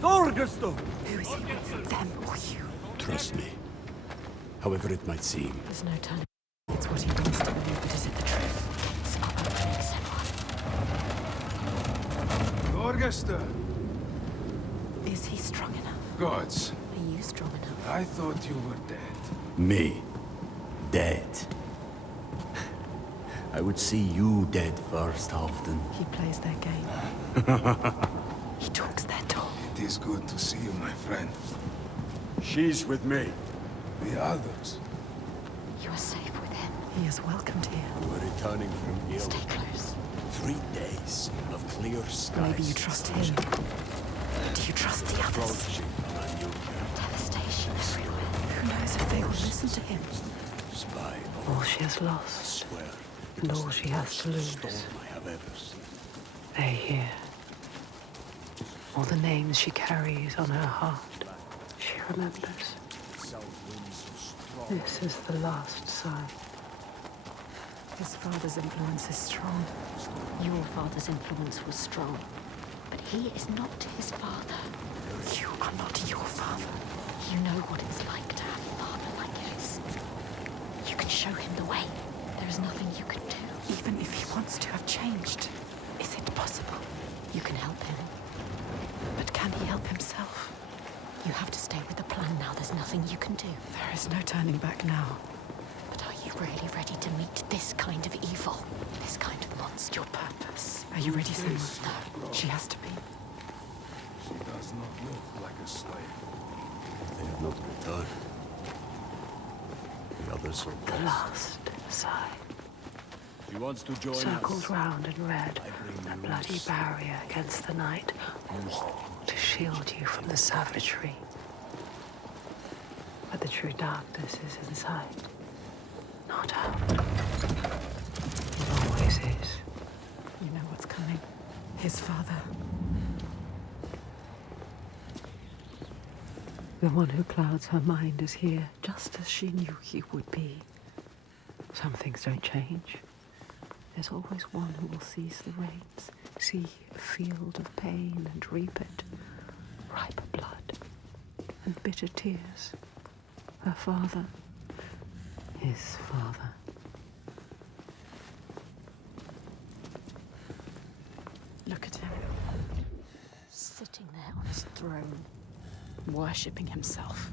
Thorgesto! Who is he with? Them or you? Trust me. However it might seem. There's no turning. It's what he wants to believe, but is it the truth? It's not opening, Senua. Thorgesto! Is he strong enough? Gods, Are you strong enough? I thought you were dead. Me? Dead? I would see you dead first, often. He plays their game. He talks their talk. It is good to see you, my friend. She's with me. The others. You are safe with him. He is welcomed here. We're returning from Yale. Stay close. 3 days of clear skies. Maybe you trust him. Do you trust the others? Approaching on a new Devastation everywhere. Who knows if they will listen to him? spy. All she has lost, Swear. and all she has to lose. Storm I have ever seen. They hear. All the names she carries on her heart, she remembers. This is the last sign. His father's influence is strong. Your father's influence was strong, but he is not his father. You are not your father. You know what it's like to have a father like his. You can show him the way. There is nothing you can do. Even if he wants to have changed, is it possible? You can help him. But can he help himself? You have to stay with the plan now. There's nothing you can do. There is no turning back now. But are you really ready to meet this kind of evil? This kind of monster? Your purpose. Are you ready, Senua? No. She has to be. She does not look like a slave. They have not returned. The others are The last sigh. He wants to join Circled us. round in red, I bring a you bloody news. barrier against the night, to shield you from the savagery. But the true darkness is inside, not out. It always is. You know what's coming. His father. The one who clouds her mind is here, just as she knew he would be. Some things don't change. There's always one who will seize the reins, see a field of pain and reap it. Ripe blood and bitter tears. Her father, his father. Look at him. Sitting there on his throne. Worshipping himself.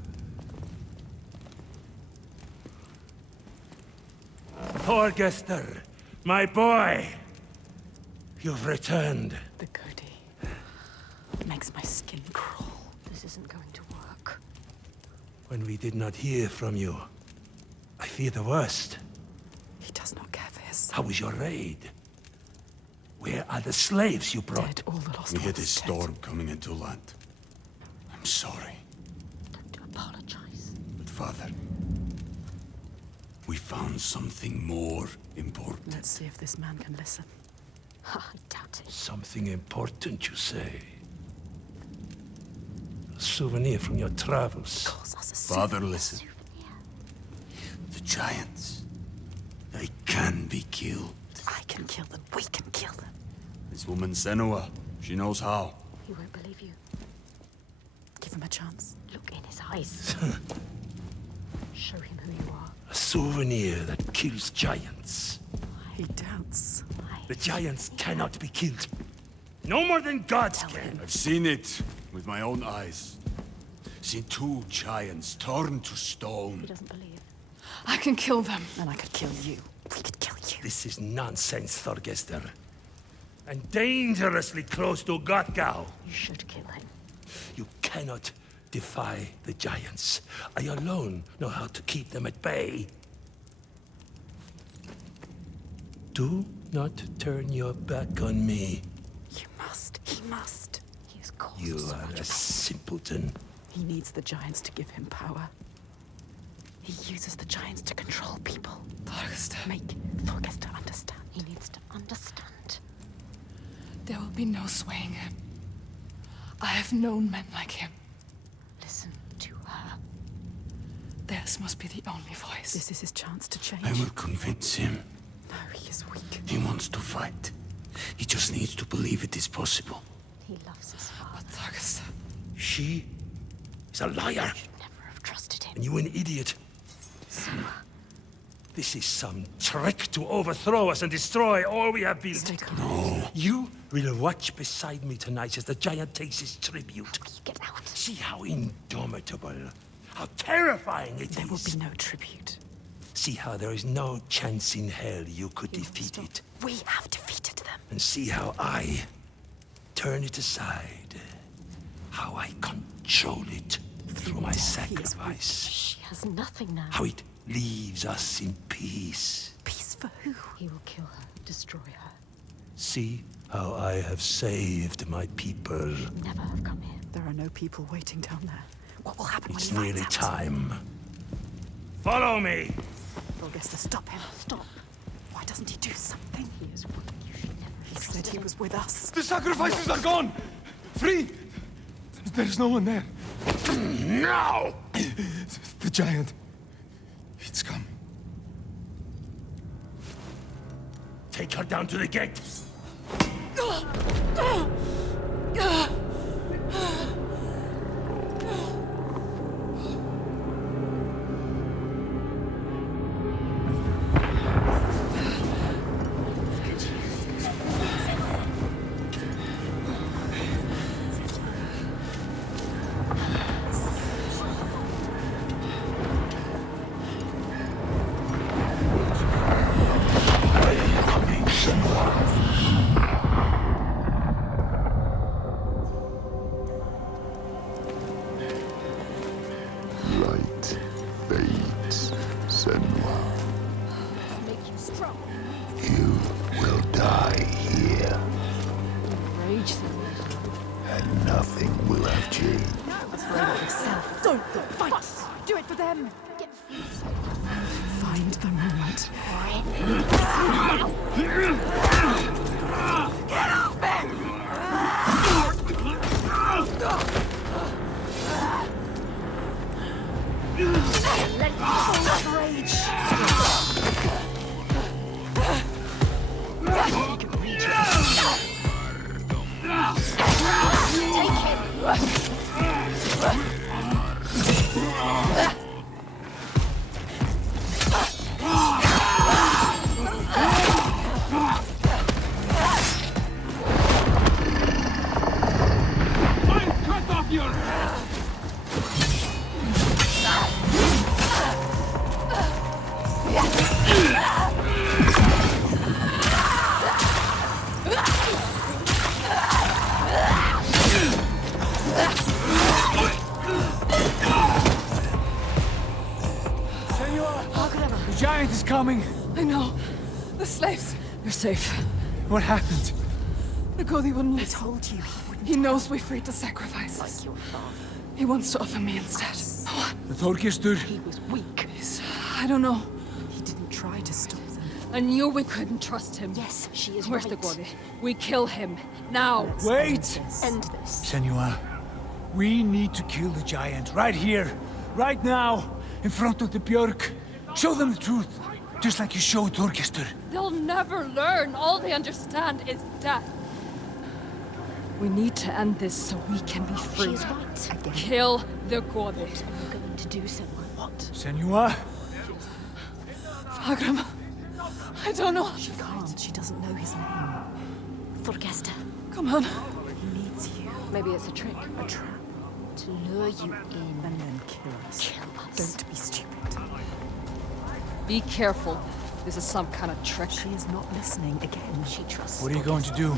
Thorgester, my boy! You've returned. The goodie. It makes my skin crawl. This isn't going to work. When we did not hear from you, I fear the worst. He does not care for his son. How was your raid? Where are the slaves you brought? Dead, all the lost We hit ones a dead. storm coming into land. I'm sorry. Don't apologize. But Father, we found something more important. Let's see if this man can listen. I doubt it. Something important, you say? A souvenir from your travels. Calls us a Father, souvenir. listen. The giants, they can be killed. I can kill them. We can kill them. This woman Senua, she knows how. He won't believe you. Give him a chance. Look in his eyes. Show him who you are. A souvenir that kills giants. He doubts. The giants cannot be killed. No more than gods Tell can. him. I've seen it. with my own eyes. Seen 2 giants torn to stone. He doesn't believe. I can kill them. And I could kill you. We could kill you. This is nonsense, Thorgester. And dangerously close to Gottgau. You should kill him. You cannot defy the giants. I alone know how to keep them at bay. Do not turn your back on me. You must. He must. He has caused You so are much a pain. simpleton. He needs the giants to give him power. He uses the giants to control people. Make Thorgester understand. He needs to understand. There will be no swaying him. I have known men like him. Listen to her. Theirs must be the only voice. This is his chance to change. I will convince him. No, he is weak. He wants to fight. He just needs to believe it is possible. He loves his father. Thorgester. She is a liar. Should never have trusted him. And you an idiot. Senua. This is some trick to overthrow us and destroy all we have built. No. You will watch beside me tonight as the giant takes his tribute. How will you get out? See how indomitable, how terrifying it is. There will be no tribute. See how there is no chance in hell you could defeat it. We have defeated them. And see how I turn it aside. How I control it through my sacrifice. She has nothing now. How it leaves us in peace. Peace for who? He will kill her, destroy her. See how I have saved my people. Never have come here. There are no people waiting down there. What will happen It's when he nearly finds out? time. Follow me! Thorgester, stop him. Stop. Why doesn't he do something? He is weak. You should never have He said trusted he him. was with us. The sacrifices are gone! Free! There's no one there. No! The giant. It's come. Take her down to the gate. Light fades, Senua. Make you strong. You will die here, Enrage them. and nothing will have changed. Afraid of yourself. Don't fight. Do it for them. Find the moment. Get off me! Let me hold rage. You can reach Cut off your... The giant is coming. I know. The slaves. You're safe. What happened? The Godi wouldn't I listen. told you. He knows we freed the sacrifices. your father. He wants to offer me instead. What? The Thorgester. He was weak. I don't know. He didn't try to stop them. I knew we couldn't trust him. Yes, she is Where's right. the Godi? We kill him. Now. Let's Wait! End this. Senua, we need to kill the giant right here, right now, in front of the Björk. Show them the truth, just like you showed Thorgester. They'll never learn. All they understand is death. We need to end this so we can be free. She's right. Again. Kill the Godi. What are you going to do, Senua? What? Senua, Agram. I don't know. She can't. She doesn't know his name. Thorgester. Come on. He needs you. Maybe it's a trick. A trap to lure you in. And then kill us. Kill us. Don't be stupid. Be careful. This is some kind of trick. She is not listening again. She trusts. What are you going to do?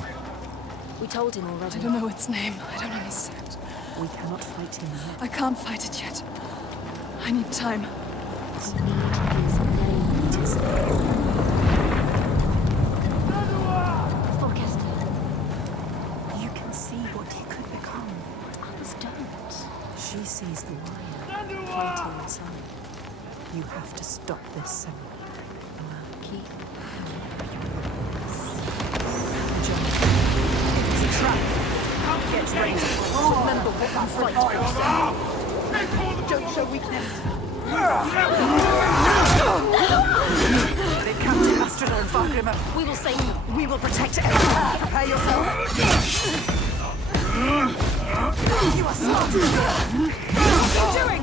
We told him already. I don't know its name. I don't understand. We cannot fight him yet. I can't fight it yet. I need time. We need his name. It is Forecastle. You can see what he could become. Others don't. She sees the warrior fighting inside. You have to stop this, Senua. Keep It's a trap. Get ready. Remember what you fight for yourself. Don't show weakness. They captured Astrida and Fargrimmer. We will save you. We will protect everyone. Prepare yourself. You are smart. What are you doing?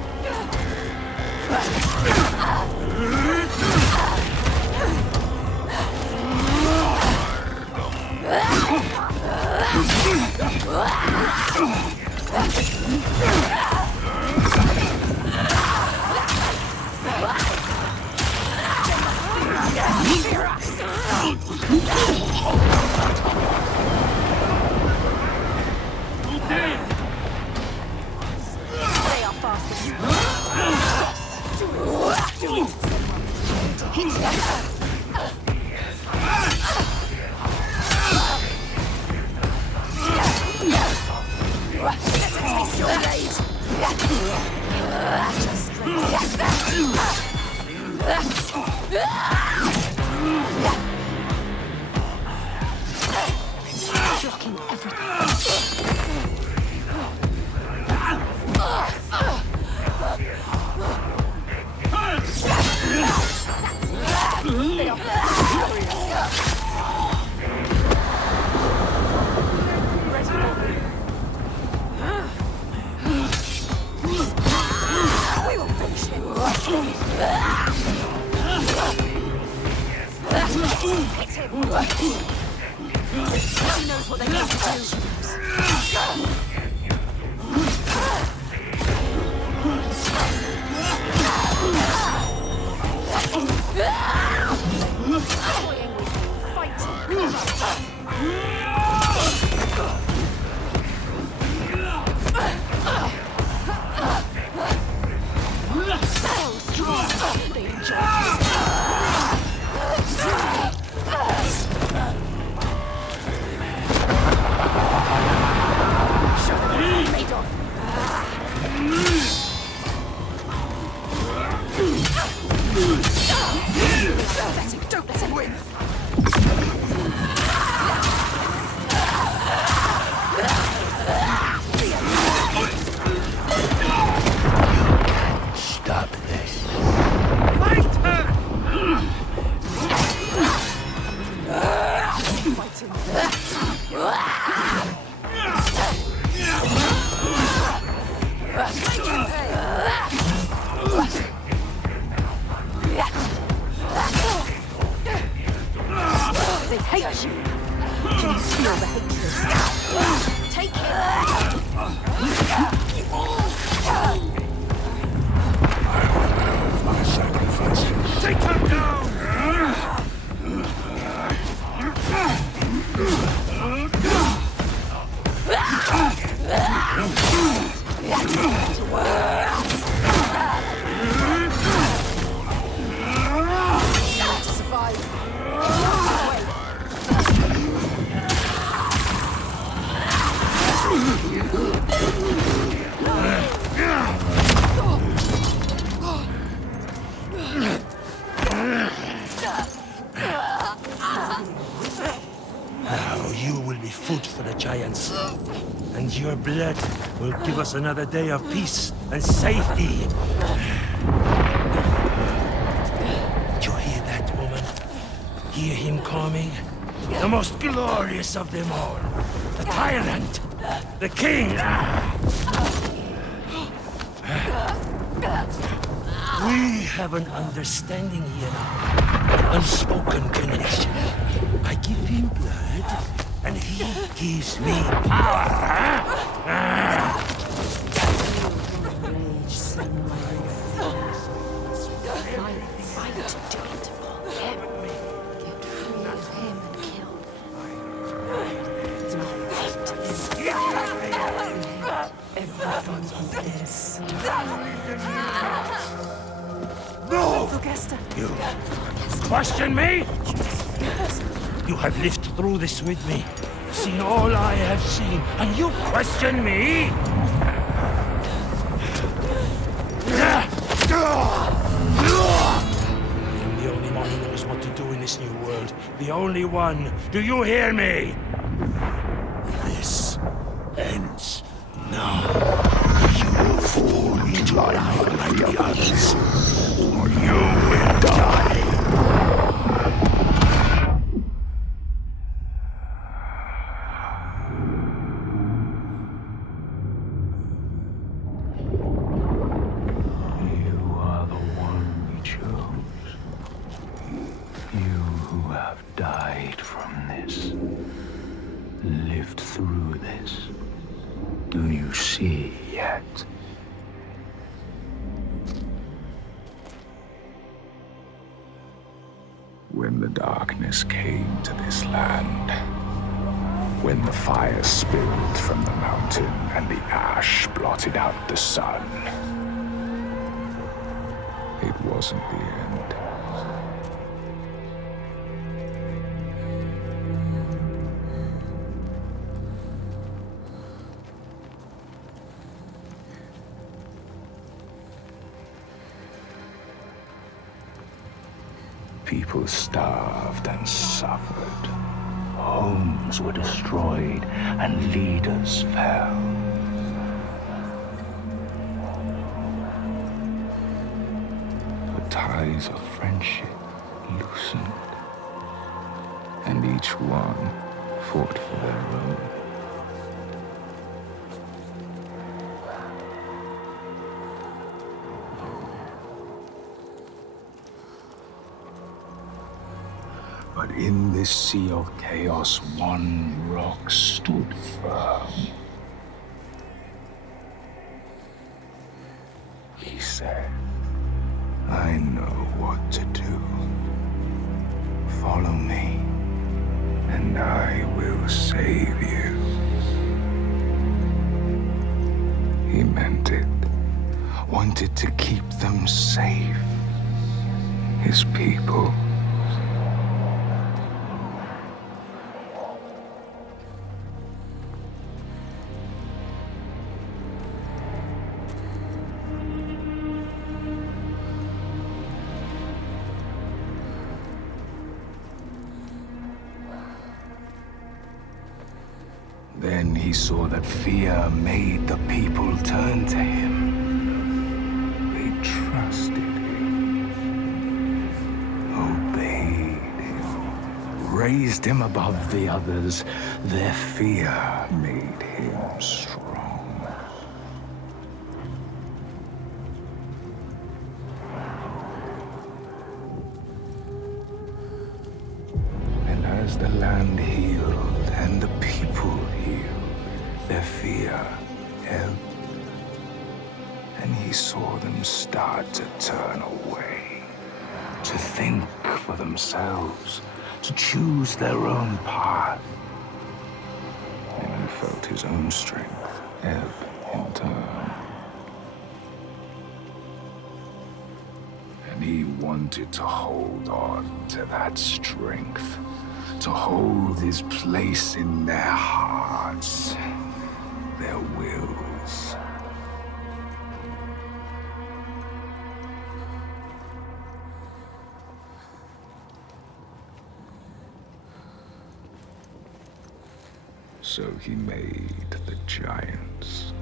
They are faster. Taste your blade. blocking everything. He knows what they need to do. So strong. They enjoy made off. Don't let him win. Stop this. They hate you. Can you feel the hatred? take him. My sacrifices. Take her down! To survive. Now you will be food for the giants. And your blood will give us another day of peace and safety. Did you hear that, woman? Hear him coming? The most glorious of them all. The tyrant. The king. We have an understanding here now. An unspoken connection. I give him blood, and he gives me power, huh? Rage, Senua, fight to it for him. Get free of him and kill. Do hate everything he is. No! Augusta. You question me? You have lived through this with me, seen all I have seen, and you question me? I am the only one who knows what to do in this new world. The only one. Do you hear me? This ends now. You will fall into life like the others, or you will die. Died from this, lived through this. Do you see yet? When the darkness came to this land, when the fire spilled from the mountain and the ash blotted out the sun, it wasn't the end. People starved and suffered. Homes were destroyed and leaders fell. The ties of friendship loosened, and each one fought for their own. But in this sea of chaos, one rock stood firm. He said, I know what to do. Follow me, and I will save you. He meant it, wanted to keep them safe, his people. Then he saw that fear made the people turn to him. They trusted him, obeyed him, raised him above the others. Their fear made him strong. And as the land healed and the people healed, their fear ebbed, and he saw them start to turn away, to think for themselves, to choose their own path. And he felt his own strength ebb in turn. And he wanted to hold on to that strength, to hold his place in their hearts, their wills. So he made the giants,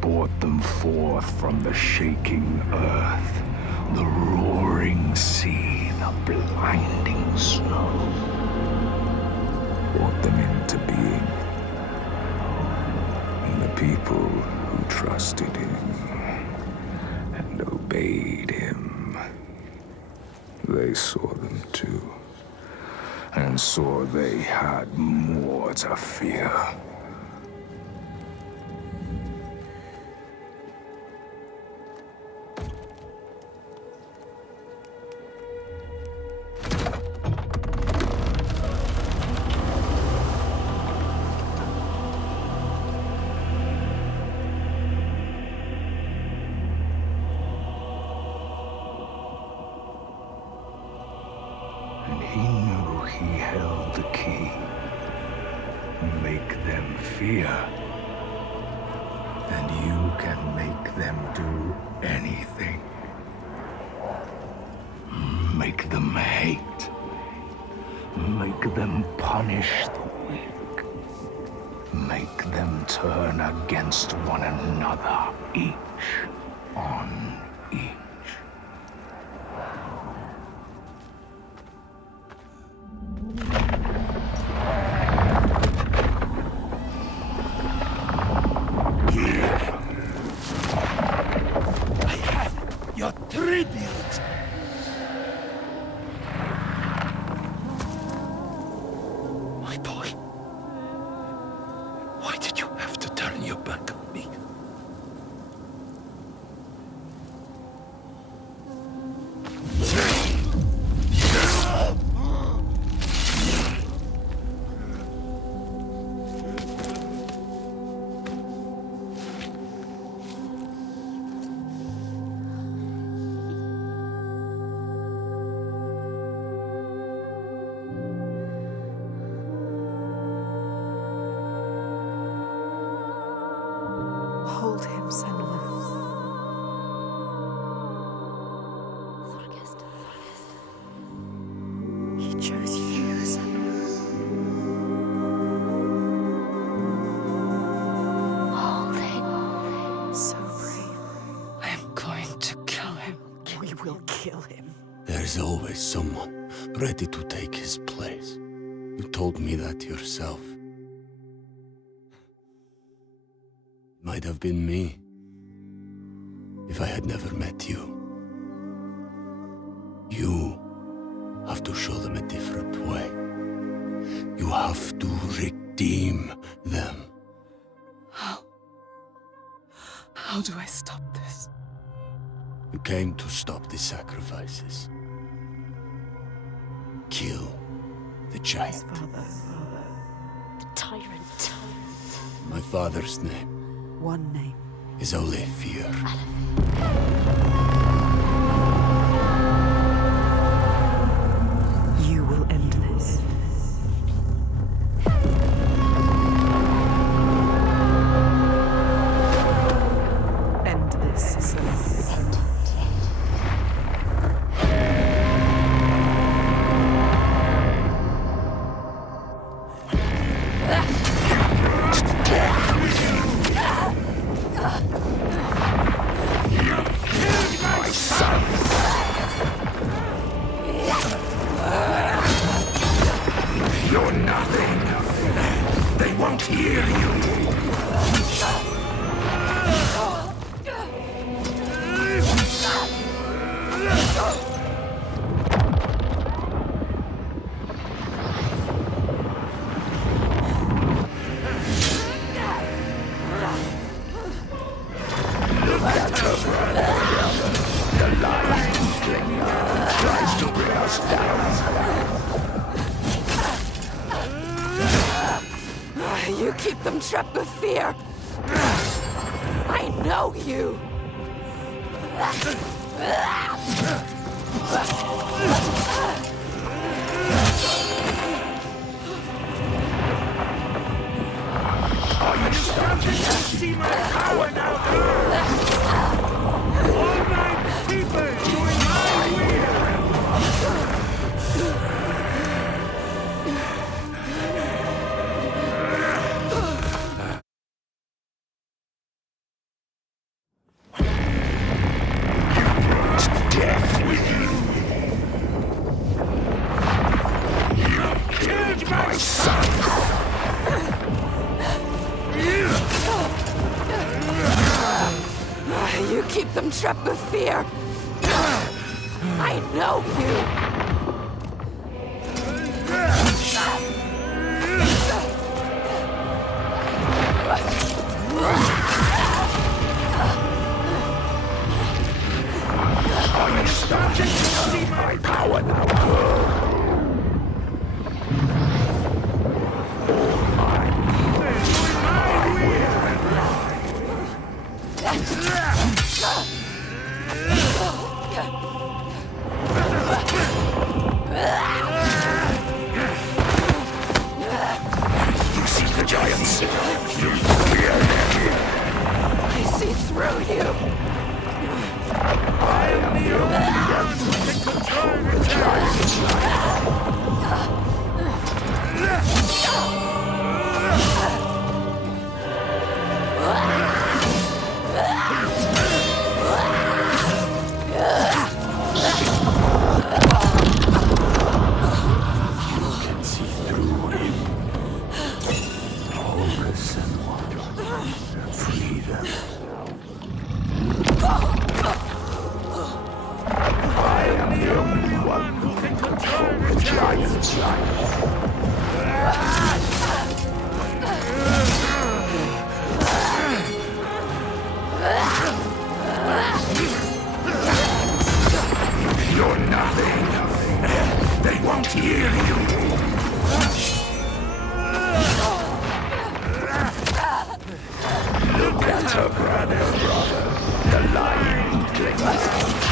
brought them forth from the shaking earth, the roaring sea, the blinding snow, brought them into being. And the people who trusted him and obeyed him, they saw them too, and saw they had more to fear. key. Make them fear. And you can make them do anything. Make them hate. Make them punish the weak. Make them turn against one another, each on each. Your tribute! My boy. Why did you have to turn your back on me? Hold him, Senua. He chose you, Senua. Hold him. So brave. I am going to kill him. We will kill him. There's always someone ready to take his place. You told me that yourself. It might have been me if I had never met you. You have to show them a different way. You have to redeem them. How do I stop this? You came to stop the sacrifices. Kill the giant. Father. The tyrant. My father's name One name. is only fear. You will end this. End this, Senua. You're nothing. They won't hear you. The lying thing tries to bring us down. You keep them trapped with fear. I know you. Are you starting to see my power now? All my people doing my will. Death with you. You killed my son. You keep them trapped with fear. I know you. Are you starting to see my power now, girl?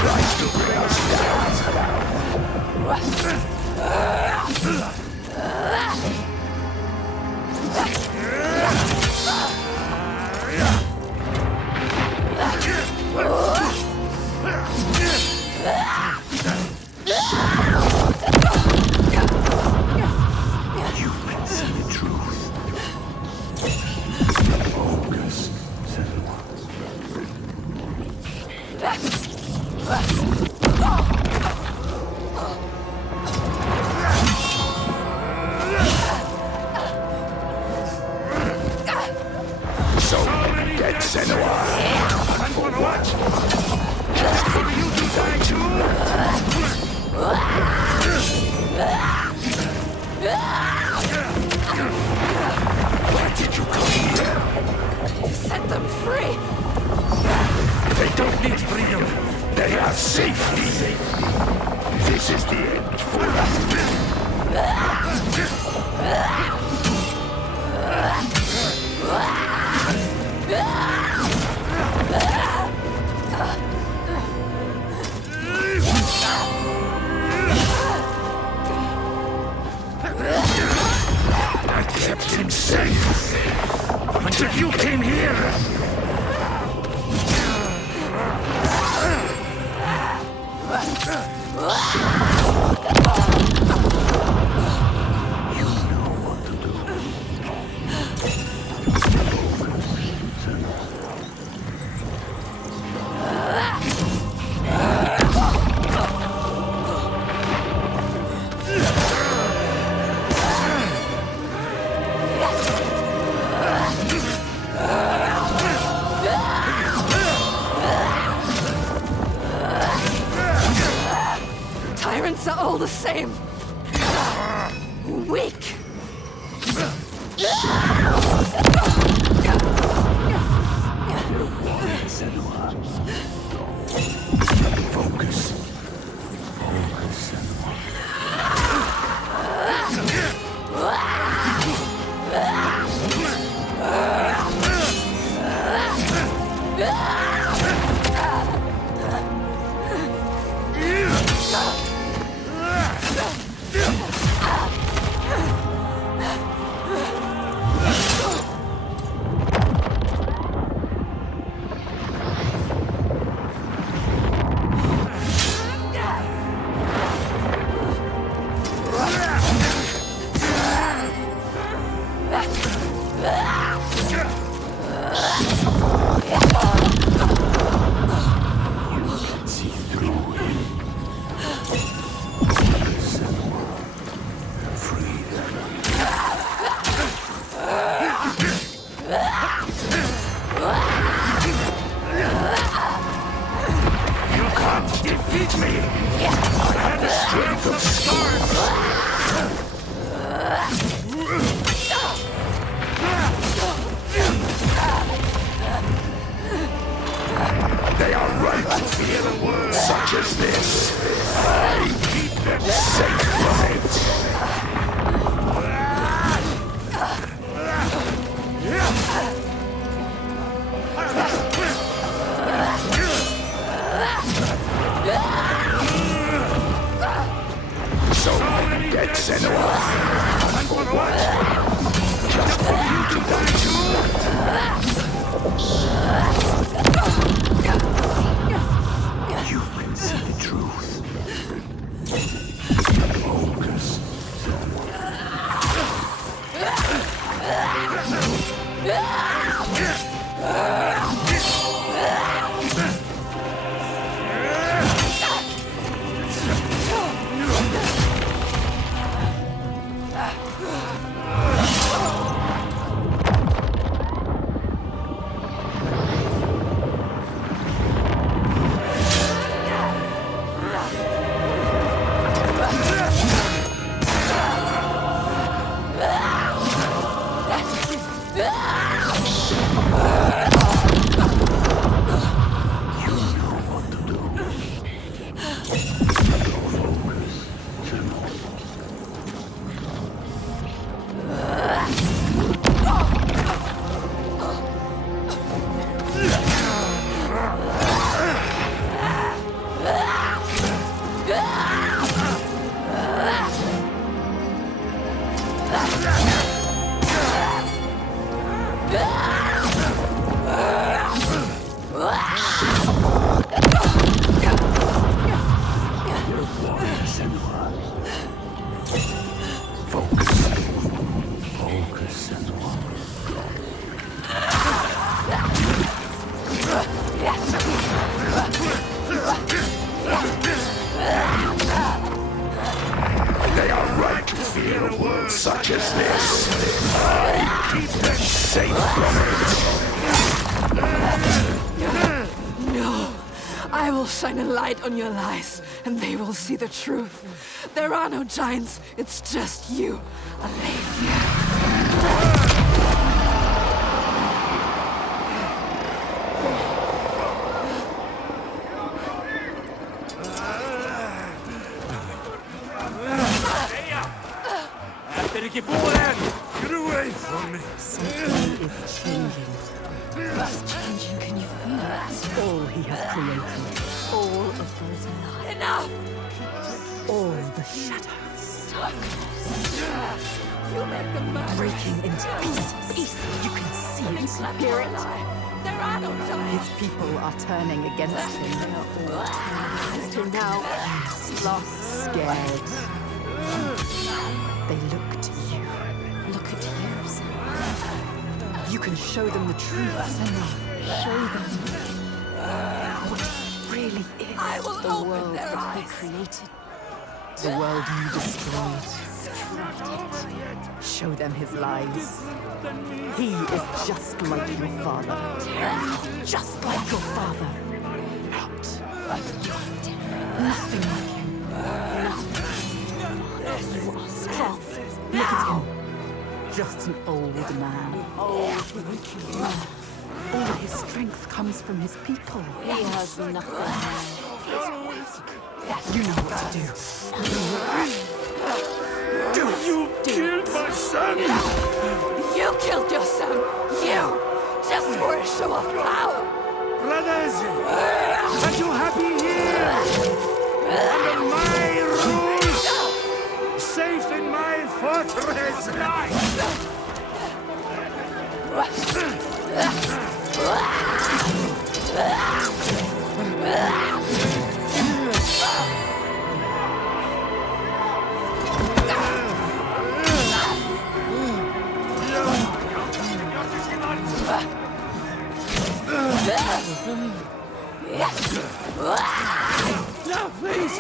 tries to bring us down. You can see the truth. Focus, Senua. So, get Senua. For what? Just for you to die too? Why did you come here? You set them free! They don't need freedom. They have safety. This is the end for us. I kept him safe until you came here. You know what to do. Tyrants are all the same. Weak. Senua. Focus. Focus, Senua. Defeat me! I have the strength of stars! They are right to fear the world such as this. I keep them safe from it. So, get Senua. And for what? Just for you to die too? You can see the truth. Focus, such as this, I keep them safe from it. No. I will shine a light on your lies, and they will see the truth. There are no giants, it's just you, Alethea. Get away from me! Something is changing. What's changing? Can you feel it? All he has created. All of those lies. Enough! All the shadows. You make them murder. Breaking into pieces. You can see it. Hear it. There are no giants. His people are turning against him. They are all turning against him now. Lost, scared. They look to you. Look at you, Senua. You can show them the truth, Senua. Show them what it really is. I will The open world their that eyes. he created. The world you destroyed. Show them his lies. He is just like your father. Just like your father. Not nothing like him. Nothing. You are strong. Look at him. Just an old man. Old man. All of his strength comes from his people. He has nothing now. You know what to do. You killed my son! You killed your son! You! Just for a show of power! Brothers! Are you happy here? Under my rules! Safe in my fortress! No, please!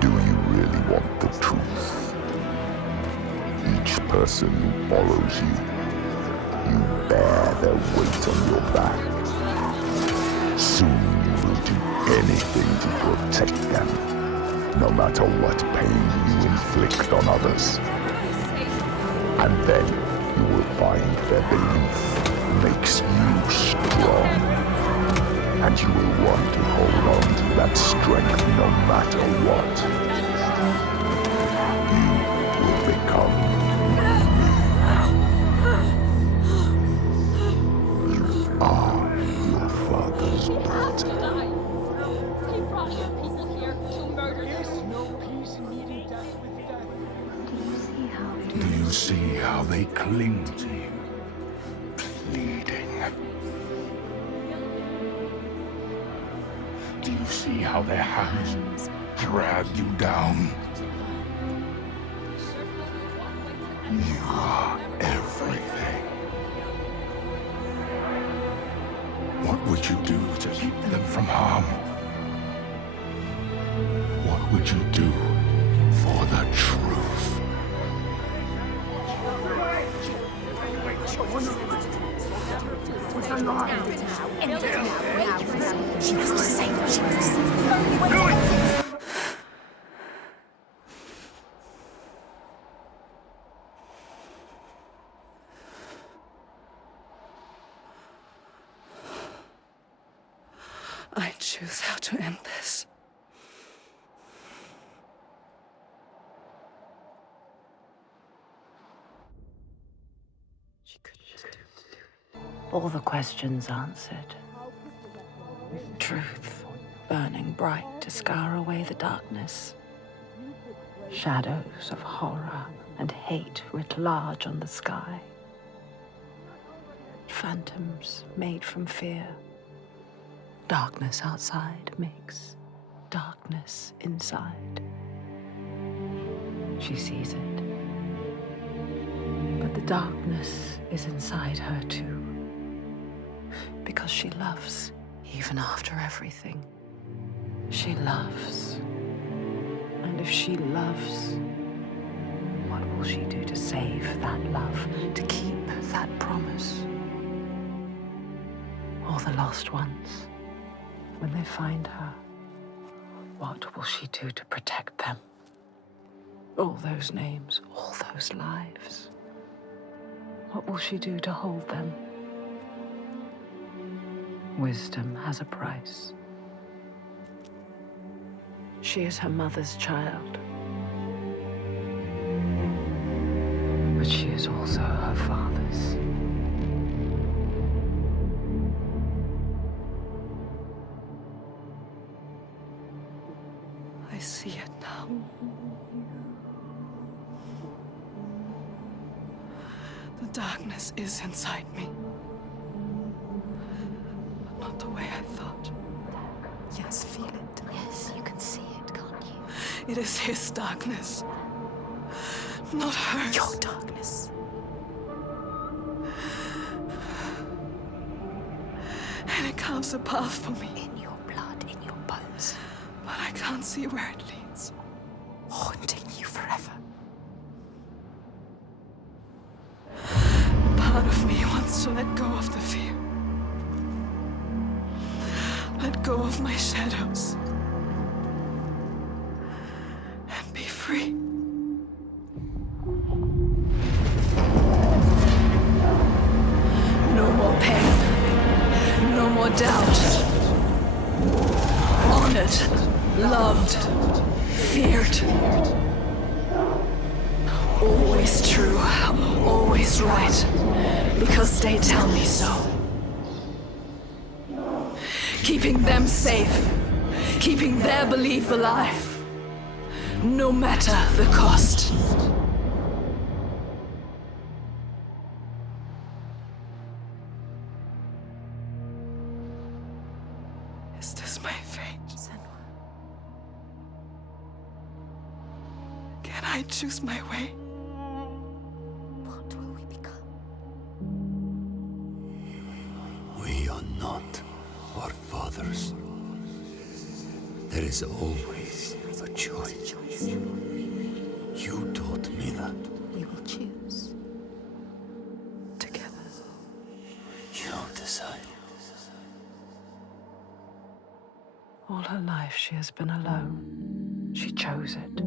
Do you really want the truth? Each person who follows you, you bear their weight on your back. Soon you will do anything to protect them, no matter what pain you inflict on others. And then you will find their belief makes you strong. And you will want to hold on to that strength no matter what. You will become me. You are your father's daughter. He brought your people here to murder them. No peace in meeting death with death. Do you see how they cling to you, pleading? Do you see how their hands drag you down? You are everything. What would you do to keep them from harm? What would you do for the truth? She has to say what she has to say. choose how to end this. All the questions answered. Truth burning bright to scour away the darkness. Shadows of horror and hate writ large on the sky. Phantoms made from fear. Darkness outside makes darkness inside. She sees it. But the darkness is inside her too. Because she loves, even after everything. She loves. And if she loves, what will she do to save that love, to keep that promise? All the lost ones, when they find her, what will she do to protect them? All those names, all those lives. What will she do to hold them? Wisdom has a price. She is her mother's child. But she is also her father's. I see it now. The darkness is inside me. But not the way I thought. Yes, feel it. Yes, you can see it, can't you? It is his darkness, not hers. Your darkness. And it carves a path for me. In your blood, in your bones. But I can't see where it leads. Haunting you forever. Part of me wants to let go of the fear. Let go of my shadows. And be free. No more pain. No more doubt. Honored. Loved. Feared. Always true. Always right. Because they tell me so. Keeping them safe. Keeping their belief alive. No matter the cost. Is this my fate? Senua. Can I choose my way? What will we become? We are not our fathers. There is always a choice. You taught me that. We will choose. Together. You decide. All her life she has been alone. She chose it.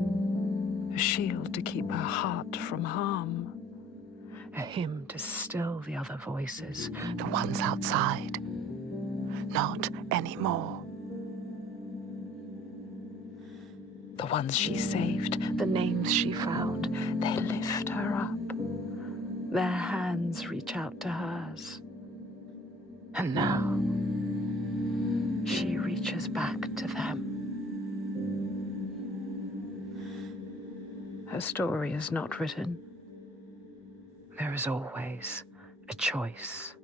A shield to keep her heart from harm. A hymn to still the other voices, the ones outside. Not anymore. The ones she saved, the names she found, they lift her up. Their hands reach out to hers. And now, she reaches back to them. Her story is not written. There is always a choice.